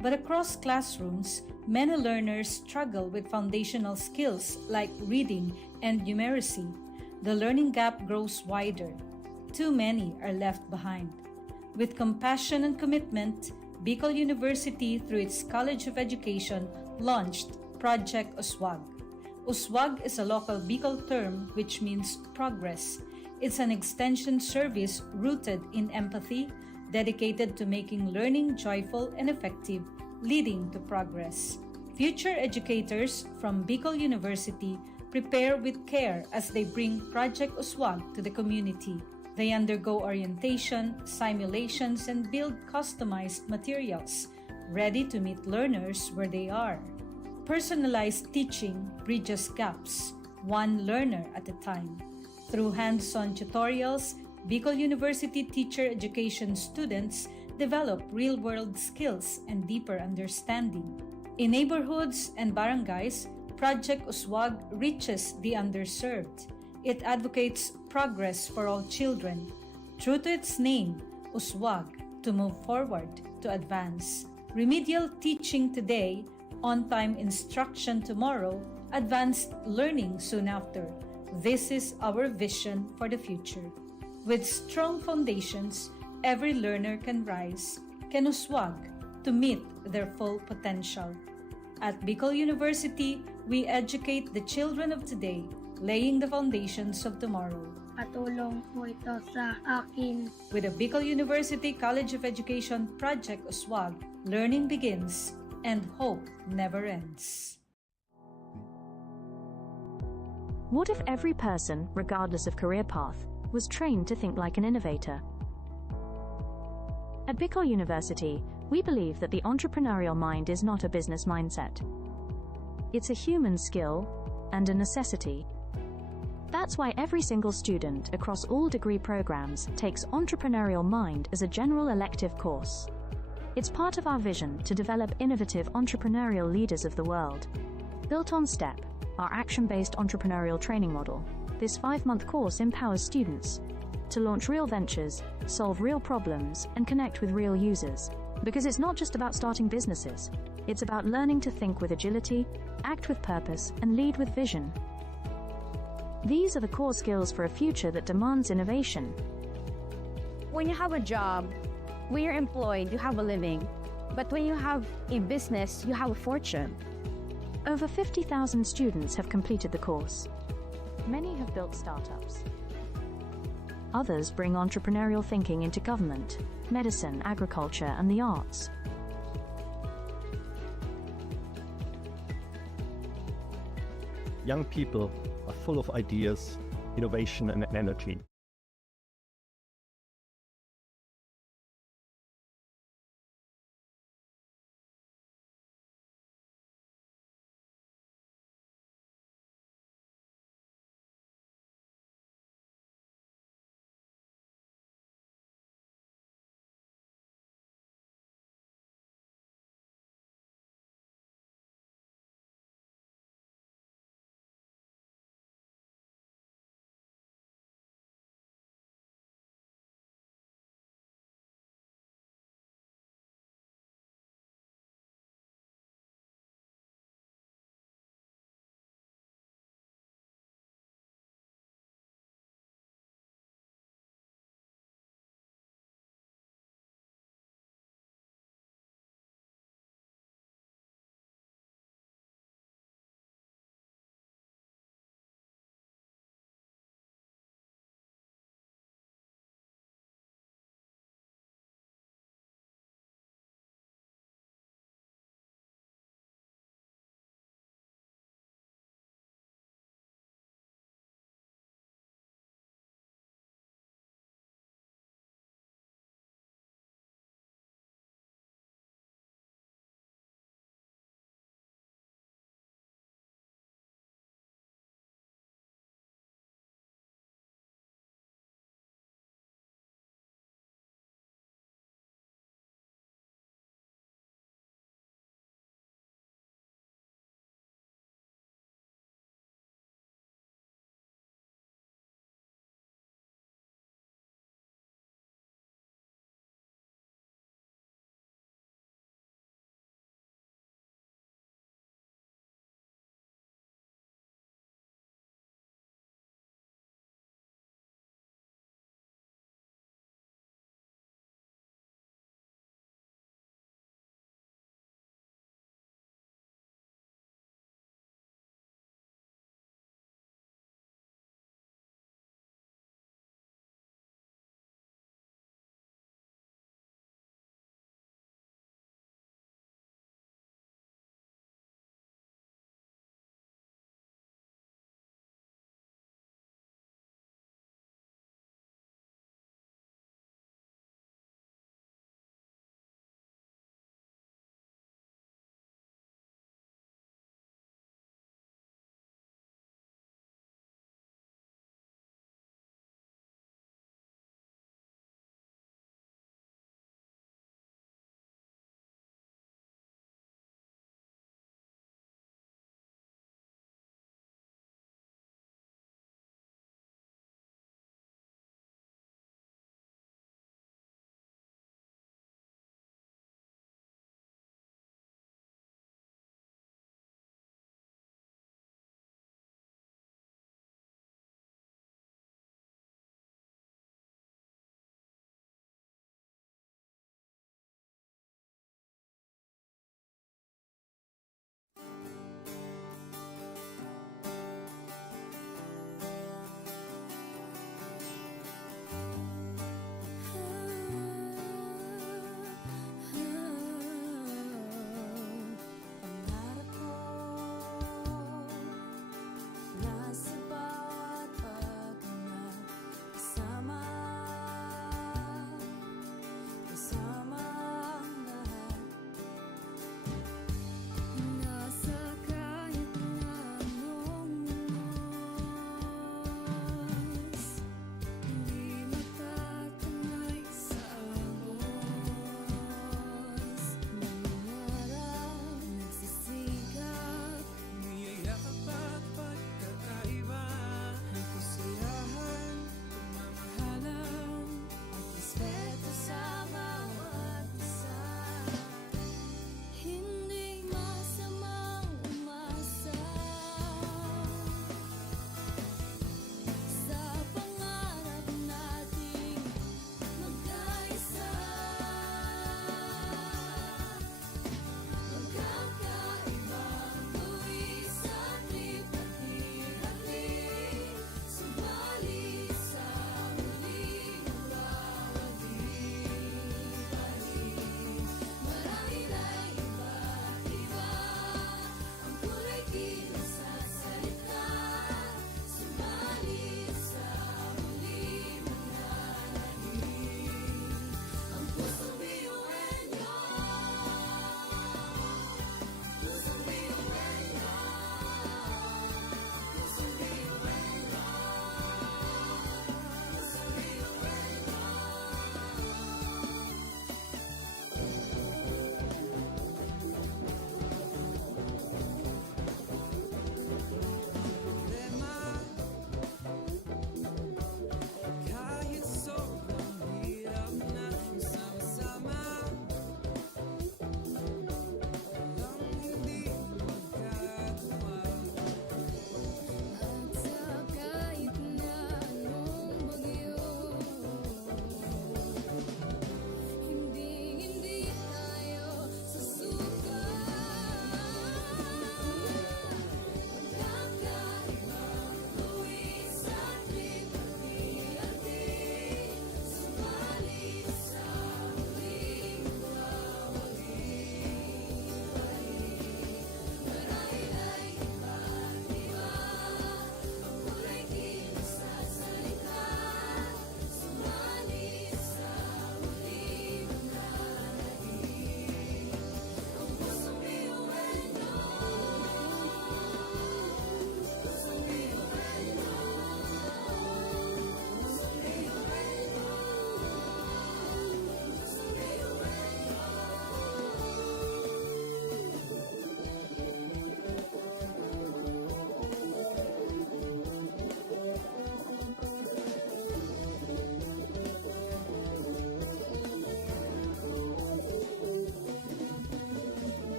But across classrooms, many learners struggle with foundational skills like reading and numeracy. The learning gap grows wider. Too many are left behind. With compassion and commitment, Bicol University, through its College of Education, launched Project Uswag. Uswag is a local Bicol term which means progress. It's an extension service rooted in empathy, dedicated to making learning joyful and effective, leading to progress. Future educators from Bicol University prepare with care as they bring Project Uswag to the community. They undergo orientation, simulations, and build customized materials, ready to meet learners where they are. Personalized teaching bridges gaps, one learner at a time. Through hands-on tutorials, Bicol University teacher education students develop real-world skills and deeper understanding. In neighborhoods and barangays, Project Uswag reaches the underserved. It advocates progress for all children. True to its name, Uswag, to move forward, to advance. Remedial teaching today, on-time instruction tomorrow, advanced learning soon after. This is our vision for the future. With strong foundations, every learner can rise, can uswag, to meet their full potential. At Bicol University, we educate the children of today, laying the foundations of tomorrow. Patulong po ito sa akin. With the Bicol University College of Education Project Uswag, learning begins and hope never ends. What if every person, regardless of career path, was trained to think like an innovator? At Bicol University, we believe that the entrepreneurial mind is not a business mindset. It's a human skill and a necessity. That's why every single student across all degree programs takes Entrepreneurial Mind as a general elective course. It's part of our vision to develop innovative entrepreneurial leaders of the world. Built on STEP, our action-based entrepreneurial training model, this 5-month course empowers students to launch real ventures, solve real problems, and connect with real users. Because it's not just about starting businesses, it's about learning to think with agility, act with purpose, and lead with vision. These are the core skills for a future that demands innovation. When you have a job, when you're employed, you have a living. But when you have a business, you have a fortune. Over 50,000 students have completed the course. Many have built startups. Others bring entrepreneurial thinking into government, medicine, agriculture, and the arts. Young people are full of ideas, innovation, and energy.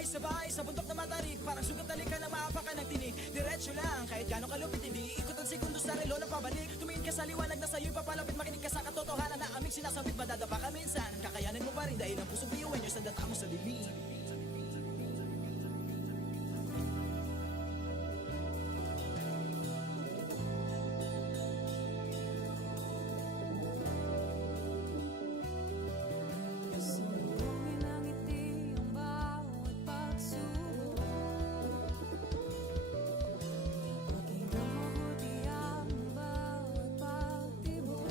Sabay-sabay sa bundok na matarik, parang sugat talikan na maapakan ng tinig. Diretso lang, kahit gano'ng kalupit, hindi ikot ang segundo sa relo na pabalik. Tumingin ka sa liwanag na sa'yo'y papalapit, makinig ka sa katotohanan na aming sinasabit. Madadapa ka minsan, kakayanin mo pa rin dahil ang pusong biyuan nyo sa data mo sa dilim. Sumbungin ang ngiti ang bawat pagsubok. Pakinggang mabuti ang bawat pagtibok.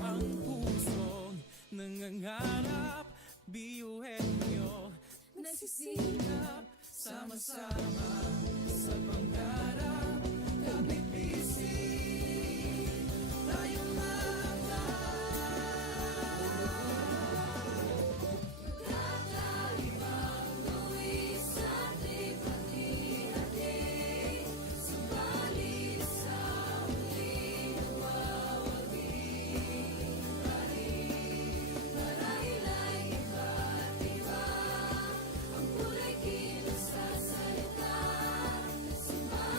Ang pusong nangangarap, biyuhin nyo nagsisikap, sama-sama sa pangarap. Kapit bisig, tayong Kakaibang luwis at lipat-ihati. Subalit sa muling nagwawagi. Marahil ay iba't iba. Ang kulay kilos sa salita. Subalit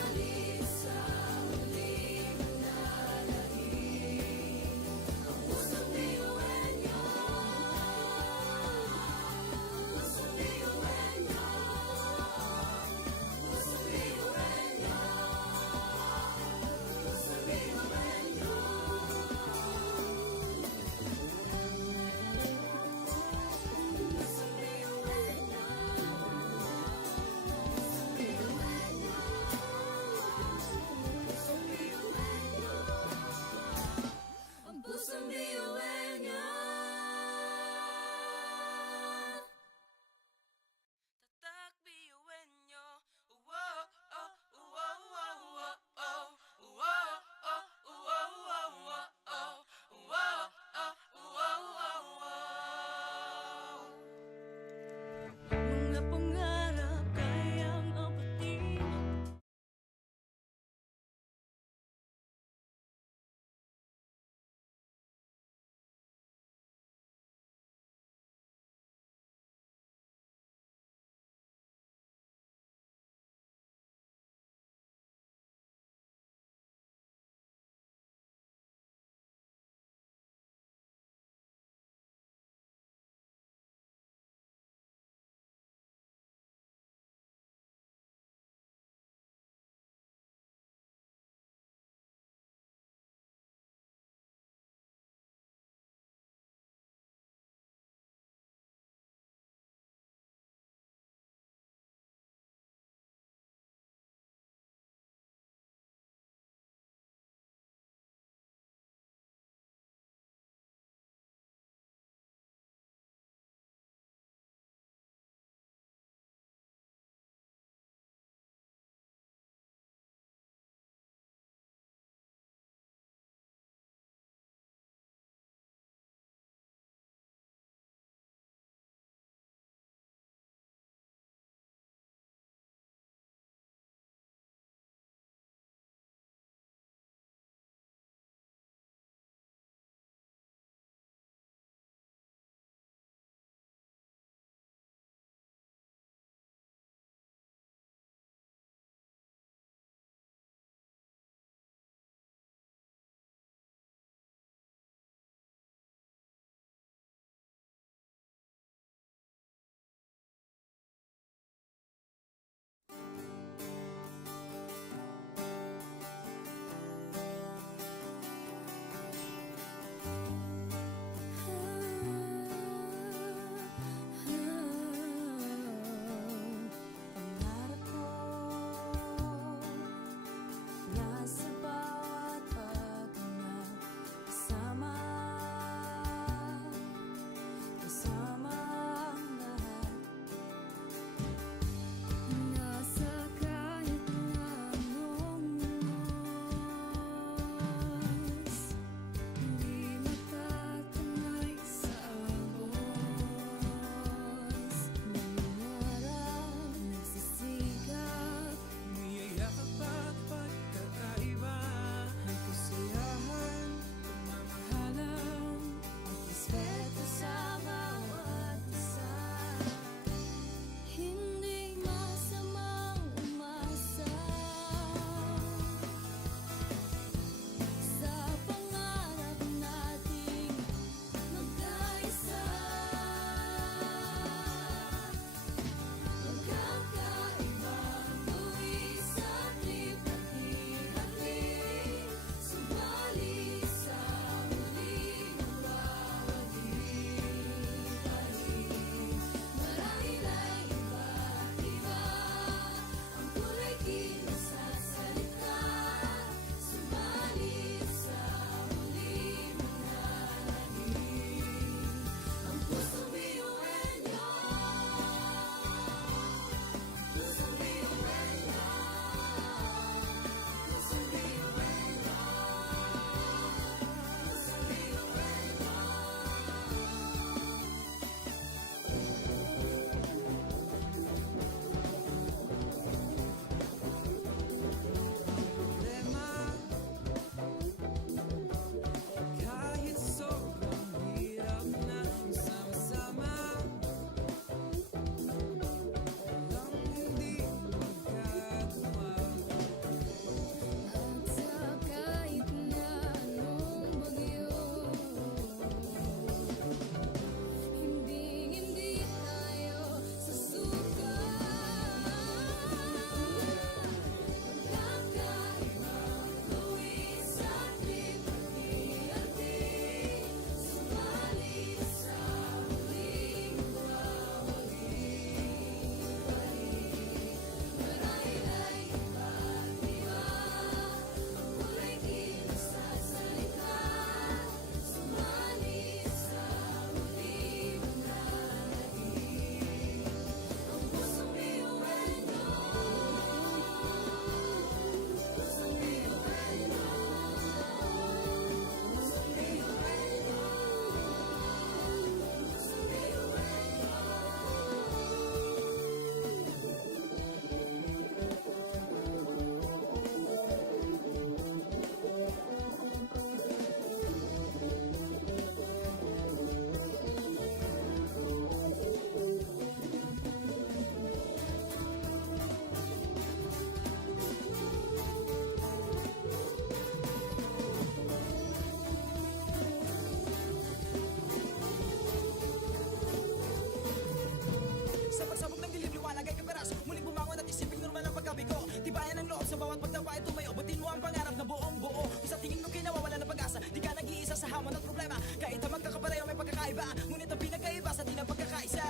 iba, ngunit ang pinagkaiba sa di na pagkakaisa.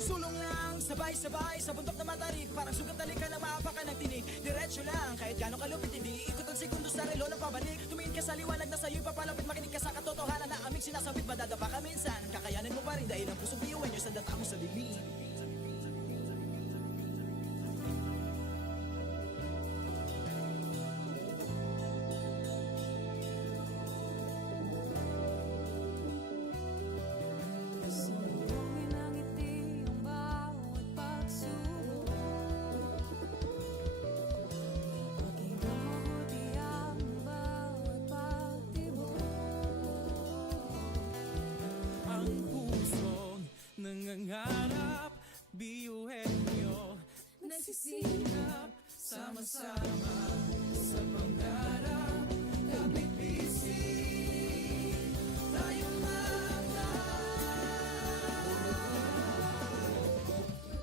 Sulong lang, sabay-sabay sa bundok na matarik, parang sugat na lika na maapakan ng tinig. Diretso lang, kahit gano'ng kalupit, hindi ikot ang segundo sa relo ng pabalik. Tumingin ka sa liwanag na sa'yo'y papalapit, makinig ka sa katotohanan na aming sinasabit, madadapa ka minsan. Kakayanin mo pa rin dahil ang pusong biyuan nyo sa data mo sa dilim. Sumulungin ang ngiti ang bawat pagsubok. Pakinggan mabuti ang bawat pagtibok. Ang pusong nangangarap, biyuhin nyo, nagsisikap, sama-sama sa pangarap. Kapit bisig, tayong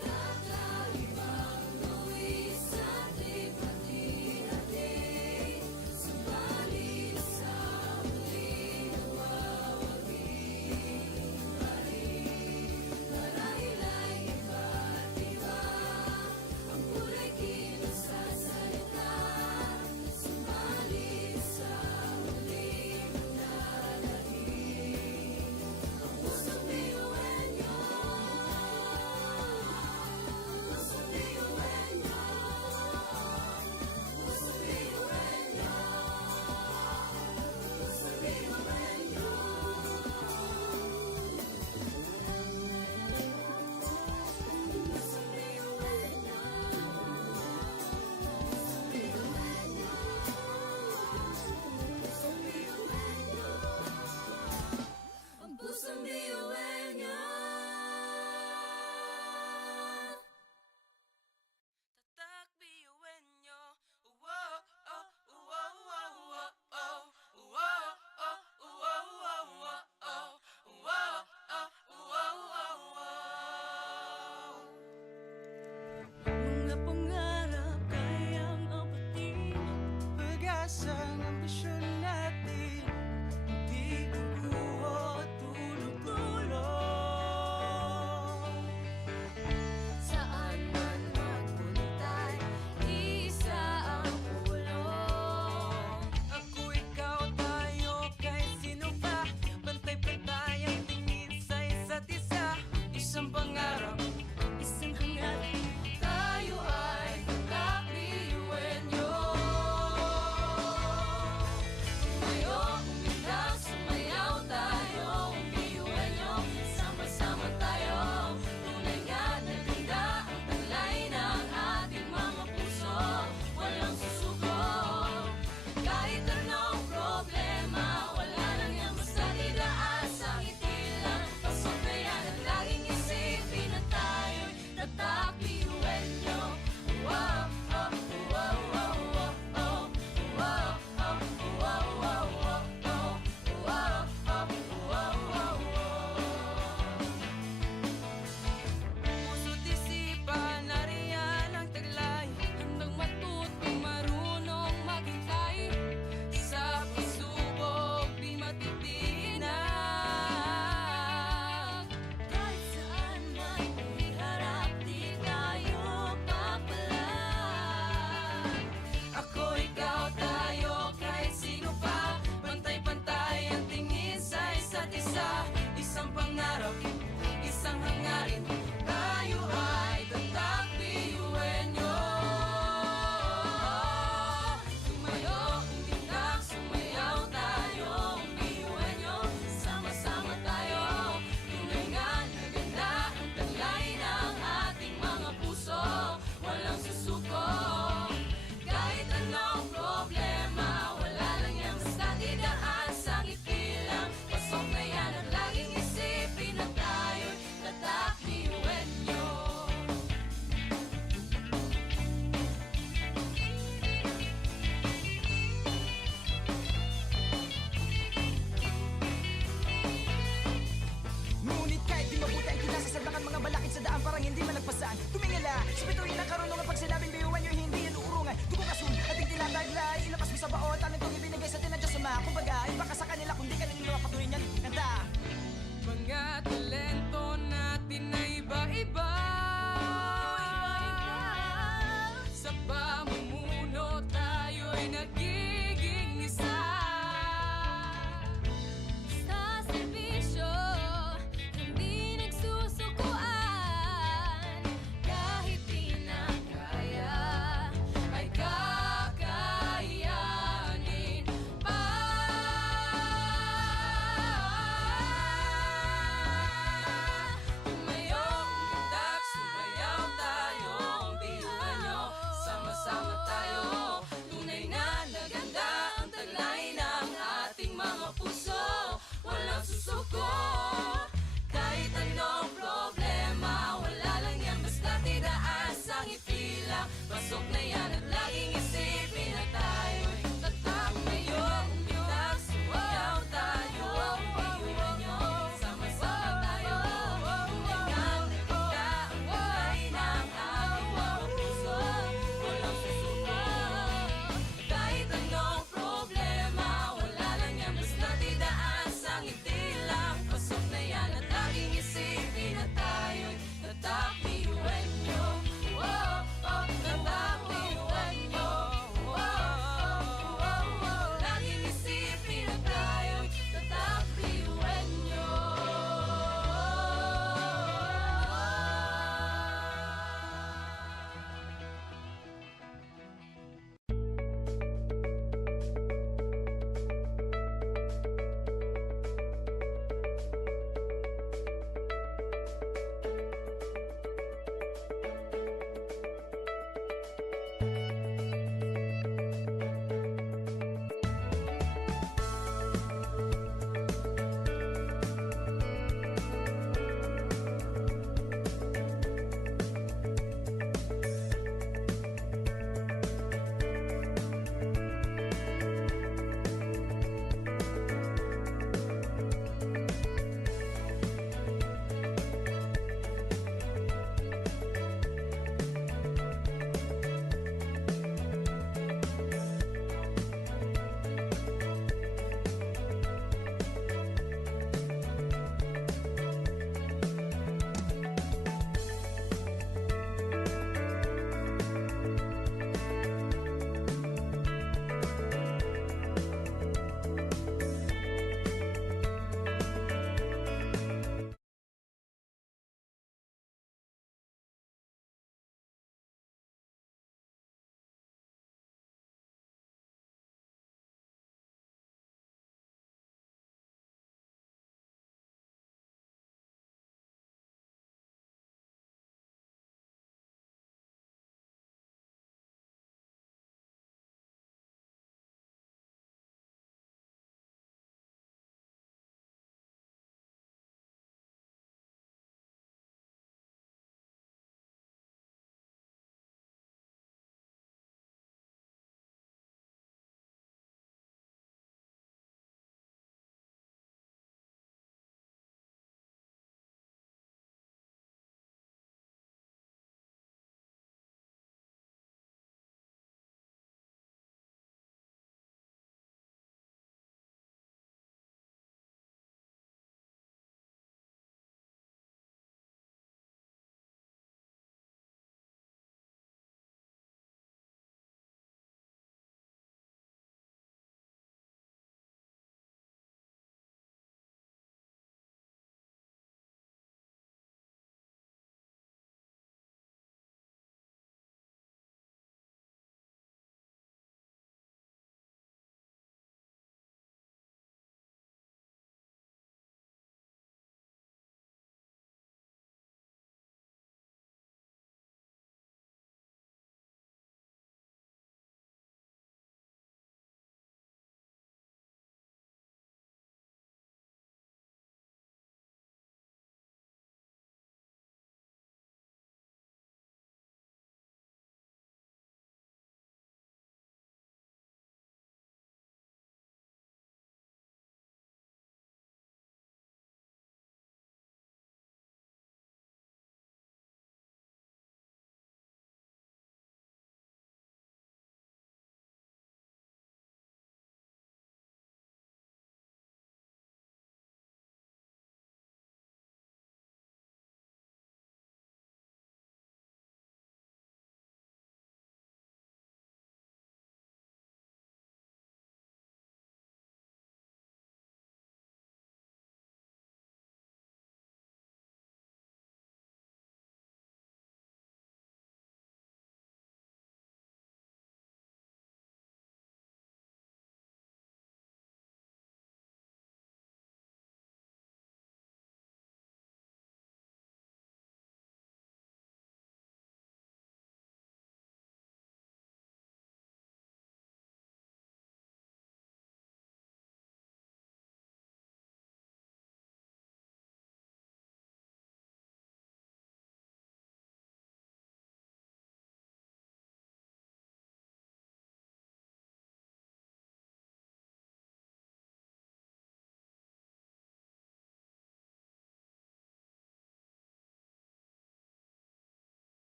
Kakaibang luwis at lipat-hati, subalit sa muling nawawagi. Marahil ay iba't iba, ang kulay kilos sa salita, subalit sa muling nananahig. Ang pusong biyuhan nyo, pusong biyuhan nyo, pusong biyuhan nyo, pusong biyuhan nyo. Ang pusong biyuhan nyo. Tatak biyuhin nyo. Wow, oh, wow, wow, wow, oh. Wow, oh, wow, wow, wow, oh. Wow, oh, wow, wow, wow. mga pangarap kayang apatin, pag-asang ambisyon natin, di kukuha tulog-tulog. Saan man magpuntay, isa ang ulong. Ako, ikaw, tayo, kahit sino pa, pantay-pantay ang tingin sa isa't isa. Isang pangarap, isang hangarin. Tayo ay kakabiyuhin nyo. Tumayo, umilag, sumayaw tayo, biyuhin nyo. Sama-sama tayo, tunay nga na ganda ang taglay ng ating mga puso. Walang susuko, kahit anong problema, wala lang yan basta didaan sa ngiti lang. Pasok na yan at laging isipin na tayo'y tatak biyuhin nyo. Wow, oh, wow, wow, wow, oh. Wow, oh, wow, wow, wow, oh. Wow, oh, wow, wow, wow. Puso't isipan, nariyan ang taglay. Handang matutong marunong maghintay. Sa pagsubok, di matitinag. Kahit saan man iharap, di tayo papalag. Ako, ikaw, tayo, kahit sino pa, pantay-pantay ang tingin sa isa't isa. Isang pangarap, isang hangarin, tayo ay tatak biyuhin nyo. Tumayo, umilag, sumayaw tayo, biyuhin nyo. Sama-sama tayo, tunay nga na ganda ang taglay ng ating mga puso. Walang susuko, kahit anong problema, wala lang yan basta didaan sa ngiti lang. Pasok na yan at laging isipin na tayo'y tatak biyuhin nyo. Ngunit kahit di mabuti ang kinasasaglakan mga balakid sa daan parang hindi malagpasan. Tumingala, sa bituin ng karunungan pag sinabing biyuhan nyo hindi yan uurungan. Tugong asun, ating tinataglay, ilabas mo sa baon, tanong itong ibinigay sa tinadya sa mga. Kumbaga, iba ka sa kanila kung di ka naniniwala patuloy niyan kanta. Mga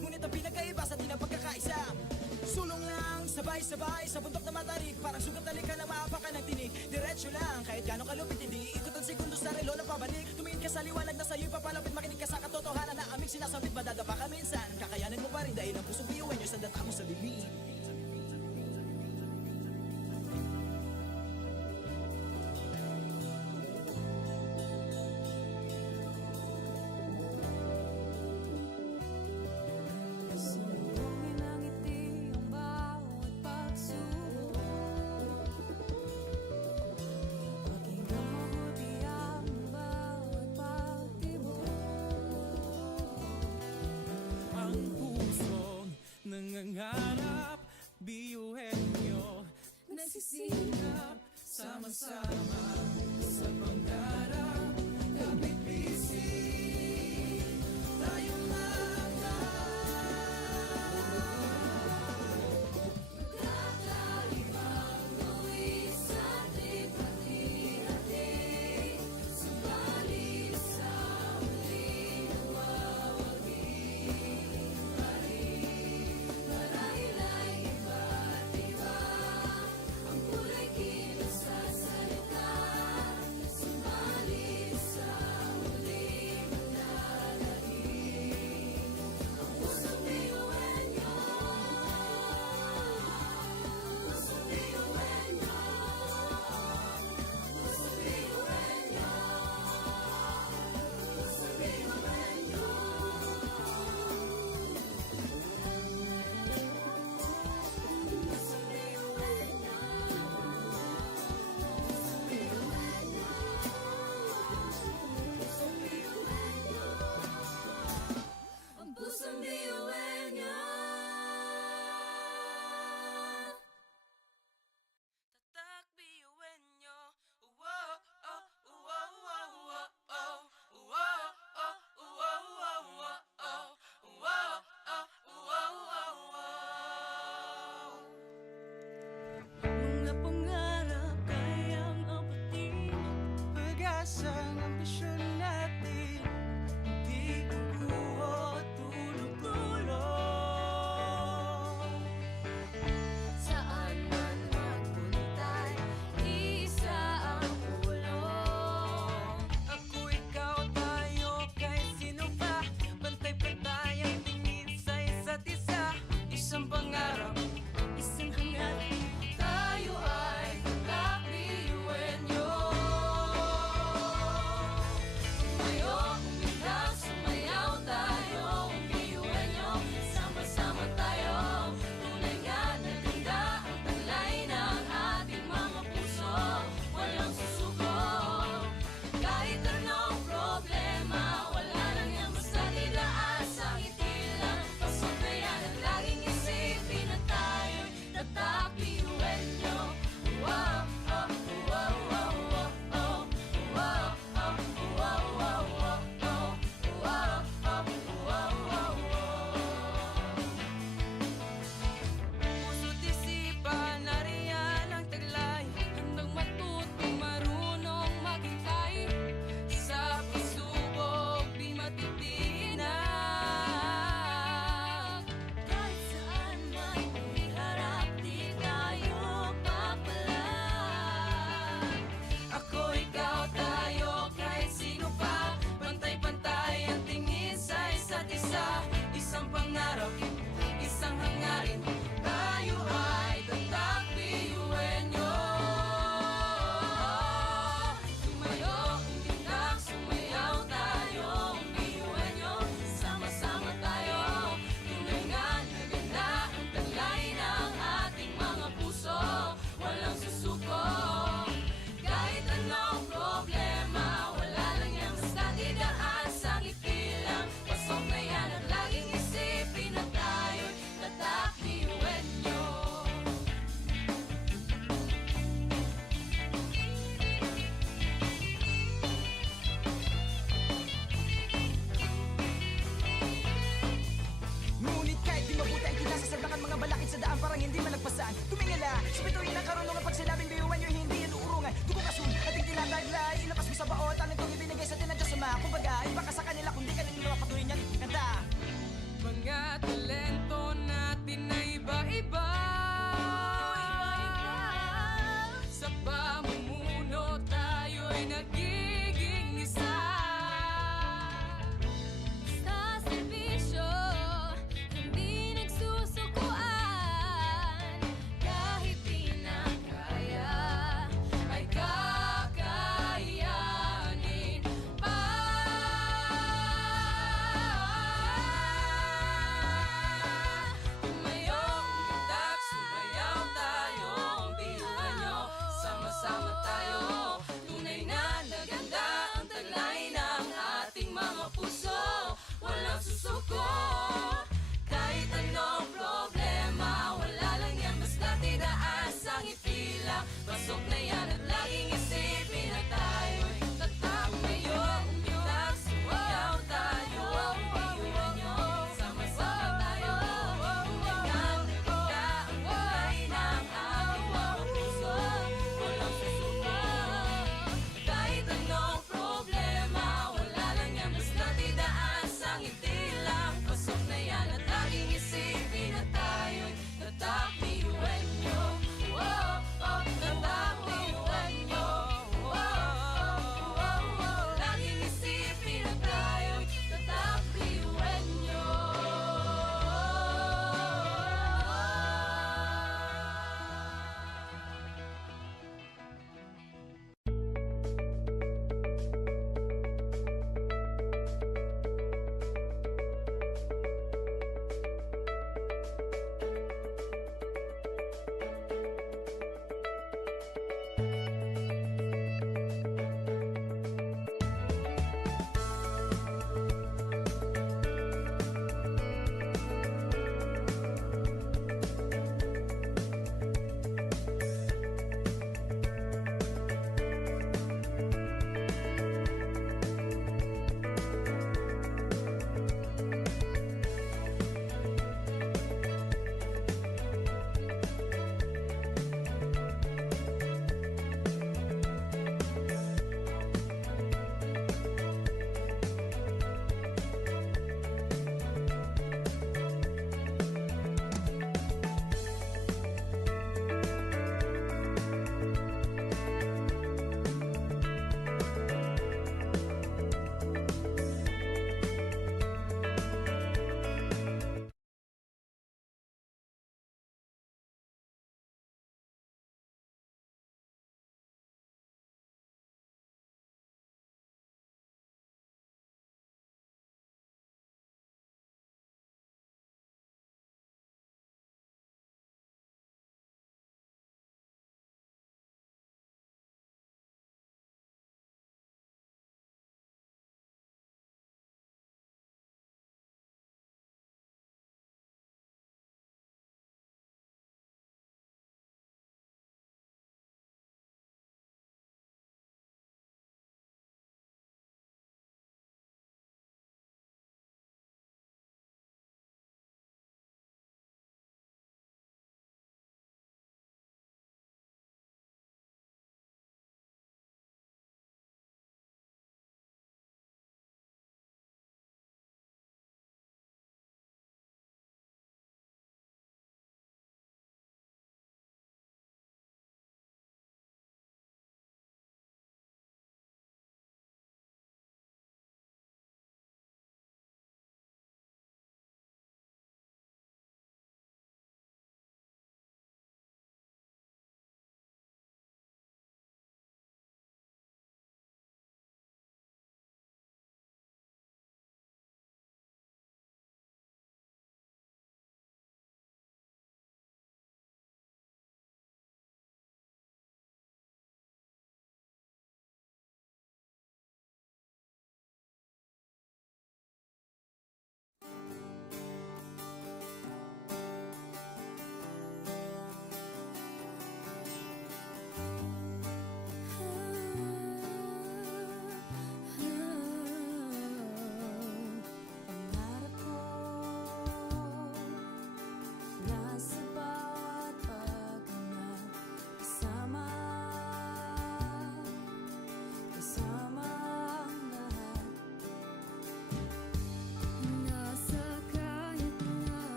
Ngunit ang pinagkaiba sa di ng pagkakaisa, sulong lang, sabay-sabay sa bundok na matarik. Parang sugat na ka na maapakan ng tinig. Diretso lang, kahit gano'ng kalupit, hindi ikot ang segundo sa relo na pabalik. Tumingin ka sa liwanag na sa'yo'y papalapit, makinig ka sa katotohanan na aming sinasabit. Madadapa ka minsan, kakayanin mo pa rin dahil ang pusong biyuan nyo sa data mo sa bibig. Sambungin ang ngiti ang bawat pagsubok. Pakinggan mabuti ang bawat pagtibok. Ang pusong nangangarap, biyuhin nyo, Nagsisikap, sama-sama sa pangarap. Kapit bisig, tayong kakaibang luwis at lipat-hati. Subalit sa huli nawawagi pa rin. Marahil ay iba't iba ang kulay kilos sa salita. Subalit sa huli manlalangin ang pusong biyuhan nyo. Pusong biyuhan nyo. Pusong biyuhan nyo. Pusong biyuhan nyo. Pusong biyuhan nyo. Pusong biyuhan nyo. Pusong biyuhan nyo. Ang pusong biyuhan nyo. Tatak biyuin nyo. Uwo, oh, uwo, uwo, uwo, oh. Uwo, oh, uwo, uwo, uwo, oh. Uwo, oh, uwo, uwo, uwo. mga pangarap kayang abutin. Pag-asang ambisyon natin, di kukuha tulog-tulog. Saan man magpuntay, isa ang ulo. Ako, ikaw, tayo, kahit sino pa. Pantay-pantay ang tingin sa isa't isa. Isang pangarap, isang hangarin. Tayo ay kakabiyuin nyo. Tumayo, umilag, sumayaw tayo. Biyuin nyo, sama-sama tayo. Tunay nga na ganda ang talay ng ating mga puso. Walang susuko. Kahit anong problema, wala lang yan basta dilaan sa ngiti lang. Pasok na yan at laging isipin na tayo'y tatak biyuin nyo. Wow, oh, wow, wow, wow, oh. Wow, oh, wow, wow, wow, oh. Wow, oh, wow, wow, wow. Puso't isipan, nariyan ang taglay. Handang matutong marunong maghintay. Sa pagsubok, di matitinag. Kahit saan man iharap, di tayo papalag. Ako, ikaw, tayo, kahit sino pa. Pantay-pantay ang tingin sa isa't isa. Isang pangarap, isang hangarin. Tayo ay tatak biyuin nyo. Tumayo, umilag, sumayaw tayo. Biyuin nyo, sama-sama tayo. Tunay nga na ganda ang talay ng ating mga puso. Walang susuko. Kahit anong problema, wala lang yan basta didaan sa ngiti lang. Pasok na yan at laging isipin na tayo'y tatak biyuin nyo. Ngunit kahit di mabuti ang kinasa sa mga balakid sa daan parang hindi malagpasan. Tumingala, sa bituin ng karunungan pag sinabing biyuan nyo hindi yan uurungan. Dugo kasun, ating tinataglay, ilabas mo sa baot, ang itong ibinigay sa tinadya sa mga. Kumbaga, iba ka sa kanila kundi kanila patuloy niyang kanta. Mga talento natin ay iba-iba. Sa pamumuno tayo'y nagiging isa. Sa serbisyo, hindi nagsusukuan. Kahit di na kaya, ay kakayanin pa. Tumayo,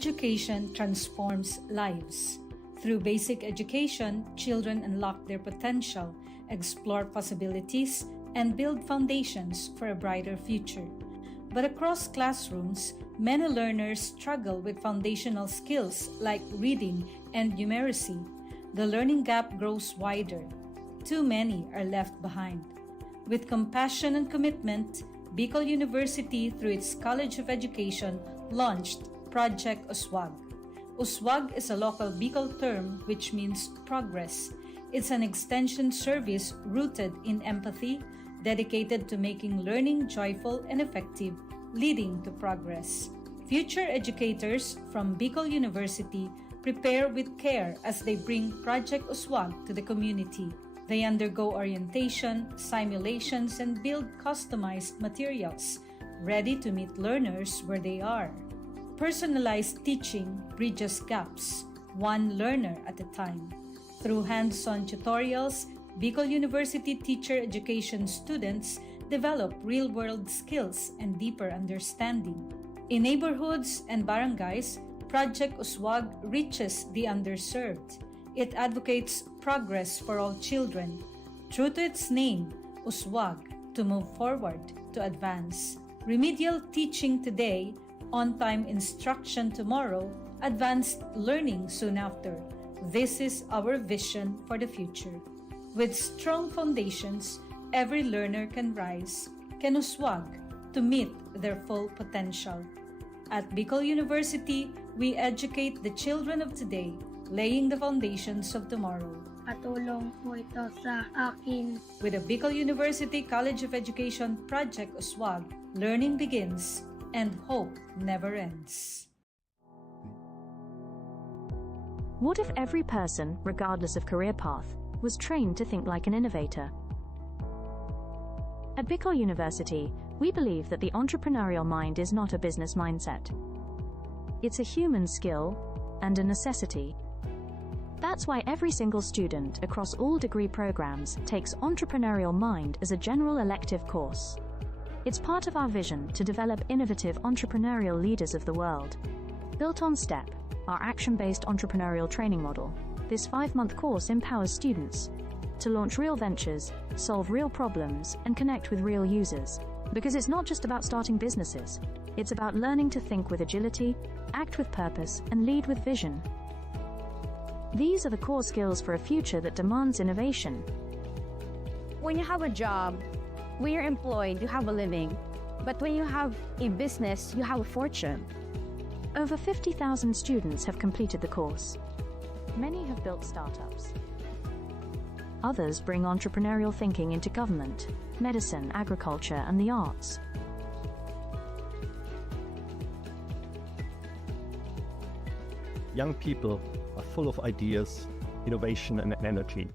Education transforms lives. Through basic education, children unlock their potential, explore possibilities, and build foundations for a brighter future. But across classrooms, many learners struggle with foundational skills like reading and numeracy. The learning gap grows wider. Too many are left behind. With compassion and commitment, Bicol University, through its College of Education, launched Project USWAG. USWAG is a local Bicol term which means progress. It's an extension service rooted in empathy, dedicated to making learning joyful and effective, leading to progress. Future educators from Bicol University prepare with care as they bring Project USWAG to the community. They undergo orientation, simulations, and build customized materials, ready to meet learners where they are. Personalized teaching bridges gaps, one learner at a time. Through hands-on tutorials, Bicol University teacher education students develop real-world skills and deeper understanding. In neighborhoods and barangays, Project USWAG reaches the underserved. It advocates progress for all children. True to its name, USWAG, to move forward, to advance. Remedial teaching today, on-time instruction tomorrow, advanced learning soon after. This is our vision for the future. With strong foundations, every learner can rise, can USWAG, to meet their full potential. At Bicol University, we educate the children of today, laying the foundations of tomorrow. Patulong po ito sa akin. With the Bicol University College of Education Project USWAG, learning begins and hope never ends. What if every person, regardless of career path, was trained to think like an innovator? At Bicol University, we believe that the entrepreneurial mind is not a business mindset. It's a human skill and a necessity. That's why every single student across all degree programs takes Entrepreneurial Mind as a general elective course. It's part of our vision to develop innovative entrepreneurial leaders of the world. Built on STEP, our action-based entrepreneurial training model, this 5-month course empowers students to launch real ventures, solve real problems, and connect with real users. Because it's not just about starting businesses, it's about learning to think with agility, act with purpose, and lead with vision. These are the core skills for a future that demands innovation. When you have a job, when you're employed, you have a living. But when you have a business, you have a fortune. Over 50,000 students have completed the course. Many have built startups. Others bring entrepreneurial thinking into government, medicine, agriculture, and the arts. Young people are full of ideas, innovation, and energy.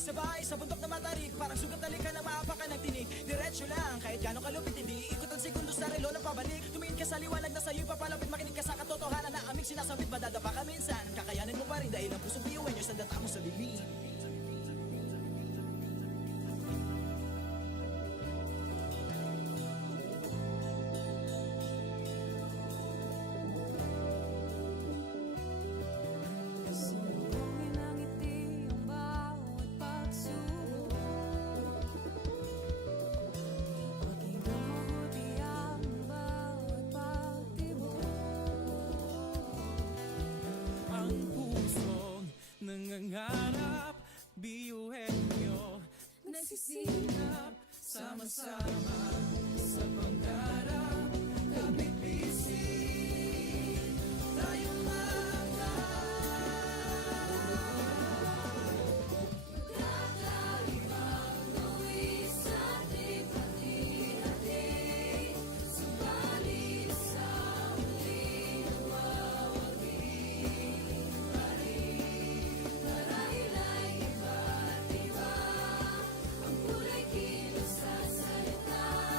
sabay sa bundok na matarik, parang sugat na lika na maapakan ng tinig. Diretso lang, kahit gano'ng kalupit hindi ikot ang segundo sa relo na pabalik. Tumingin ka sa liwanag na sa'yo'y papalapit, makinig ka sa katotohanan na aming sinasabit. Madadapa ka minsan, kakayanin mo pa rin dahil ang pusong biyuin nyo sa data mo sa bibig. Sumbungin ang ngiti ang bawat pagsubok. Pakinggan mabuti ang bawat pagtibok. Ang pusong nangangarap, biyuhin nyo nagsisikap, sama-sama sa pangarap. Kapit bisig, tayong Kakaibang luwi sa ating hati-hati, subalit sa muling mawawagi pa rin. Marahil ay iba't iba ang kulay kilos sa salita.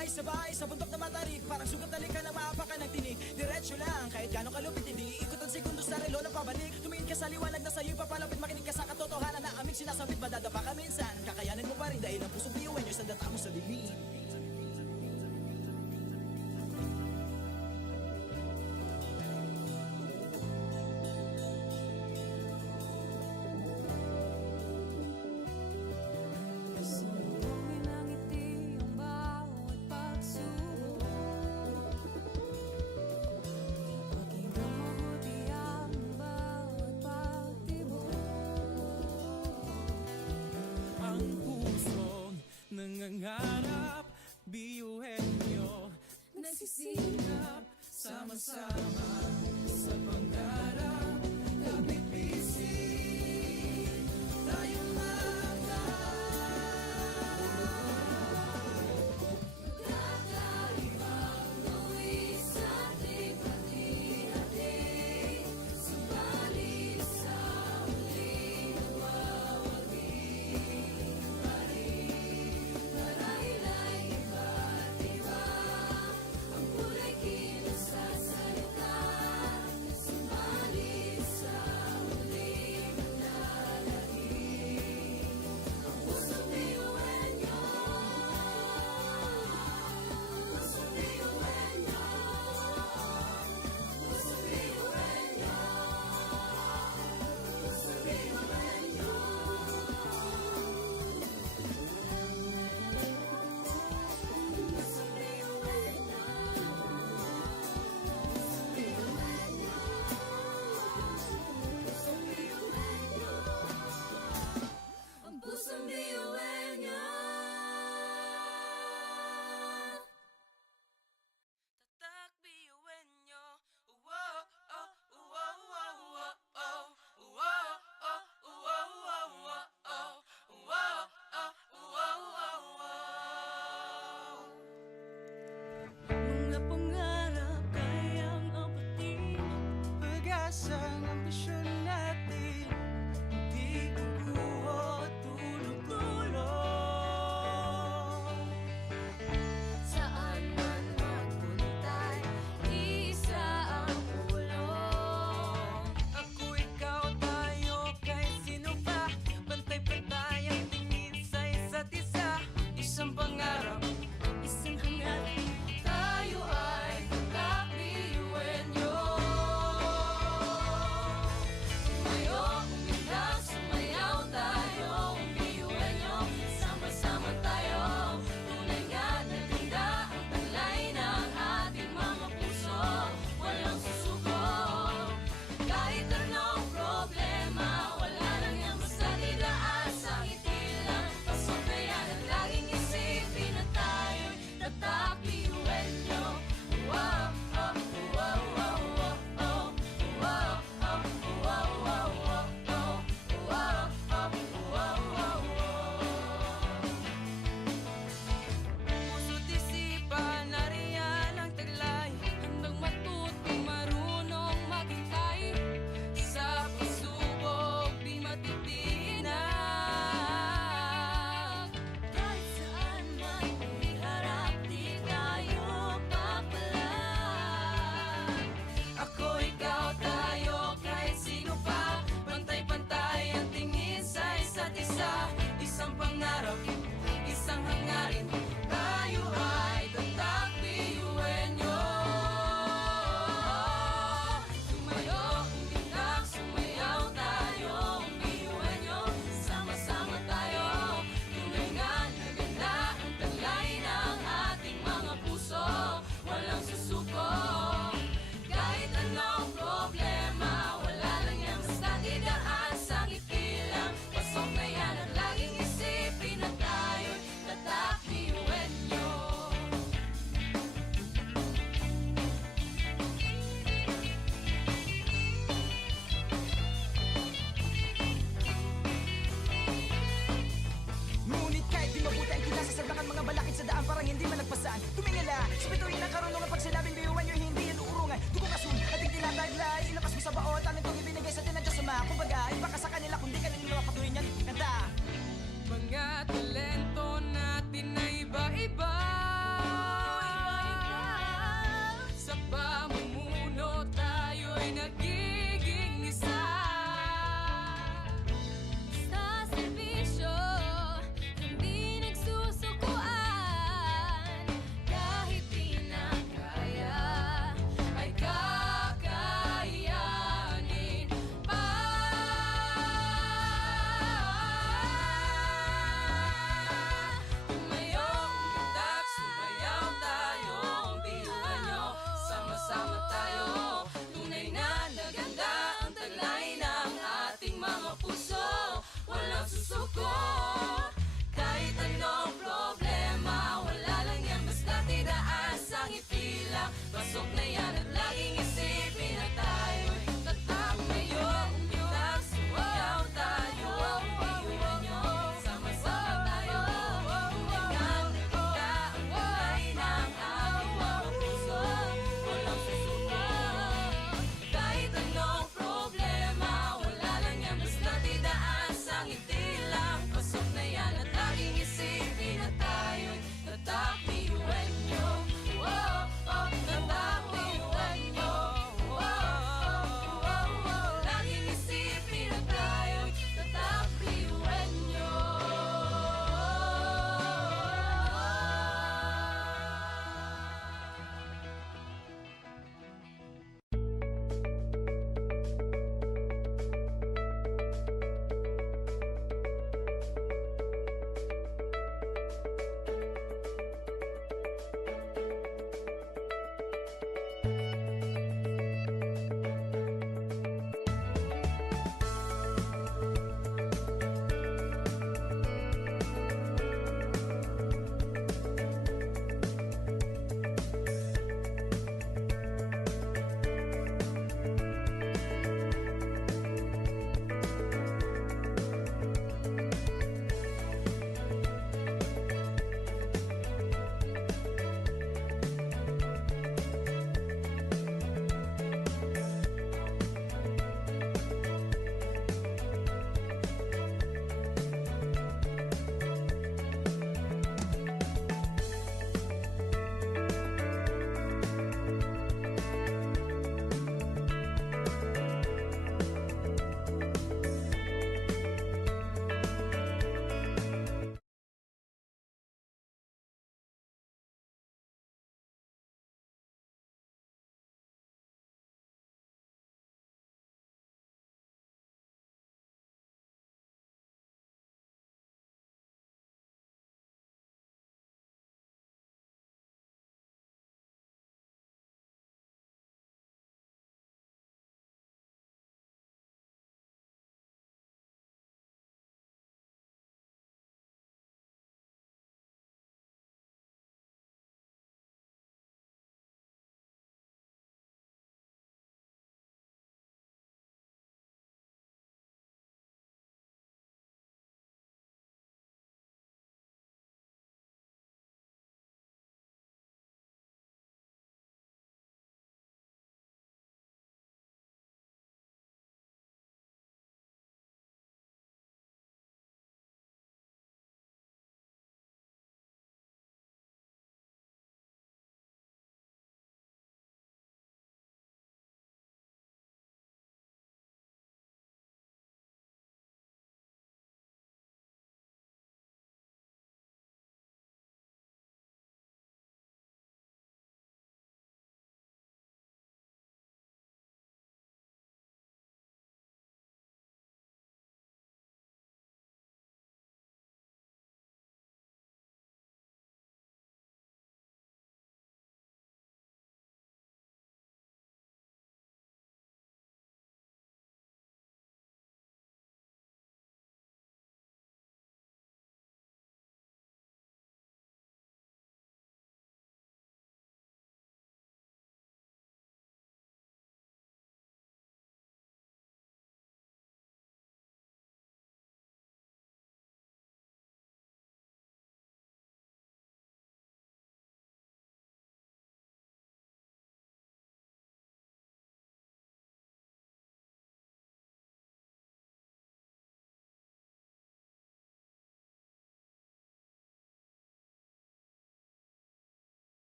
Sabay-sabay sa bundok na matarik, parang sugat talikan na maapakan ng tinig. Diretso lang, kahit gano'ng kalupit hindi ikot ang segundo sa relo na pabalik. Tumingin ka sa liwanag na sa'yo'y papalapit, makinig ka sa katotohanan na aming sinasabit. Madadapa ka minsan, kakayanin mo pa rin dahil ang pusong biyuin nyo sa data mo sa dilim. Sumugin ang ngiti ang bawat pagsubok. Pakinggan mabuti ang bawat pagtibok. Ang pusong nangangarap, Pasok na yan at laging isipin na tayo'y tatak ngayon. Umilag, sumayaw tayo, biyuhan nyo, sama-sama tayo. Tulingan, naganda ang kulay ng ating mga puso. Walang susuko. Kahit anong problema, wala lang yan basta't idaan sa ngiti lang. Pasok na yan at laging isipin na tayo'y tatak, biyuhan nyo. Tatak, biyuhan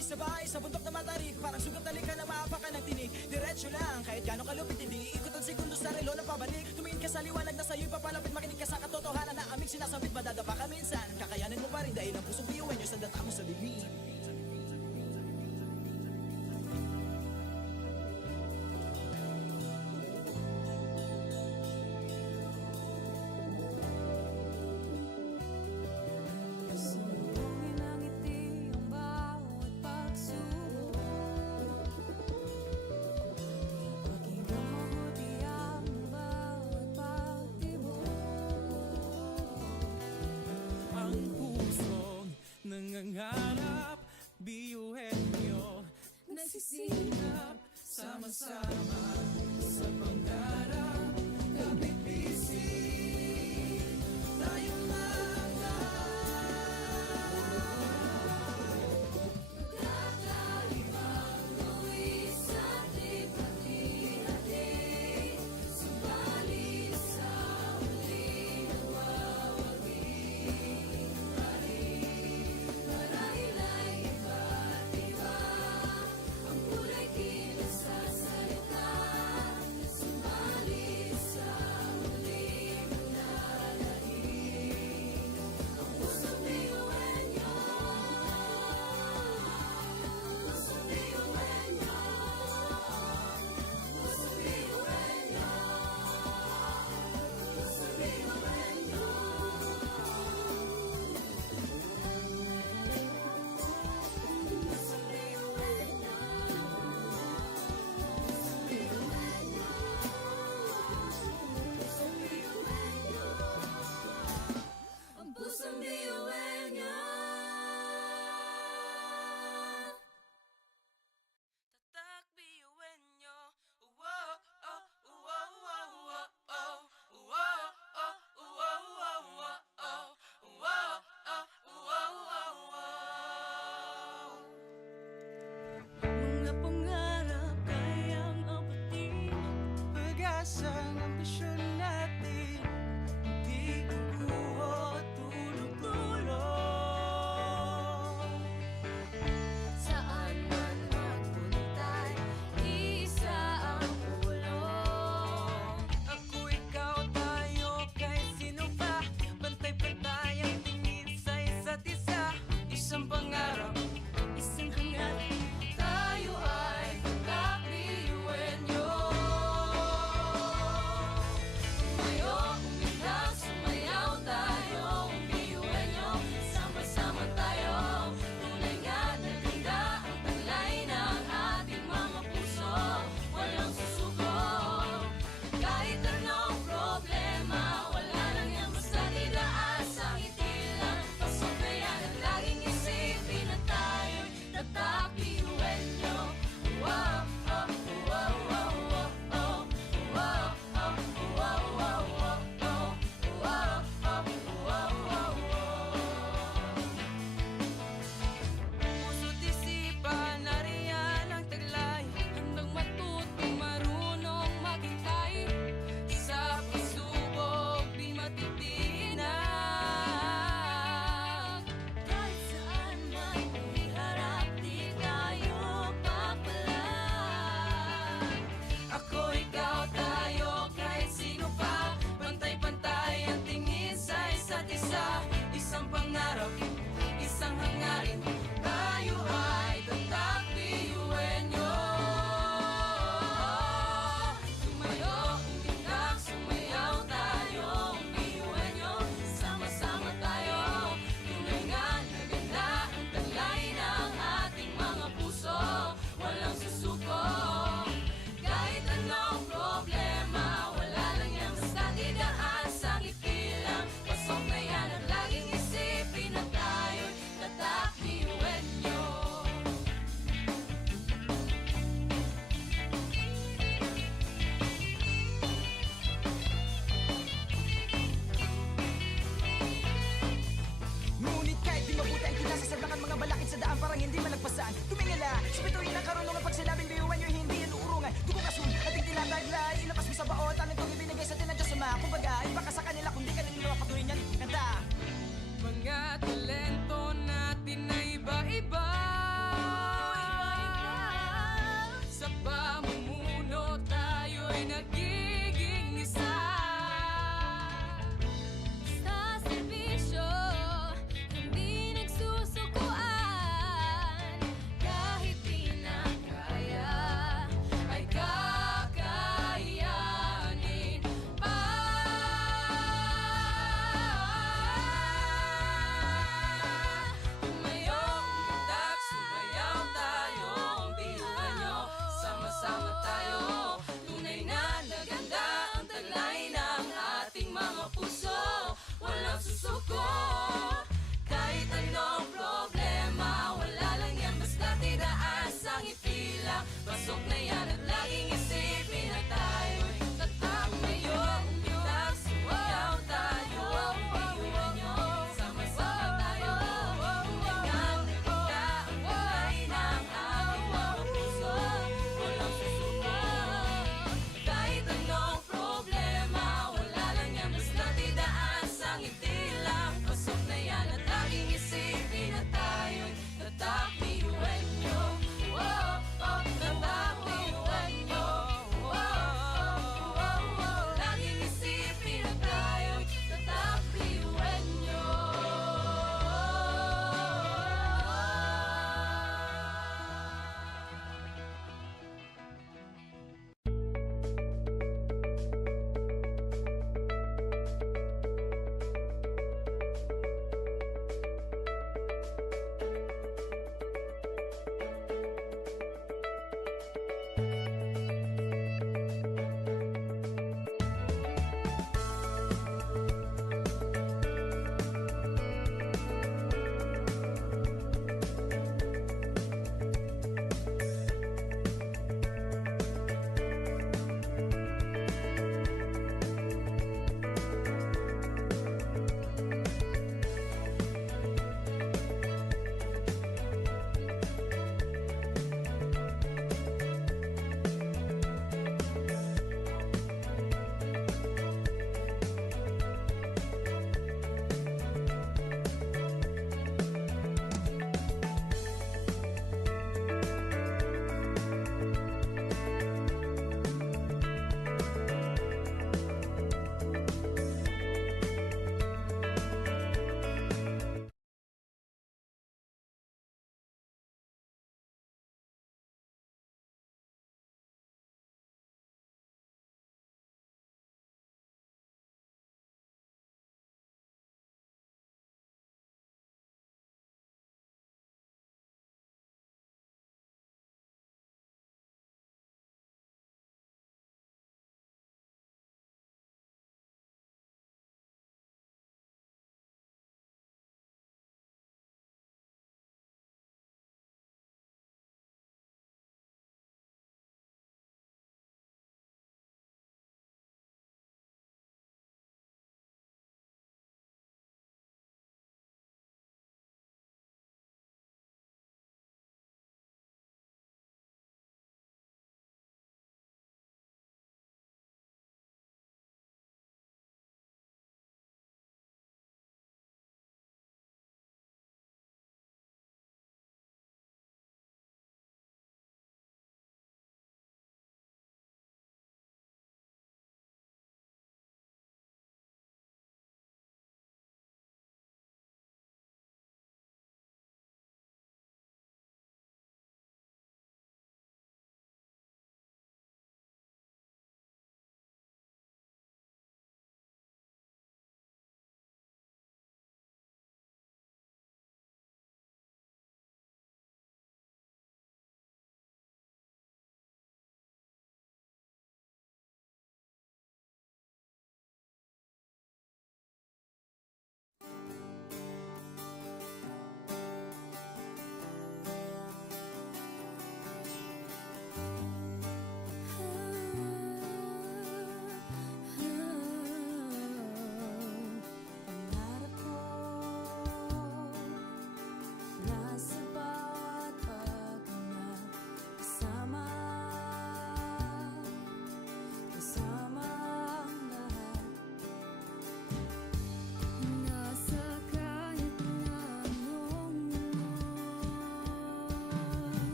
Sabay-sabay sa bundok na matarik, parang sugat na lika na maapakan ng tinig. Diretso lang, kahit gano'ng kalupit hindi ikot ang segundo sa relo ng pabalik. Tumingin ka sa liwanag na sa'yo'y papalapit, makinig ka sa katotohanan na aming sinasambit. Madadapa ka minsan, kakayanin mo pa rin dahil ang pusong biyuhin nyo sa data mo sa bibig. Ang pusong nangangarap, biyuhin nyo, nagsisikap, sama-sama sa pangarap. Kapit bisig, tayong Kakaibang luwis at lipat-hati, subalit sa huli nawawagi pa rin. Marahil ay iba't iba ang kulay kilos sa salita, subalit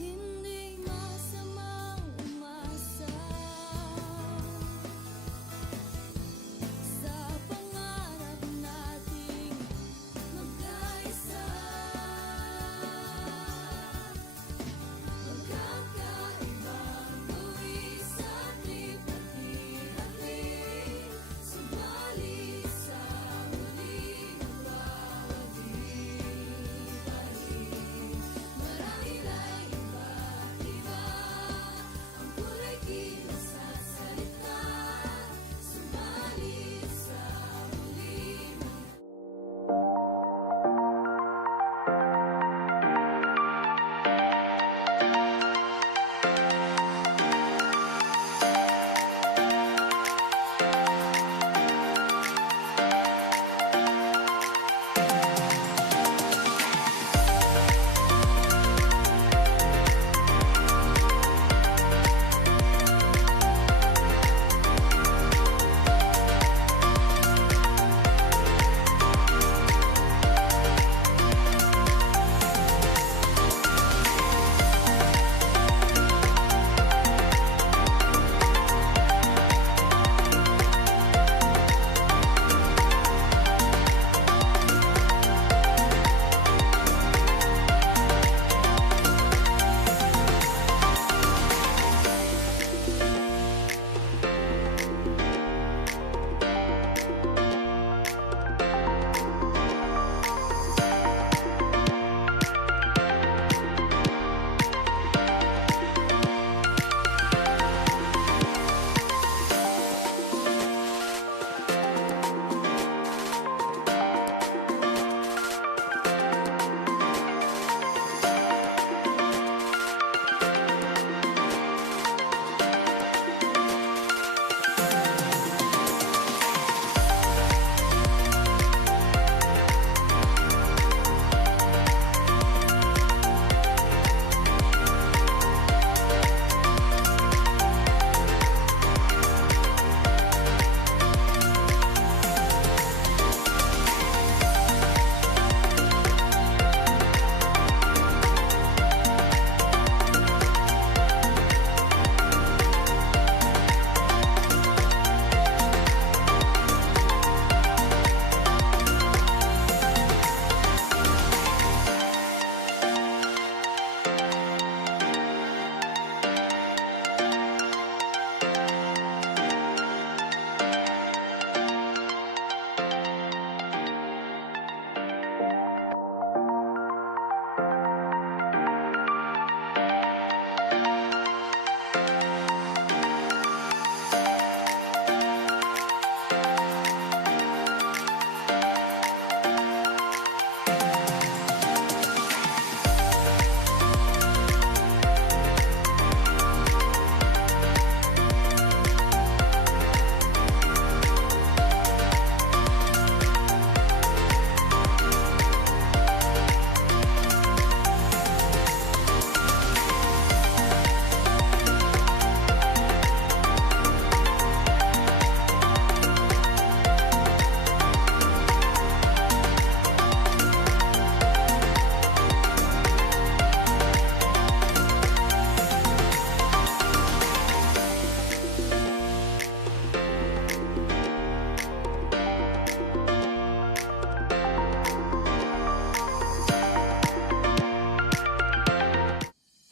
Hindi masamang umasa sa pangarap nating magkaisa. Magkakaibang buwis at hati-hati, sumali sa huli ng bawat iba-ibig. Marahil ay iba-iba ang kulay kilos at salita, sumali sa huli ng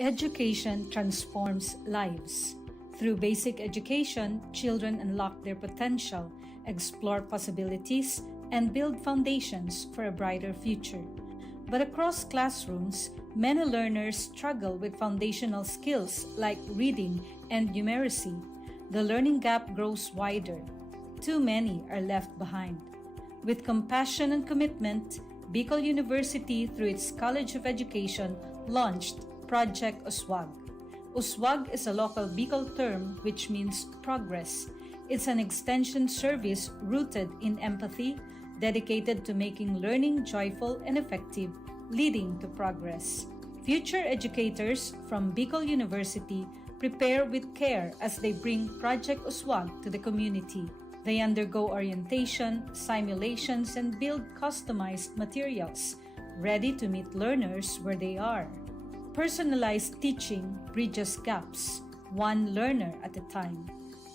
Education transforms lives. Through basic education, children unlock their potential, explore possibilities, and build foundations for a brighter future. But across classrooms, many learners struggle with foundational skills like reading and numeracy. The learning gap grows wider. Too many are left behind. With compassion and commitment, Bicol University, through its College of Education, launched Project Uswag. Uswag is a local Bicol term which means progress. It's an extension service rooted in empathy, dedicated to making learning joyful and effective, leading to progress. Future educators from Bicol University prepare with care as they bring Project Uswag to the community. They undergo orientation, simulations, and build customized materials, ready to meet learners where they are. Personalized teaching bridges gaps, one learner at a time.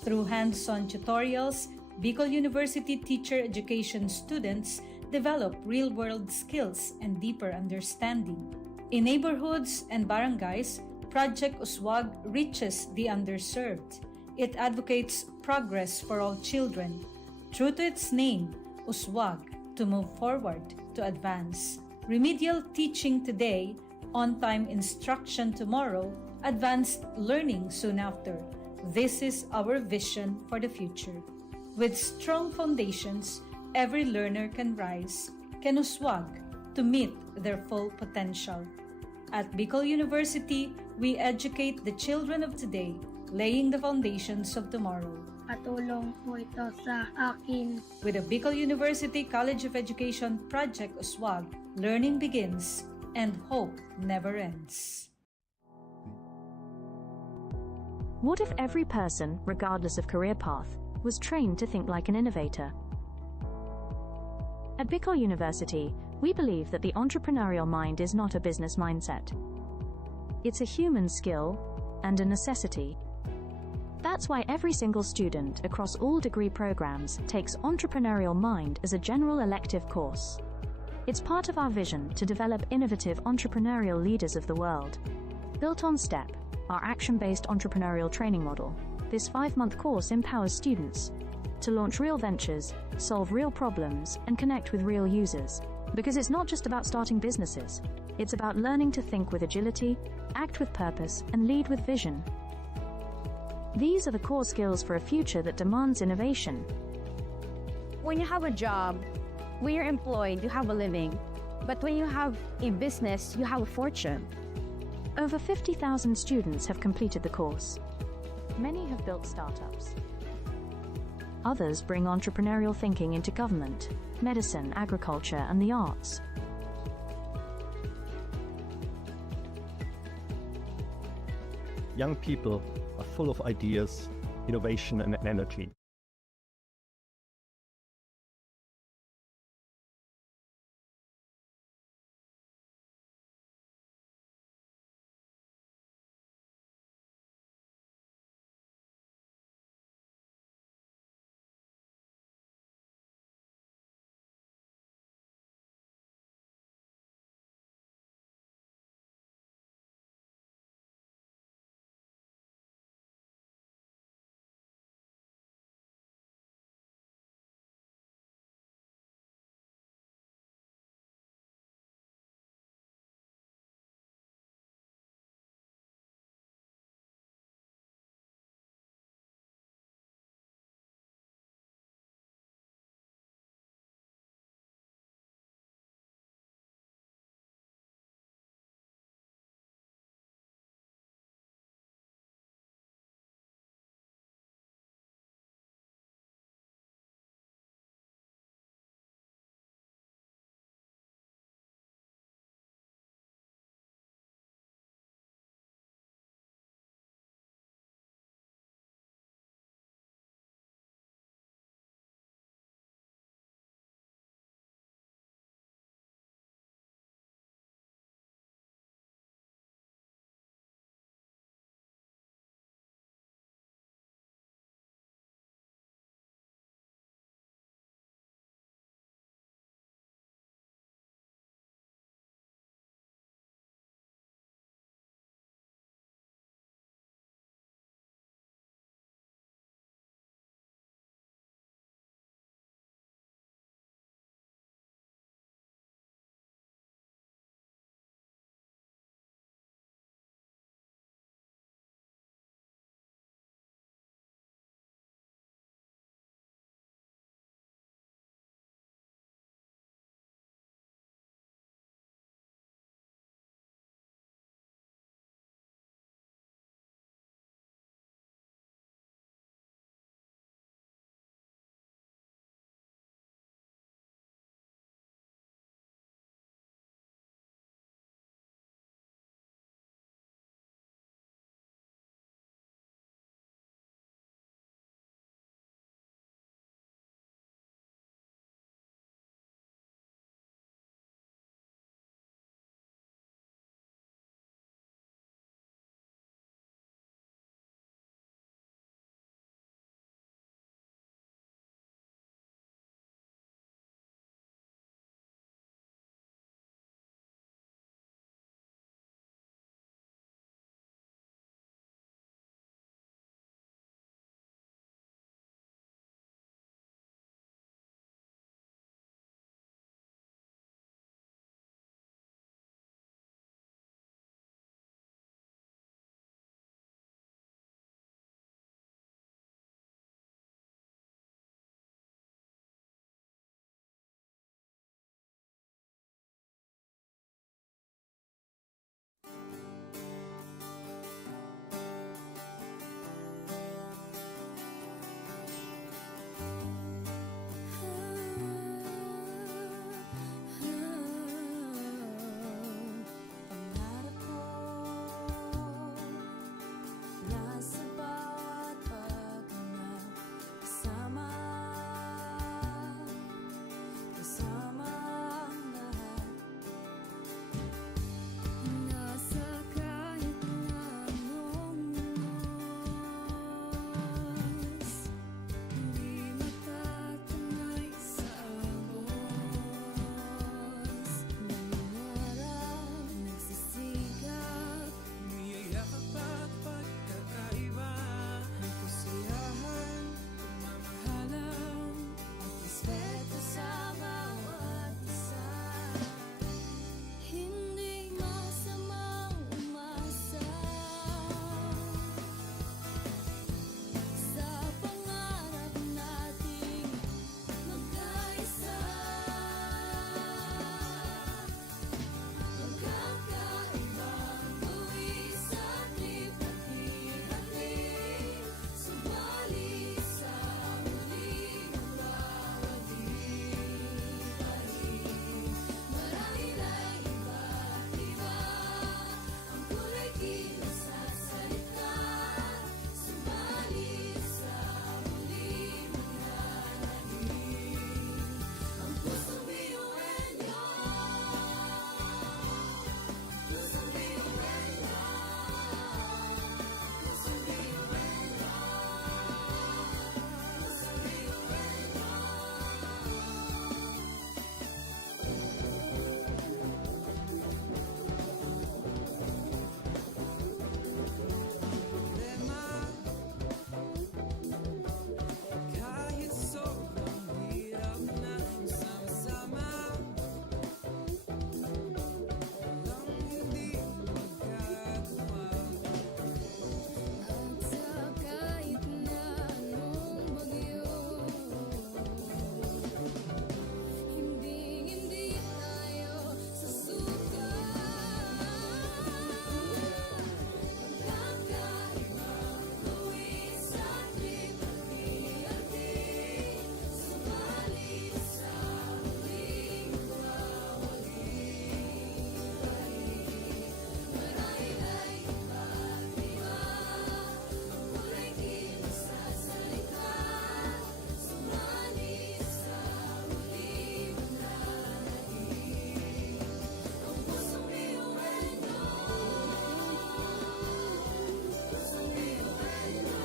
Through hands-on tutorials, Bicol University teacher education students develop real-world skills and deeper understanding. In neighborhoods and barangays, Project Uswag reaches the underserved. It advocates progress for all children. True to its name, Uswag, to move forward, to advance. Remedial teaching today, on-time instruction tomorrow, advanced learning soon after. This is our vision for the future. With strong foundations, every learner can rise, can uswag to meet their full potential. At Bicol University, we educate the children of today, laying the foundations of tomorrow. Patulong po ito sa akin. With the Bicol University College of Education Project Uswag, learning begins and hope never ends. What if every person, regardless of career path, was trained to think like an innovator? At Bicol University, we believe that the entrepreneurial mind is not a business mindset. It's a human skill and a necessity. That's why every single student across all degree programs takes Entrepreneurial Mind as a general elective course. It's part of our vision to develop innovative entrepreneurial leaders of the world. Built on STEP, our action-based entrepreneurial training model, this 5-month course empowers students to launch real ventures, solve real problems, and connect with real users. Because it's not just about starting businesses, it's about learning to think with agility, act with purpose, and lead with vision. These are the core skills for a future that demands innovation. When you have a job, when you're employed, you have a living. But when you have a business, you have a fortune. Over 50,000 students have completed the course. Many have built startups. Others bring entrepreneurial thinking into government, medicine, agriculture, and the arts. Young people are full of ideas, innovation, and energy. Pangarap ko nasa bawat paghinga kasama ang lahat. Nasa kahit na anong oras, hindi matatanay sa agos. Nangarap, nagsisikap, Niyayakap at pagkakaiba, ang kasiyahan, pagmamahalan, respeto sa bawat isa. Hindi masamang umasa sa pangarap nating magkaisa. Magkakaibang buwis at hati-hati, subalit sa huli magwawagi-wagi. Marahil ay iba't iba ang kulay kilos at salita, subalit sa huli mananahimik ang pusong biyuenyo. Pusong biyuenyo. Pusong biyuenyo. Pusong problema. Kahit sobrang hirap na sama-sama, lang hindi magkagawa. At sa kahit na anong bagyo, hindi tayo susuka. Magkakaibang buwis at hati-hati, subalit sa huli magwawagi-wagi. Marahil ay iba't iba ang kulay kilos at salita, subalit sa huli mananahimik ang pusong biyuenyo. Pusong biyuenyo.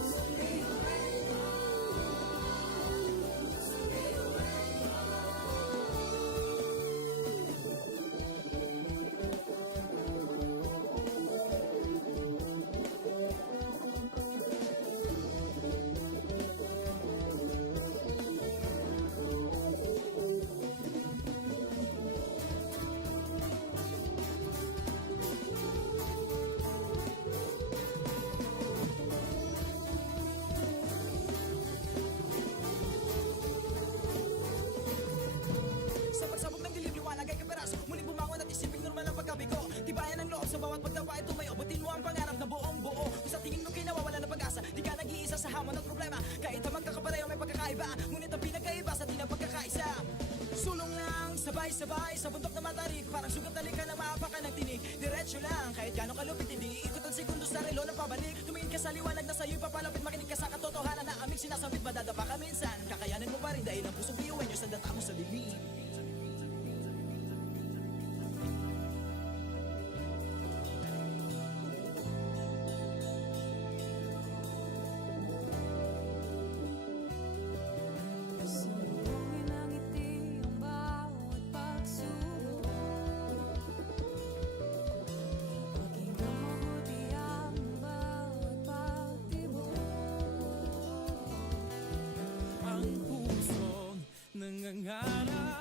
Pusong biyuenyo. Pusong Sa pagsabog ng dilim, liwanag ay kaperaso. Muling bumangon at isiping normal ang pagkabigo. Tibayan ang loob sa bawat pagkabait tumayo. Butin mo ang pangarap na buong buo. Kung sa tingin mo kayo nawawala ng pag-asa, di ka nag-iisa sa hamon at problema. Kahit ang magkakapareho may pagkakaiba, ngunit ang pinagkaiba sa di ng pagkakaisa. Sulong lang, sabay-sabay sa bundok na matarik. Parang sugat na lika na maapakan ng tinig. Diretso lang, kahit gano'ng kalupit hindi ikot ang segundo sa relo ng pabalik. Tumingin ka sa liwanag na sa'yo'y papalapit. Makinig ka sa katotohanan na aming sinasambit. Madadapa ka minsan, kakayanin mo pa rin dahil ang pusong biyuenyo sa data mo sa dilim. Pasalubungin ng ngiti ang bawat pagsubok. Pakinggan mabuti ang bawat pagtibok. Ang pusong nangangarap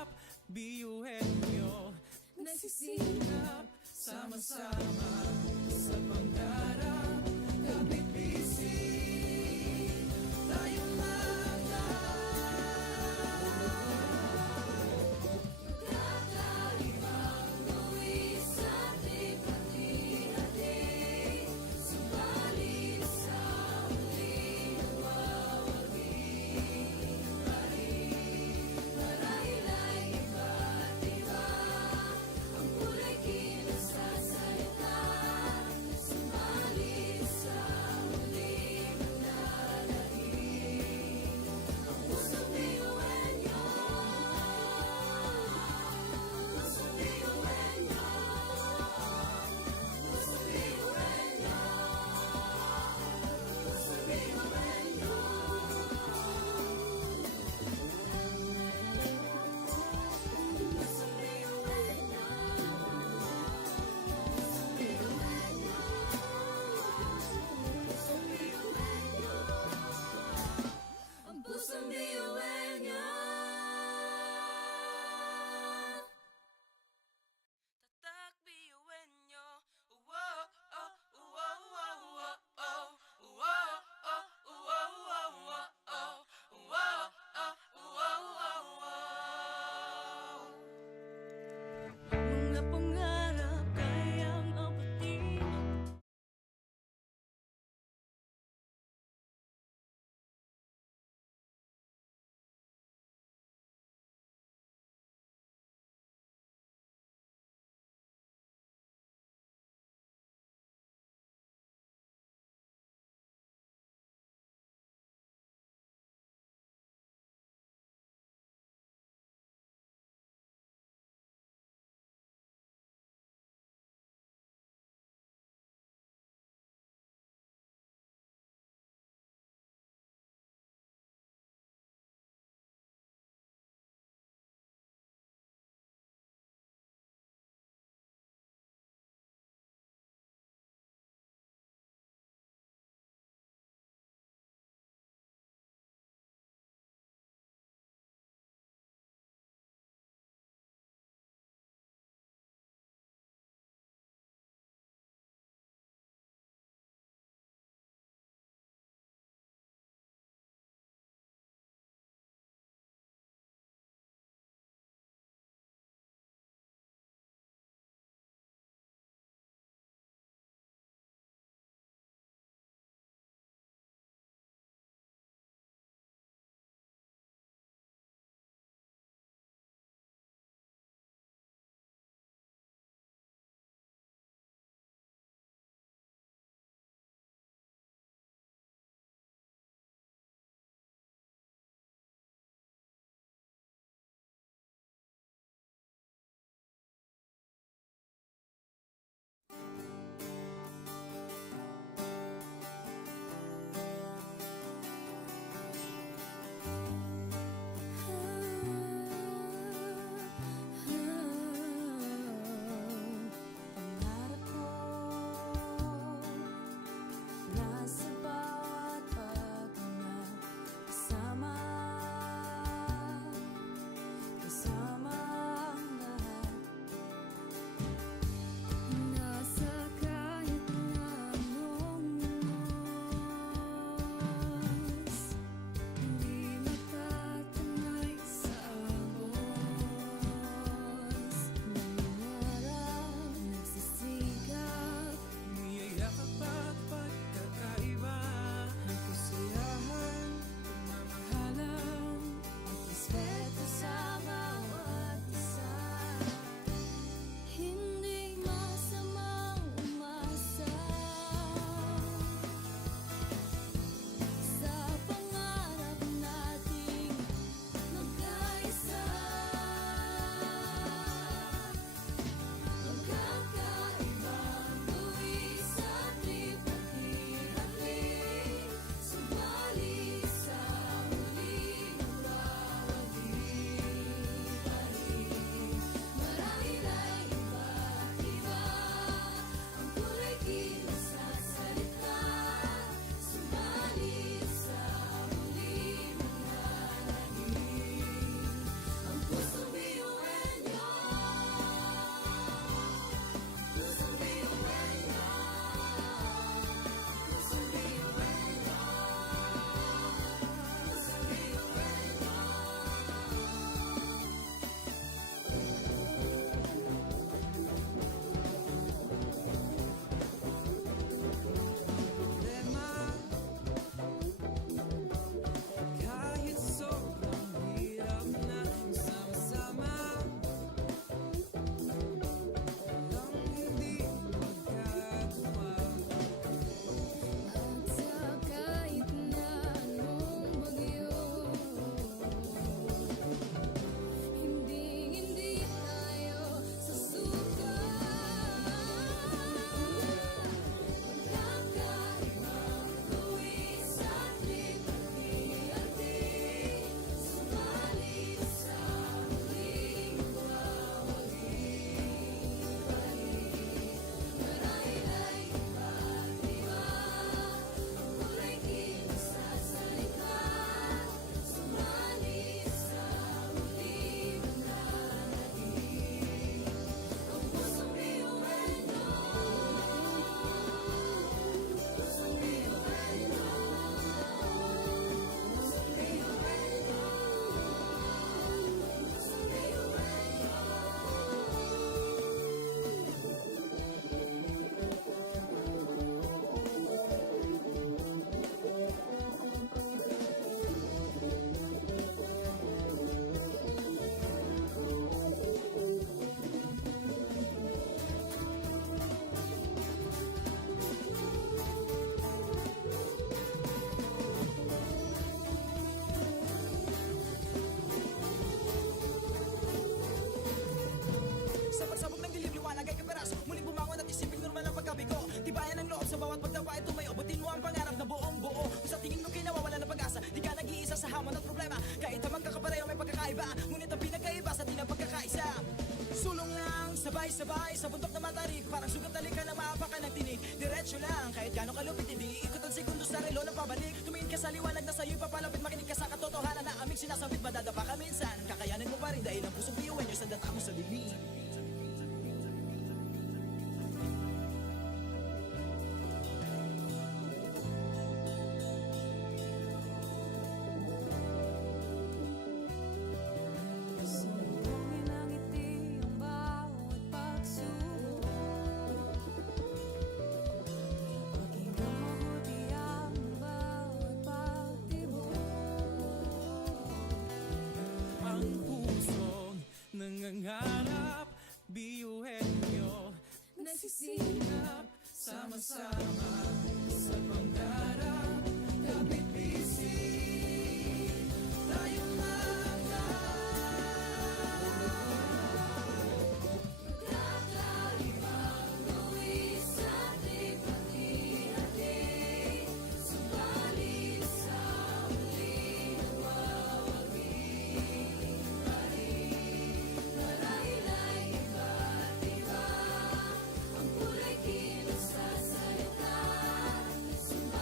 Sabay-sabay sa bundok na matarik, parang sugat na lika na maapakan ng tinig. Diretso lang, kahit gano'ng kalupit hindi ikot ang segundo sa relo ng pabalik. Tumingin ka sa liwanag na sa'yo'y papalapit, makinig ka sa katotohanan na aming sinasabit. Madadapa ka minsan, kakayanin mo pa rin dahil ang pusong biyuan nyo sa data mo sa dilim. Sumuhin ang ngiti ang bawat pagsubok. Pakinggan mabuti ang bawat pagtibok. Ang pusong nangangarap, biyuhin nyo nagsisikap, sama-sama sa pangarap. Kapit bisig, tayong Kakaibang buwis sa ating pati-hati, subalit sa huli nawawagi pa rin. Marahil ay iba't iba ang kulay kilos sa salita, subalit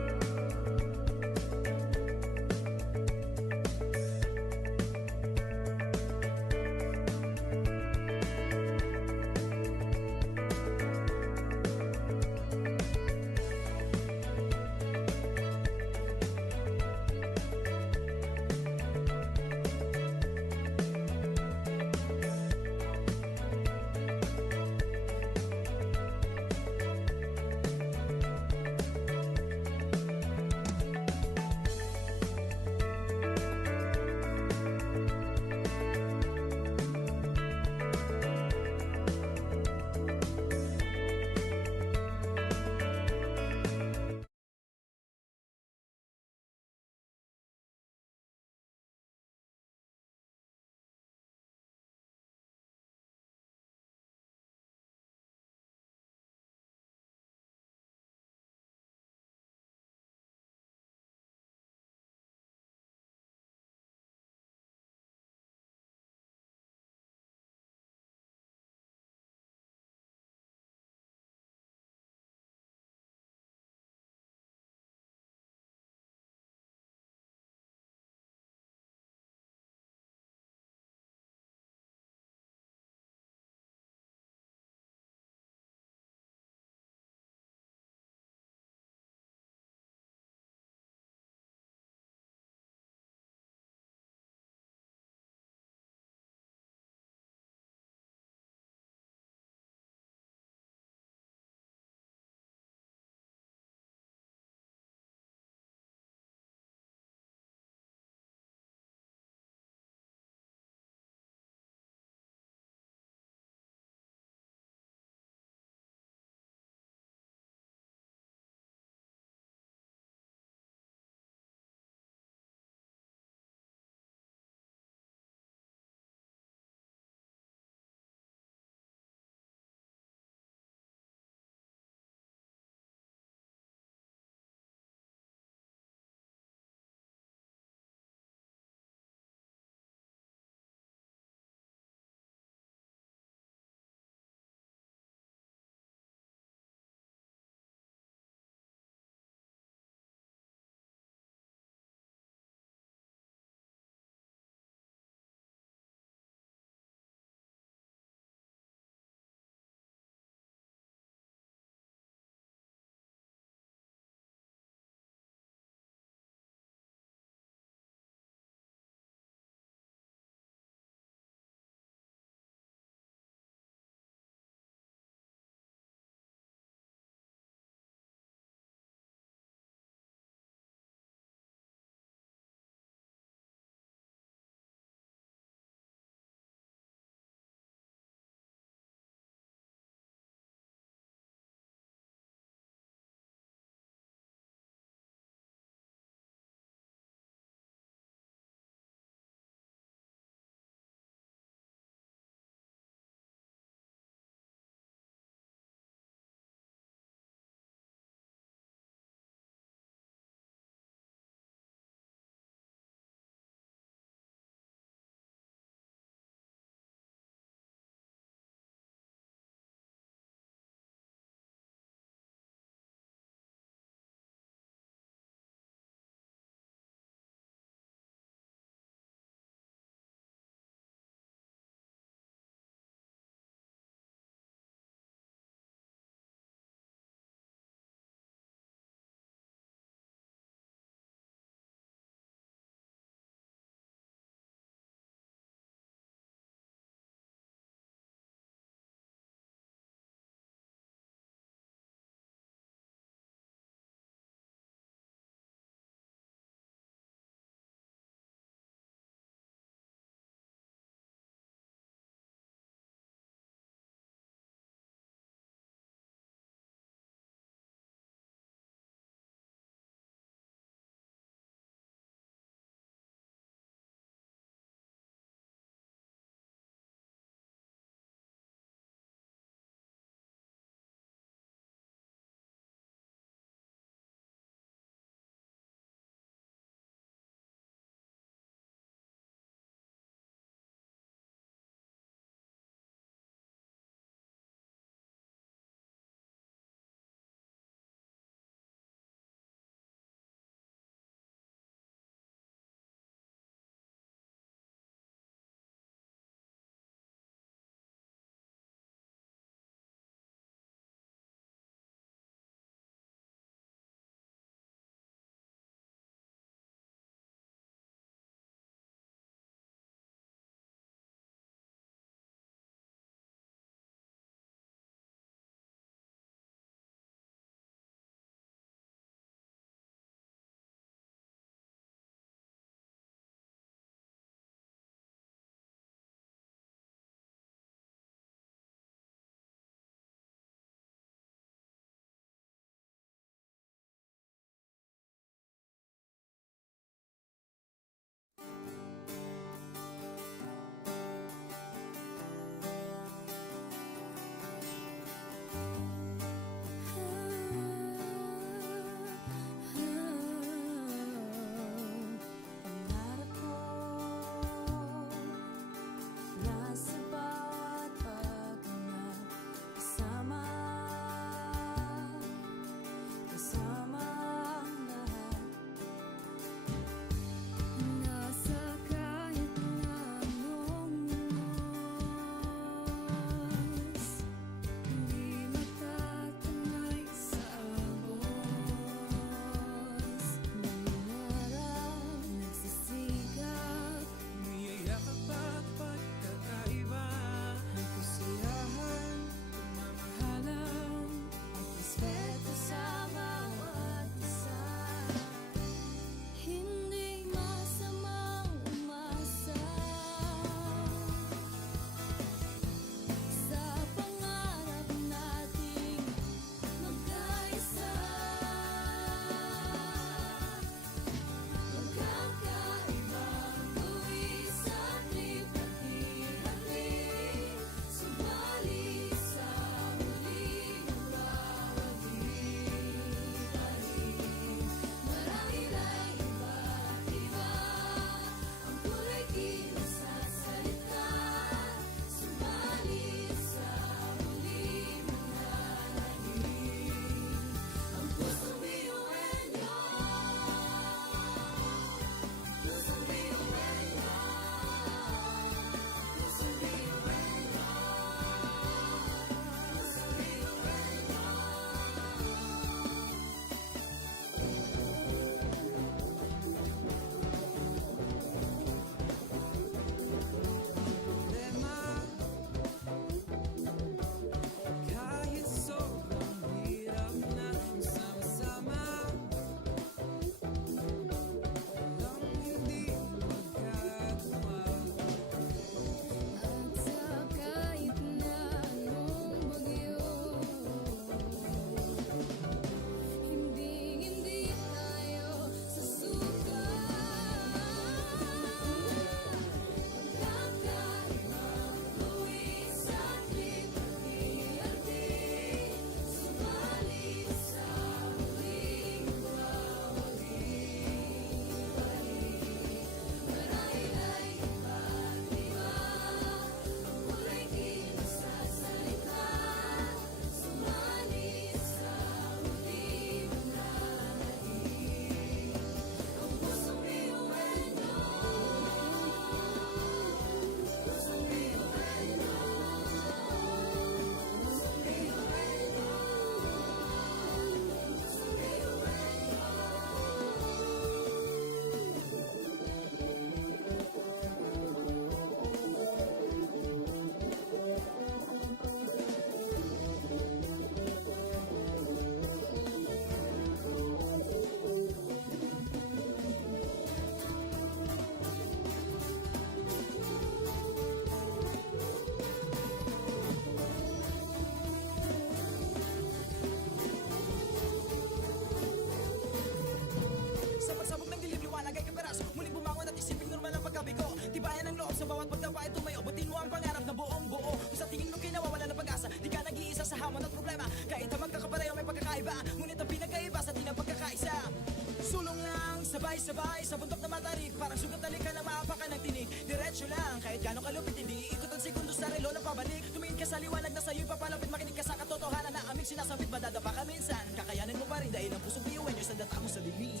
Sa bahay, sa bundok na matarik, parang sugat na lika ng maapakan ng tinig. Diretso lang, kahit gano'ng kalupit, hindi ikot ang segundo sa relo ng pabalik. Tumingin ka sa liwanag na sa'yo'y papalapit, makinig ka sa katotohanan na aming sinasabit. Madadapa ka minsan, kakayanin mo pa rin dahil ang pusong biyuan nyo sa data mo sa dilim.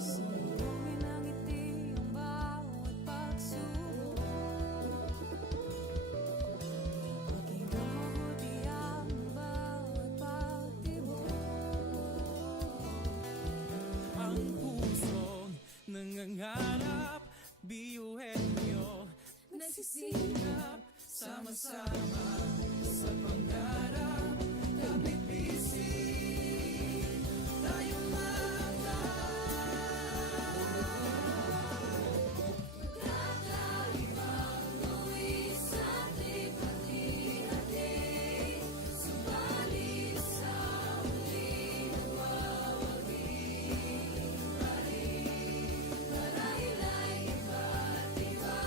Sumulungin ang ngiti ang bawat pagsubok. Pakinggan mabuti ang bawat pagtibok. Ang pusong nangangarap, biyuhin nyo, nagsisikap, sama-sama sa pangarap. Kapit bisig, tayong Kakaibang luwis at hati-hati, subalit sa huli nagwawagi. Marahil ay iba't iba,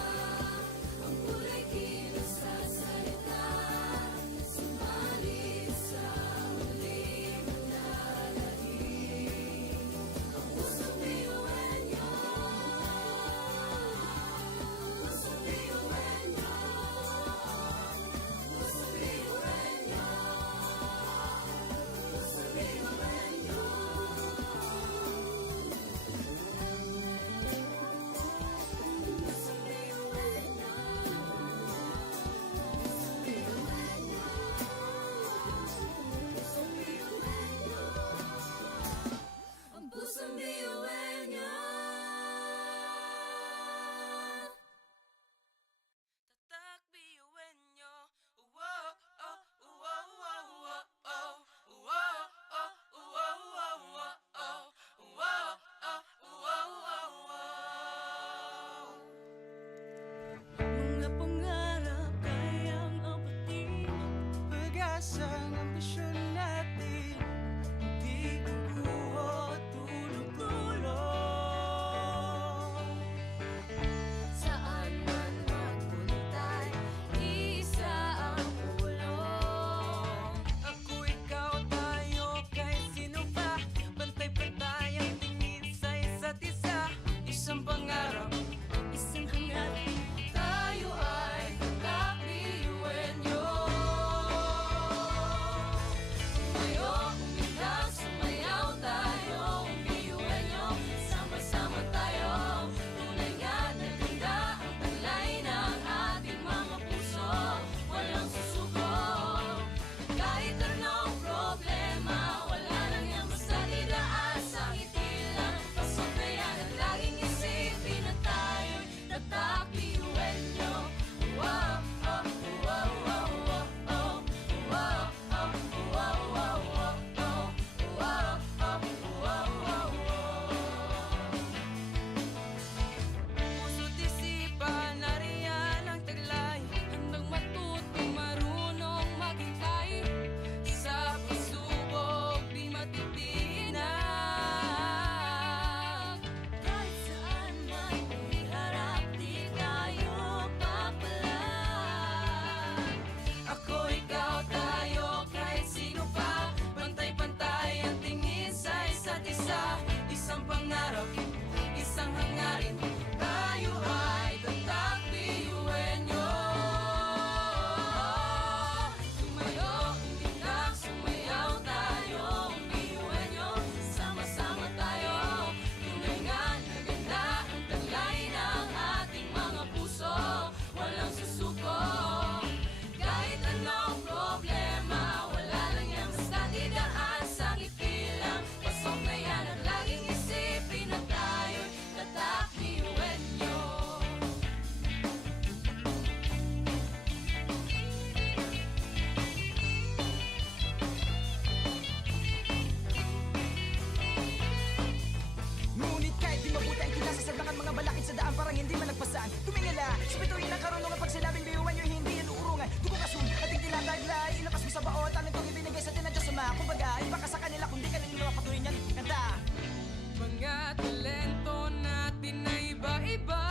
ang kulay kilos sa salita, subalit sa huli manlalagi. Ang pusong biyuan niyo, pusong biyuan niyo, pusong biyuan niyo, pusong biyuan niyo. Ang pusong biyuan niyo. Tatak biyuin nyo. Wow, oh, wow, wow, wow, oh. Wow, oh, wow, wow, wow, oh. Wow, oh, wow, wow, wow. mga pangarap kayang apatin, pag-asa ng ambisyon natin, di kukuha tulog-tulog. Saan man magpuntay, isa ang ulong. Ako, ikaw, tayo, kahit sino pa. Pantay-pantay ang tingin sa isa't isa. Isang pangarap, isang hangarin. Tayo ay kakabiyuin niyo. Tumayo, umilag, sumayaw tayo, biyuin niyo. Sama-sama tayo, tunay nga na ganda ang taglay ng ating mga puso. Walang susuko, kahit anong problema, wala lang yan basta didaan sa ngiti lang. Pasok na yan at laging isipin na tayo'y tatak biyuin niyo. Wow, oh, wow, wow, wow, oh. Wow, oh, wow, wow, wow, oh. Wow, oh, wow, wow, wow. Puso't isipan, nariyan ang taglay. Handang matutong marunong maghintay. Sa pagsubok, di matitinag. Kahit saan man iharap, di tayo papalag. Ako, ikaw, tayo, kahit sino pa. Pantay-pantay ang tingin sa isa't isa. Isang pangarap, isang hangarin. Tayo ay tatak biyuin nyo. Tumayo, umilag, sumayaw tayo, biyuin niyo. Sama-sama tayo, tunay nga na ganda ang taglay ng ating mga puso. Walang susuko, kahit anong problema, wala lang yan basta didaan sa ngiti lang. Pasok na yan at laging isipin na tayo'y tatak biyuin niyo. Ngunit kahit di mabuti ang kinasa sa mga balakid sa daan, parang hindi man nagpasan. Tumingala, sa bituin ng karunungan, pag sinabing biyuan nyo, hindi yan uurungan. Dugo kasun, ating tinataglay, ilabas mo sa baot, anong itong ibinigay sa tinadya sama. Kumbaga, iba ka sa kanila, kundi ka nila patuloy niyan. Kanta! Mga talento natin na iba-iba.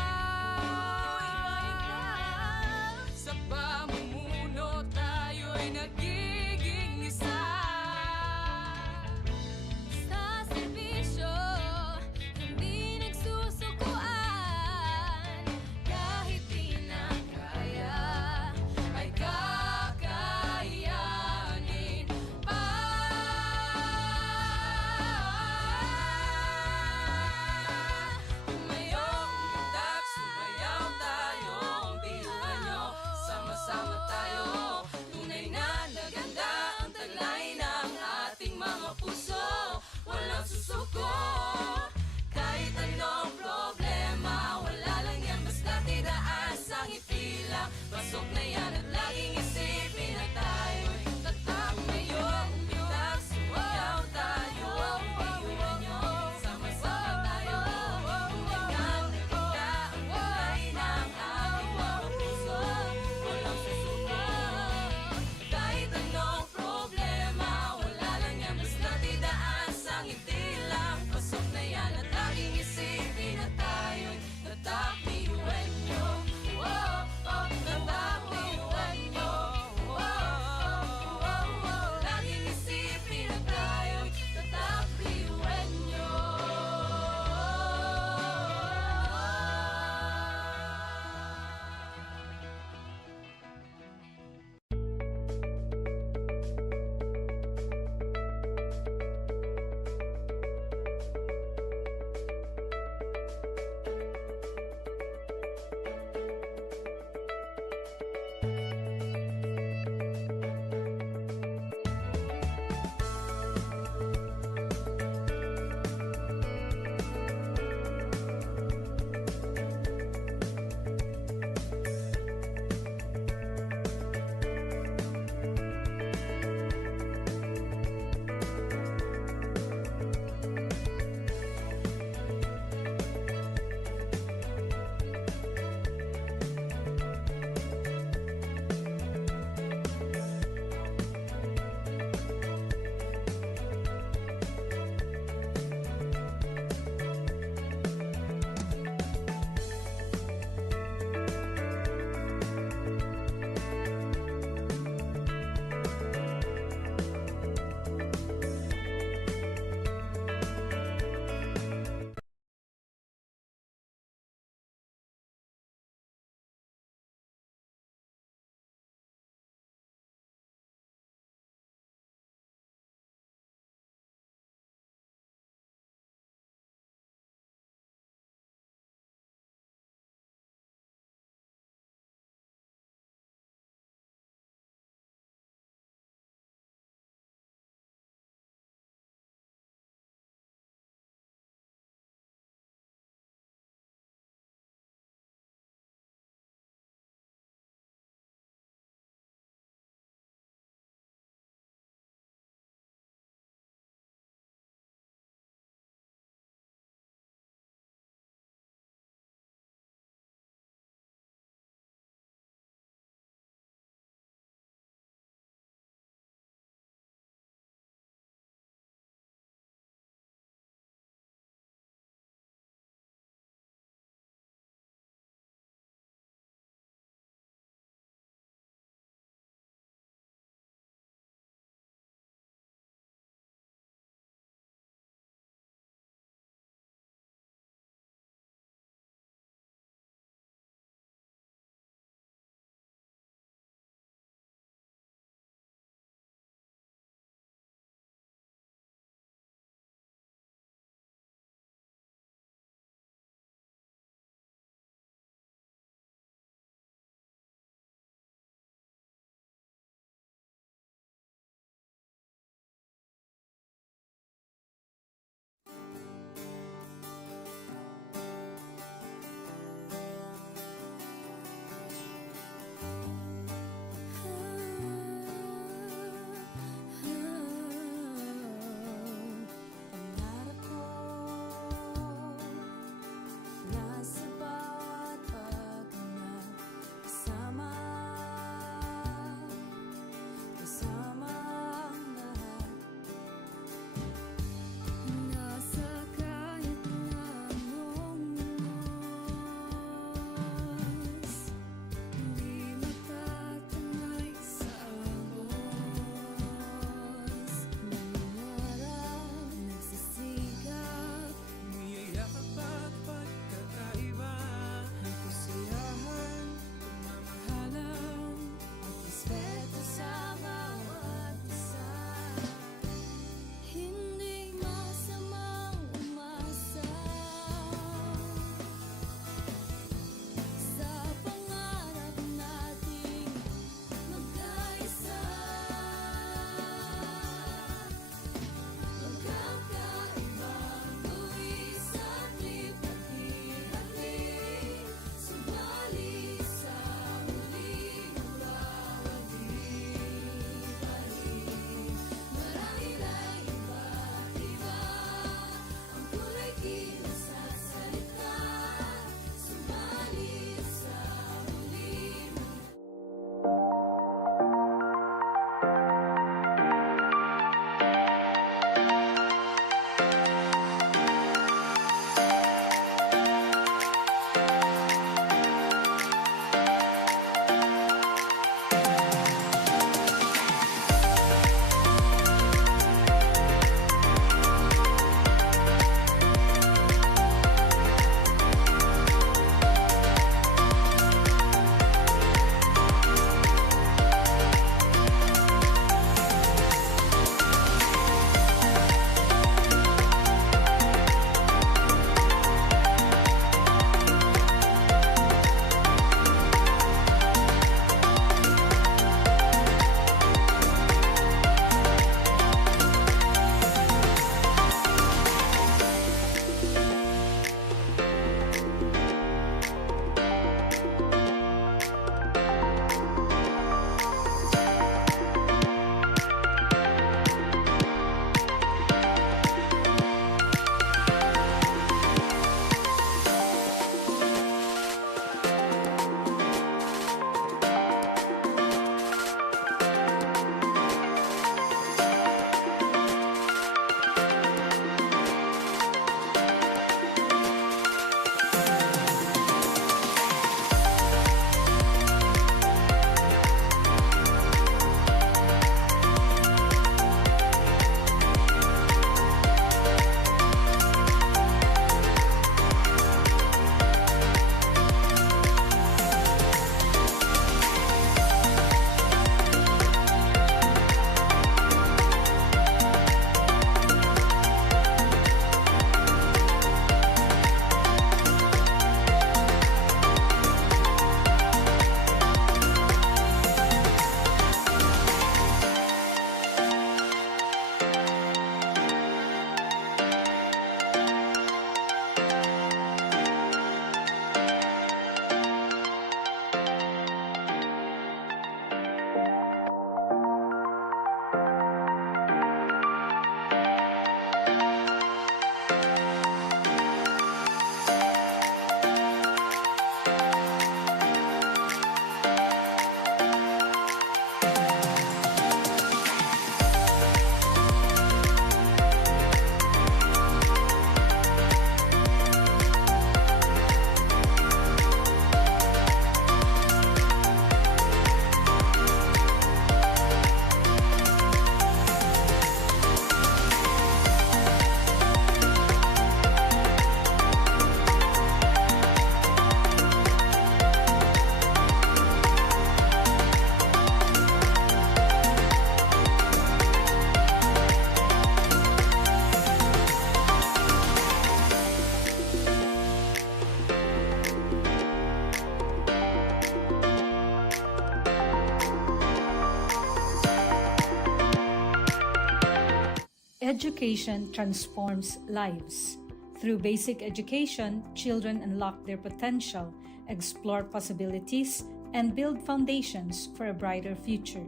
Education transforms lives. Through basic education, children unlock their potential, explore possibilities, and build foundations for a brighter future.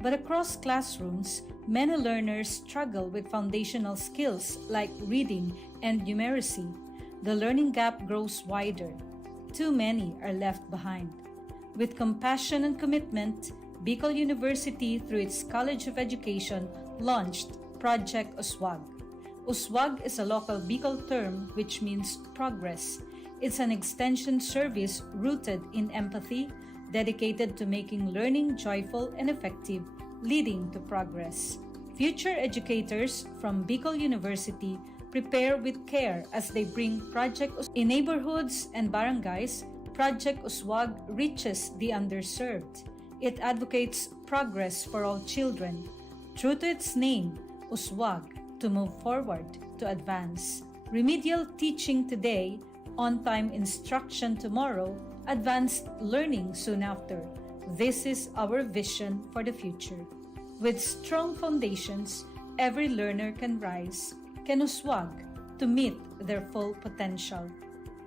But across classrooms, many learners struggle with foundational skills like reading and numeracy. The learning gap grows wider. Too many are left behind. With compassion and commitment, Bicol University, through its College of Education, launched Project Uswag. Uswag is a local Bicol term which means progress. It's an extension service rooted in empathy, dedicated to making learning joyful and effective, leading to progress. Future educators from Bicol University prepare with care as they bring Project Uswag. In neighborhoods and barangays, Project Uswag reaches the underserved. It advocates progress for all children. True to its name, Uswag, to move forward, to advance. Remedial teaching today, on-time instruction tomorrow, advanced learning soon after. This is our vision for the future. With strong foundations, every learner can rise, can uswag, to meet their full potential.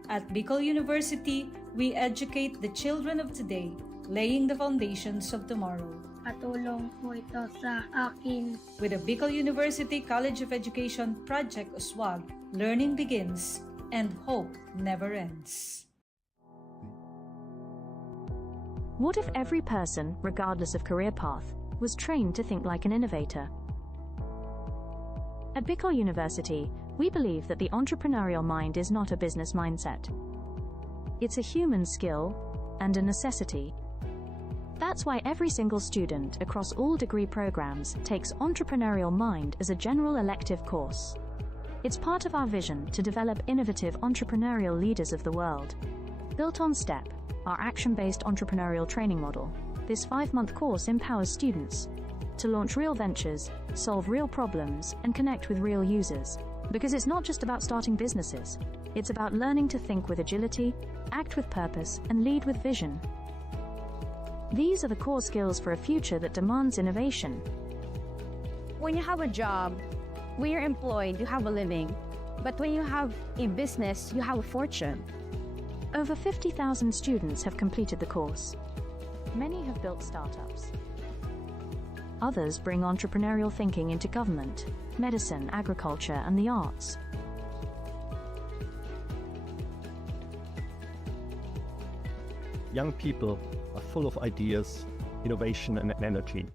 At Bicol University, we educate the children of today, laying the foundations of tomorrow. Katulong po ito sa akin. With the Bicol University College of Education Project Uswag, learning begins and hope never ends. What if every person, regardless of career path, was trained to think like an innovator? At Bicol University, we believe that the entrepreneurial mind is not a business mindset. It's a human skill and a necessity. That's why every single student across all degree programs takes Entrepreneurial Mind as a general elective course. It's part of our vision to develop innovative entrepreneurial leaders of the world. Built on STEP, our action-based entrepreneurial training model, this 5-month course empowers students to launch real ventures, solve real problems, and connect with real users. Because it's not just about starting businesses, it's about learning to think with agility, act with purpose, and lead with vision. These are the core skills for a future that demands innovation. When you have a job, when you're employed, you have a living. But when you have a business, you have a fortune. Over 50,000 students have completed the course. Many have built startups. Others bring entrepreneurial thinking into government, medicine, agriculture, and the arts. Young people are full of ideas, innovation, and energy.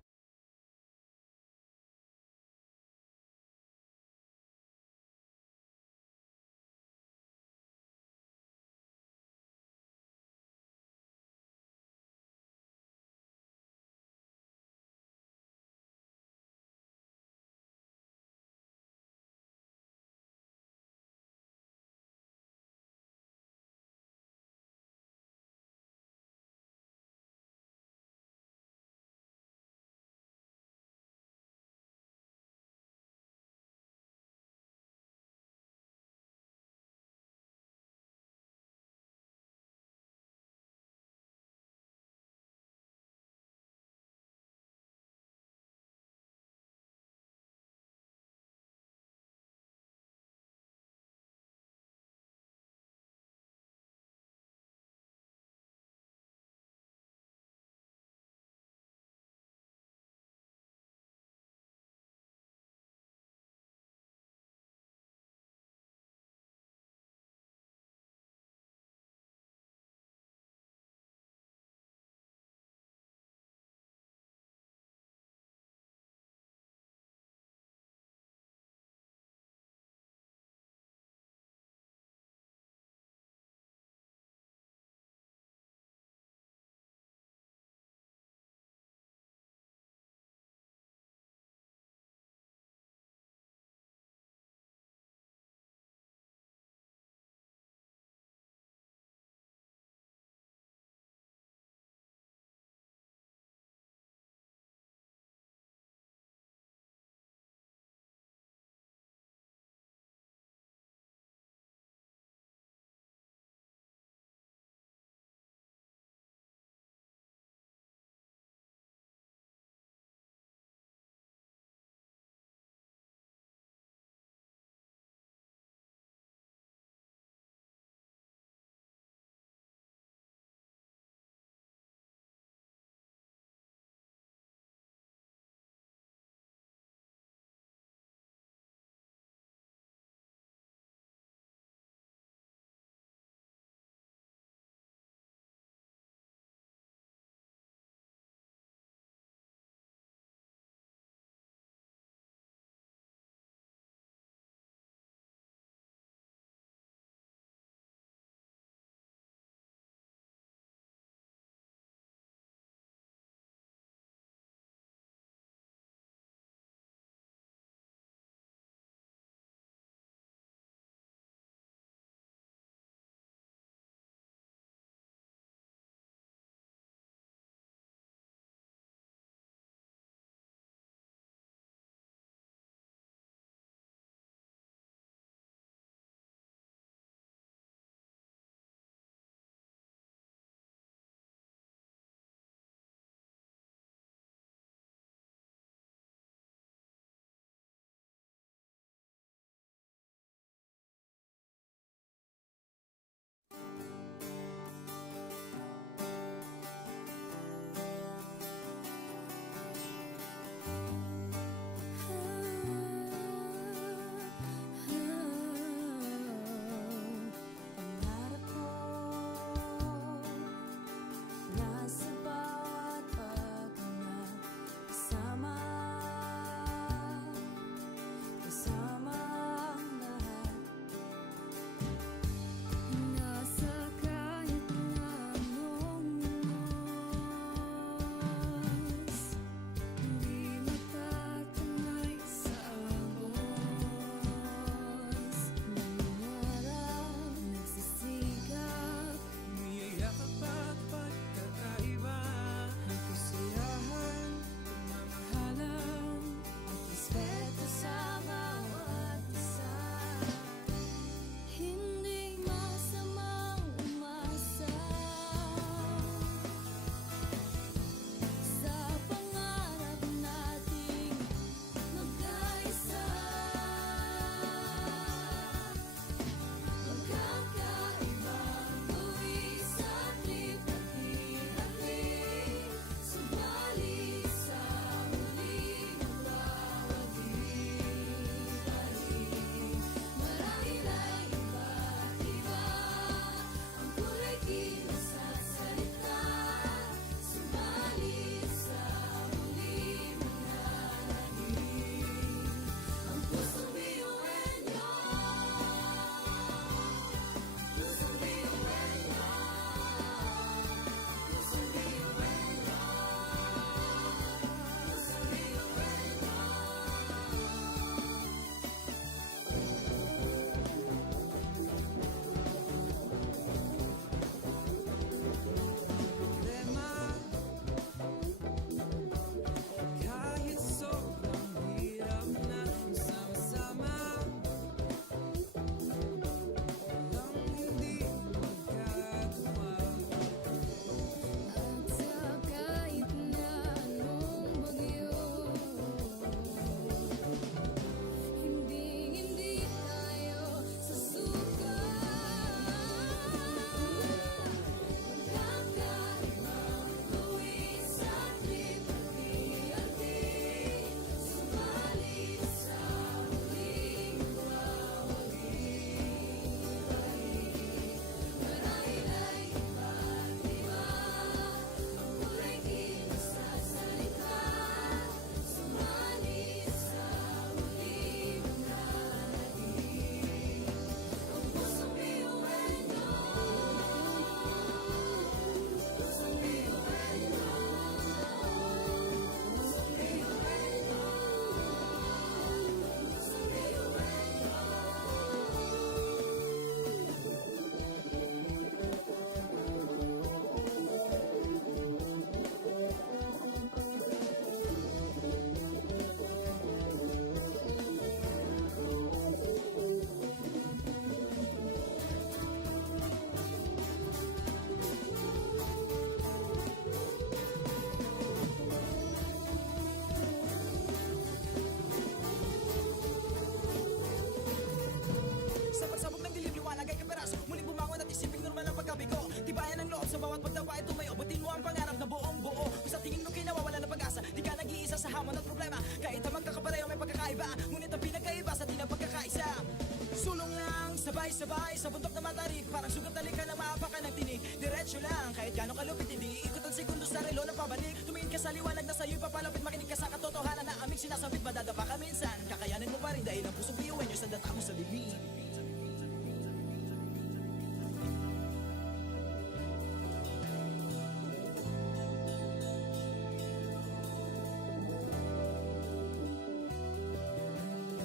Sabay-sabay sa bundok na matarik, parang sugat na lika na maapakan ng tinig. Diretso lang, kahit gano'ng kalupit hindi ikot ang segundo sa relo ng pabalik. Tumingin ka sa liwanag na sa'yo'y papalapit, makinig ka sa katotohanan na aming sinasabit. Madadapa ka minsan, kakayanin mo pa rin dahil ang pusong biyuhin nyo sa data mo sa bibig.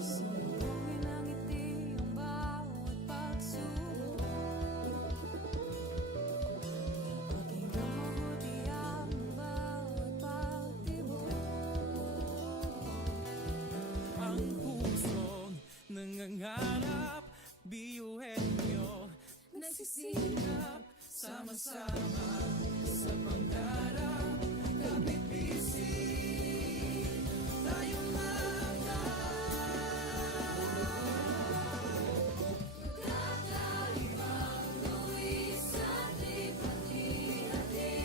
Subukin ang ngiti ang bawat pagsubok. Pakinggan mabuti ang bawat pagtibok. Ang pusong nangangarap, biyuhin nyo nagsisikap, sama-sama sa pangarap. Kapit bisig, tayong Kakaibang luwis at ipati-hati,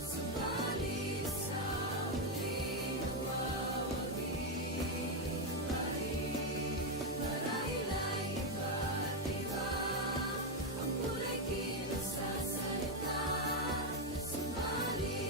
subalit sa huli nawawagi pa rin. Marahil ay iba't iba ang kulay kilos sa salita, subalit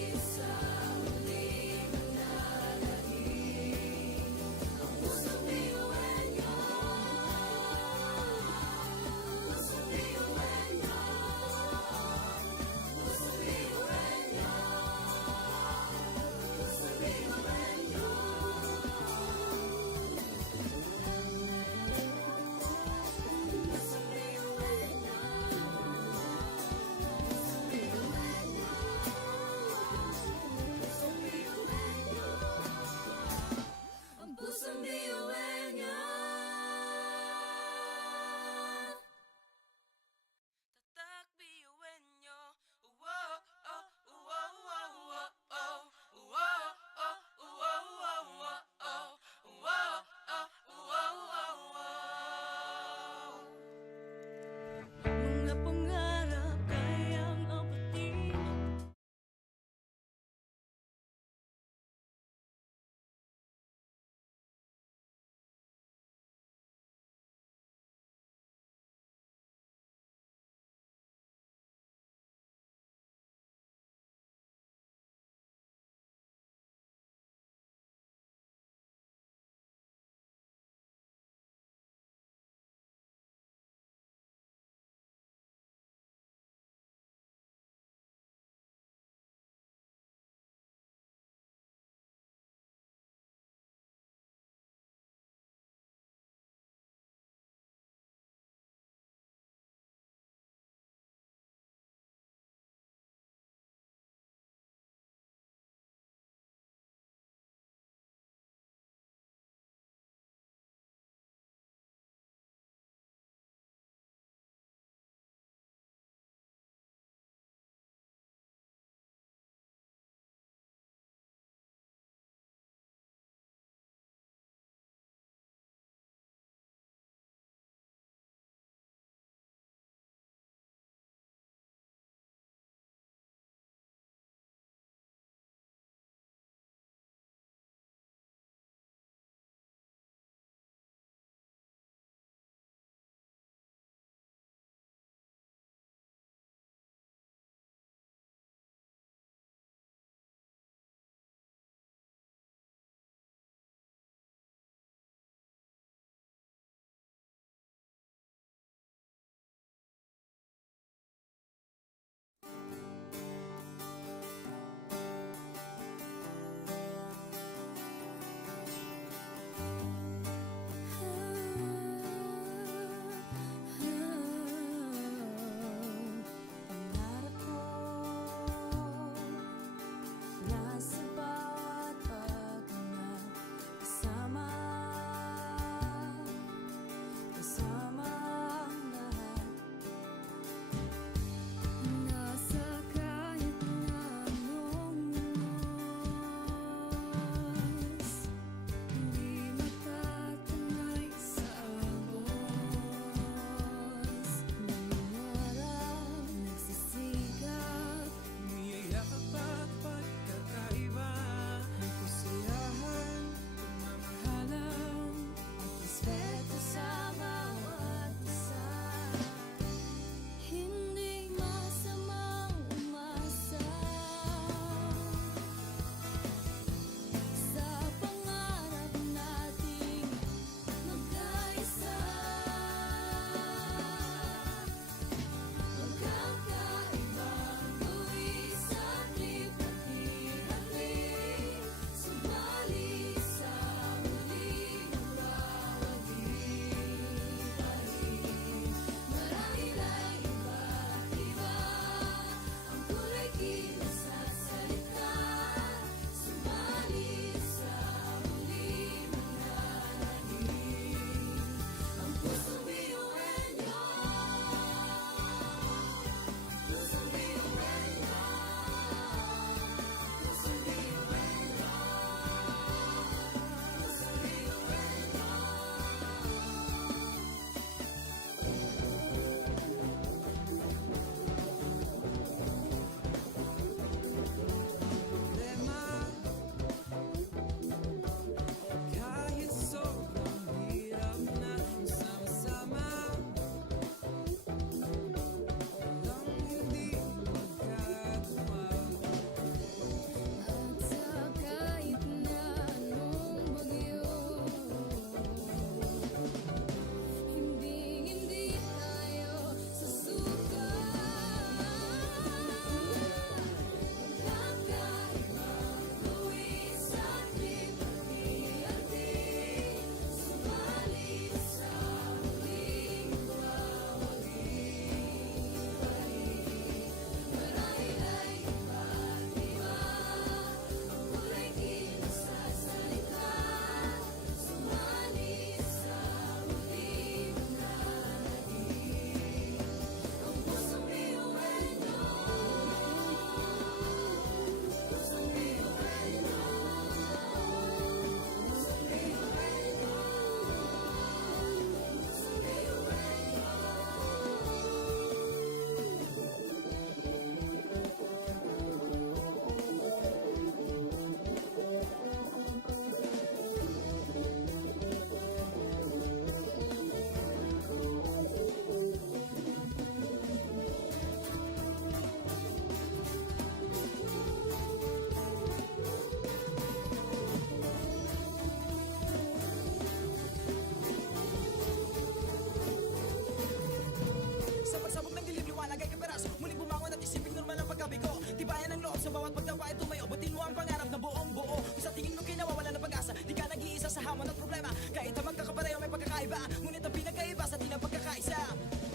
kakaiba. Ngunit ang pinakaiba sa tinang pagkakaisa.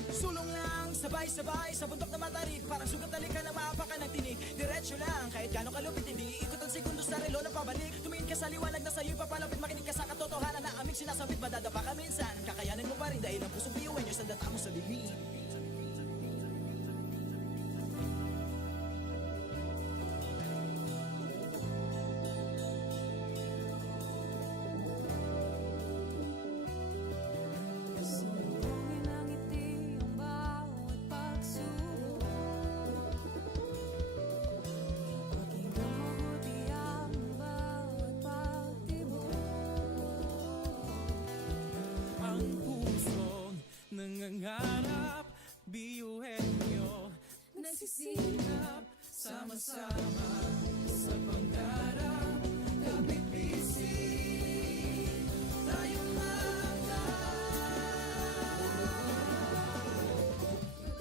Sulong lang, sabay-sabay sa bundok na matarik. Parang sugat na lika na maapakan ng tinig. Diretso lang, kahit gano'ng kalupit hindi ikot ang segundo sa relo na pabalik. Tumingin ka sa liwanag na sa'yo'y papalapit. Makinig ka sa katotohanan na aming sinasabit. Madadapa ka minsan, kakayanin mo pa rin dahil ang pusong biyuan nyo sa data mo sa bibig. Sumbungin ang ngiti ang bawat pagsubok. Pakinggan mabuti ang bawat pagtibok. Ang pusong nangangarap, biyuhin nyo. Nagsisikap, sama-sama sa pangarap. Kapit bisig, tayong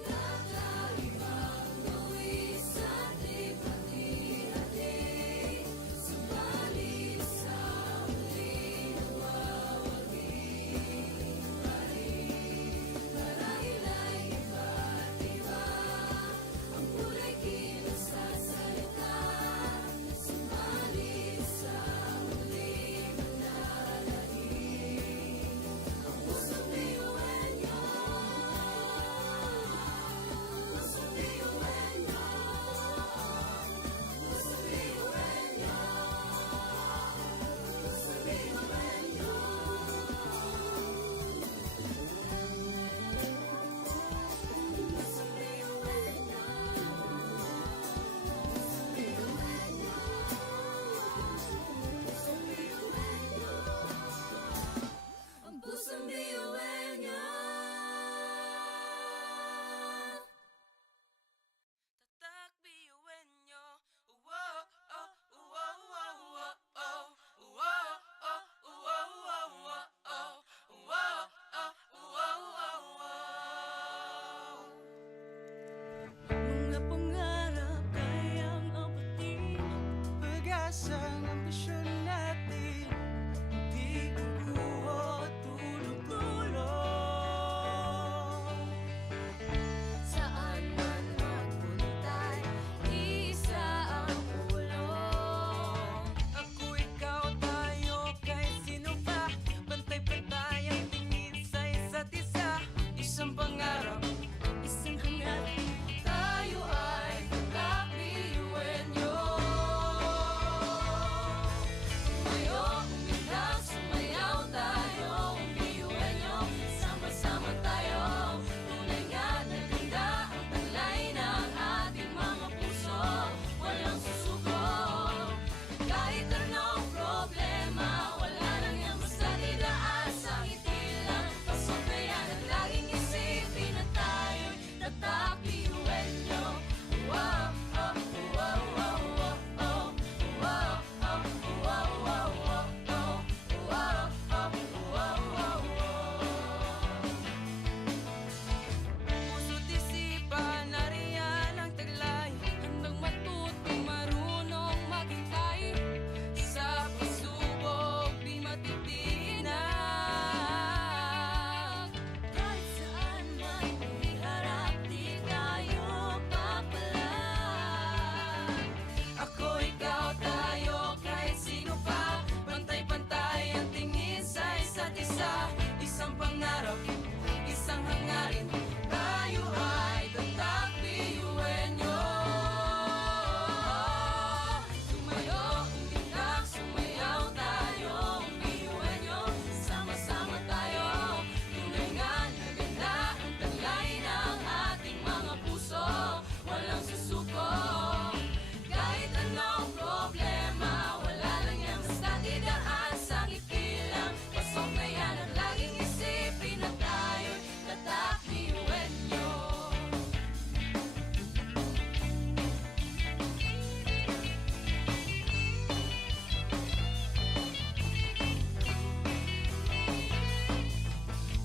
Kakaibang gawin sa ating pati-hati. Subalit sa huling nawawagi pa rin. Marahil ay iba't iba ang kulay kilos sa salita. Subalit sa huling manlalangin. Ang pusong biyuhan niyo. Pusong biyuhan niyo. Pusong biyuhan niyo. Pusong biyuhan niyo. Pusong biyuhan niyo. Pusong biyuhan niyo. Ang pusong biyuhan niyo. Tatak biyuhin nyo. Wow, oh, wow, wow, wow, oh. Wow, oh, wow, wow, wow, oh. Wow, oh, wow, wow, wow. Mga pangarap kayang abutin. Pag-asa ng ambisyon natin. Di kukuha tulong-tulong. Saan man magpuntay, isa ang ulong. Ako, ikaw, tayo, kahit sino pa. Pantay-pantay ang tingin sa isa't isa. Isang pangarap, isang hangarin. Tayo ay kakabiyuhin niyo. Tumayo, umilag, sumayaw tayo. Biyuhin niyo, sama-sama tayo. Tunay nga na ganda ang taglay ng ating mga puso. Walang susuko. Kahit anong problema, wala nang yan basta didaan sa ngiti lang. Pasabayan at laging isipin na tayo'y tatakbiyuhin niyo. Wow, oh, wow, wow, wow, oh. Wow, oh, wow, wow, wow, oh. Wow, oh, wow, wow, wow. Puso't isipan, nariyan ang taglay. Handang matuto, marunong maghintay. Sa pagsubok, di matitinag. Kahit saan man iharap, di tayo papalag. Ako, ikaw, tayo, kahit sino pa. Pantay-pantay ang tingin sa isa't isa. Isang pangarap, isang hangarin. Tayo ay tatakbiyuhin nyo. Tumayo, umilag, sumayaw tayo. Biyuhin niyo, sama-sama tayo. Tunay nga na ganda ang taglay ng ating mga puso. Walang susuko. Kahit anong problema, wala lang yan basta didaan sa ngiti lang. Pasok na yan at laging isipin na tayo'y tatakbiyuhin niyo.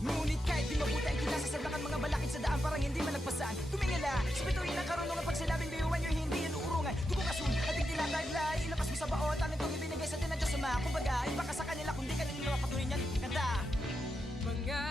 Ngunit kahit di mabuti ang kinasasaglakan mga balakid sa daan parang hindi malagpasan. Tumingala, sa bituin ng karunungan pag sinabing biyuhan nyo hindi yan uurungan. Dugo kasun, ating tinataglay, ilapas mo sa baot, amin kong ibinigay sa atin ng Diyos Ama. Kumbaga, iba ka sa kanila kung di ka nila mapatuloy niyan kanta. Mga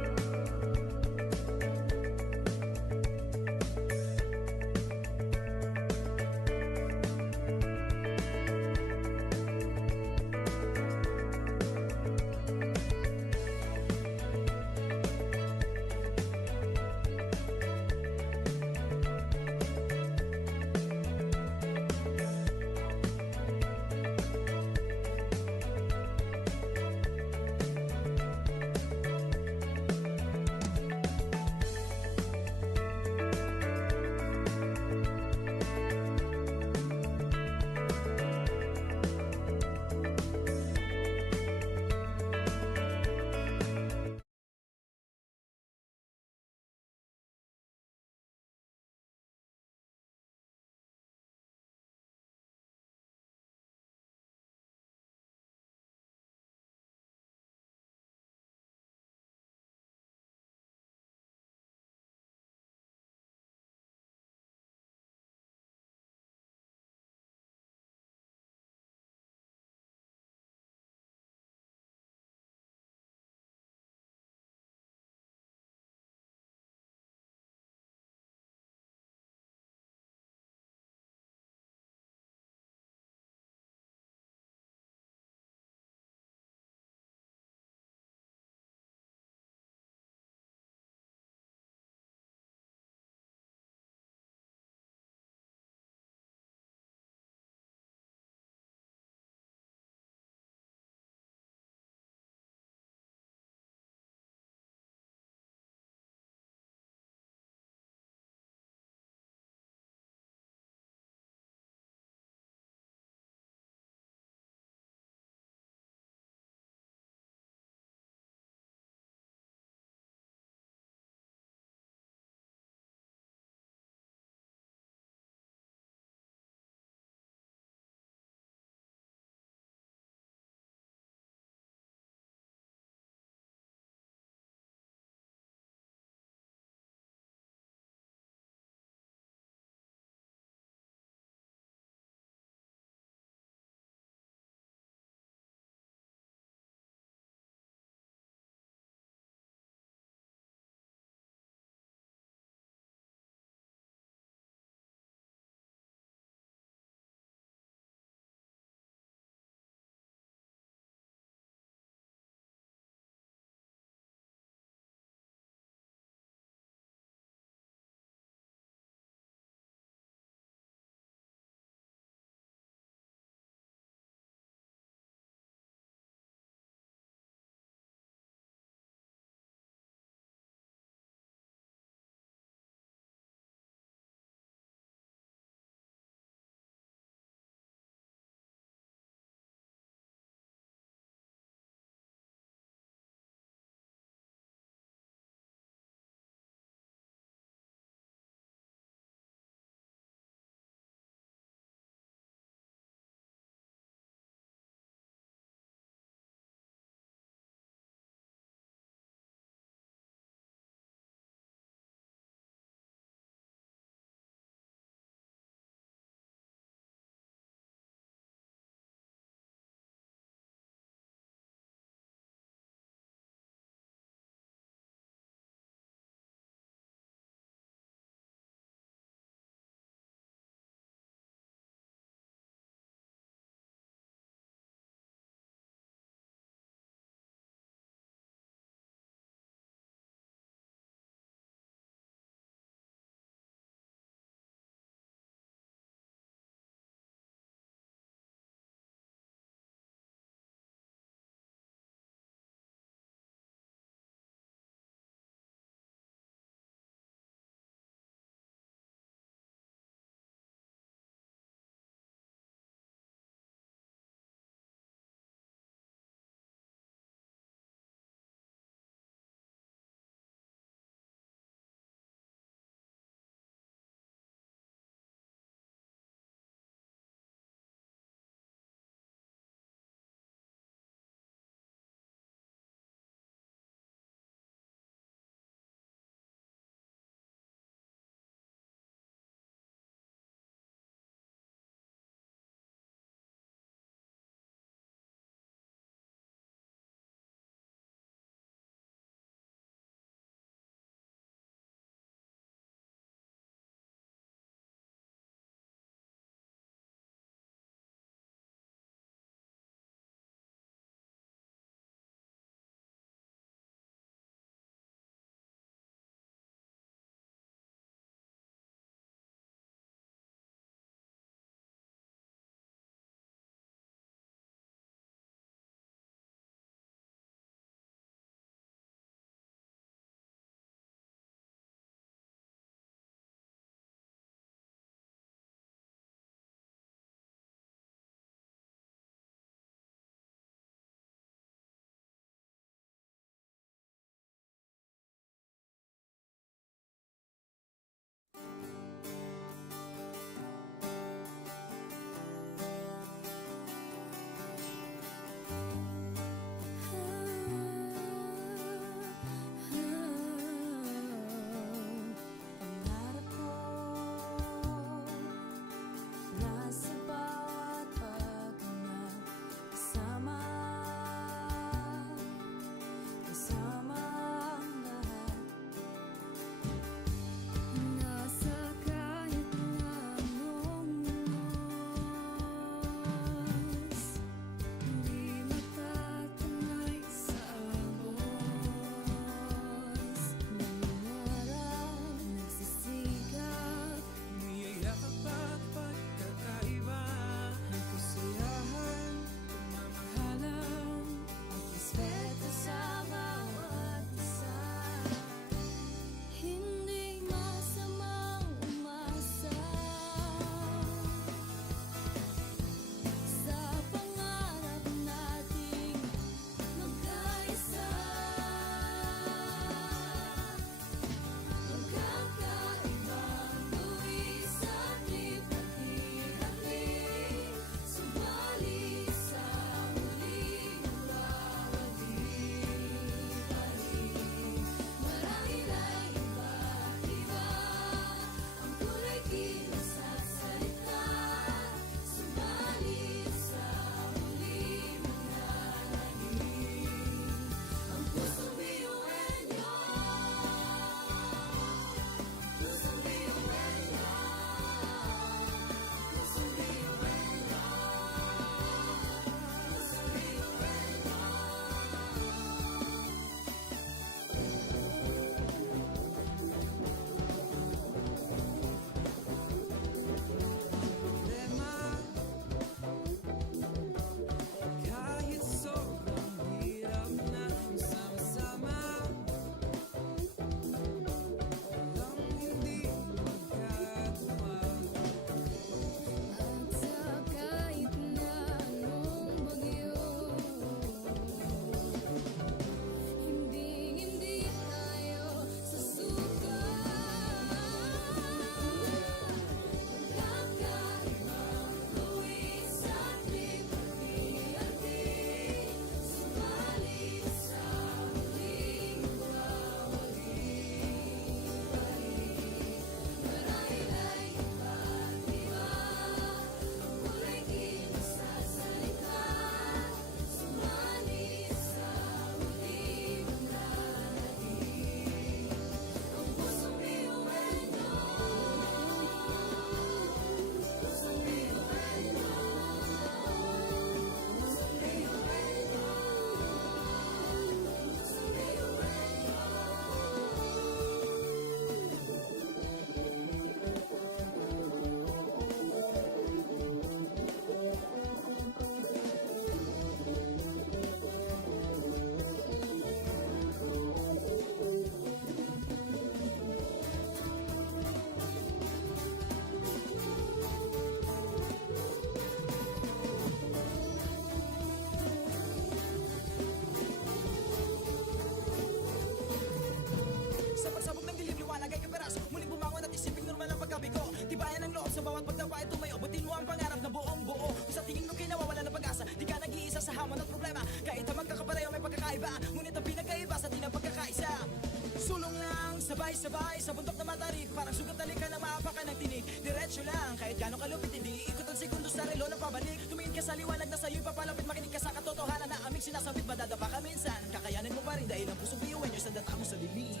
Sabay-sabay sa bundok na matarik, parang sugat na lika na maapakan ng tinig. Diretso lang, kahit gano'ng kalupit, hindi ikot ang segundo sa relo ng pabalik. Tumingin ka sa liwanag na sa'yo'y papalapit, makinig ka sa katotohanan na aming sinasabit. Madadapa ka minsan, kakayanin mo pa rin dahil ang pusong biyuan nyo sa data mo sa dilim.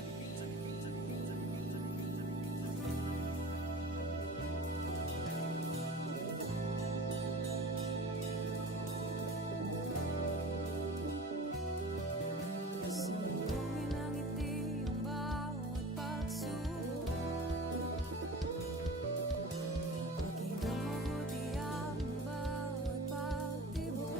Sumulungin ang ngiti ang bawat pagsubok. Pakinggang mabuti ang bawat pagtibok.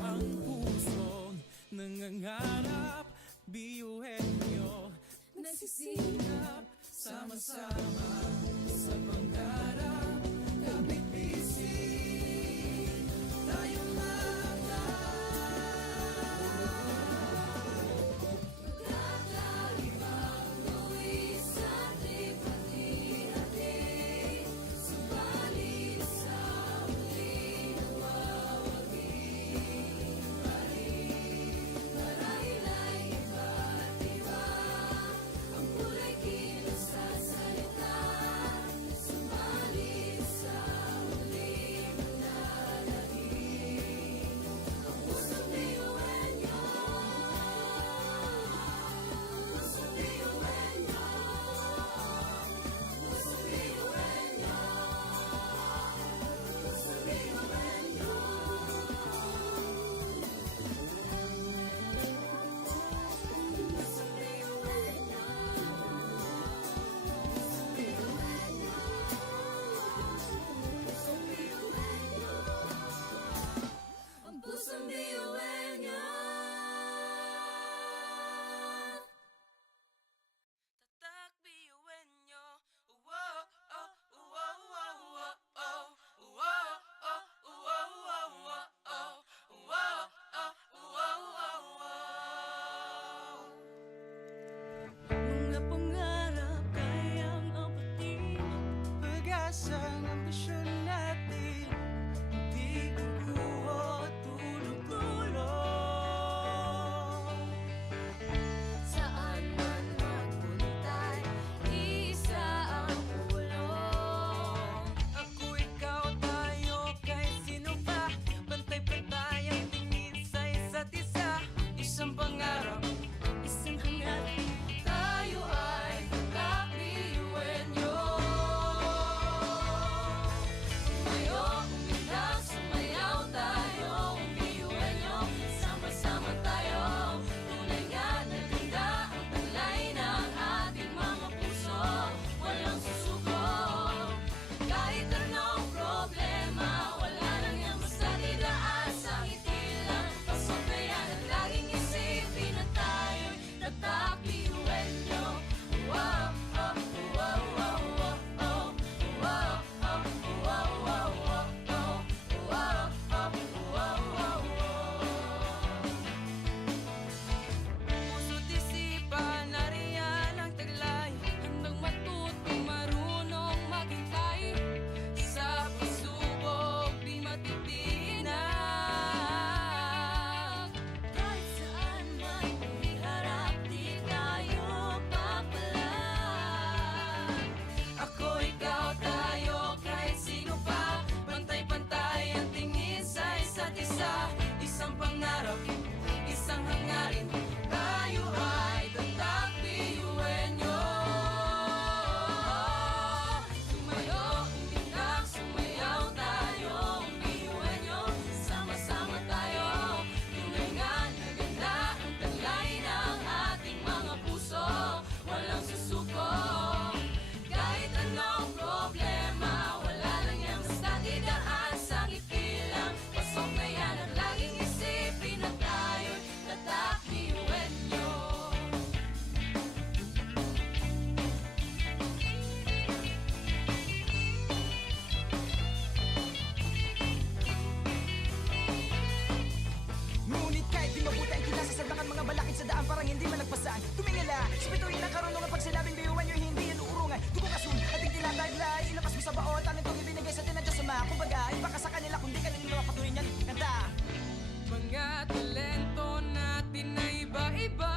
Ang pusong nangangarap, biyuhin nyo Nagsisikap, sama-sama sa pangarap. Kapit bisig, tayong Kakaibang luwis at hati-hati. Subalit sa huli nawawagi pa rin. Marahil ay iba't iba ang kulay kilos at salita. Subalit sa huli manlalangin ang pusong biyuhan nyo. Pusong biyuhan nyo. Pusong biyuhan nyo. Pusong biyuhan nyo. Pusong biyuhan nyo. Pusong biyuhan nyo. Ang pusong biyuhan nyo. Tatak biyuin nyo. Whoa, oh, whoa, whoa, whoa, oh. Whoa, oh, whoa, whoa, whoa, oh. Whoa, oh, whoa, whoa, whoa. mga pangarap kayang abutin. Pag-asa ng ambisyon natin, di kukuha tulog-tulog. Saan man magpuntay, isa ang ulong. Ako, ikaw, tayo, kahit sino pa. Pantay-pantay ang tingin sa isa't isa. Isang pangarap, isang hangarin. Tayo ay kakabiyuin nyo. Tumayo, umilag, sumayaw tayo. Biyuin nyo, sama-sama tayo. Tunay nga na ganda ang taglay ng ating mga puso. Walang susuko. Kahit anong problema, wala lang yan basta didaan sa ngiti lang. Pasok na yan at laging isipin na tayo'y tatakbiyuin nyo. Wow, oh, wow, wow, wow, oh. Wow, oh, wow, wow, wow, oh. Wow, oh, wow, wow, wow. Puso't isipan, nariyan ang taglay. Handang matutong marunong maghintay. Sa pagsubok, di matitinag. Kahit saan man iharap, di tayo papalag. Ako, ikaw, tayo, kahit sino pa. Pantay-pantay ang tingin sa isa't isa. Isang pangarap, isang hangarin. Tayo ay tatakbiyuin nyo. Tumayo, umilag, sumayaw tayo. Biyuin nyo, sama-sama tayo. Tunay nga na ganda ang taglay ng ating mga puso. Walang susuko. Kahit anong problema, wala lang yan basta didaan sa ngiti lang. Pasok na yan at laging isipin na tayo'y tatakbiyuin nyo. Ngunit kahit di mabuti ang kinasasalangan mga balakid sa daan parang hindi man nagpasan. Tumingala, spituin ang karunungan pag sinabing biyuhan nyo hindi yan uurungan. Dugo kasun, ating tinataglay, ilabas mo sa baon, talent kong ibinigay sa atin ng Diyos Ama. Kumbaga, iba ka sa kanila kundi kanila mga patuloy niyan. Kanta! Mga talento natin na iba-iba.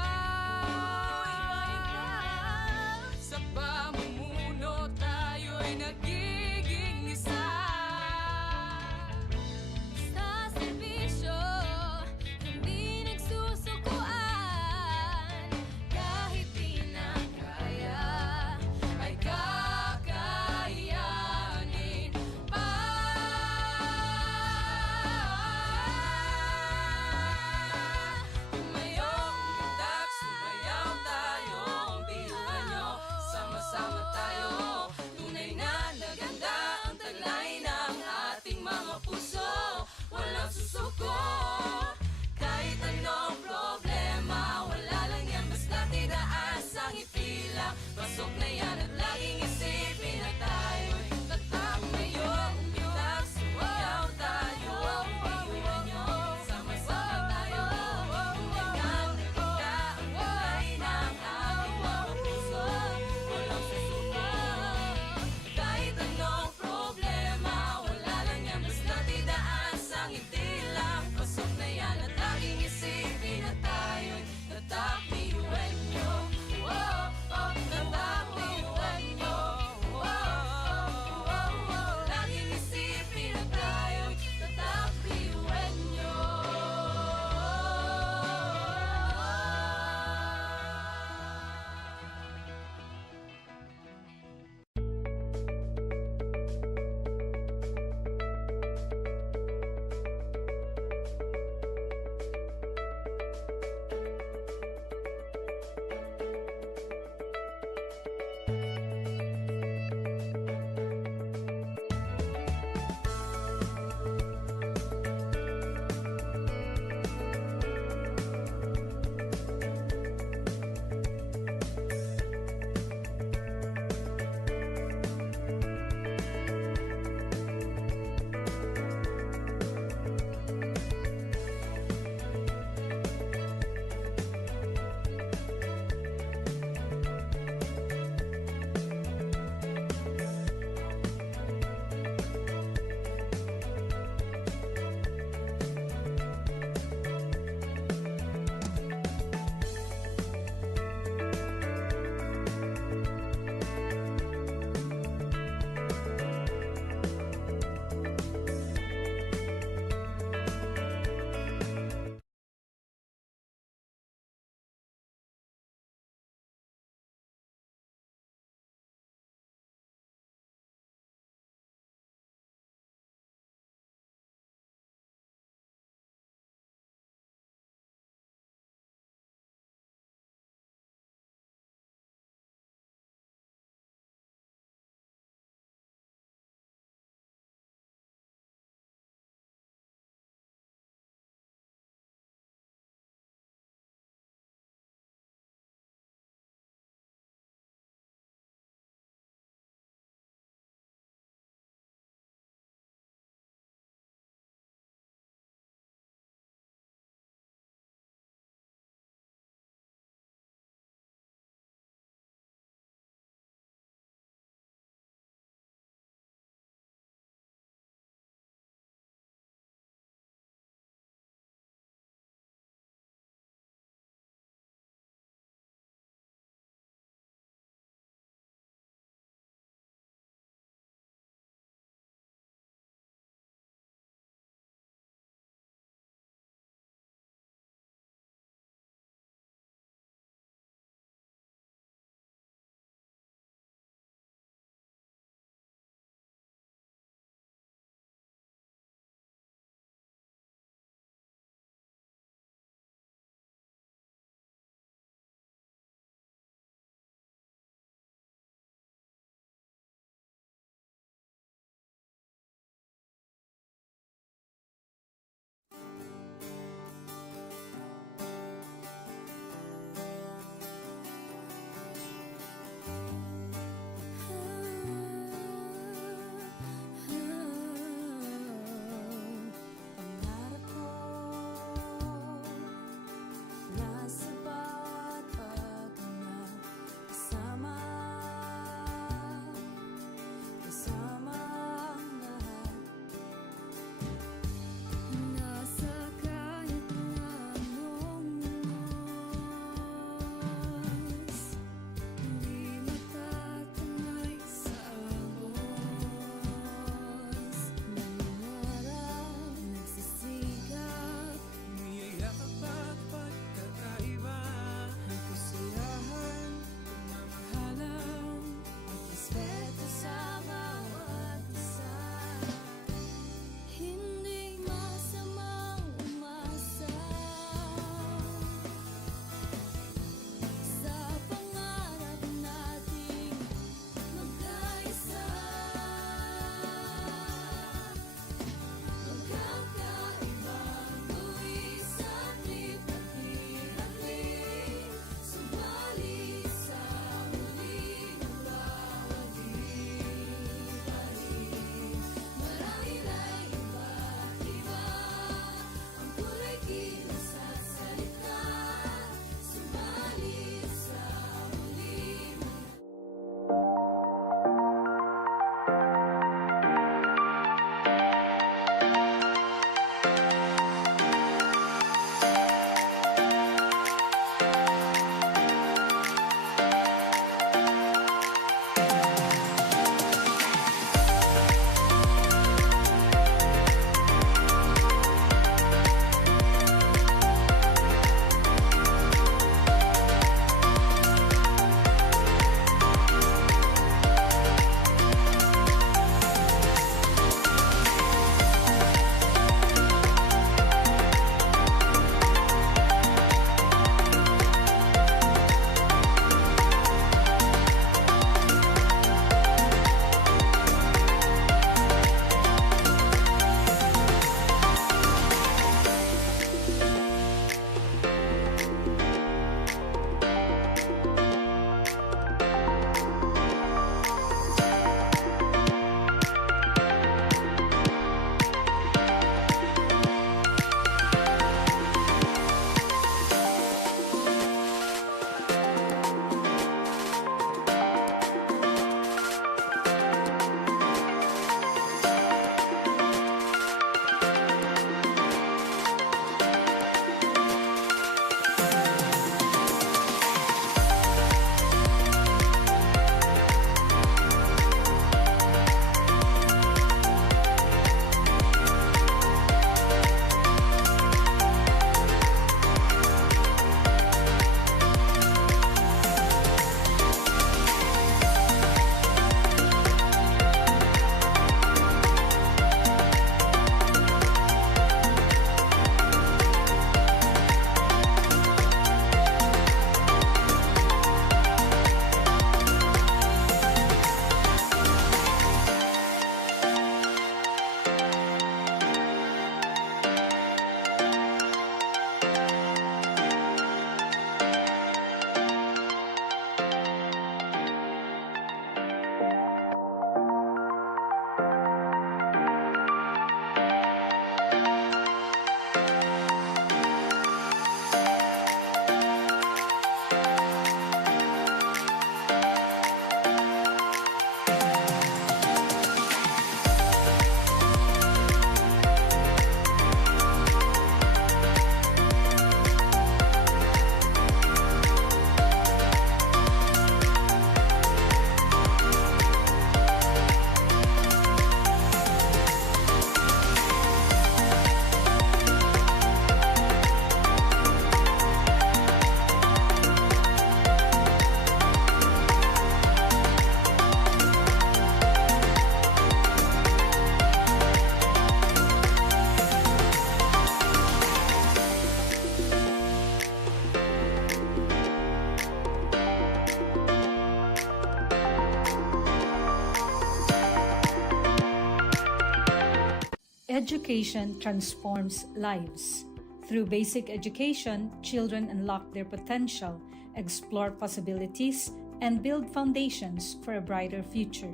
Education transforms lives. Through basic education, children unlock their potential, explore possibilities, and build foundations for a brighter future.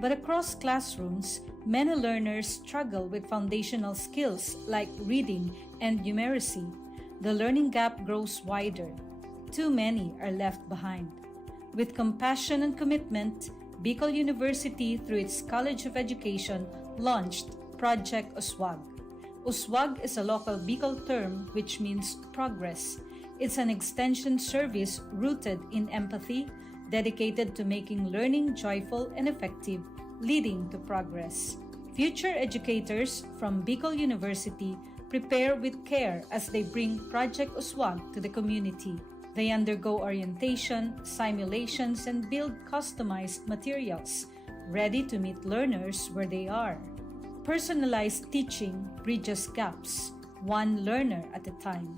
But across classrooms, many learners struggle with foundational skills like reading and numeracy. The learning gap grows wider. Too many are left behind. With compassion and commitment, Bicol University, through its College of Education, launched Project Uswag. Uswag is a local Bicol term which means progress. It's an extension service rooted in empathy, dedicated to making learning joyful and effective, leading to progress. Future educators from Bicol University prepare with care as they bring Project Uswag to the community. They undergo orientation, simulations, and build customized materials, ready to meet learners where they are. Personalized teaching bridges gaps, one learner at a time.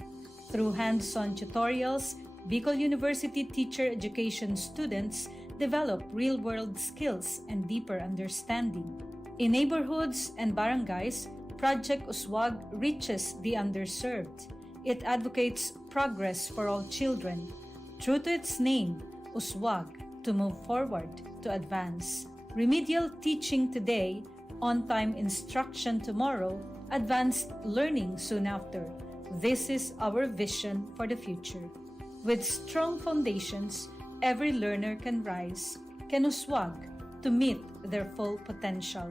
Through hands-on tutorials, Bicol University teacher education students develop real-world skills and deeper understanding. In neighborhoods and barangays, Project Uswag reaches the underserved. It advocates progress for all children. True to its name, Uswag, to move forward, to advance. Remedial teaching today, on-time instruction tomorrow, advanced learning soon after. This is our vision for the future. With strong foundations, every learner can rise, can uswag, to meet their full potential.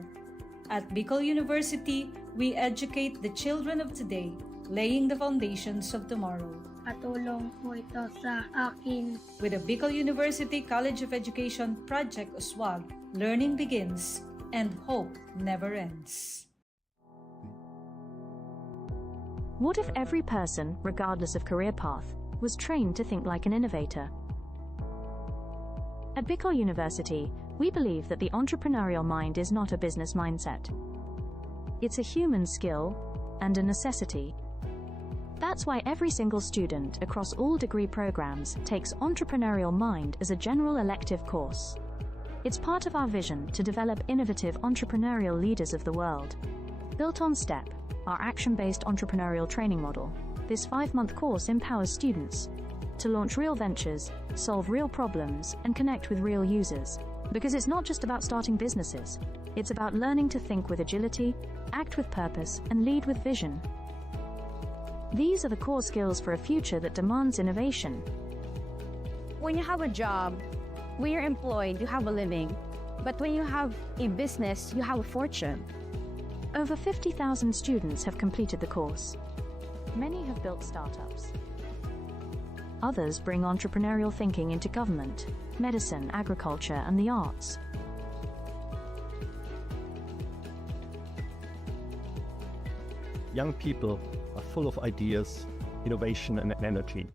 At Bicol University, we educate the children of today, laying the foundations of tomorrow. Patulong po ito sa akin. With the Bicol University College of Education Project Uswag, learning begins and hope never ends. What if every person, regardless of career path, was trained to think like an innovator? At Bicol University, we believe that the entrepreneurial mind is not a business mindset. It's a human skill and a necessity. That's why every single student across all degree programs takes Entrepreneurial Mind as a general elective course. It's part of our vision to develop innovative entrepreneurial leaders of the world. Built on STEP, our action-based entrepreneurial training model, this 5-month course empowers students to launch real ventures, solve real problems, and connect with real users. Because it's not just about starting businesses, it's about learning to think with agility, act with purpose, and lead with vision. These are the core skills for a future that demands innovation. When you have a job, when you're employed, you have a living. But when you have a business, you have a fortune. Over 50,000 students have completed the course. Many have built startups. Others bring entrepreneurial thinking into government, medicine, agriculture, and the arts. Young people are full of ideas, innovation, and energy.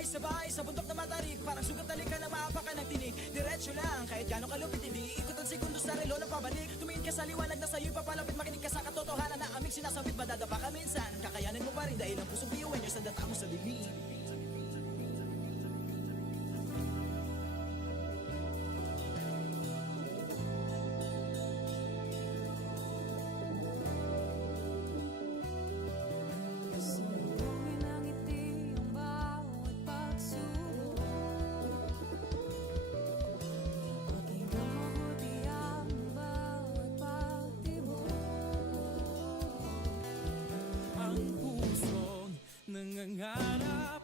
Sabay-sabay sa bundok na matarik, parang sugat talikan na maapakan ng tinig. Diretso lang, kahit gano'ng kalupit, hindi ikot ang segundo sa relo ng pabalik. Tumingin ka sa liwanag na sa'yo'y papalapit, makinig ka sa katotohanan na aming sinasabit. Madadapa ka minsan, kakayanin mo pa rin dahil ang pusong biyuin nyo sa data mo sa dilim. Sumugin ang ngiti ang bawat pagsubok. Pakinggan mabuti ang bawat pagtibok. Ang pusong nangangarap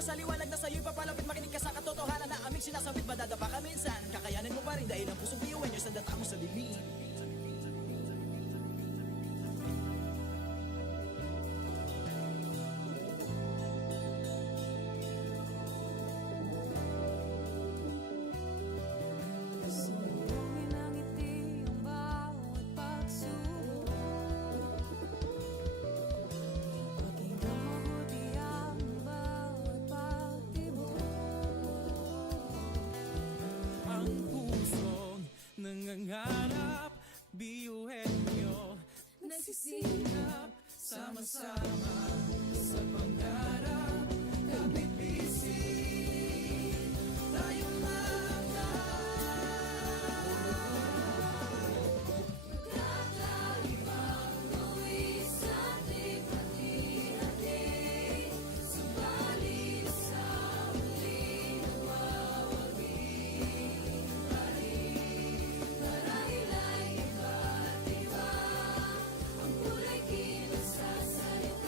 ka sa liwanag na sa'yo'y papalapit, makinig ka sa katotohanan na aming sinasabit, madadapa ka minsan. Kakayanin mo pa rin dahil ang pusong biyuin nyo sa data mo sa dilim. Sumulungin ang ngiti ang bawat pagsubok. Pakinggan mabuti ang bawat pagtibok. Ang pusong nangangarap, biyuhin nyo nagsisikap, sama-sama sa pangarap. Kapit bisig, tayong Kakaibang luwis ating hati-hati. Subalit sa huli nawawagi. Marahil ay iba't iba ang kulay kilos sa salita.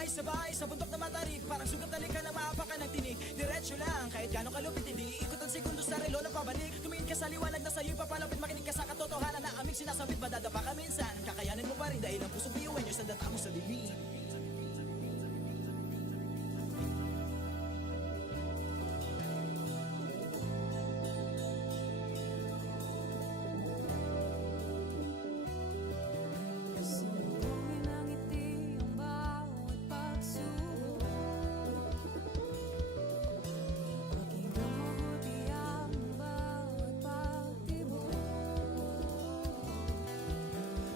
Sabay-sabay sa bundok na matarik, parang sugat na lika na maapakan ng tinig. Diretso lang, kahit gano'ng kalupit hindi ikot ang segundo sa relo na pabalik. Tumingin ka sa liwanag na sa'yo'y papalapit, makinig ka sa katotohanan na aming sinasabit. Madadapa ka minsan, kakayanin mo pa rin dahil ang pusong biyuin nyo sa data mo sa dilim. Sumbungin ang ngiti ang bawat pagsubok. Pakinggan mabuti ang bawat pagtibok.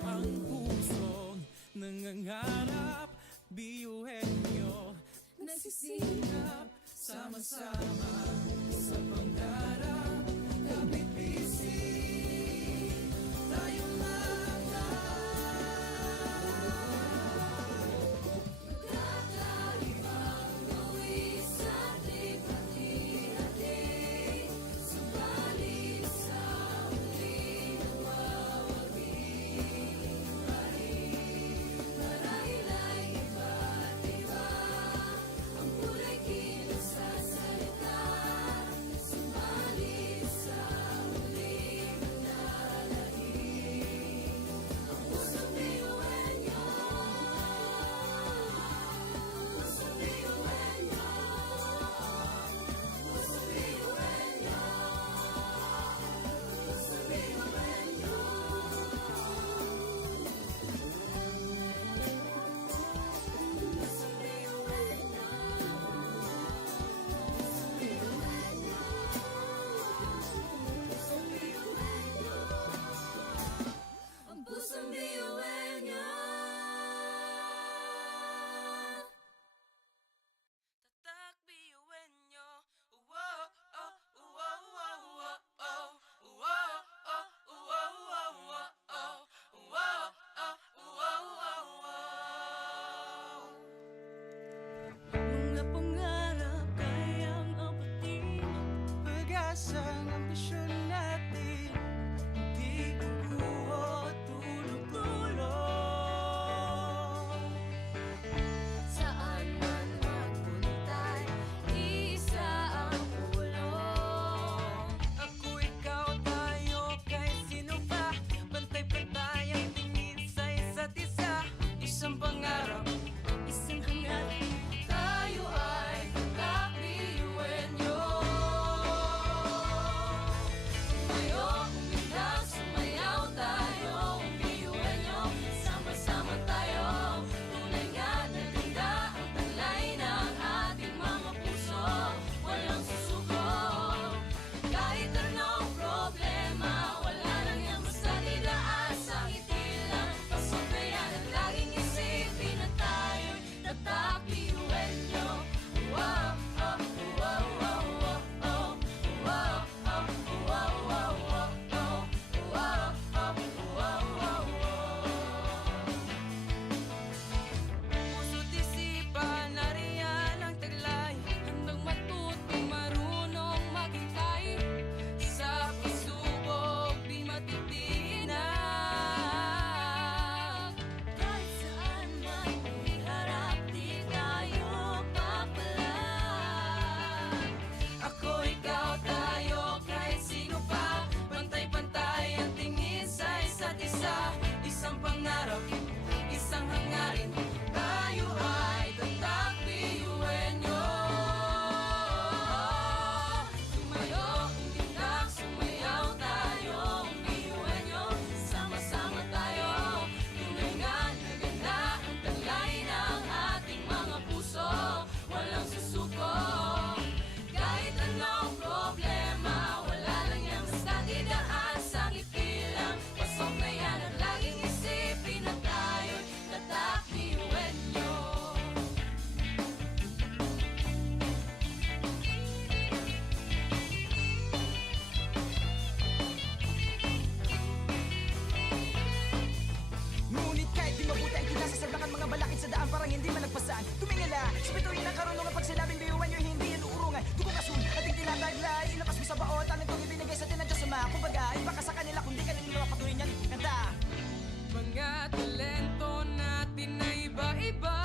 Ang pusong nangangarap, biyuhin nyo. Nagsisikap, Sama-sama sa pangarap, kapit bisig tayong kakaibang gawin sa likha-likha. Subalit sa huli mawawagi pa rin. Marahil ay iba't iba ang kulay kilos sa salita. Subalit sa huli manalangin ang pusong biyuhin niyo. Pusong biyuhin niyo. Pusong biyuhin niyo. Pusong biyuhin niyo. Pusong biyuhin niyo. Pusong biyuhin niyo. Ang pusong biyuhin niyo. Tatak biyuhin nyo. Wow, oh, wow, wow, wow, oh. Wow, oh, wow, wow, wow, oh. Wow, oh, wow, wow, wow. Mga pangarap kayang abutin, pag-asang ambisyon natin, di kukuha tulong-tulong. Saan man magpuntay, isa ang ulong. Ako, ikaw, tayo, kahit sino pa. Pantay-pantay ang tingin sa isa't isa. Isang pangarap, Isang hangarin, tayo ay kakbiyuhin niyo. Tumayo, umilag, sumayaw tayo, biyuhin niyo. Sama-sama tayo, tunay nga na ganda ang talay ng ating mga puso. Walang susuko, kahit anong problema, wala lang yan basta didaan sa ngiti lang. Pasok na yan at laging isipin na tayo'y tatak biyuhin niyo. Wow, oh, wow, wow, wow, oh. Wow, oh, wow, wow, wow, oh. Wow, oh, wow, wow, wow. puso't isipan, nariyan ang taglay. Handang matutong marunong maghintay. Sa pagsubok, di matitinag. Kahit saan man iharap, di tayo papalag. Ako, ikaw, tayo, kahit sino pa. Pantay-pantay ang tingin sa isa't isa. Isang pangarap, isang hangarin. Tayo ay tatak biyuhin nyo. Tumayo, umilag, sumayaw tayo, biyuhin niyo. Sama-sama tayo, tunay nga na ganda ang talay ng ating mga puso. Walang susuko, kahit anong problema, wala lang yan basta didaan sa ngiti lang. Pasok na yan at laging isipin na tayo'y tatak biyuhin niyo. ngunit kahit di mabuti ang kinasasabakan mga balakid sa daan parang hindi malagpasan. Tumingala, sa bituin ng karunungan pag sinabing biyuhan nyo hindi yan uurungan. Dugong asul, ating tinataglay, ilabas mo sa baon, tanong itong ibinigay sa tinadya sa mga. Kumbaga, iba ka sa kanila kundi ka nila patuloy niyan kanta. Mga talento natin na iba-iba.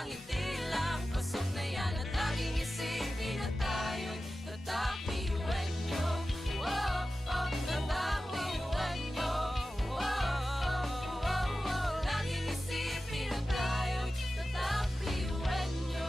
isang ngiti lang, pasok na yan at laging isipin na tayo'y tatak piwenyo. Oh, oh, tatak piwenyo. Oh, oh, oh, oh, laging isipin na tayo'y tatak piwenyo.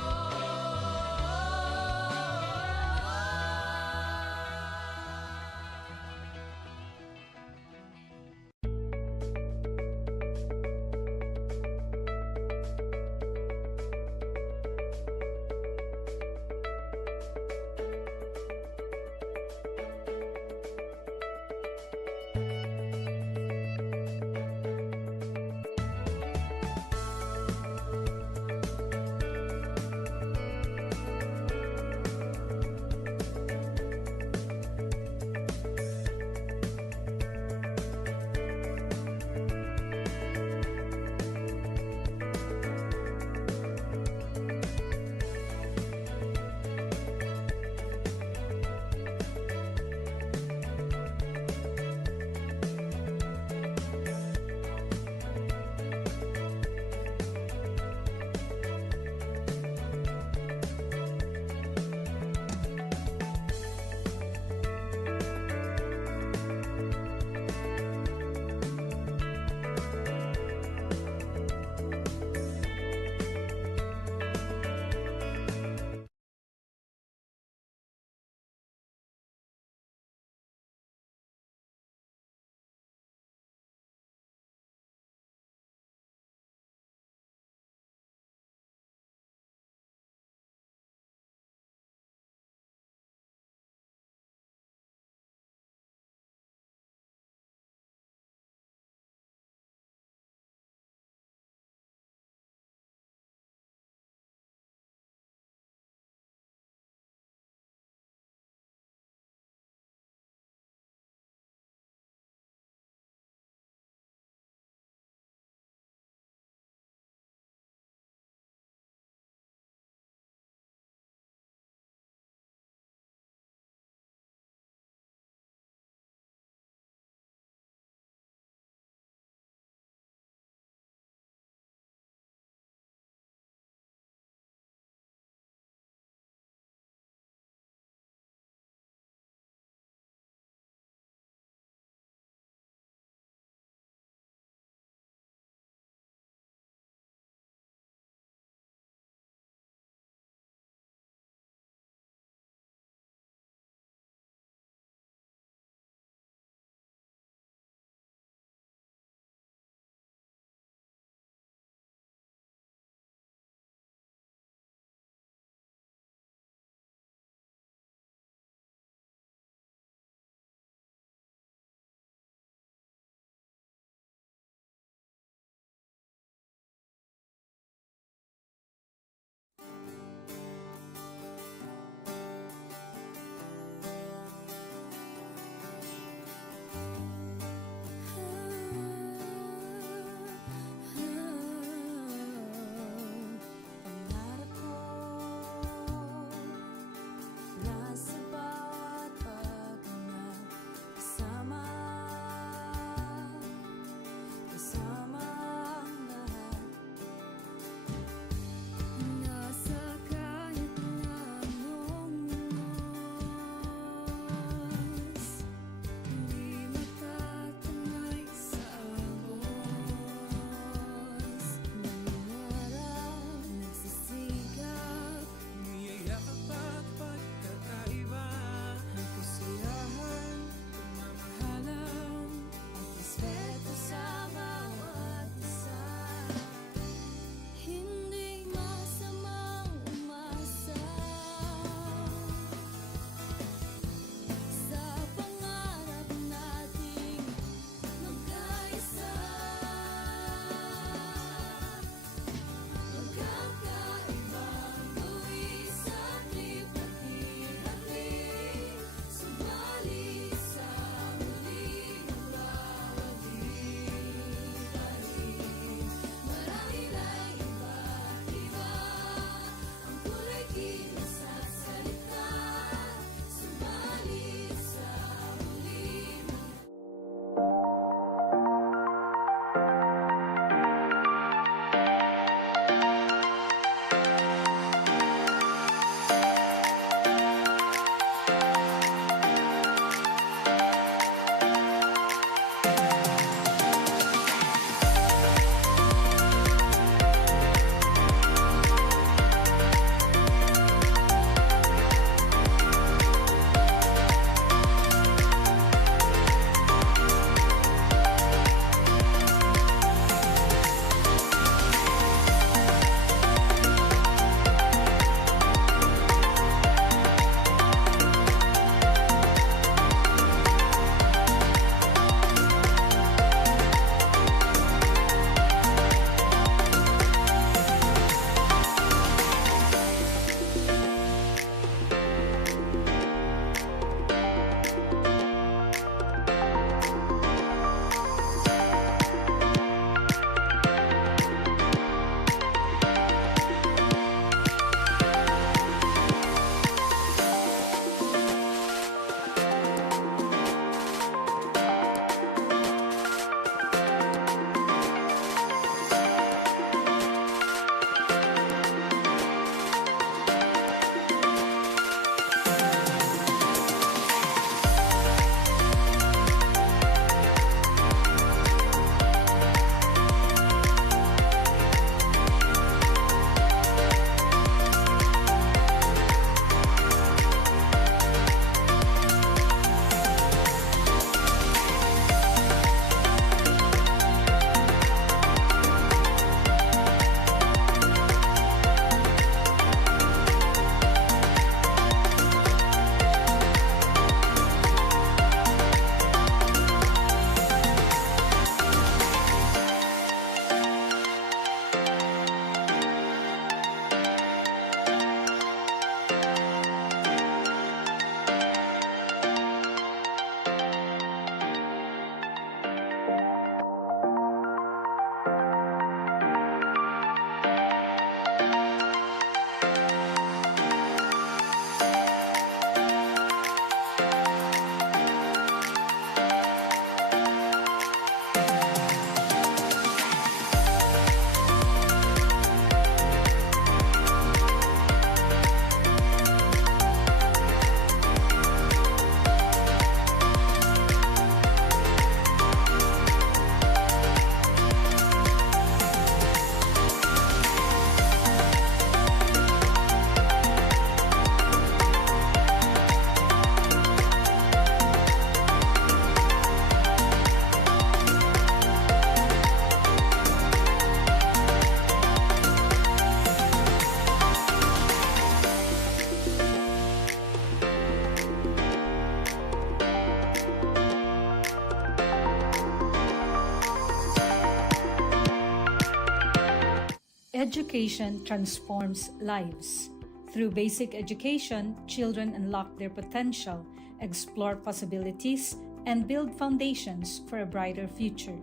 education transforms lives. Through basic education, children unlock their potential, explore possibilities, and build foundations for a brighter future.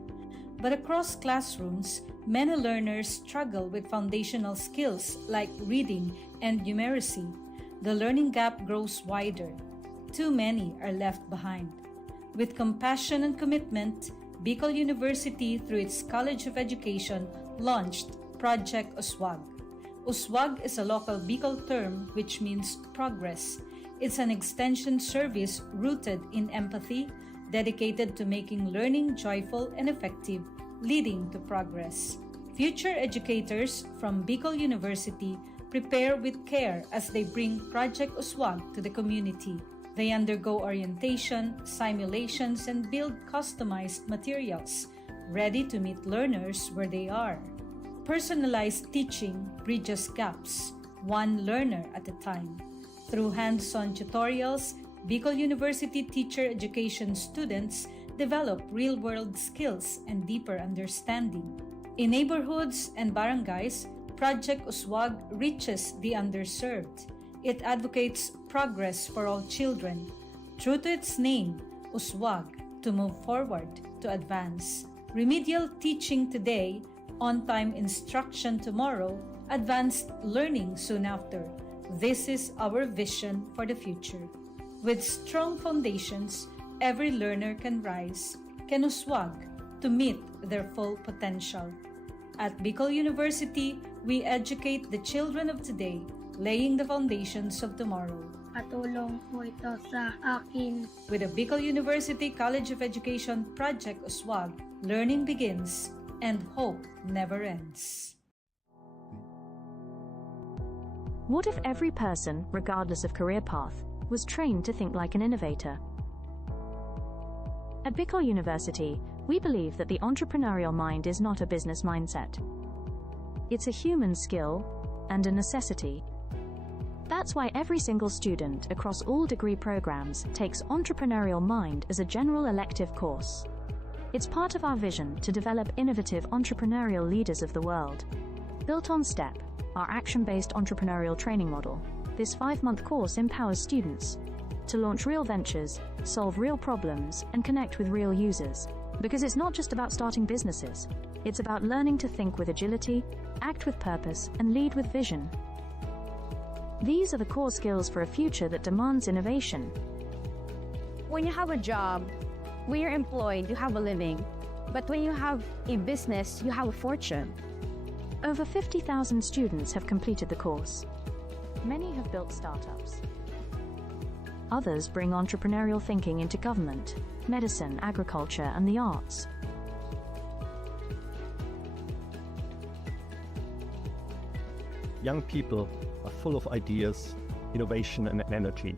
But across classrooms, many learners struggle with foundational skills like reading and numeracy. The learning gap grows wider. Too many are left behind. With compassion and commitment, Bicol University, through its College of Education, launched Project USWAG. USWAG is a local Bicol term which means progress. It's an extension service rooted in empathy, dedicated to making learning joyful and effective, leading to progress. Future educators from Bicol University prepare with care as they bring Project USWAG to the community. They undergo orientation, simulations, and build customized materials, ready to meet learners where they are. Personalized teaching bridges gaps, one learner at a time. Through hands-on tutorials, Bicol University teacher education students develop real-world skills and deeper understanding. In neighborhoods and barangays, Project USWAG reaches the underserved. It advocates progress for all children. True to its name, USWAG, to move forward, to advance. Remedial teaching today, on-time instruction tomorrow, advanced learning soon after. This is our vision for the future. With strong foundations, every learner can rise, can USWAG, to meet their full potential. At Bicol University, we educate the children of today, laying the foundations of tomorrow. Patulong po ito sa akin. With the Bicol University College of Education Project USWAG, learning begins and hope never ends. What if every person, regardless of career path, was trained to think like an innovator? At Bicol University, we believe that the entrepreneurial mind is not a business mindset. It's a human skill and a necessity. That's why every single student across all degree programs takes Entrepreneurial Mind as a general elective course. It's part of our vision to develop innovative entrepreneurial leaders of the world. Built on STEP, our action-based entrepreneurial training model, this 5-month course empowers students to launch real ventures, solve real problems, and connect with real users. Because it's not just about starting businesses, it's about learning to think with agility, act with purpose, and lead with vision. These are the core skills for a future that demands innovation. When you have a job, when you're employed, you have a living. But when you have a business, you have a fortune. Over 50,000 students have completed the course. Many have built startups. Others bring entrepreneurial thinking into government, medicine, agriculture, and the arts. Young people are full of ideas, innovation, and energy.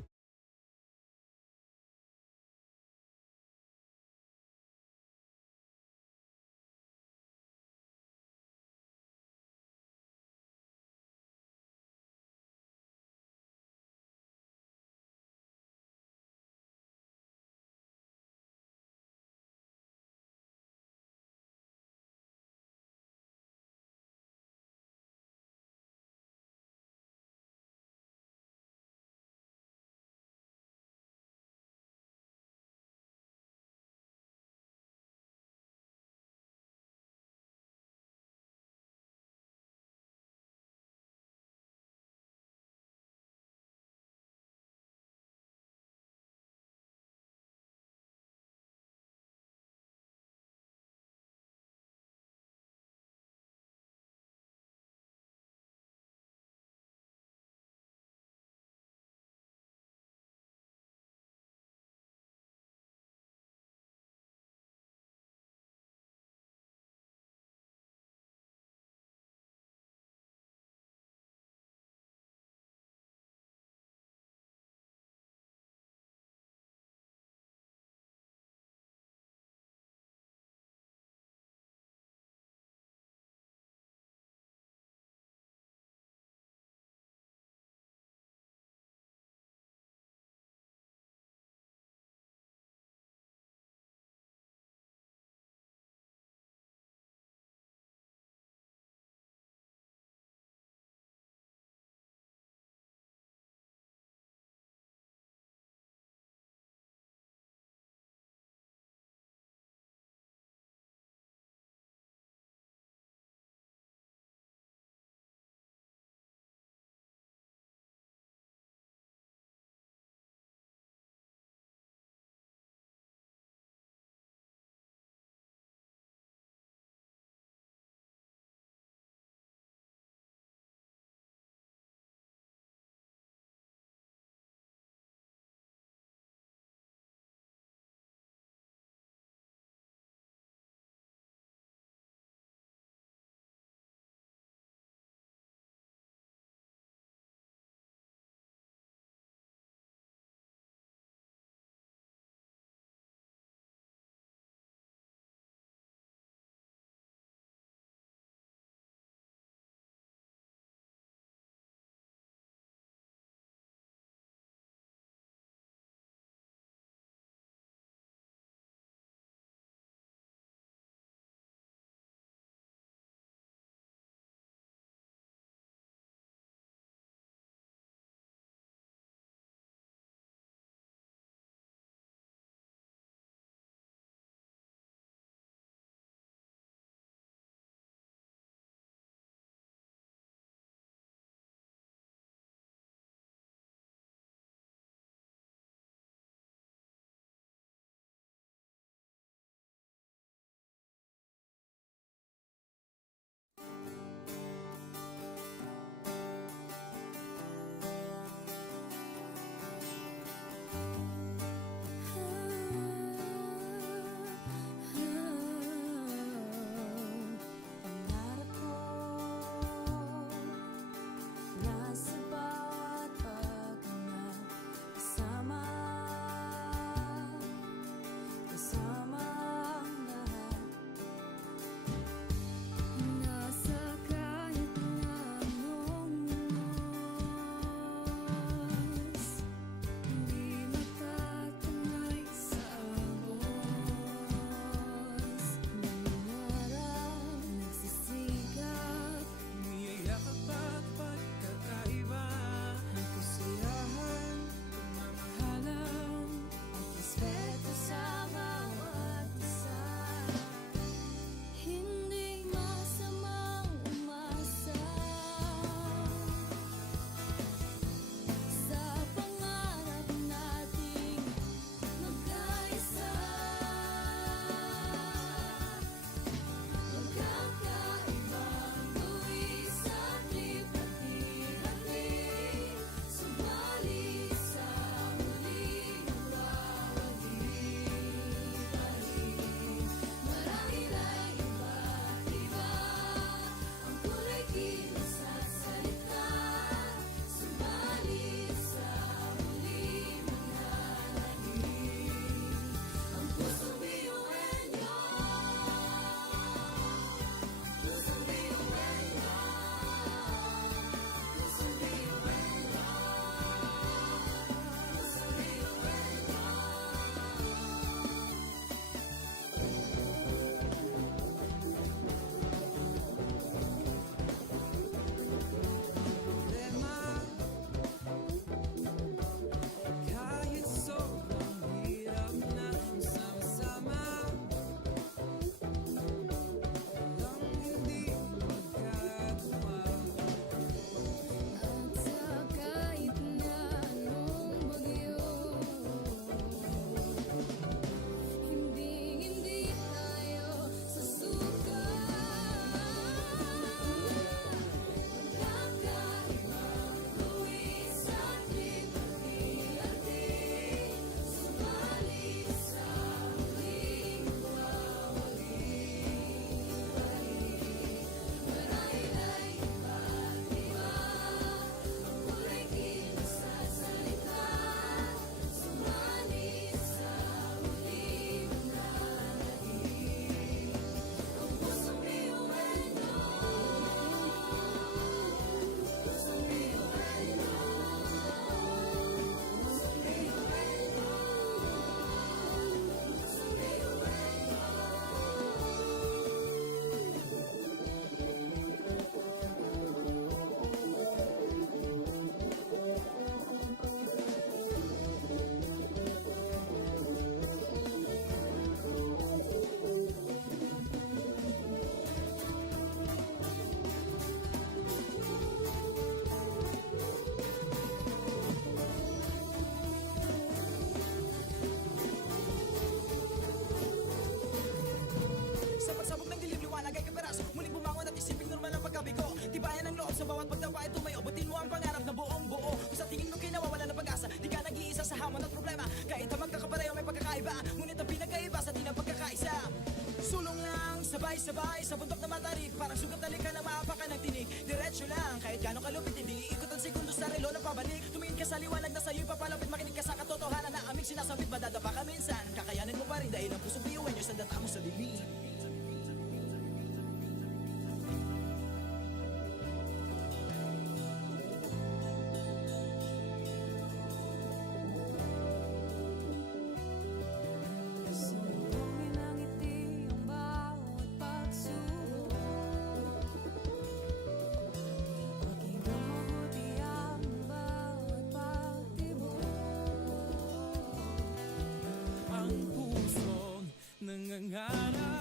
Sa bahay, sa bundok na matarik, parang sugat na lika na maapakan ng tinig. Diretso lang, kahit gano'ng kalupit, hindi ikot ang segundo sa relo na pabalik. Tumingin ka sa liwanag na sa'yo'y papalapit, makinig ka sa katotohanan na aming sinasabit. Madadapa ka minsan, kakayanin mo pa rin dahil ang pusong biyuan nyo sa data mo sa dilim. Sumbungin ang ngiti ang bawat pagsubok. Pakinggan mabuti ang bawat pagtibok. Ang pusong nangangarap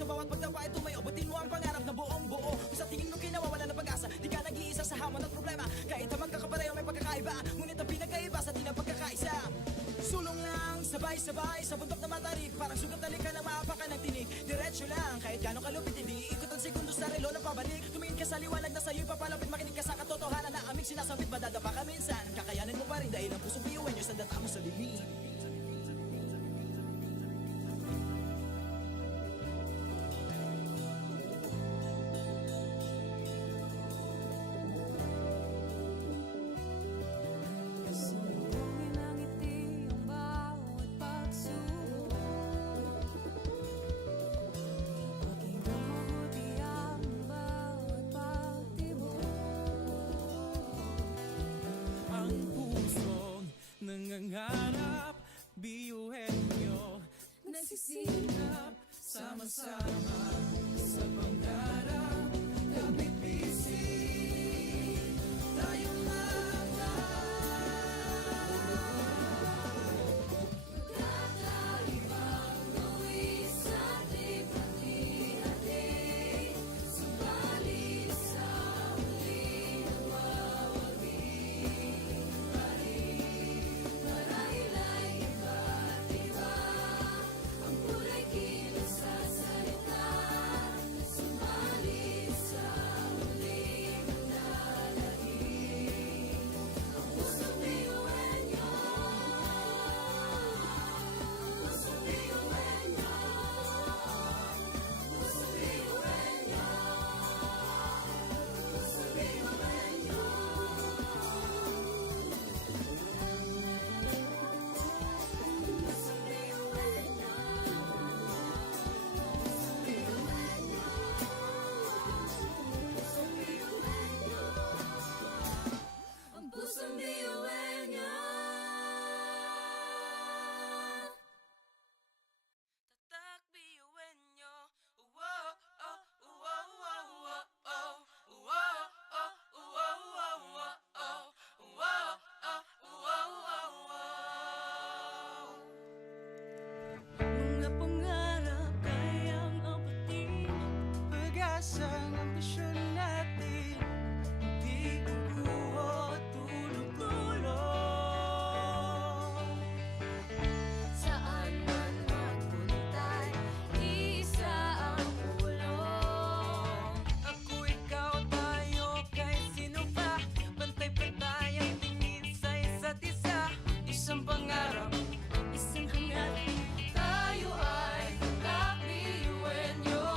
Sa bawat pagdapa ito may abutin mo ang pangarap na buong buo. Kung sa tingin mo kinawawala ng pag-asa, di ka nag-iisa sa hamon at problema. Kahit na magkakapareho may pagkakaiba, ngunit ang pinagkaiba sa di ng pagkakaisa. Sulong lang, sabay-sabay sa bundok na matarik, parang sugat na ka na maapakan ng tinig. Diretso lang, kahit gano'ng kalupit, hindi ikot ang segundo sa relo ng pabalik. Tumingin ka sa liwanag na sa'yo'y papalapit, makinig ka sa katotohanan na aming sinasambit. Madadapa ka minsan, kakayanin mo pa rin dahil ang pusong biyuan nyo sa data mo sa lilim. Sambungin ang ngiti ang bawat pagsubok. Pakinggan mabuti ang bawat pagtibok. Ang pusong nangangarap, biyuhin nyo, nagsisikap, sama-sama sa pangarap. Kapit bisig, tayo Kakaibang gawin sa hati-hati, subalit sa huli nawawagi pa rin. Marahil ay iba't iba ang kulay kilos sa salita, subalit sa huli manlalahim ang pusong biyuhan nyo. Pusong biyuhan nyo. Pusong biyuhan nyo. Pusong biyuhan nyo. Pusong biyuhan nyo. Pusong biyuhan nyo. Pusong biyuhan nyo. Ang pusong biyuhan nyo. Tatak biyuin nyo. Wow, oh, wow, wow, wow, oh. Wow, oh, wow, wow, wow, oh. Wow, oh, wow, wow, wow. mga pangarap kayang abutin. Pag-asang ambisyon natin, di kukuha tulong-tulong. Saan man magpuntay, isa ang ulong. Ako, ikaw, tayo, kahit sino pa. Pantay-pantay ang tingin sa isa't isa. Isang pangarap, isang hangarin. Tayo ay tatak biyuhin nyo.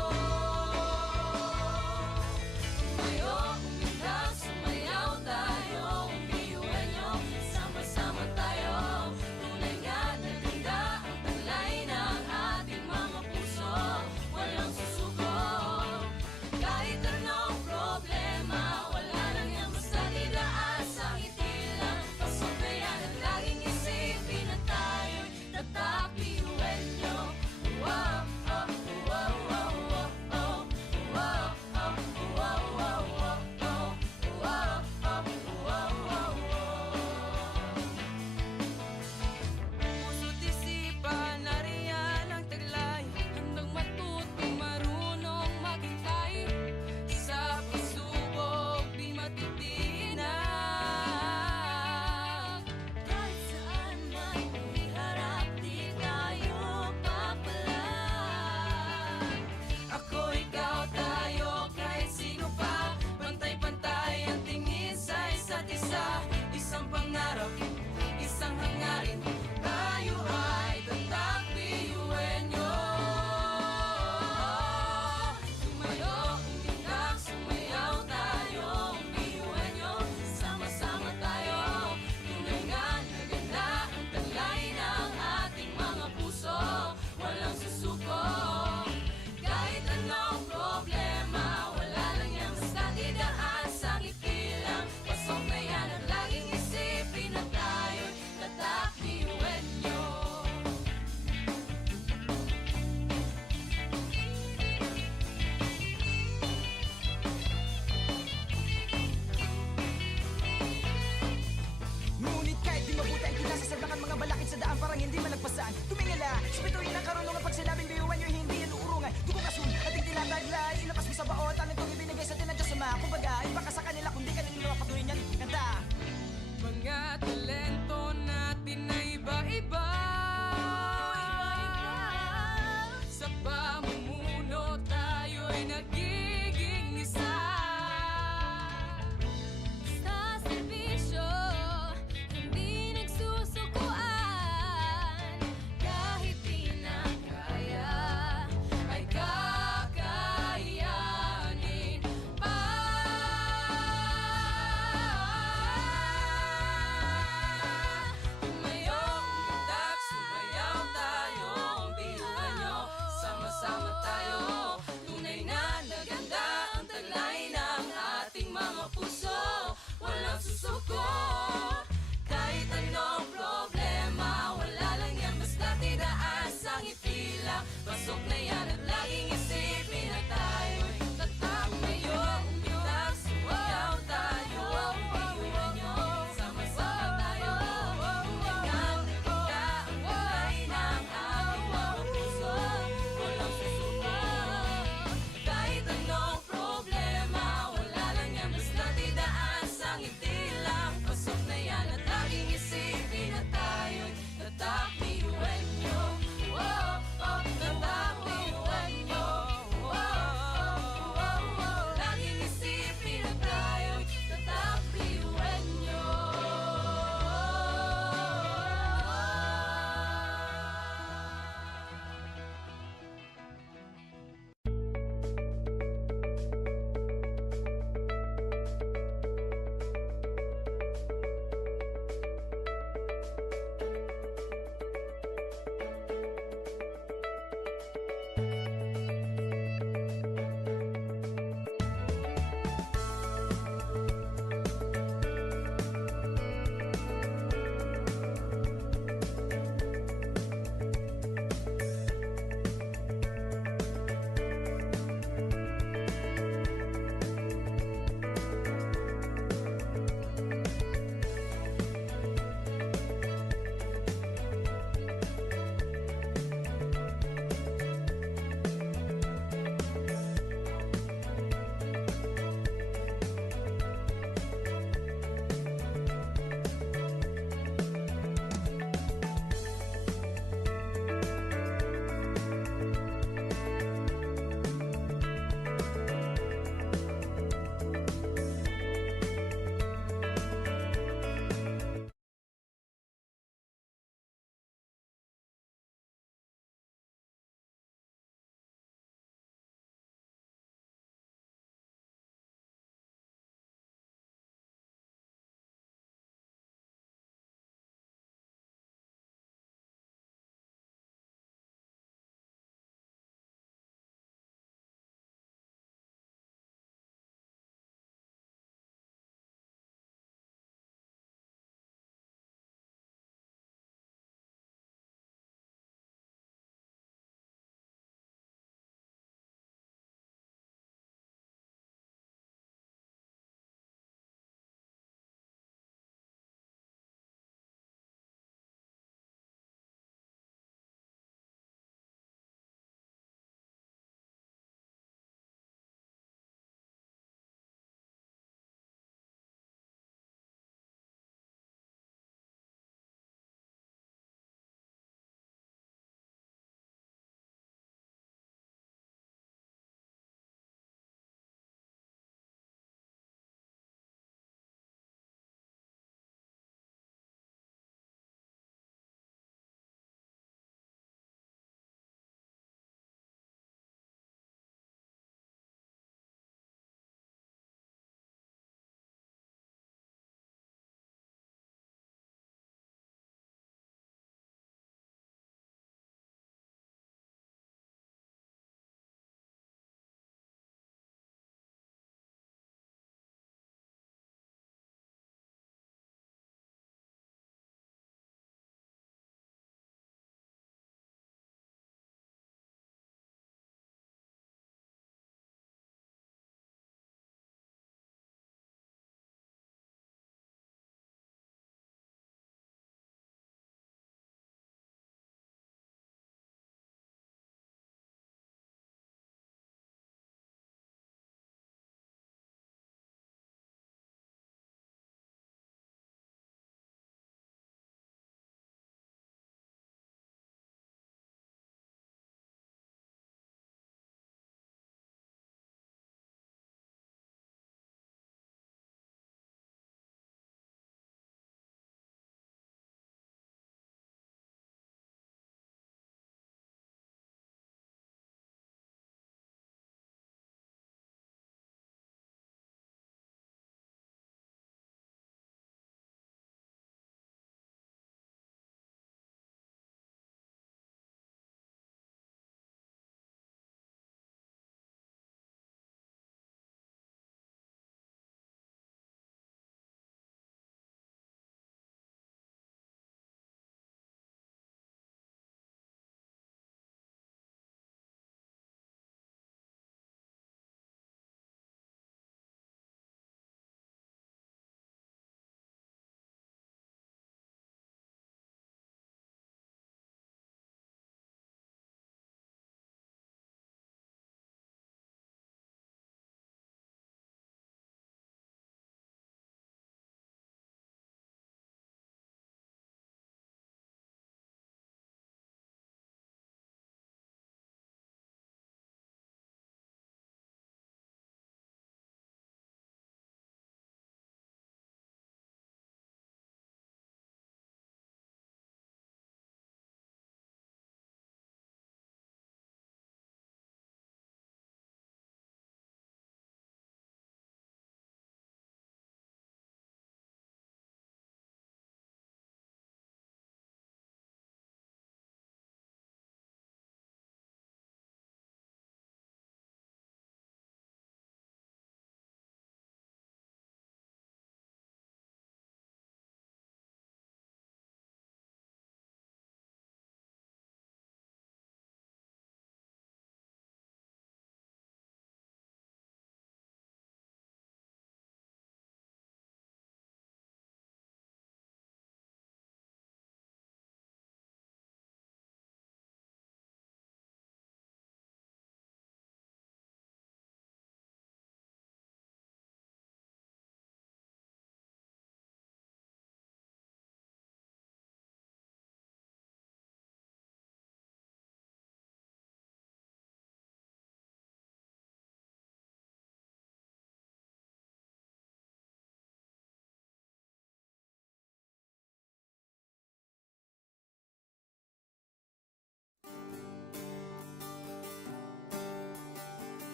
Kumbaga, iba ka sa kanila kung di ka nililoko patuloy niyan kanta. Mga talento natin na iba-iba, sa pamumuno tayo'y nag